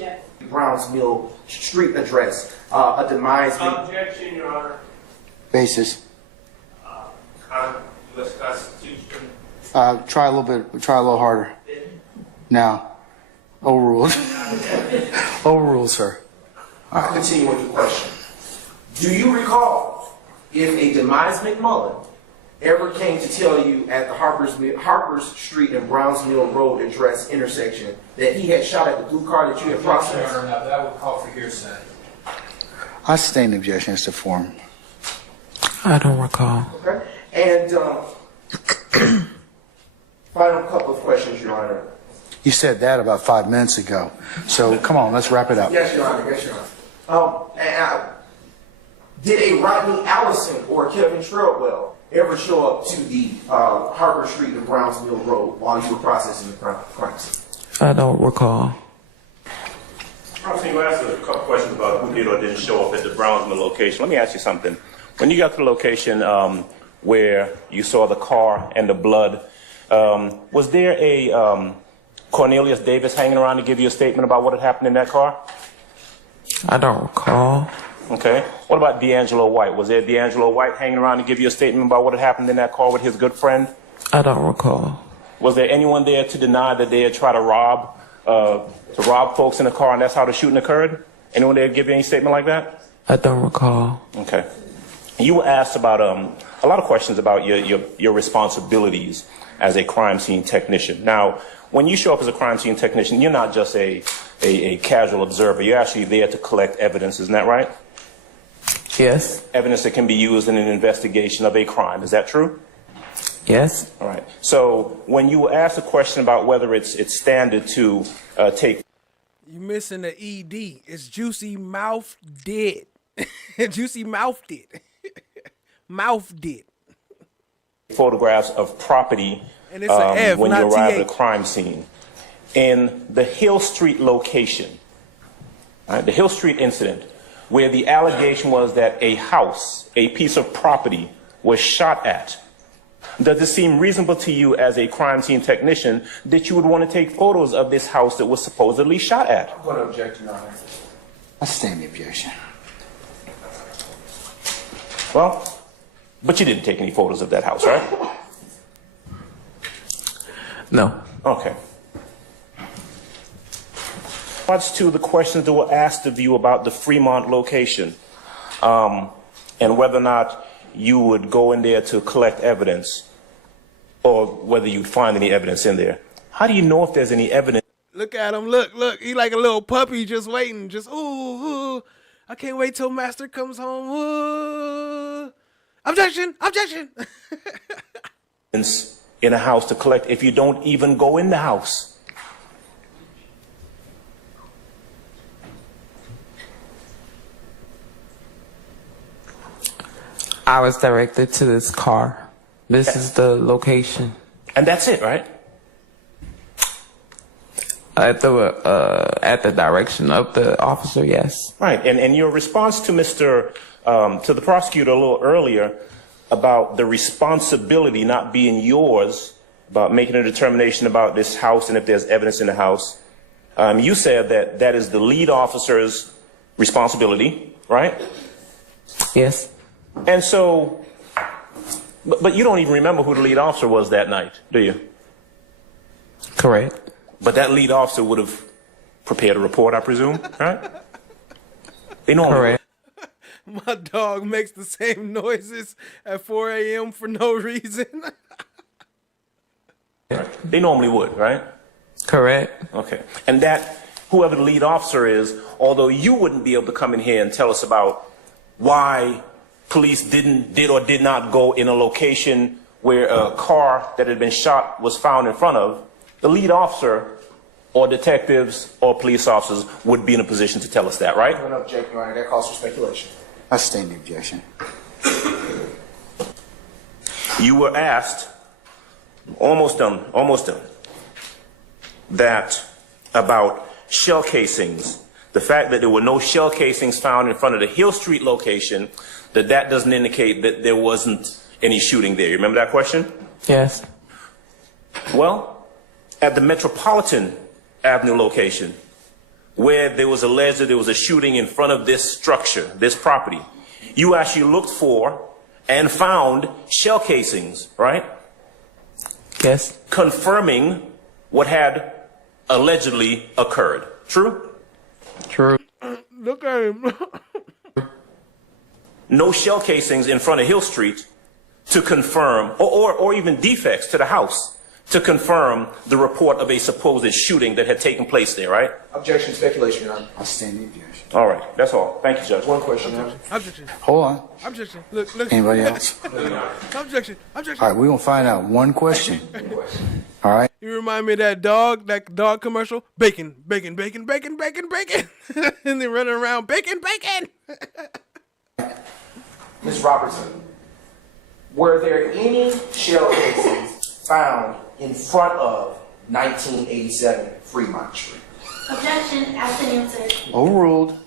Brownsville Street address, a Demise Objection, Your Honor. Basis. U.S. Constitution. Try a little harder. Now. Overruled. Overruled, sir. I'll continue with the question. Do you recall if a Demise McMullen ever came to tell you at the Harper's Street and Brownsville Road address intersection that he had shot at the blue car that you had processed? That would call for hearsay. I stand the objection as to form. I don't recall. Okay. And final couple of questions, Your Honor. You said that about 5 minutes ago. So come on, let's wrap it up. Yes, Your Honor. Yes, Your Honor. Did a Rodney Allison or Kevin Treadwell ever show up to the Harper Street and Brownsville Road while you were processing the crime scene? I don't recall. Robson, you asked a couple questions about who did or didn't show up at the Brownsville location. Let me ask you something. When you got to the location where you saw the car and the blood, was there a Cornelius Davis hanging around to give you a statement about what had happened in that car? I don't recall. Okay. What about D'Angelo White? Was there D'Angelo White hanging around to give you a statement about what had happened in that car with his good friend? I don't recall. Was there anyone there to deny that they had tried to rob folks in the car and that's how the shooting occurred? Anyone there give you any statement like that? I don't recall. Okay. You were asked about a lot of questions about your responsibilities as a crime scene technician. Now, when you show up as a crime scene technician, you're not just a casual observer. You're actually there to collect evidence. Isn't that right? Yes. Evidence that can be used in an investigation of a crime. Is that true? Yes. All right. So when you were asked a question about whether it's standard to take... You missing the ED. It's juicy mouthed it. Juicy mouthed it. Mouthed it. Photographs of property and it's an F, when you not arrive TH. at a crime scene. In the Hill Street location, right, the Hill Street incident, where the allegation was that a house, a piece of property, was shot at, does it seem reasonable to you as a crime scene technician that you would want to take photos of this house that was supposedly shot at? I'm going to object, Your Honor. I stand the objection. Well, but you didn't take any photos of that house, right? No. Okay. Regards to the questions that were asked of you about the Fremont location, and whether or not you would go in there to collect evidence, or whether you'd find any evidence in there. How do you know if there's any evidence? Look at him. Look. He like a little puppy just waiting. Just, ooh. I can't wait till master comes home. Ooh. Objection. In a house to collect if you don't even go in the house. I was directed to this car. This is the location. And that's it, right? At the direction of the officer, yes. Right, and your response to to the prosecutor a little earlier about the responsibility not being yours, about making a determination about this house and if there's evidence in the house, you said that is the lead officer's responsibility, right? Yes. And so, but you don't even remember who the lead officer was that night, do you? Correct. But that lead officer would have prepared a report, I presume, right? They normally Correct. My dog makes the same noises at 4 a.m. for no reason. They normally would, right? Correct. Okay. And that, whoever the lead officer is, although you wouldn't be able to come in here and tell us about why police did or did not go in a location where a car that had been shot was found in front of, the lead officer or detectives or police officers would be in a position to tell us that, right? I'm going to object, Your Honor. That calls for speculation. I sustain the objection. You were asked, almost done, that about shell casings, the fact that there were no shell casings found in front of the Hill Street location, that doesn't indicate that there wasn't any shooting there. You remember that question? Yes. Well, at the Metropolitan Avenue location, where there was alleged that there was a shooting in front of this structure, this property, you actually looked for and found shell casings, right? Yes. Confirming what had allegedly occurred. True? True. Look at him. No shell casings in front of Hill Street to confirm, or even defects to the house to confirm the report of a supposed shooting that had taken place there, right? Objection, speculation, Your Honor. I sustain the objection. All right, that's all. Thank you, Judge. One question, Your Honor. Objection. Hold on. Objection. Look. Anybody else? Objection. All right, we're going to find out one question. All right. You remind me of that dog commercial. Bacon. And they running around, bacon. Ms. Robertson, were there any shell casings found in front of 1987 Fremont Street? Objection, asked and answered. Overruled.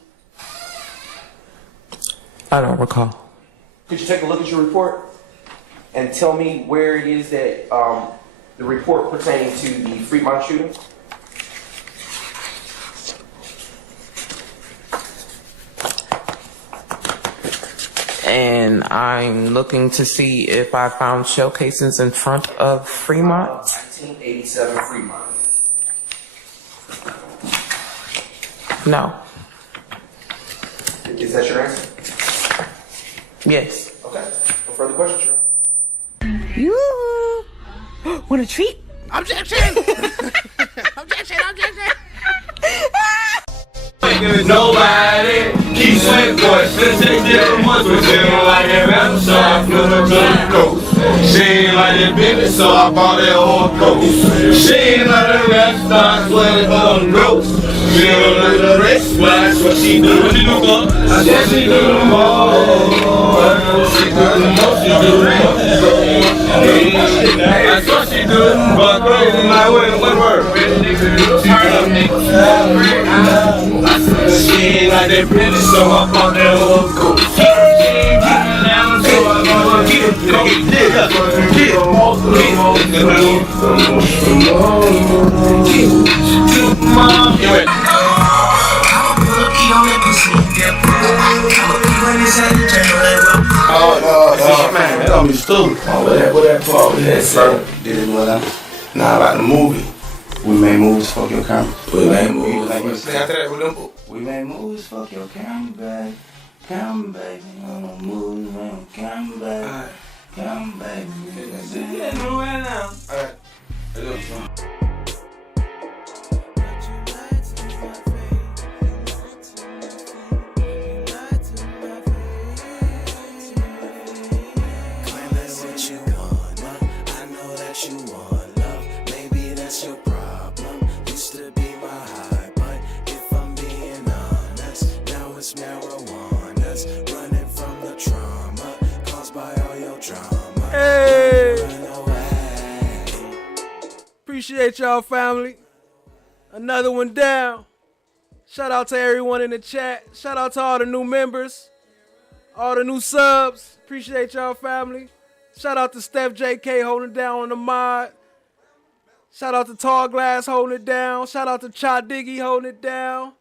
I don't recall. Could you take a look at your report and tell me where it is that the report pertaining to the Fremont shooting? And I'm looking to see if I found shell casings in front of Fremont. 1987 Fremont. No. Is that your answer? Yes. Okay. No further questions, sir. You want a treat? Objection! Nobody keeps sweat boys. Let's take different months with him like that metal, so I flew her to the coast. She ain't like that business, so I bought that old coat. She ain't like the restaurants where the old ghost. She don't like the rest, well, that's what she do. What she do, bro? I said she do the most. She do the most, she do the most. That's what she do, but crazy like what word? She ain't like that pretty, so I bought that old coat. She ain't getting down, so I bought that coat. Oh, man, that don't be stupid. What that part with that, sir? Did it what I... Nah, about the movie. We made movies, fuck your camera. We made movies. We made movies, fuck your camera, baby. Camera, baby. On the movies, man. Camera, baby. Camera, baby. Appreciate y'all, family. Another one down. Shout out to everyone in the chat. Shout out to all the new members, all the new subs. Appreciate y'all, family. Shout out to Steph JK holding down on the mod. Shout out to Tall Glass holding it down. Shout out to Cha Diggy holding it down.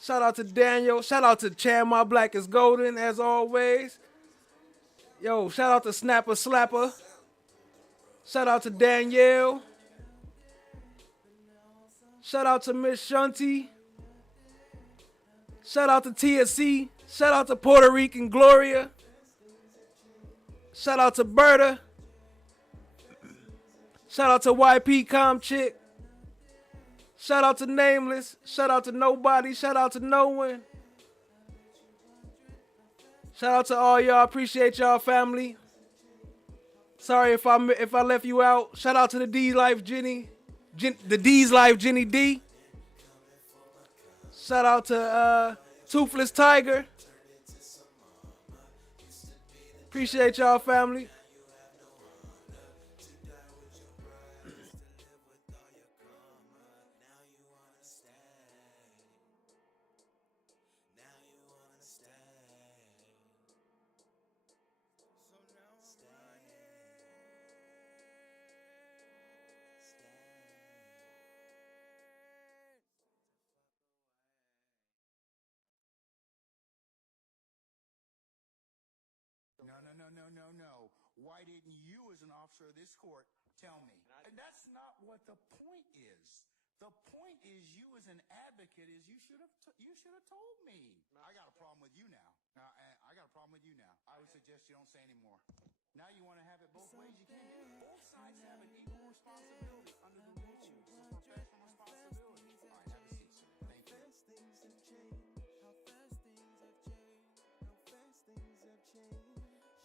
Shout out to Daniel. Shout out to Chad My Black is Golden, as always. Yo, shout out to Snapper Slapper. Shout out to Danielle. Shout out to Miss Shunty. Shout out to TSC. Shout out to Puerto Rican Gloria. Shout out to Berta. Shout out to YP Com Chick. Shout out to Nameless. Shout out to Nobody. Shout out to No One. Shout out to all y'all. Appreciate y'all, family. Sorry if I left you out. Shout out to the D's Life Jenny. The D's Life Jenny D. Shout out to Toothless Tiger. Appreciate y'all, family. No. Why didn't you, as an officer of this court, tell me? And that's not what the point is. The point is, you as an advocate, is you should have told me. I got a problem with you now. I got a problem with you now. I would suggest you don't say any more. Now you want to have it both ways. You can't. Both sides have an equal responsibility under the rules. It's a professional responsibility. All right, have a seat, sir. Thank you.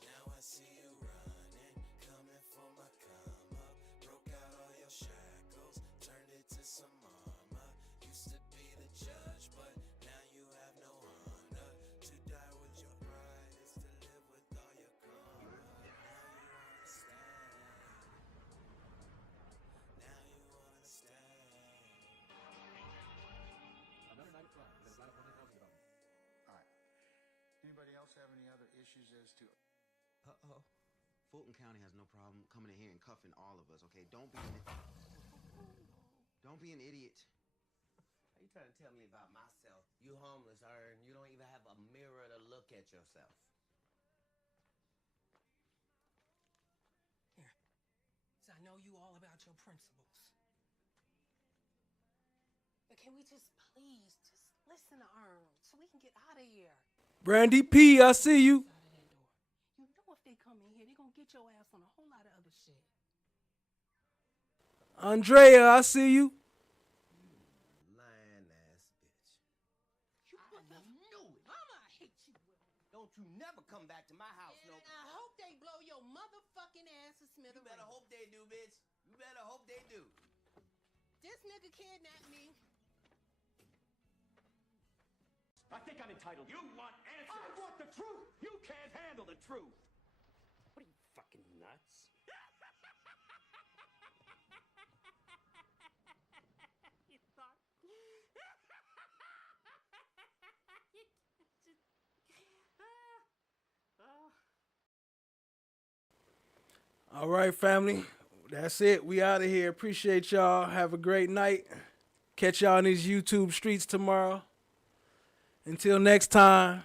Now I see you running, coming for my come up. Broke out all your shackles, turned it to some armor. Used to be the judge, but now you have no honor. To die with your pride is to live with all your karma. Now you wanna stay. Now you wanna stay. Another night flight. All right. Anybody else have any other issues as to? Uh-oh. Fulton County has no problem coming in here and cuffing all of us, okay? Don't be an idiot. Are you trying to tell me about myself? You homeless, Ern. You don't even have a mirror to look at yourself. Here. So I know you all about your principles. But can we just please listen to Ern so we can get out of here? Brandy P, I see you. You know if they come in here, they're going to get your ass on a whole lot of other shit. Andrea, I see you. Lying ass bitch. You knew it. Mama, I hate you. Don't you never come back to my house, no. And I hope they blow your motherfucking ass to smithereens. You better hope they do, bitch. You better hope they do. This nigga kidnapped me. I think I'm entitled. You want answers? I want the truth. You can't handle the truth. What are you, fucking nuts? You thought... All right, family. That's it. We out of here. Appreciate y'all. Have a great night. Catch y'all in these YouTube streets tomorrow. Until next time.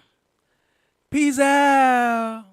Peace out.